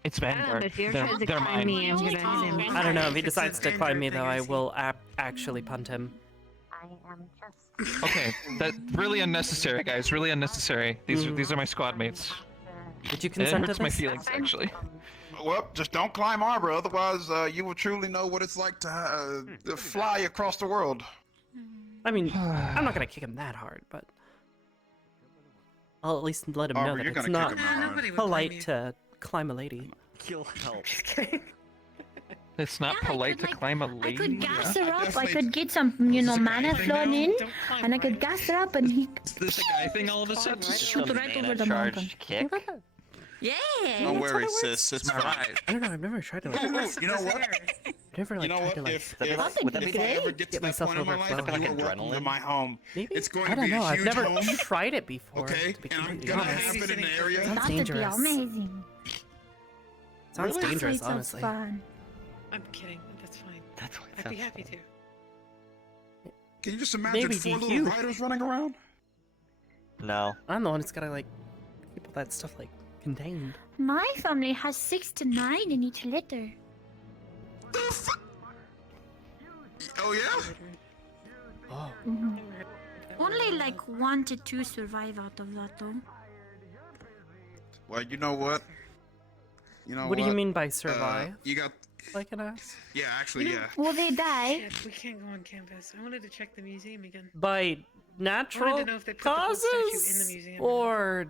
It's I don't know, Vanguard. but if you're They're, trying to they're climb mine. me, I'm gonna hit him. I don't know. If he If it's decides to a climb me, Vanguard though, I thing, will actually punt him. Okay, that's really unnecessary, guys. Really unnecessary. These are my squad mates. Did you It consent to hurts my this? feelings, actually. Well, just don't climb Arbor, otherwise you will truly know what it's like to fly across the world. I mean, I'm not gonna kick him that hard, but I'll at least let him know Arbor, that you're it's gonna not kick him that hard. Nobody would blame polite you. to climb a lady. You'll help. It's not Yeah, I polite could, to like- climb a I lady. could gas her up. I definitely- could get some, mana flowing in, Don't climb and I could right. gas her up, and he Is this a guy thing all of a sudden? shoot Some right over mana the mountain. charged kick. Yeah. Don't worry, sis. It's fine. Alright. I don't know. I've never tried to like, Ooh, you know what? never like You know tried what? to like. If Would that be I ever get to Get that myself point in my over life, flow. you Like are welcome to adrenaline? my home. Maybe It's going I to don't be a know. I've huge never home. tried it before. Okay, To be and I'm completely gonna honest. have it in the area. Sounds That would be dangerous. amazing. Sounds That dangerous, sounds honestly. fun. I'm kidding. That's fine. That's what it I'd be sounds happy fun. to. Can you just imagine Maybe 4 do little you? riders running around? No. I'm the one that's gotta like keep all that stuff like contained. My family has 6 to 9 in each litter. Oh yeah? Oh. Only like 1 to 2 survive out of that though. Well, you know what? You know What do you mean by survive? You got. Like an ass? Yeah, actually, yeah. Will they die? Shit, we can't go on campus. I wanted to check the museum again. By natural know if they put the gold statue in the causes museum. or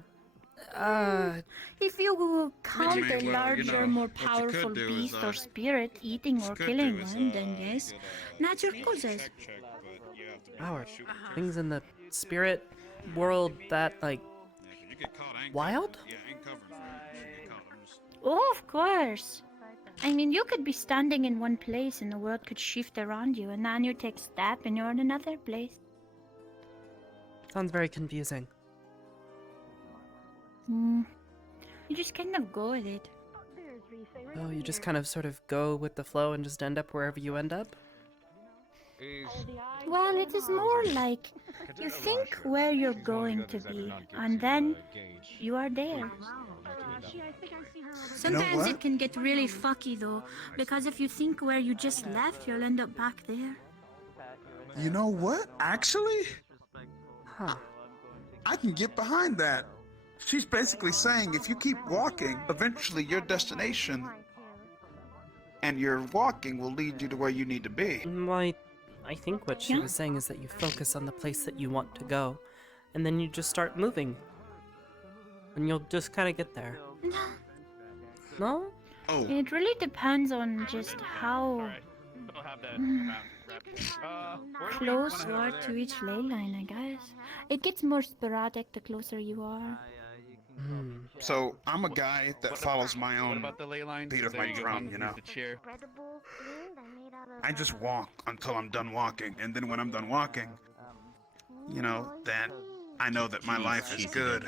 If you count mean, a well, you larger, know, more what you powerful could do is, beast or spirit eating or could killing do is, one, then yes. Natural causes. power things in the spirit world that like You get caught, I ain't wild? Yeah, I ain't covering for you. Oh, of course. I mean, you could be standing in one place and the world could shift around you, and then you take a step and you're in another place. Sounds very confusing. You just kind of go with it. Oh, you just kind of sort of go with the flow and just end up wherever you end up? Well, it is more like you think where you're going to be, and then you are there. Sometimes what? it can get really fucky though, because if you think where you just left, you'll end up back there. You know what? Actually, Huh. I can get behind that. She's basically saying if you keep walking, eventually your destination and your walking will lead you to where you need to be. I think what she was saying is that you focus on the place that you want to go, and then you just start moving. And you'll just kind of get there. No? Oh. It really depends on just how close you are to each ley line, I guess. It gets more sporadic the closer you are. So I'm a guy that follows my own beat of my drum, you know. I just walk until I'm done walking, and then when I'm done walking, you know, then I know that my life is good.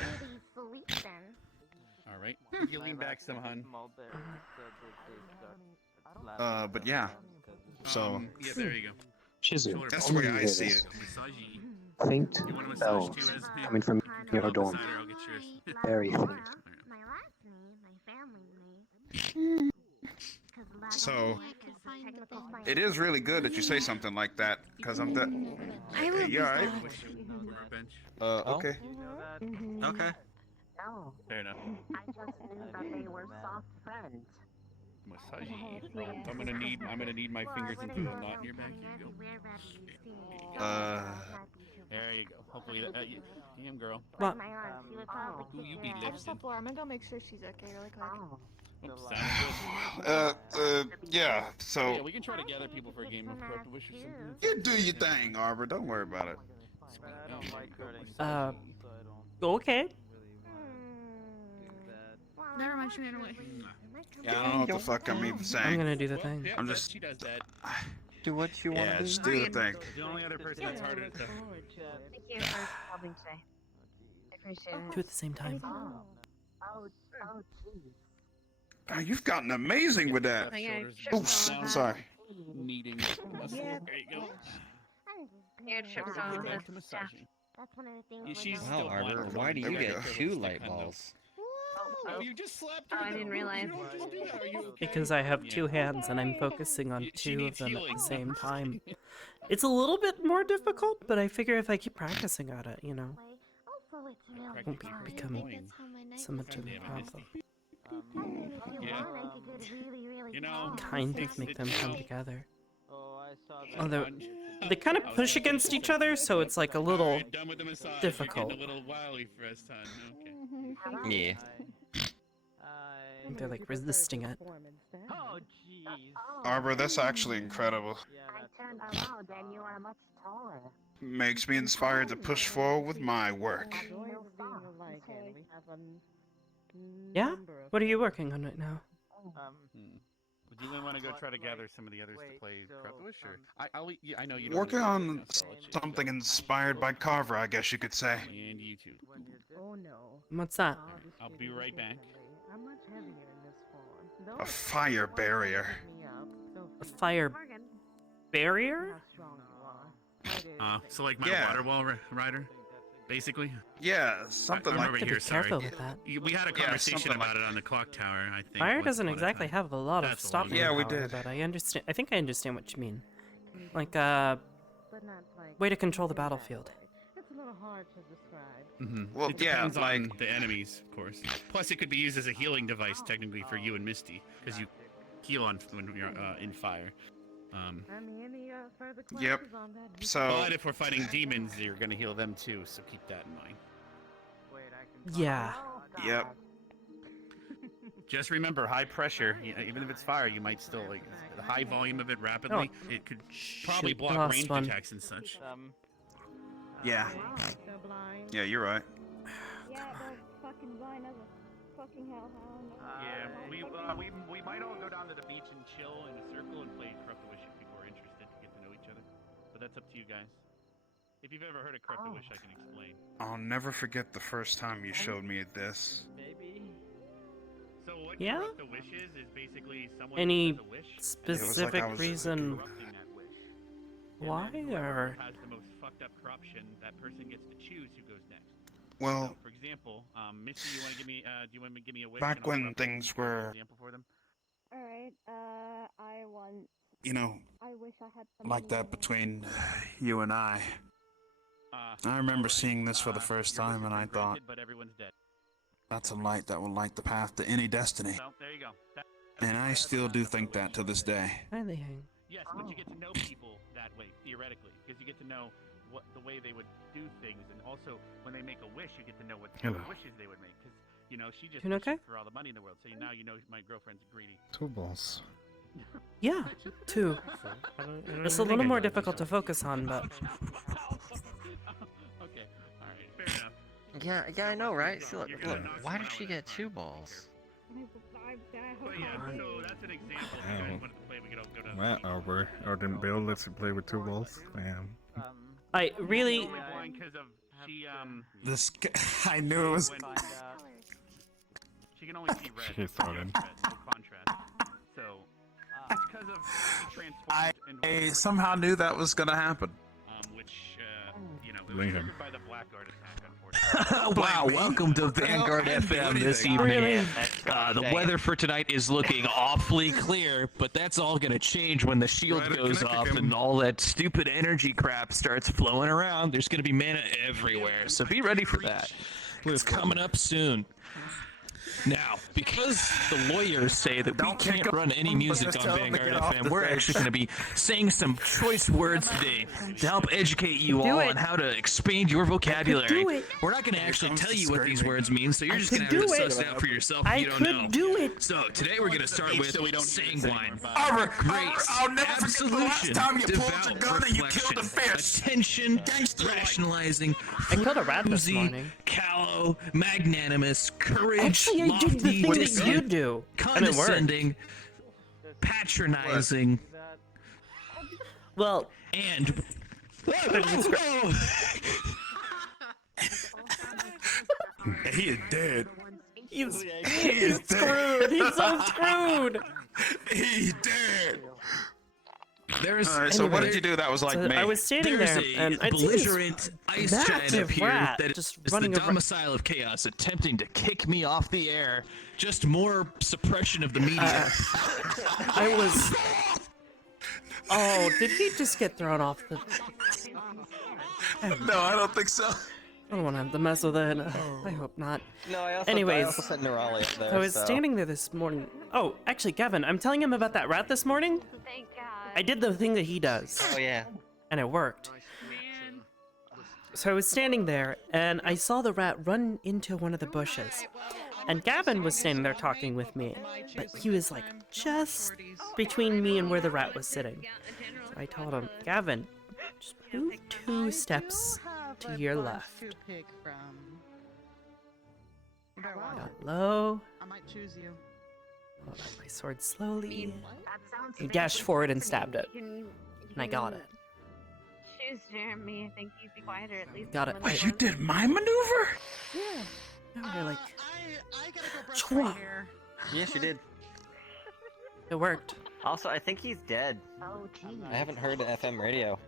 All right. You lean back some, hun. But yeah. So Yeah, there you go. Shizu, that's the way I see it. faint bells coming from your dorm. Very faint. So it is really good that you say something like that, because I'm that. I will You alright? Okay. Okay. Fair enough. I just knew that they were soft friends. Massage. I'm gonna need my fingers into a knot in your back. Here you go. There you go. Hopefully that. Damn girl. What? Who you be lifting? I'm gonna go make sure she's okay really quick. Oops, sounds good. Yeah. So Yeah, we can try to gather people for a game of Prep Wish or something. you do your thing, Arbor. Don't worry about it. Okay. Never mind, she ran away. Yeah, I don't know what the fuck I'm even saying. I'm gonna do the thing. I'm just. She does that. Do what you want Yeah, to do. just do the thing. The only other person that's harder to. Thank you for helping today. I appreciate it. Two at the same time. Oh, jeez. God, you've gotten amazing with that. Oops, sorry. Kneading muscle. There you go. Here, trip Go zone. back to massaging. That's one of the Yeah, things. she's Wow, still Arbor, blind. why do There you we get go. 2 light balls? Oh, you just slapped her. I didn't realize. Are you okay? Because I have two hands and I'm focusing on She two of needs them at healing. the same time. It's a little bit more difficult, but I figure if I keep practicing at it, you know, Also, it's really won't fun. become so much of a problem. Yeah. You know, Kind of make them come together. Although Although they kind of push against each other, so it's like a little done with the massage. difficult. We're getting a little wily for us, hon. Okay. Yeah. They're like resisting it. Oh, jeez. Arbor, that's actually incredible. I turned around and you are much taller. Makes me inspired to push forward with my work. Yeah? What are you working on right now? Would you want to go try to gather some of the others to play Prep Wish, or I know you. Working on something inspired by Carver, I guess you could say. And you too. Oh no. What's that? I'll be right back. I'm much heavier in this form. A fire barrier. A fire barrier? So like my Yeah. water wall rider, basically. Yeah, something I'm like over to be here. Sorry. careful with that. We had a Yeah, conversation something about like- it on the clock tower. I think. Fire once doesn't upon a exactly time. have a lot of That's a long stopping time Yeah, we power, did. but I understand. I think I understand what you mean. Like But not like way to control the battlefield. It's a little hard to describe. Mm-hmm. Well, it yeah, depends on like- the enemies, of course. Plus, it could be used as a healing device, technically, for you and Misty, because you heal on when you're in fire. I mean, any further Yep. questions on that? So But if we're fighting demons, you're gonna heal them too, so keep that in mind. Yeah. Yep. Just remember, high pressure. Even if it's fire, you might still like the high volume of it rapidly. It could probably Shoot, block lost ranged one. attacks and such. Yeah. They're blind. Yeah, you're right. Yeah, they're fucking blind as fucking hellhound. We might all go down to the beach and chill in a circle and play Corrupt the Wish if people are interested to get to know each other. But that's up to you guys. If you've ever heard of Corrupt the Wish, I can explain. I'll never forget the first time you showed me this. Maybe. So what Yeah? Corrupt the Wish is basically someone Any who has a wish. specific reason Corrupting that wish. why, or? Has the most fucked up corruption, that person gets to choose who goes next. Well, So, for example, Missy, you want to give me? Do you want me to give me a wish? back and I'll when come up things with an were, example for them? Alright, I want. you know, I wish I had Like that between you and I. I remember seeing this for the first time, and I thought, But everyone's dead. that's a light that will light the path to any destiny. So there you go. And I still do think that to this day. Hi, they hang. Yes, but you get to know people that way theoretically, because you get to know what the way they would do things, and also when they make a wish, you get to know what Hello. wishes they would make. Because you know she just Doing okay? wishes for all the money in the world, so now you know my girlfriend's greedy. 2 balls. Yeah, 2. It's a little more difficult to focus on, but Okay, all right, fair enough. Yeah, I know, right? See, look, why did she get 2 balls? But yeah, so that's an example. If you guys wanted to play, we could all go down. Wow, Arbor. Or then Bill lets you play with 2 balls? Damn. I really. Only blind because of she This I knew it was. She can only see red. She's started. No contrast. So it's because of she transformed I somehow knew that was gonna happen. which you know, it was Lincoln. triggered by the Blackguard attack, unfortunately. Wow, welcome to Vanguard FM this evening. The weather for tonight is looking awfully clear, but that's all gonna change when the shield Ryder, goes connect off again. and all that stupid energy crap starts flowing around. There's gonna be mana everywhere, so be ready for that. It's coming up soon. Now, because the lawyers say that we can't run any music on Vanguard FM, we're actually going to be saying some choice words today to help educate you all on how to expand your vocabulary. We're not going to actually tell you what these words mean, so you're just going to have to suss it out for yourself if you don't know. do it. So today we're going to start with sanguine, Arbor, grace, I'll never forget the last absolution, time you pulled devout your gun and you killed a reflection, fish. attention, rationalizing, I killed a rat this floozy, morning. callow, magnanimous, courage, Actually, I did the thing that you do, and it worked. condescending, patronizing, Well, and He is dead. he's dead. screwed. He's so screwed. He's dead. there's Alright, so what did you do that was like So me? I was standing there's there, a and I see this belligerent ice giant up massive here rat that just is the running around. domicile of chaos, attempting to kick me off the air. Just more suppression of the media. I was. Oh, did he just get thrown off the? No, I don't think so. I don't want to have to mess with it. I hope not. No, I Anyways, also sent Nerali up there. I was so. standing there this morning. Oh, actually, Kevin, I'm telling him about that rat this morning. Thank God. I did the thing that he does, Oh yeah. and it worked. So I was standing there, and I saw the rat run into one of the bushes. And Gavin was standing there talking with me, but he was like just between me and where the rat was sitting. So I told him, Gavin, just move 2 steps to your left. Got low. I might choose you. Pulled out my sword slowly. That sounds He dashed forward and stabbed it, You and I got it. Choose Jeremy. I think he'd be quieter at least. Got it. Wait, you did my maneuver? Yeah. No, they're like, I gotta go brush Chwa. my hair. Yes, you did. it worked. Also, I think he's dead. Oh, geez. I haven't heard FM radio.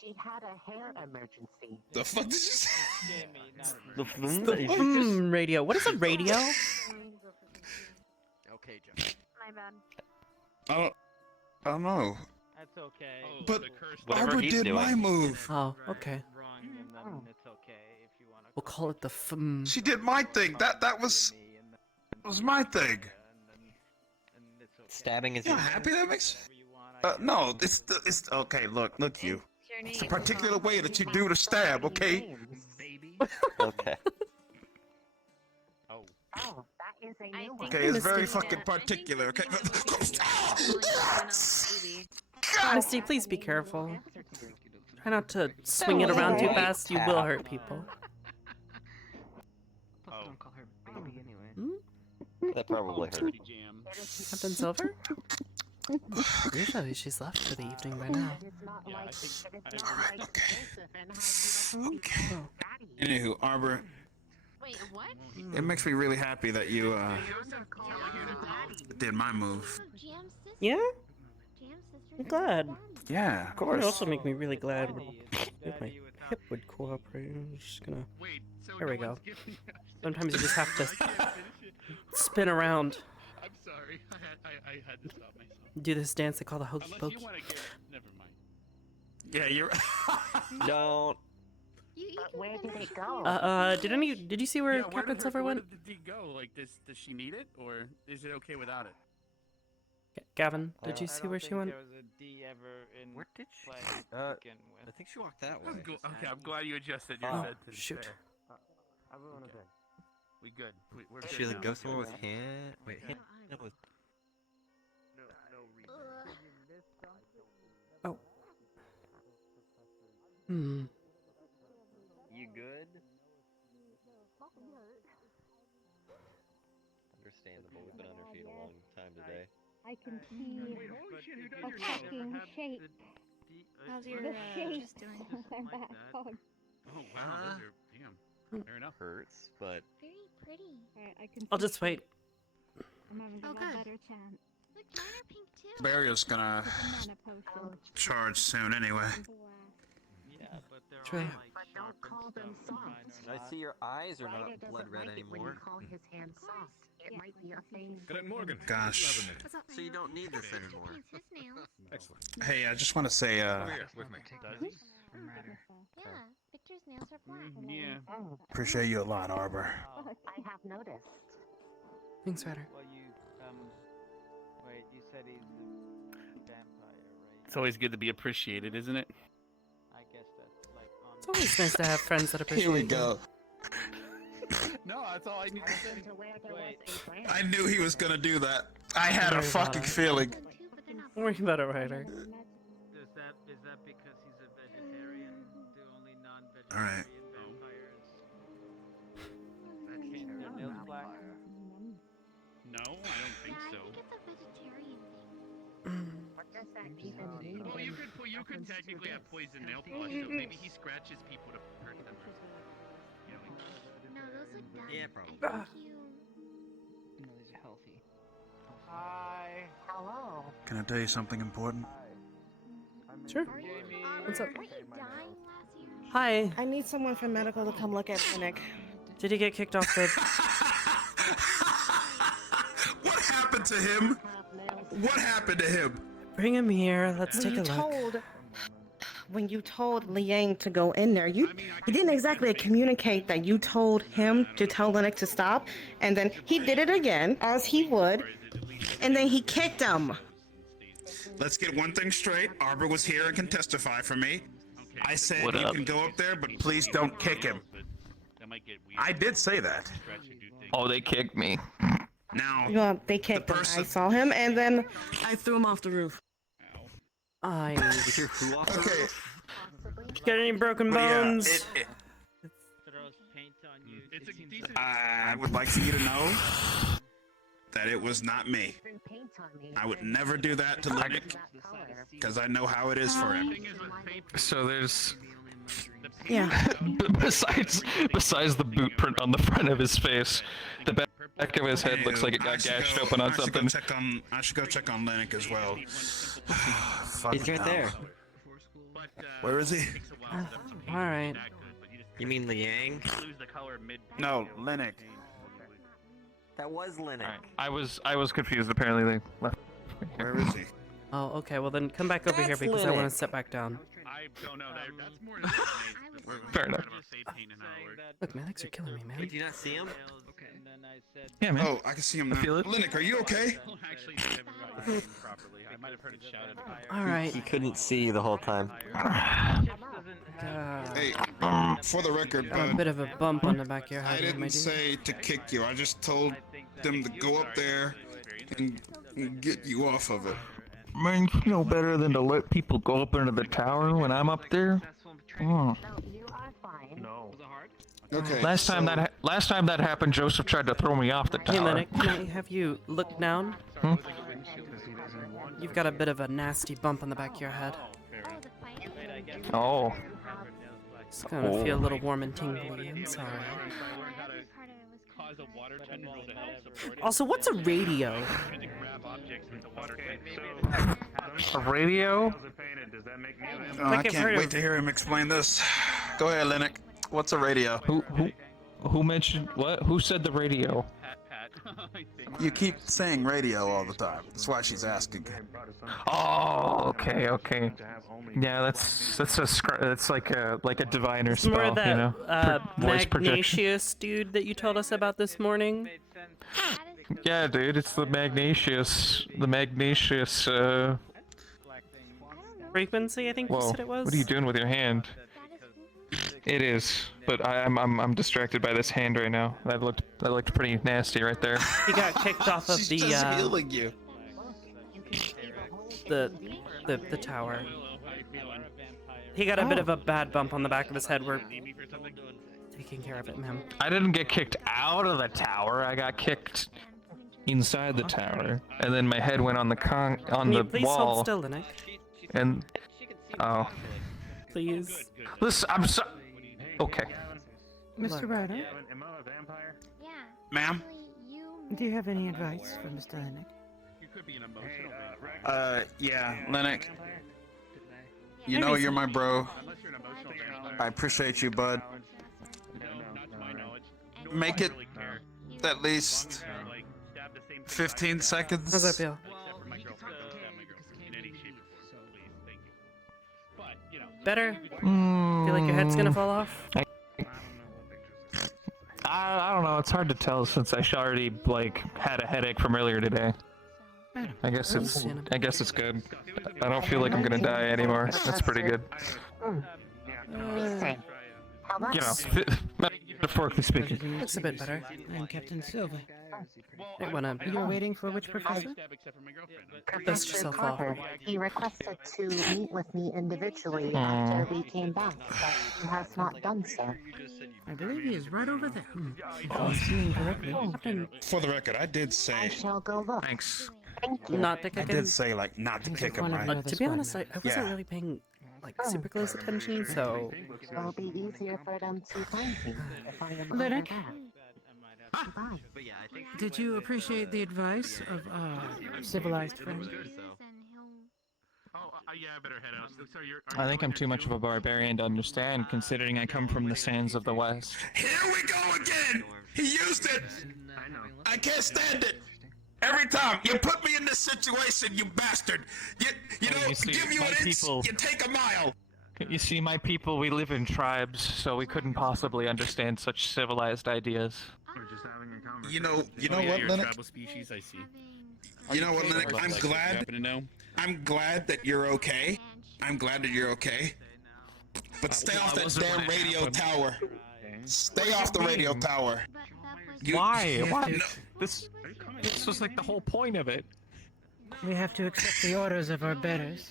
She had a hair emergency. The fuck did you say? The radio. What is a radio? Okay, Joe. My bad. I don't know. That's okay. But Whatever Arbor he's did doing. my move. Oh, okay. Wrong, and then it's okay if you want to. We'll call it the She did my thing. That was my thing. Stabbing is. You happy that makes? No, it's okay. Look you. It's a particular way that you do the stab, okay? Okay. Oh, that is a new one. Okay, it's very fucking particular. Okay. Misty, please be careful. Try not to swing it around too fast. You will hurt people. Oh. Don't call her baby anyway. That probably hurt. Captain Silver? Usually she's left for the evening by now. Okay. Anywho, Arbor, Wait, what? it makes me really happy that you did my move. Yeah? I'm glad. Yeah, of It course. would also make me really glad if my hip would cooperate. I'm just gonna... There we go. Sometimes you just have to spin around. I'm sorry. I had to stop myself. Do this dance they call the hokey Unless pokey. you want to get... Never mind. Yeah, you're. Don't. Where did it go? Did you see where Yeah, Captain Silver where went? did the D go? Like, does she need it, or is it okay without it? Gavin, did you see where she went? Where did she? I think she walked that way. Okay, I'm glad you adjusted your Oh, bed to shoot. there. We good. We're Did good she like now. go somewhere with hand? Wait, hand? That was. Oh. Hmm. You good? Understandable. We've been on our feet a long time today. I can see a fucking shape. How's your The shape just doing? on their back hug. Oh wow, those are damn. Fair enough. Hurts, but Very pretty. Alright, I can I'll just wait. I'm having a Oh, lot good. better chance. Look, mine are pink too. Barrier's gonna Mana potion. charge soon anyway. True. But don't call them soft. I see your eyes are not blood red anymore. Call his hand soft. It might be a thing. Good night, Morgan. Gosh. So you don't need this anymore. His nails. Excellent. Hey, I just want to say, Over here with me. Yeah, Victor's nails are black. Yeah. appreciate you a lot, Arbor. I have noticed. Thanks, Ryder. Well, wait, you said he's a vampire, right? It's always good to be appreciated, isn't it? I guess that's like on. It's always nice to have friends that appreciate Here we you. go. No, that's all I need to say. Wait. I knew he was gonna do that. I had a fucking feeling. Don't worry about it, Ryder. Is that because he's a vegetarian? Do only non-vegetarian All right. vampires paint their nails black? No, I don't think so. It's a vegetarian thing. What does that even mean? Well, you could technically have poison nail polish, so maybe he scratches people to hurt them. You know, No, those look bad. Yeah, probably. I think you... No, these are healthy. Hi. Hello. Can I tell you something important? Sure. Are you... What's up? Weren't you dying last year? Hi. I need someone from medical to come look at Clinic. Did he get kicked off the... What happened to him? What happened to him? Bring him here. Let's take a look. When you told Liang to go in there, you didn't exactly communicate that you told him to tell Linux to stop, and then he did it again, as he would, and then he kicked him. Let's get one thing straight. Arbor was here and can testify for me. I said What you up? can go up there, but please don't kick him. that might get weird. I did say that. Oh, they kicked me. Now, Well, they kicked him. I saw him, and then I threw him off the roof. I... Who off the okay. roof? Got any broken bones? Throws paint on you. It's a decent. I would like for you to know that it was not me. I would never do that to Linux, because I know how it is for him. So there's Yeah. besides the boot print on the front of his face, the back of his head looks like it got gashed open on something. I should go check on Linux as well. He's right there. Where is he? Alright. You mean Liang? No, Linux. That was Linux. I was confused. Apparently they left. Where is he? Oh, okay. Well, then come back over here That's because I want Linux. to sit back down. I don't know. That's more. Fair enough. Look, my legs are killing me, man. Did you not see him? And then I said, Yeah, man. Oh, I can see him now. feel it. Linux, are you okay? Actually, I never got you properly. I might have heard it shouted. Alright. He couldn't see you the whole time. Hey, for the record, Got a bud, bit of a bump on the back of your I head, my didn't dude. say to kick you. I just told them to go up there and get you off of it. Man, you know better than to let people go up into the tower when I'm up there. Mm. Okay. Last time that happened, Joseph tried to throw me off the tower. Hey, Lennox, can I have you look down? Hmm? You've got a bit of a nasty bump on the back of your head. Oh. It's gonna feel a little warm and tingly. I'm sorry. Also, what's a radio? A radio? Oh, I can't wait to hear him explain this. Go ahead, Lennox. What's a radio? Who mentioned what? Who said the radio? You keep saying radio all the time. That's why she's asking. Oh, okay. Yeah, that's like a diviner It's spell, more of that you know, voice projection. Magnatius dude that you told us about this morning. Yeah, dude, it's the Magnatius. Frequency, I think you Whoa, said it was. what are you doing with your hand? It is, but I'm distracted by this hand right now. That looked pretty nasty right there. He got kicked off of She's the just healing you. the tower. He got a bit of a bad bump on the back of his head. We're taking care of it, ma'am. I didn't get kicked out of the tower. I got kicked inside the tower, and then my head went on the Can you the please wall. hold still, Lennox? And Please. Listen, I'm sorry. Okay. Mr. Ryder, Ma'am? do you have any advice for Mr. Lennox? Yeah, Lennox. You know you're my bro. I appreciate you, bud. Make it at least 15 seconds. How's that feel? Better? Feel like your head's gonna fall off? I don't know. It's hard to tell since I already had a headache from earlier today. I guess it's good. I don't feel like I'm gonna die anymore. That's pretty good. You know, metaphorically speaking. Looks a bit better. I'm Captain Silver. You were waiting for which professor? Dust yourself off. He requested to meet with me individually after we came back, but he has not done so. I believe he is right over there. If I'm seeing correctly. For the record, I did say. I shall go look. Thanks. Thank you. Not to kick I him. did say not to kick him, right? To be honest, I wasn't really paying super close attention, so. It'll be easier for them to find me if I am Lennox? Bye. Did you appreciate the advice of our civilized friend? I think I'm too much of a barbarian to understand, considering I come from the sands of the West. Here we go again! He used it! I can't stand it! Every time you put me in this situation, you bastard! You know, give you an inch, you take a mile! You see, my people, we live in tribes, so we couldn't possibly understand such civilized ideas. You know what, you're a Lennox? tribal species, I see. You know what, Lennox? I'm glad that you're okay. I'm glad that you're okay. But stay off that damn radio tower. Stay off the radio tower. Why? Why? This was like the whole point of it. We have to accept the orders of our betters.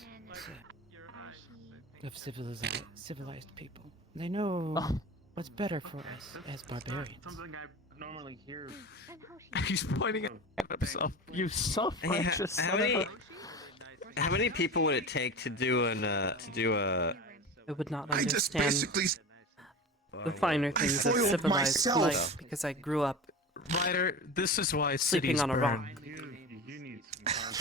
Of civilized people. They know what's better for us as barbarians. Normally hear. He's pointing at himself. You self-righteous son of a... How many people would it take to do a I would not I just understand basically the finer things of foiled civilized myself. life because I grew up Ryder, this is why sleeping cities on a burn. rock.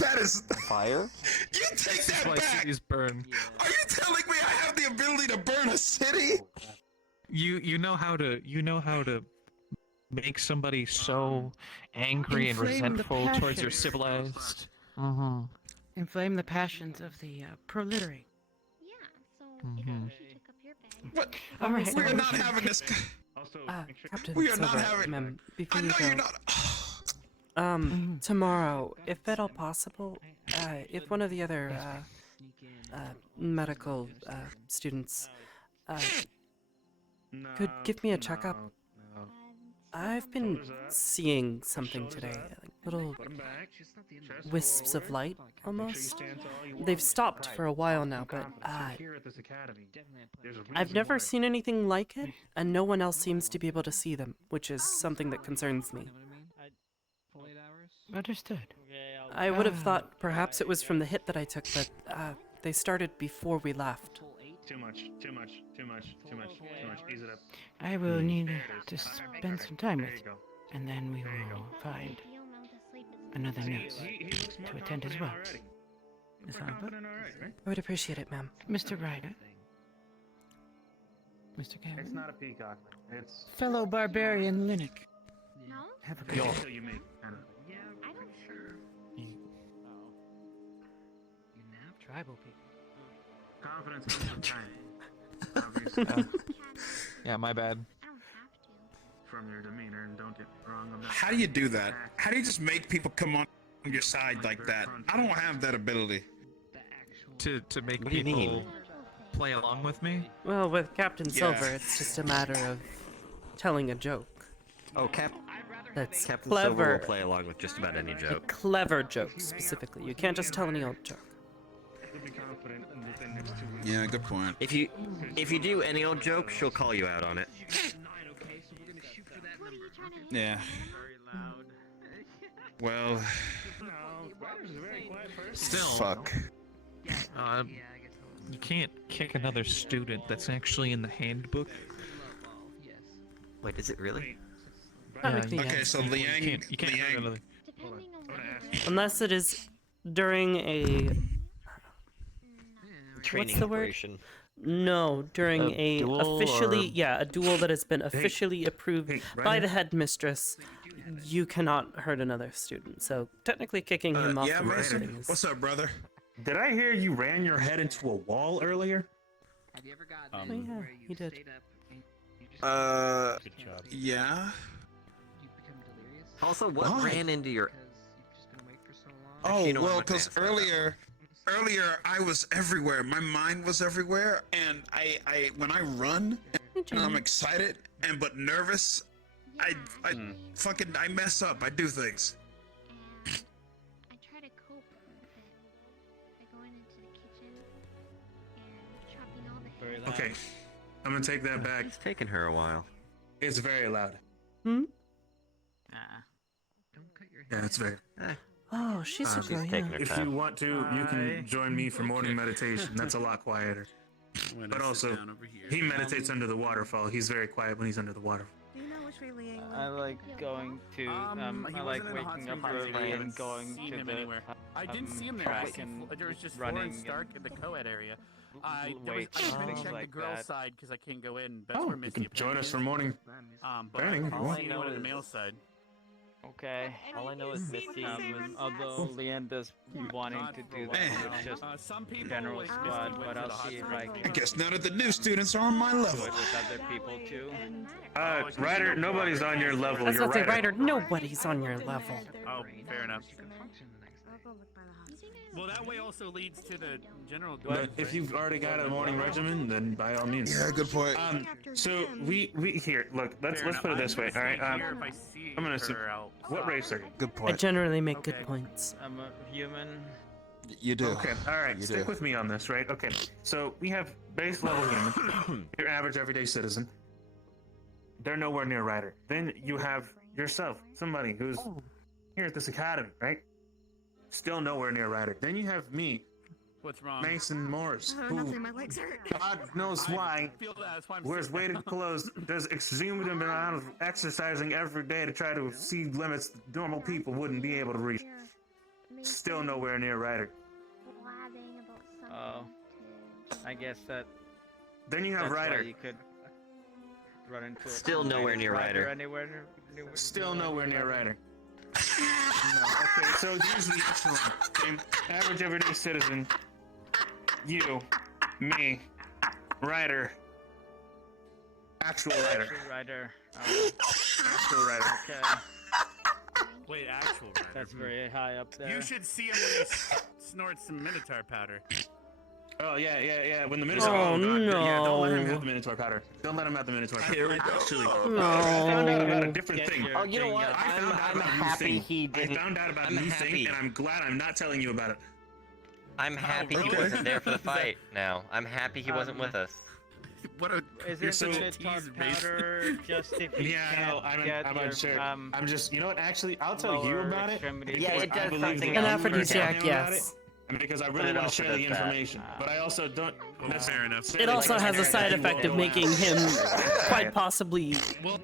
That is fire. You take This is that why back. cities burn. Are you telling me I have the ability to burn a city? You know how to make somebody so angry and Inflame the resentful towards your passions. civilized. Inflame the passions of the proliterate. What? All right. We are not having this. Captain We are not Silver, having. ma'am, before I you know go, you're not. tomorrow, if at all possible, if one of the other medical students could give me a checkup. I've been seeing something today, like little wisps of light, almost. They've stopped for a while now, but I've never seen anything like it, and no one else seems to be able to see them, which is something that concerns me. Understood. I would have thought perhaps it was from the hit that I took, but they started before we left. Too much. Ease it up. I will need to spend some time with you, and then we will find another nurse to attend as well. Miss Arbor? I would appreciate it, ma'am. Mr. Ryder? Mr. Cameron? It's not a peacock. It's Fellow barbarian Linux. No? Have a good Yo. day. You make. I don't sure. Tribal people. Confidence comes from time. Yeah, my bad. From your demeanor, and don't get wrong on that. How do you do that? How do you just make people come on your side like that? I don't have that ability. To make What do you people mean? play along with me? Well, with Captain Yeah. Silver, it's just a matter of telling a joke. Oh, That's Captain clever. Silver will play along with just about any A joke. clever joke, specifically. You can't just tell any old joke. Yeah, good point. If you do any old joke, she'll call you out on it. Yeah. Well. Still, Fuck. You can't kick another student. That's actually in the handbook. Wait, is it really? Okay, so Liang. You can't hurt another. Unless it is during a... Training What's the word? operation. No, during A a duel officially, or- yeah, a duel that has been officially approved by the headmistress. You cannot hurt another student. So technically, kicking him off Yeah, the Mason. building is... What's up, brother? Did I hear you ran your head into a wall earlier? Oh yeah, he did. Yeah. Also, what Why? ran into your... Oh, Actually, you know what, well, I'm gonna because ask that. earlier I was everywhere. My mind was everywhere, and I when I run and I'm excited but nervous, I fucking mess up. I do things. I try to cope with it by going into the kitchen and chopping all the heads. Okay, I'm gonna take that back. It's taken her a while. It's very loud. Hmm? Yeah, it's very. Oh, she's a girl, yeah. If you want to, you can join me for morning meditation. That's a lot quieter. But also, he meditates under the waterfall. He's very quiet when he's under the waterfall. Do you know which way Liang went? I like going to, I like waking up early and going to the I didn't see him there. track and There was just running Thorin Stark in the co-ed area. I weights was and gonna things check like the girls' that. side because I can't go in. That's Oh, where you Misty can join us for apparently morning is. But training. I if you don't want. see anyone in the male side. Okay. All I know is Misty. Although Leanne does wanting to do that with just Some people general always squad, went but to I'll the hot see if I springs. can I guess none of the new students are on my do level. it with other people too. Ryder, nobody's on your level. I was You're about to say, Ryder. Ryder, nobody's on your level. Oh, fair enough. I'll go look by the hospital. Well, that way also leads to the general. But if you've already got a morning regimen, then by all means. Yeah, good point. So we here. Look, let's put it this way. All right. I'm gonna assume. What race are you? Good I point. generally make good points. I'm a human. You do. Okay. All right. You Stick do. with me on this, right? Okay. So we have base level human, your average everyday citizen. They're nowhere near Ryder. Then you have yourself, somebody who's here at this academy, right? Still nowhere near Ryder. Then you have me, What's wrong? Mason Morris, who Nothing, my legs hurt. God knows why Feel that, that's why I'm wears sitting weighted down. clothes, does extreme amount of exercising every day to try to see limits normal people wouldn't be able to reach. Still nowhere near Ryder. Blabbing about Oh, something. I guess that. Then you have that's why Ryder. you could run into. Still nowhere near Ryder. Anywhere near. Still nowhere near Ryder. No, okay, so here's the echelon. Okay? Average everyday citizen. You. Me. Ryder. Actual Ryder. Rider. Actual Ryder. Okay. Wait, actual Ryder. That's very high up there. You should see him when he snorts some Minotaur powder. Oh yeah. When the Minotaur. Oh, God. Yeah, don't let him no. have the Minotaur powder. Don't let him have the Minotaur powder. Here we go. Actually, No. I found out about a different thing. Oh, you know what? I found out I'm about a new happy thing. he didn't. I found out about I'm a new happy. thing, and I'm glad I'm not telling you about it. I'm happy he really? wasn't there for the fight. Now I'm happy he wasn't with us. What a Isn't You're so the Minotaur powder just if you Yeah, no, can't get I'm your, unsure. I'm just, you know what? Actually, I'll tell you lower about it. extremity Yeah, because it I does believe something that An you else. were aphrodisiac, telling him about yes. it, and because I But really it want to also share the does that. information, but I also don't. fair enough. It also has a side effect of making him quite possibly. Well,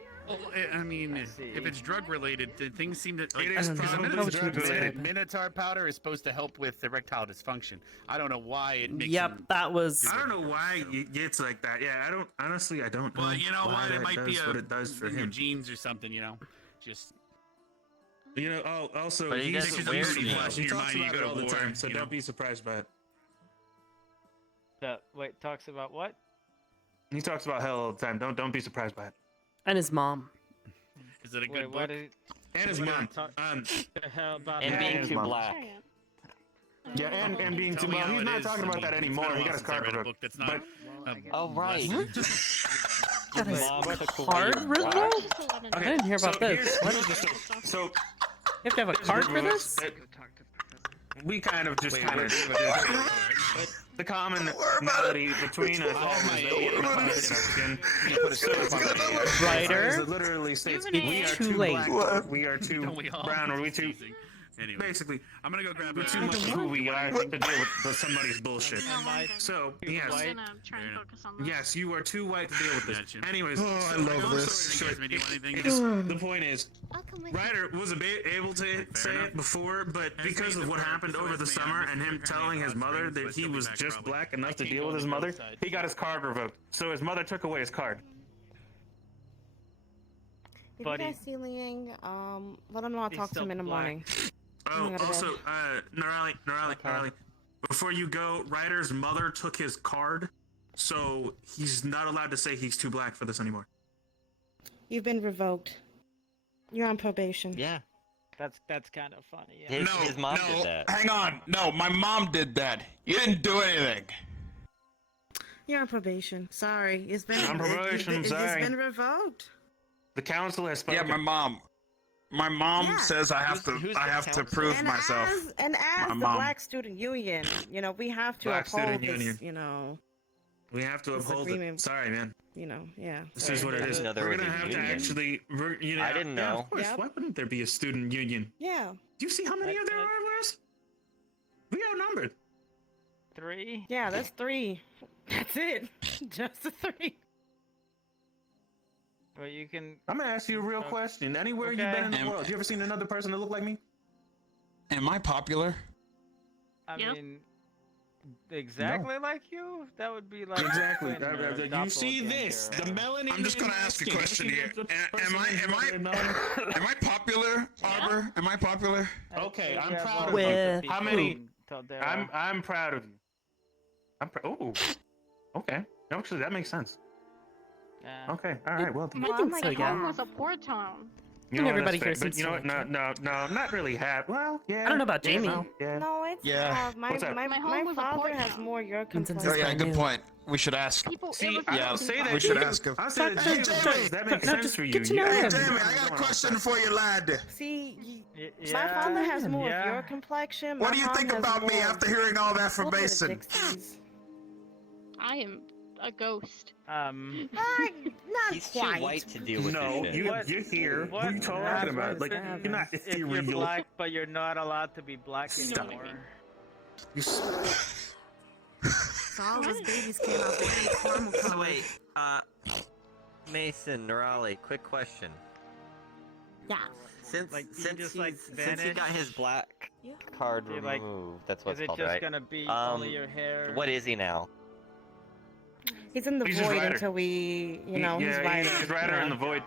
I mean, if it's drug related, then things seem to. Like, It is because probably drug related. Minotaur powder is supposed to help with erectile dysfunction. I don't know why it makes. Yep, that was. I don't know why it's like that. Yeah, I don't. Honestly, I don't know. Well, you know why what? It that might be does what it does for in your him. genes or something. You know, just. You know. Oh, also, But he he's doesn't he's wear pretty it. flash in Your your mind. mind, You you go go all to the war, time, so you don't know? be surprised by it. Wait, talks about what? He talks about hell all the time. Don't be surprised by it. And his mom. Is it a good Wait, book? what is And his what mom. the hell about And that? being his too mom. black. Yeah, and being Tell too me well. how He's it not is. talking I about mean, that it's anymore. been a He while got his since I card read a revoked. book that's not. Oh right. Got his Mom took away card your revoked? I didn't hear about this. What? Here's the story. So You have to have a there's card good for rules this? that we kind of just Wait, kind of the commonality between us all is that we have our skin. Writer? It literally states It's we are too too late. black, we are too Don't we all? brown, or we too. Anyway, Basically, I'm gonna go grab we're too much of who we are to deal with somebody's bullshit. So yes, yes, you are too white to deal with this. Anyways, Oh, I love long this. story short, the point is, Ryder was able to say it before, but because of what happened over the summer and him telling his mother that he was just black enough to deal with his mother, he got his card revoked. So his mother took away his card. Did Buddy. you guys see Liang? Let him know I'll He's talk to him still in the black. morning. Oh, I'm gonna go. also, Narali, before you go, Ryder's mother took his card, so he's not allowed to say he's too black for this anymore. You've been revoked. You're on probation. Yeah. That's kind of funny. Yeah. His mom did that. Hang on. No, my mom did that. You didn't do anything. You're on probation. Sorry. It's been On probation, it's sorry. been revoked. The council has spoken. Yeah, my mom. My mom Yeah. says I have Who's to. the I have to council? prove And myself. as My the mom. Black Student Union, you know, we have to Black uphold Student this, Union. you know, We have to This uphold agreement. it. Sorry, man. you know, yeah. This is what it I is. didn't know there We're was gonna a have to union. actually. I didn't Yeah, know. of course. Yep. Why wouldn't there be a student union? Yeah. Do you see how many of there are of us? We outnumbered. 3? Yeah, that's 3. That's it. Just the 3. Well, you can. I'm gonna ask you a real question. Anywhere you've been in the Okay. world, you ever seen another person that look like me? Am I popular? I Yep. mean, exactly like you. That would be like Exactly. twin or You see this? doppelganger. The melanin. I'm just gonna in my ask a skin. question You see here. the Am I? person Am I? in the melanin? Am I popular, Arbor? Am I popular? Okay, You I'm have proud of one you. With to How be many- queen, Taldera. I'm proud of you. Oh. Okay. Actually, that makes sense. Yeah. Okay. All right. Well, I think so, yeah. was a poor town. you And know what, everybody that's here fair. But you know what? seems No, not really half. Well, yeah. I don't know about yeah, Jamie. no, yeah. No, it's Yeah. my What's up? my, My my home was a father port has town. more your Consensus. Oh complexion. yeah, good point. We should ask. People, See, it was I Yeah, don't say that. we should you- ask him. I say that. Hey, you- Jamie! That makes No, sense just for you. get to know You- him. Jamie, I got a question for you, lad. See, Yeah, my father has more yeah. of your complexion. What my do you mom think has about me more after hearing all that from Look at the Mason? Dixies. I am a ghost. Not He's too quite. white to deal with No, this shit. you're here. What are you talking happens about? Like, if- you're not If you're ethereal. black, but you're not allowed to be black Stop. anymore. You s- So all his babies came out very caramel So colored. wait, Mason, Nerali, quick question. Yeah. Since Like, you since just, he's, like, since he got vanish? his black card Do you, like- removed, that's what Is it's it called, just right? gonna be only your hair? What is he now? He's in the He's just void Ryder. until we, you know, he's yeah, Ryder. he's Ryder in the void.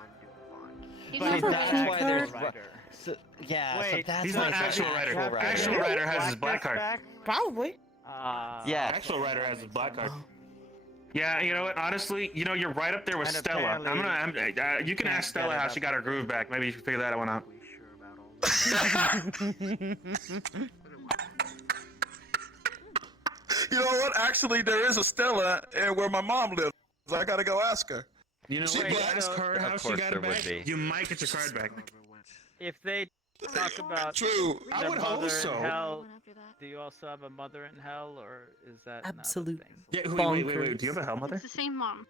He's But not He's a that's pink why card. there's Ryder. So, yeah, so Wait, that's He's why not it's actual an Ryder. actual Actual Ryder has his black card. Back? Probably. Yeah, actual Ryder has his black card. Yeah, you know what? Honestly, you know, you're right up there with And Stella. You can ask Stella how she got her groove back. Maybe you can figure that one out. You know what? Actually, there is a Stella where my mom lives. I gotta go ask her. You know She what? black. Ask her how Of she course got there it would back. be. You might get your card back. If they talk about True. I their would hope mother so. in hell, do you also have a mother in hell, or is that Absolute not a thing? Yeah, wait. Do you have a hell mother? It's the same mom.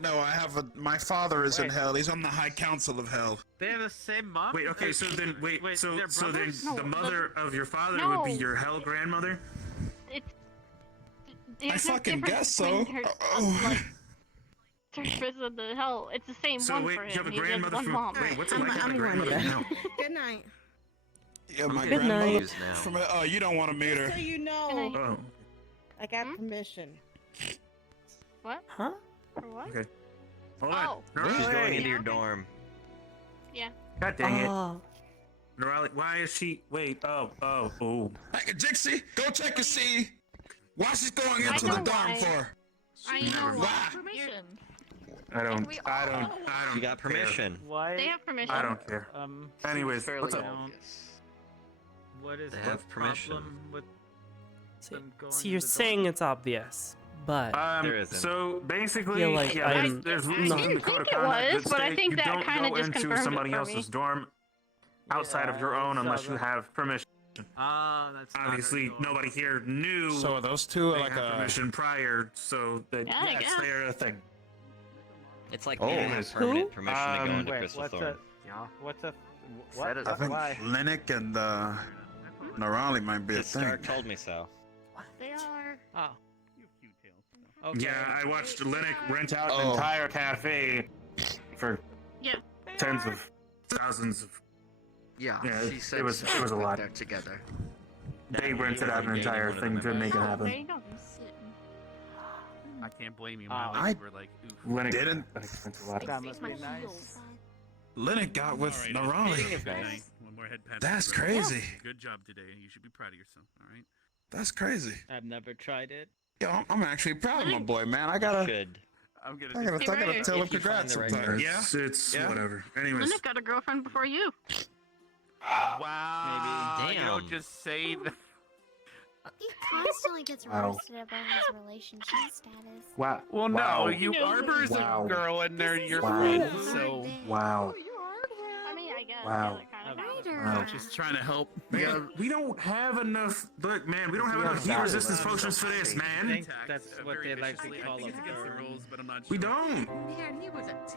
No, I have my father is in hell. He's on the High Council of Hell. They have the same mom. Wait, okay, so then so they're then brothers? the mother of your father No. would be your hell grandmother? It's. I There's fucking difference guess so. between her, surface of the hell. It's the same So one wait, for you him. have a He has grandmother one from mom. what's it like to have a grandmother? No. Good night. Yeah, my Good grandmother. night. From you don't want to meet her. So you know, Oh, I got permission. What? Huh? For what? okay. Hold on. Oh. She's Norali. going into your dorm. Yeah. God dang it. Oh. Norali, why is she? Wait. Oh. Hey, Jixie, go check and see why she's going I into know the dorm why. for. I know Why? why. I don't. You got permission. Why? They have permission. I don't care. Anyways, Fairly what's up? obvious. What is They the have permission. problem with them going So you're to the saying it's obvious, but There isn't. So basically, feel like yeah, I'm there's I rules in didn't the code of think it conduct was, that but I state think you that don't kinda go just into confirmed it somebody for me. else's dorm outside of your Yeah, own I unless saw you that. have permission. Ah, that's not Obviously, very cool. nobody here knew So are those two they like had a? permission prior, so that Yeah, I yes, guess. they are a thing. It's like Oh. you have permanent permission to go into Wait, Crystal what's Thorn. What's a? Said it. I think Why? Linux and Norali might be a His thing. Stark told me so. They are. Oh. You have cute tails. Okay. Yeah, I watched Linux rent out Oh. an entire cafe for Yeah. tens of thousands of. Yeah, Yeah, she it said was a lot. They're together. They rented out an entire thing to make it Oh, there happen. you go. I can't blame you. Oh. My legs were like, oof. Linux Didn't- spent a lot. That must be nice. Linux got with Alright, Norali. good night. One more head pat. That's Bro. crazy. Good job today. You should be proud of yourself. All right. That's crazy. I've never tried it. Yo, I'm actually proud of my boy, man. I gotta Should. I'm gonna. I gotta Hey, tell Ray. him If you congrats find the right sometime. Yeah, it's Yeah? whatever. Anyways, Linda got a girlfriend before you. Wow. Maybe. You don't Damn. just say that. He constantly gets Wow. roasted about his relationship status. wow. Well, Wow. no, you No. Arbor's Wow. a girl and they're your Wow. friends, so Wow. I mean, I guess. Wow. Yeah, kind of. Wow. just trying to help. Man, we don't have enough. Look, man, we don't have enough heat resistance potions for this, I man. think that's what they like to call I think a it's against the burn. rules, but I'm not sure. We don't,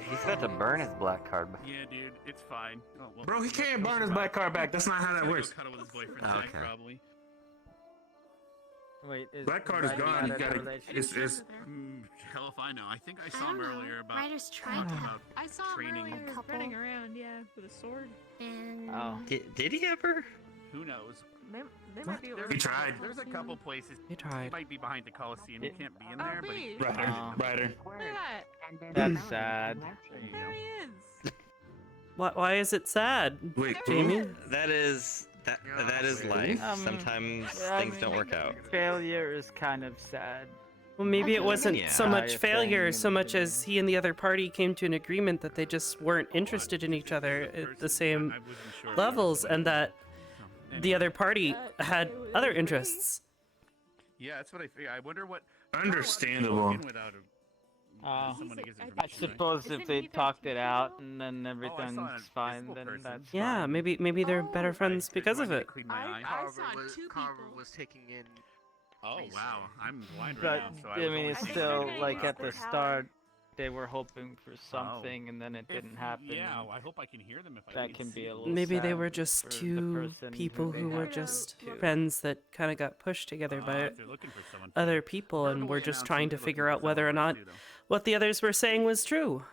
He's got to burn his black card. Yeah, dude, it's fine. Oh, well, bro. He can't burn his black card back. That's not how that Gotta go works. cuddle with his boyfriend, Okay. Zach, probably. Wait, is Black card is Ryder gone. not You in a gotta. relationship? It's Hell if I know. I think I I saw don't him know. earlier about Ryder's tried to about I saw him training. earlier a couple, running around, yeah, with a sword. and Oh. Did he ever? Who knows? They might be He tried. There's a couple places. He tried. Might be behind the Coliseum. You can't be in there, but he, Ryder. Look at that. That's sad. There he is. Why is it sad? Wait, Jamie? That is life. Sometimes things don't work out. Failure is kind of sad. Well, maybe it Okay. wasn't Yeah. so much Entire failure thing so and much everything. as he and the other party came to an agreement that they just weren't interested in each other at the same I wasn't sure. levels, and that the other party Uh, had it was other pretty. interests. Yeah, that's what I figure. I wonder what. Understandable. Without someone who gives I information, right? suppose if Isn't they he talked the it out and then Oh, I everything's saw a fine, visible then person. that's Yeah, fine. maybe they're better Oh, friends Right, because do I of need to it. clean my eye? I saw two Carver people. was taking in. Oh wow, I'm blind But right now. So I I was mean, only it's I think still they're getting like at the awkward power. start, they were hoping for something and then it If- didn't happen. Yeah, and I hope I can hear them if I that need can to be see a them. little Maybe they sad were just for the two person people they who were had just to- friends that kind of got pushed together by If they're looking for someone. other people, and were just trying to figure out whether or not what the others were saying was true.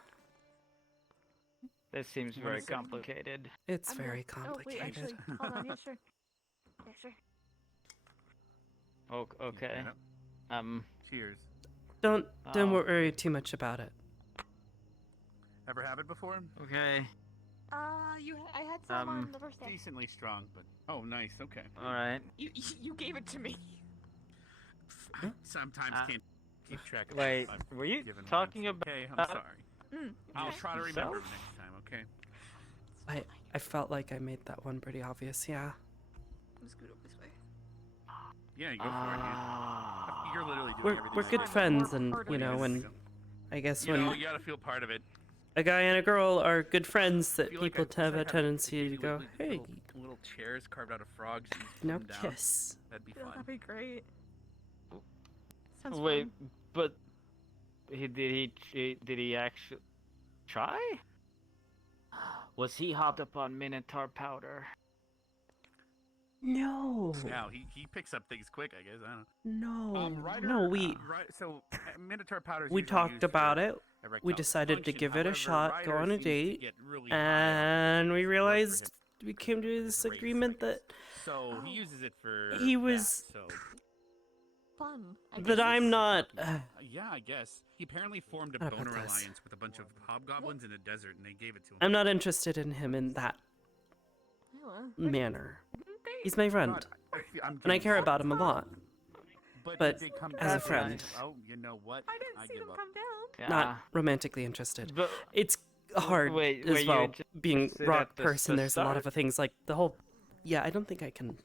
This seems You wanna very say something? complicated. It's I'm very gonna- Oh, wait, complicated. actually, hold on, yeah, sure. Yeah, sure. Oh, okay. Cheers. Don't Oh. worry too much about it. Ever have it before? Okay. I had some on the first day. Decently strong, but oh, nice. Okay. All right. You gave it to me. I sometimes can't keep track of. Wait, what I've were you given talking once. about? Okay, I'm sorry. I'll okay. try to remember Yourself? next time. Okay. I felt like I made that one pretty obvious. Yeah. I'm scoot over this way. Yeah, you go for it. You're literally doing everything. We're good friends, and you know, when I guess You when know, you gotta feel part of it. a guy and a girl are good friends, that feel like people I have a have tendency to maybe, go, like, hey, little chairs carved out of frogs. And you put now them down. kiss. That'd be Yeah, fun. that'd be great. Sounds Wait, fun. but did he actually try? Was he hopped up on Minotaur powder? No. Now he picks up things quick, I guess. I don't know. No, we So Minotaur powder. we talked about it. We decided to give it a shot, go on a date, and we realized we came to this agreement that So he uses it for. he was That, so. Fun. that I'm not. Yeah, I guess he apparently formed a How about boner this? alliance with a bunch of hobgoblins in the desert, and they gave it to him. I'm not interested in him in that manner. He's my friend, and I care about him a lot. But they come as a down friend, and, oh, you know what? I didn't see them come down. not romantically interested. But It's hard wait, as you well. just Being said rock at the person, there's a lot start. of things like the whole. Yeah, I don't think I can.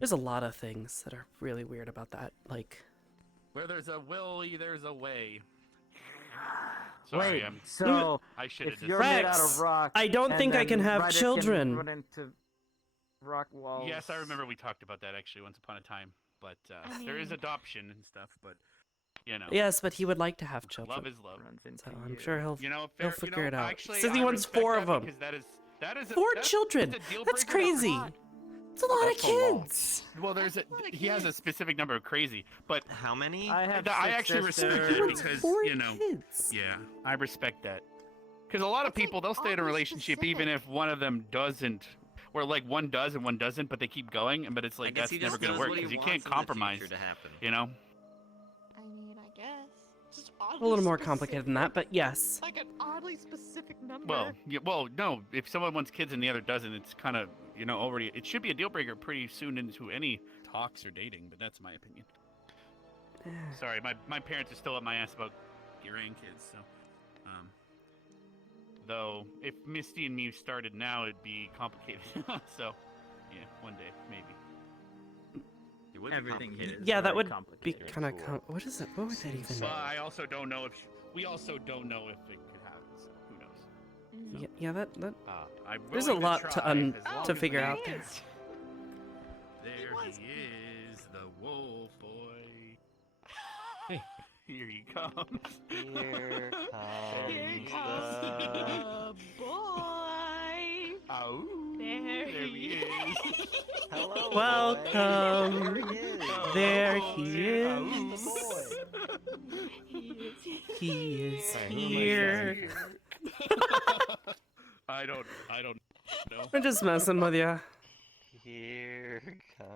There's a lot of things that are really weird about that. Like, Where there's a will, there's a way. Sorry, Wait, I'm. so I should have if just. you're made out Rex, of rock, I don't and think I then can have Ryder children. run into rock walls. Yes, I remember we talked about that actually once upon a time. But there is adoption and stuff. But you know. yes, but he would like to have children. Love is love. So I'm sure he'll You know, he'll fair, figure it out. Actually, Says he I wants respect 4 that of them. because that is 4 that's children. a deal That's breaker. crazy. It's a lot of kids. Well, he has a specific number of crazy, but how many? I have I 6 actually respect sisters. it because 4 you know, kids. yeah, I respect that. Because a lot of people they'll stay in a relationship even if one of them doesn't, or like one does and one doesn't, but they keep going, but it's like guess that's he never just gonna does work what he because you wants can't in the compromise. future to happen. You know. I mean, I guess. Just A oddly little more specific. complicated than that, but yes. Like an oddly specific number. Well, no. If someone wants kids and the other doesn't, it's kind of already. It should be a deal breaker pretty soon into any talks or dating, but that's my opinion. Sorry, my parents are still up my ass about getting kids, so. Though if Misty and me started now, it'd be complicated. So, yeah, one day maybe. It would Everything be here is Yeah, that very would be complicated. kind of. What is it? What would that even? But I also don't know if we also don't know if it could happen. So who knows? Yeah, that. I'm There's a willing lot try to as long to as figure we- out there. There he is, the wolf boy. Here he comes. Here Here comes comes the boy. Oh, There he is. Hello. Welcome. There he Here is. comes the boy. He is Alright, who am I here. I don't know. We're just messing with you. Here comes.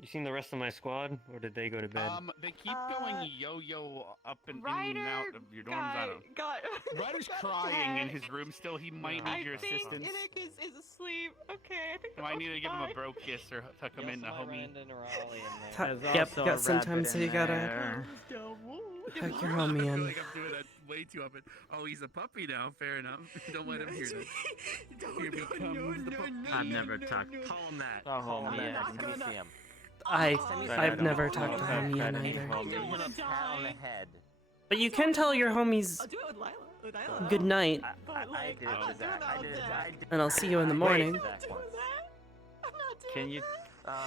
You seen the rest of my squad, or did they go to bed? They keep going yo-yo up and in and Ryder out of your dorms. I don't. Ryder's crying in his room still. He might need your assistance. Innick is asleep. Okay, I think You might need to give him a bro kiss or tuck him in a homie. Yep. Sometimes you gotta tuck your homie I feel in. like I'm doing that way too often. Oh, he's a puppy now. Fair enough. Don't let him hear that. Here becomes the puppy. I've never talked. Call him that. Oh, Call him homie, that. yeah. Let me see him. I've never talked to homie yet either. On the head. But you can tell your homies I'll do it with Lila. With Lila. good night, I did it to Zach. I did it. and I'll see you in the morning. Can you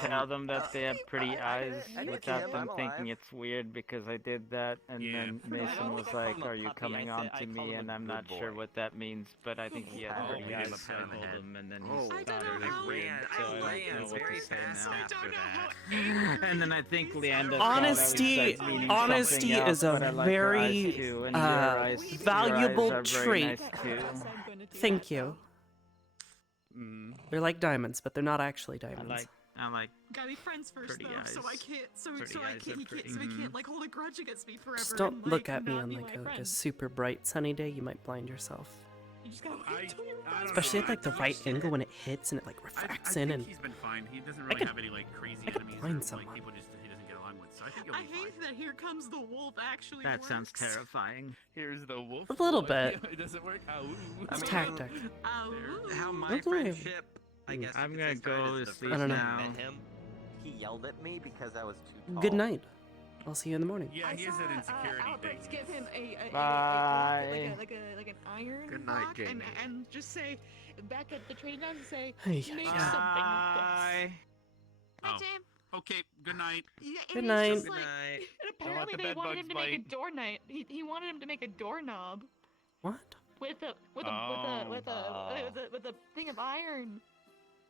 tell them that they have pretty eyes without them thinking it's weird because I did that, and then Mason was like, "Are you coming on to me?" And I'm not sure what that means, but I think he had pretty eyes, so I told him, and then he thought it was weird, so I don't know what to say now. And then I think Leander Honesty is a very valuable trait. Thank you. They're like diamonds, but they're not actually diamonds. I like. Gotta be friends first, Pretty though. eyes. So I can't. So Pretty so I eyes can't. are He pretty. can't like hold a grudge against me forever. Just don't and, look like, at me not on be like my a friend. super bright sunny day. You might blind yourself. You just gotta wait till you're friends. Especially at like the right angle when it hits and it like refracts in, and He's been fine. He doesn't I really could- have any like crazy I could enemies blind or someone. like people just he doesn't get along with. So I think he'll I be fine. hate that Here Comes the Wolf actually That works. sounds terrifying. Here's the wolf. A little boy. bit. It doesn't work. Ow. It's tactic. Ow. How my That's weird. friendship I'm gonna go to sleep I don't know. now. He yelled at me because I was too tall. Good night. I'll see you in the morning. Yeah, he is an insecurity Albert, thing. give him a Bye. like an iron Good night, rock Jamie. and just say back at the training ground and say Hey, make yeah, something yeah. with this. Oh. Okay, good night. Yeah, and Good he's night. just Good like- night. And Don't let apparently the they bed wanted bugs him to make a bite. doorknob. He wanted him to make a doorknob What? with a thing of iron.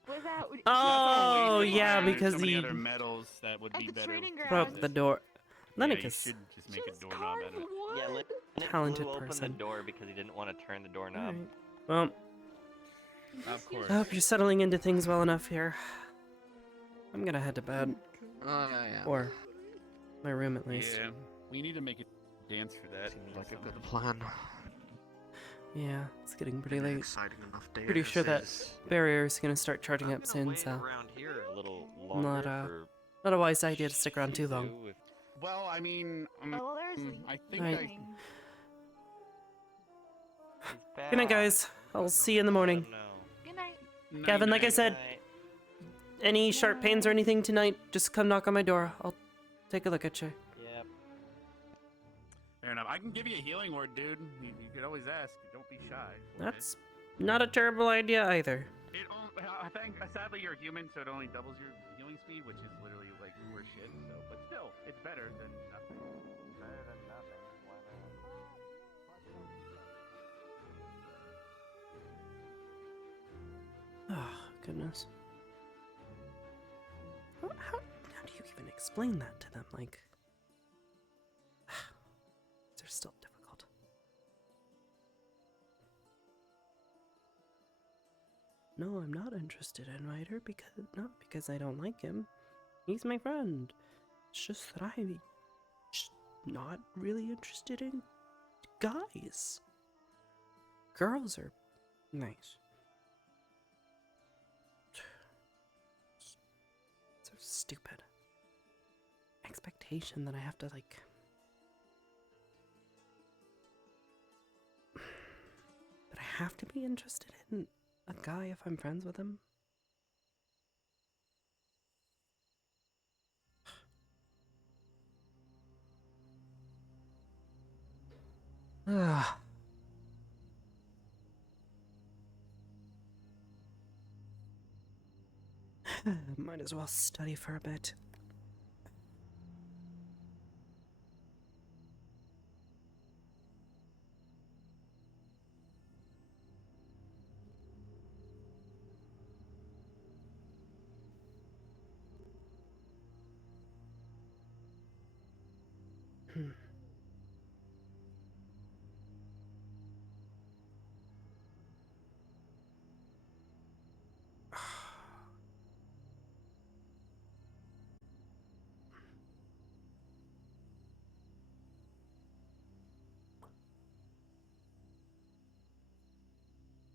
Without. Oh, There's yeah, iron and because so many he other metals that would At be the better. training ground. broke the door. Yeah, you Lenicus, should just make a doorknob out of it. Yeah, Nick talented blew open person. the door because he didn't want to turn the doorknob. Alright. Well, Of course. I hope you're settling into things well enough here. I'm gonna head to bed. Oh, yeah. Or my room, at least. Yeah, we need to make a dance for that. Seems like a good plan. Yeah, it's getting pretty late. Exciting enough day Pretty as sure that is. barrier's gonna start charging up soon, Wait so around here a little longer not a wise idea to stick around too long. Well, I mean, I think Alright. I. Good night, guys. I'll see you in the morning. Good night. Gavin, like I said, any sharp pains or anything tonight, just come knock on my door. I'll take a look at you. Yep. Fair enough. I can give you a healing word, dude. You could always ask. Don't be shy. That's not a terrible idea either. I think sadly you're human, so it only doubles your healing speed, which is literally like poor shit. So, but still, it's better than nothing. Better than nothing. Why not? Oh, goodness. How do you even explain that to them? Like, they're still difficult. No, I'm not interested in Ryder not because I don't like him. He's my friend. It's just that I'm just not really interested in guys. Girls are nice. So stupid. Expectation that I have to, like... that I have to be interested in a guy if I'm friends with him? Ah. Might as well study for a bit. Hmm.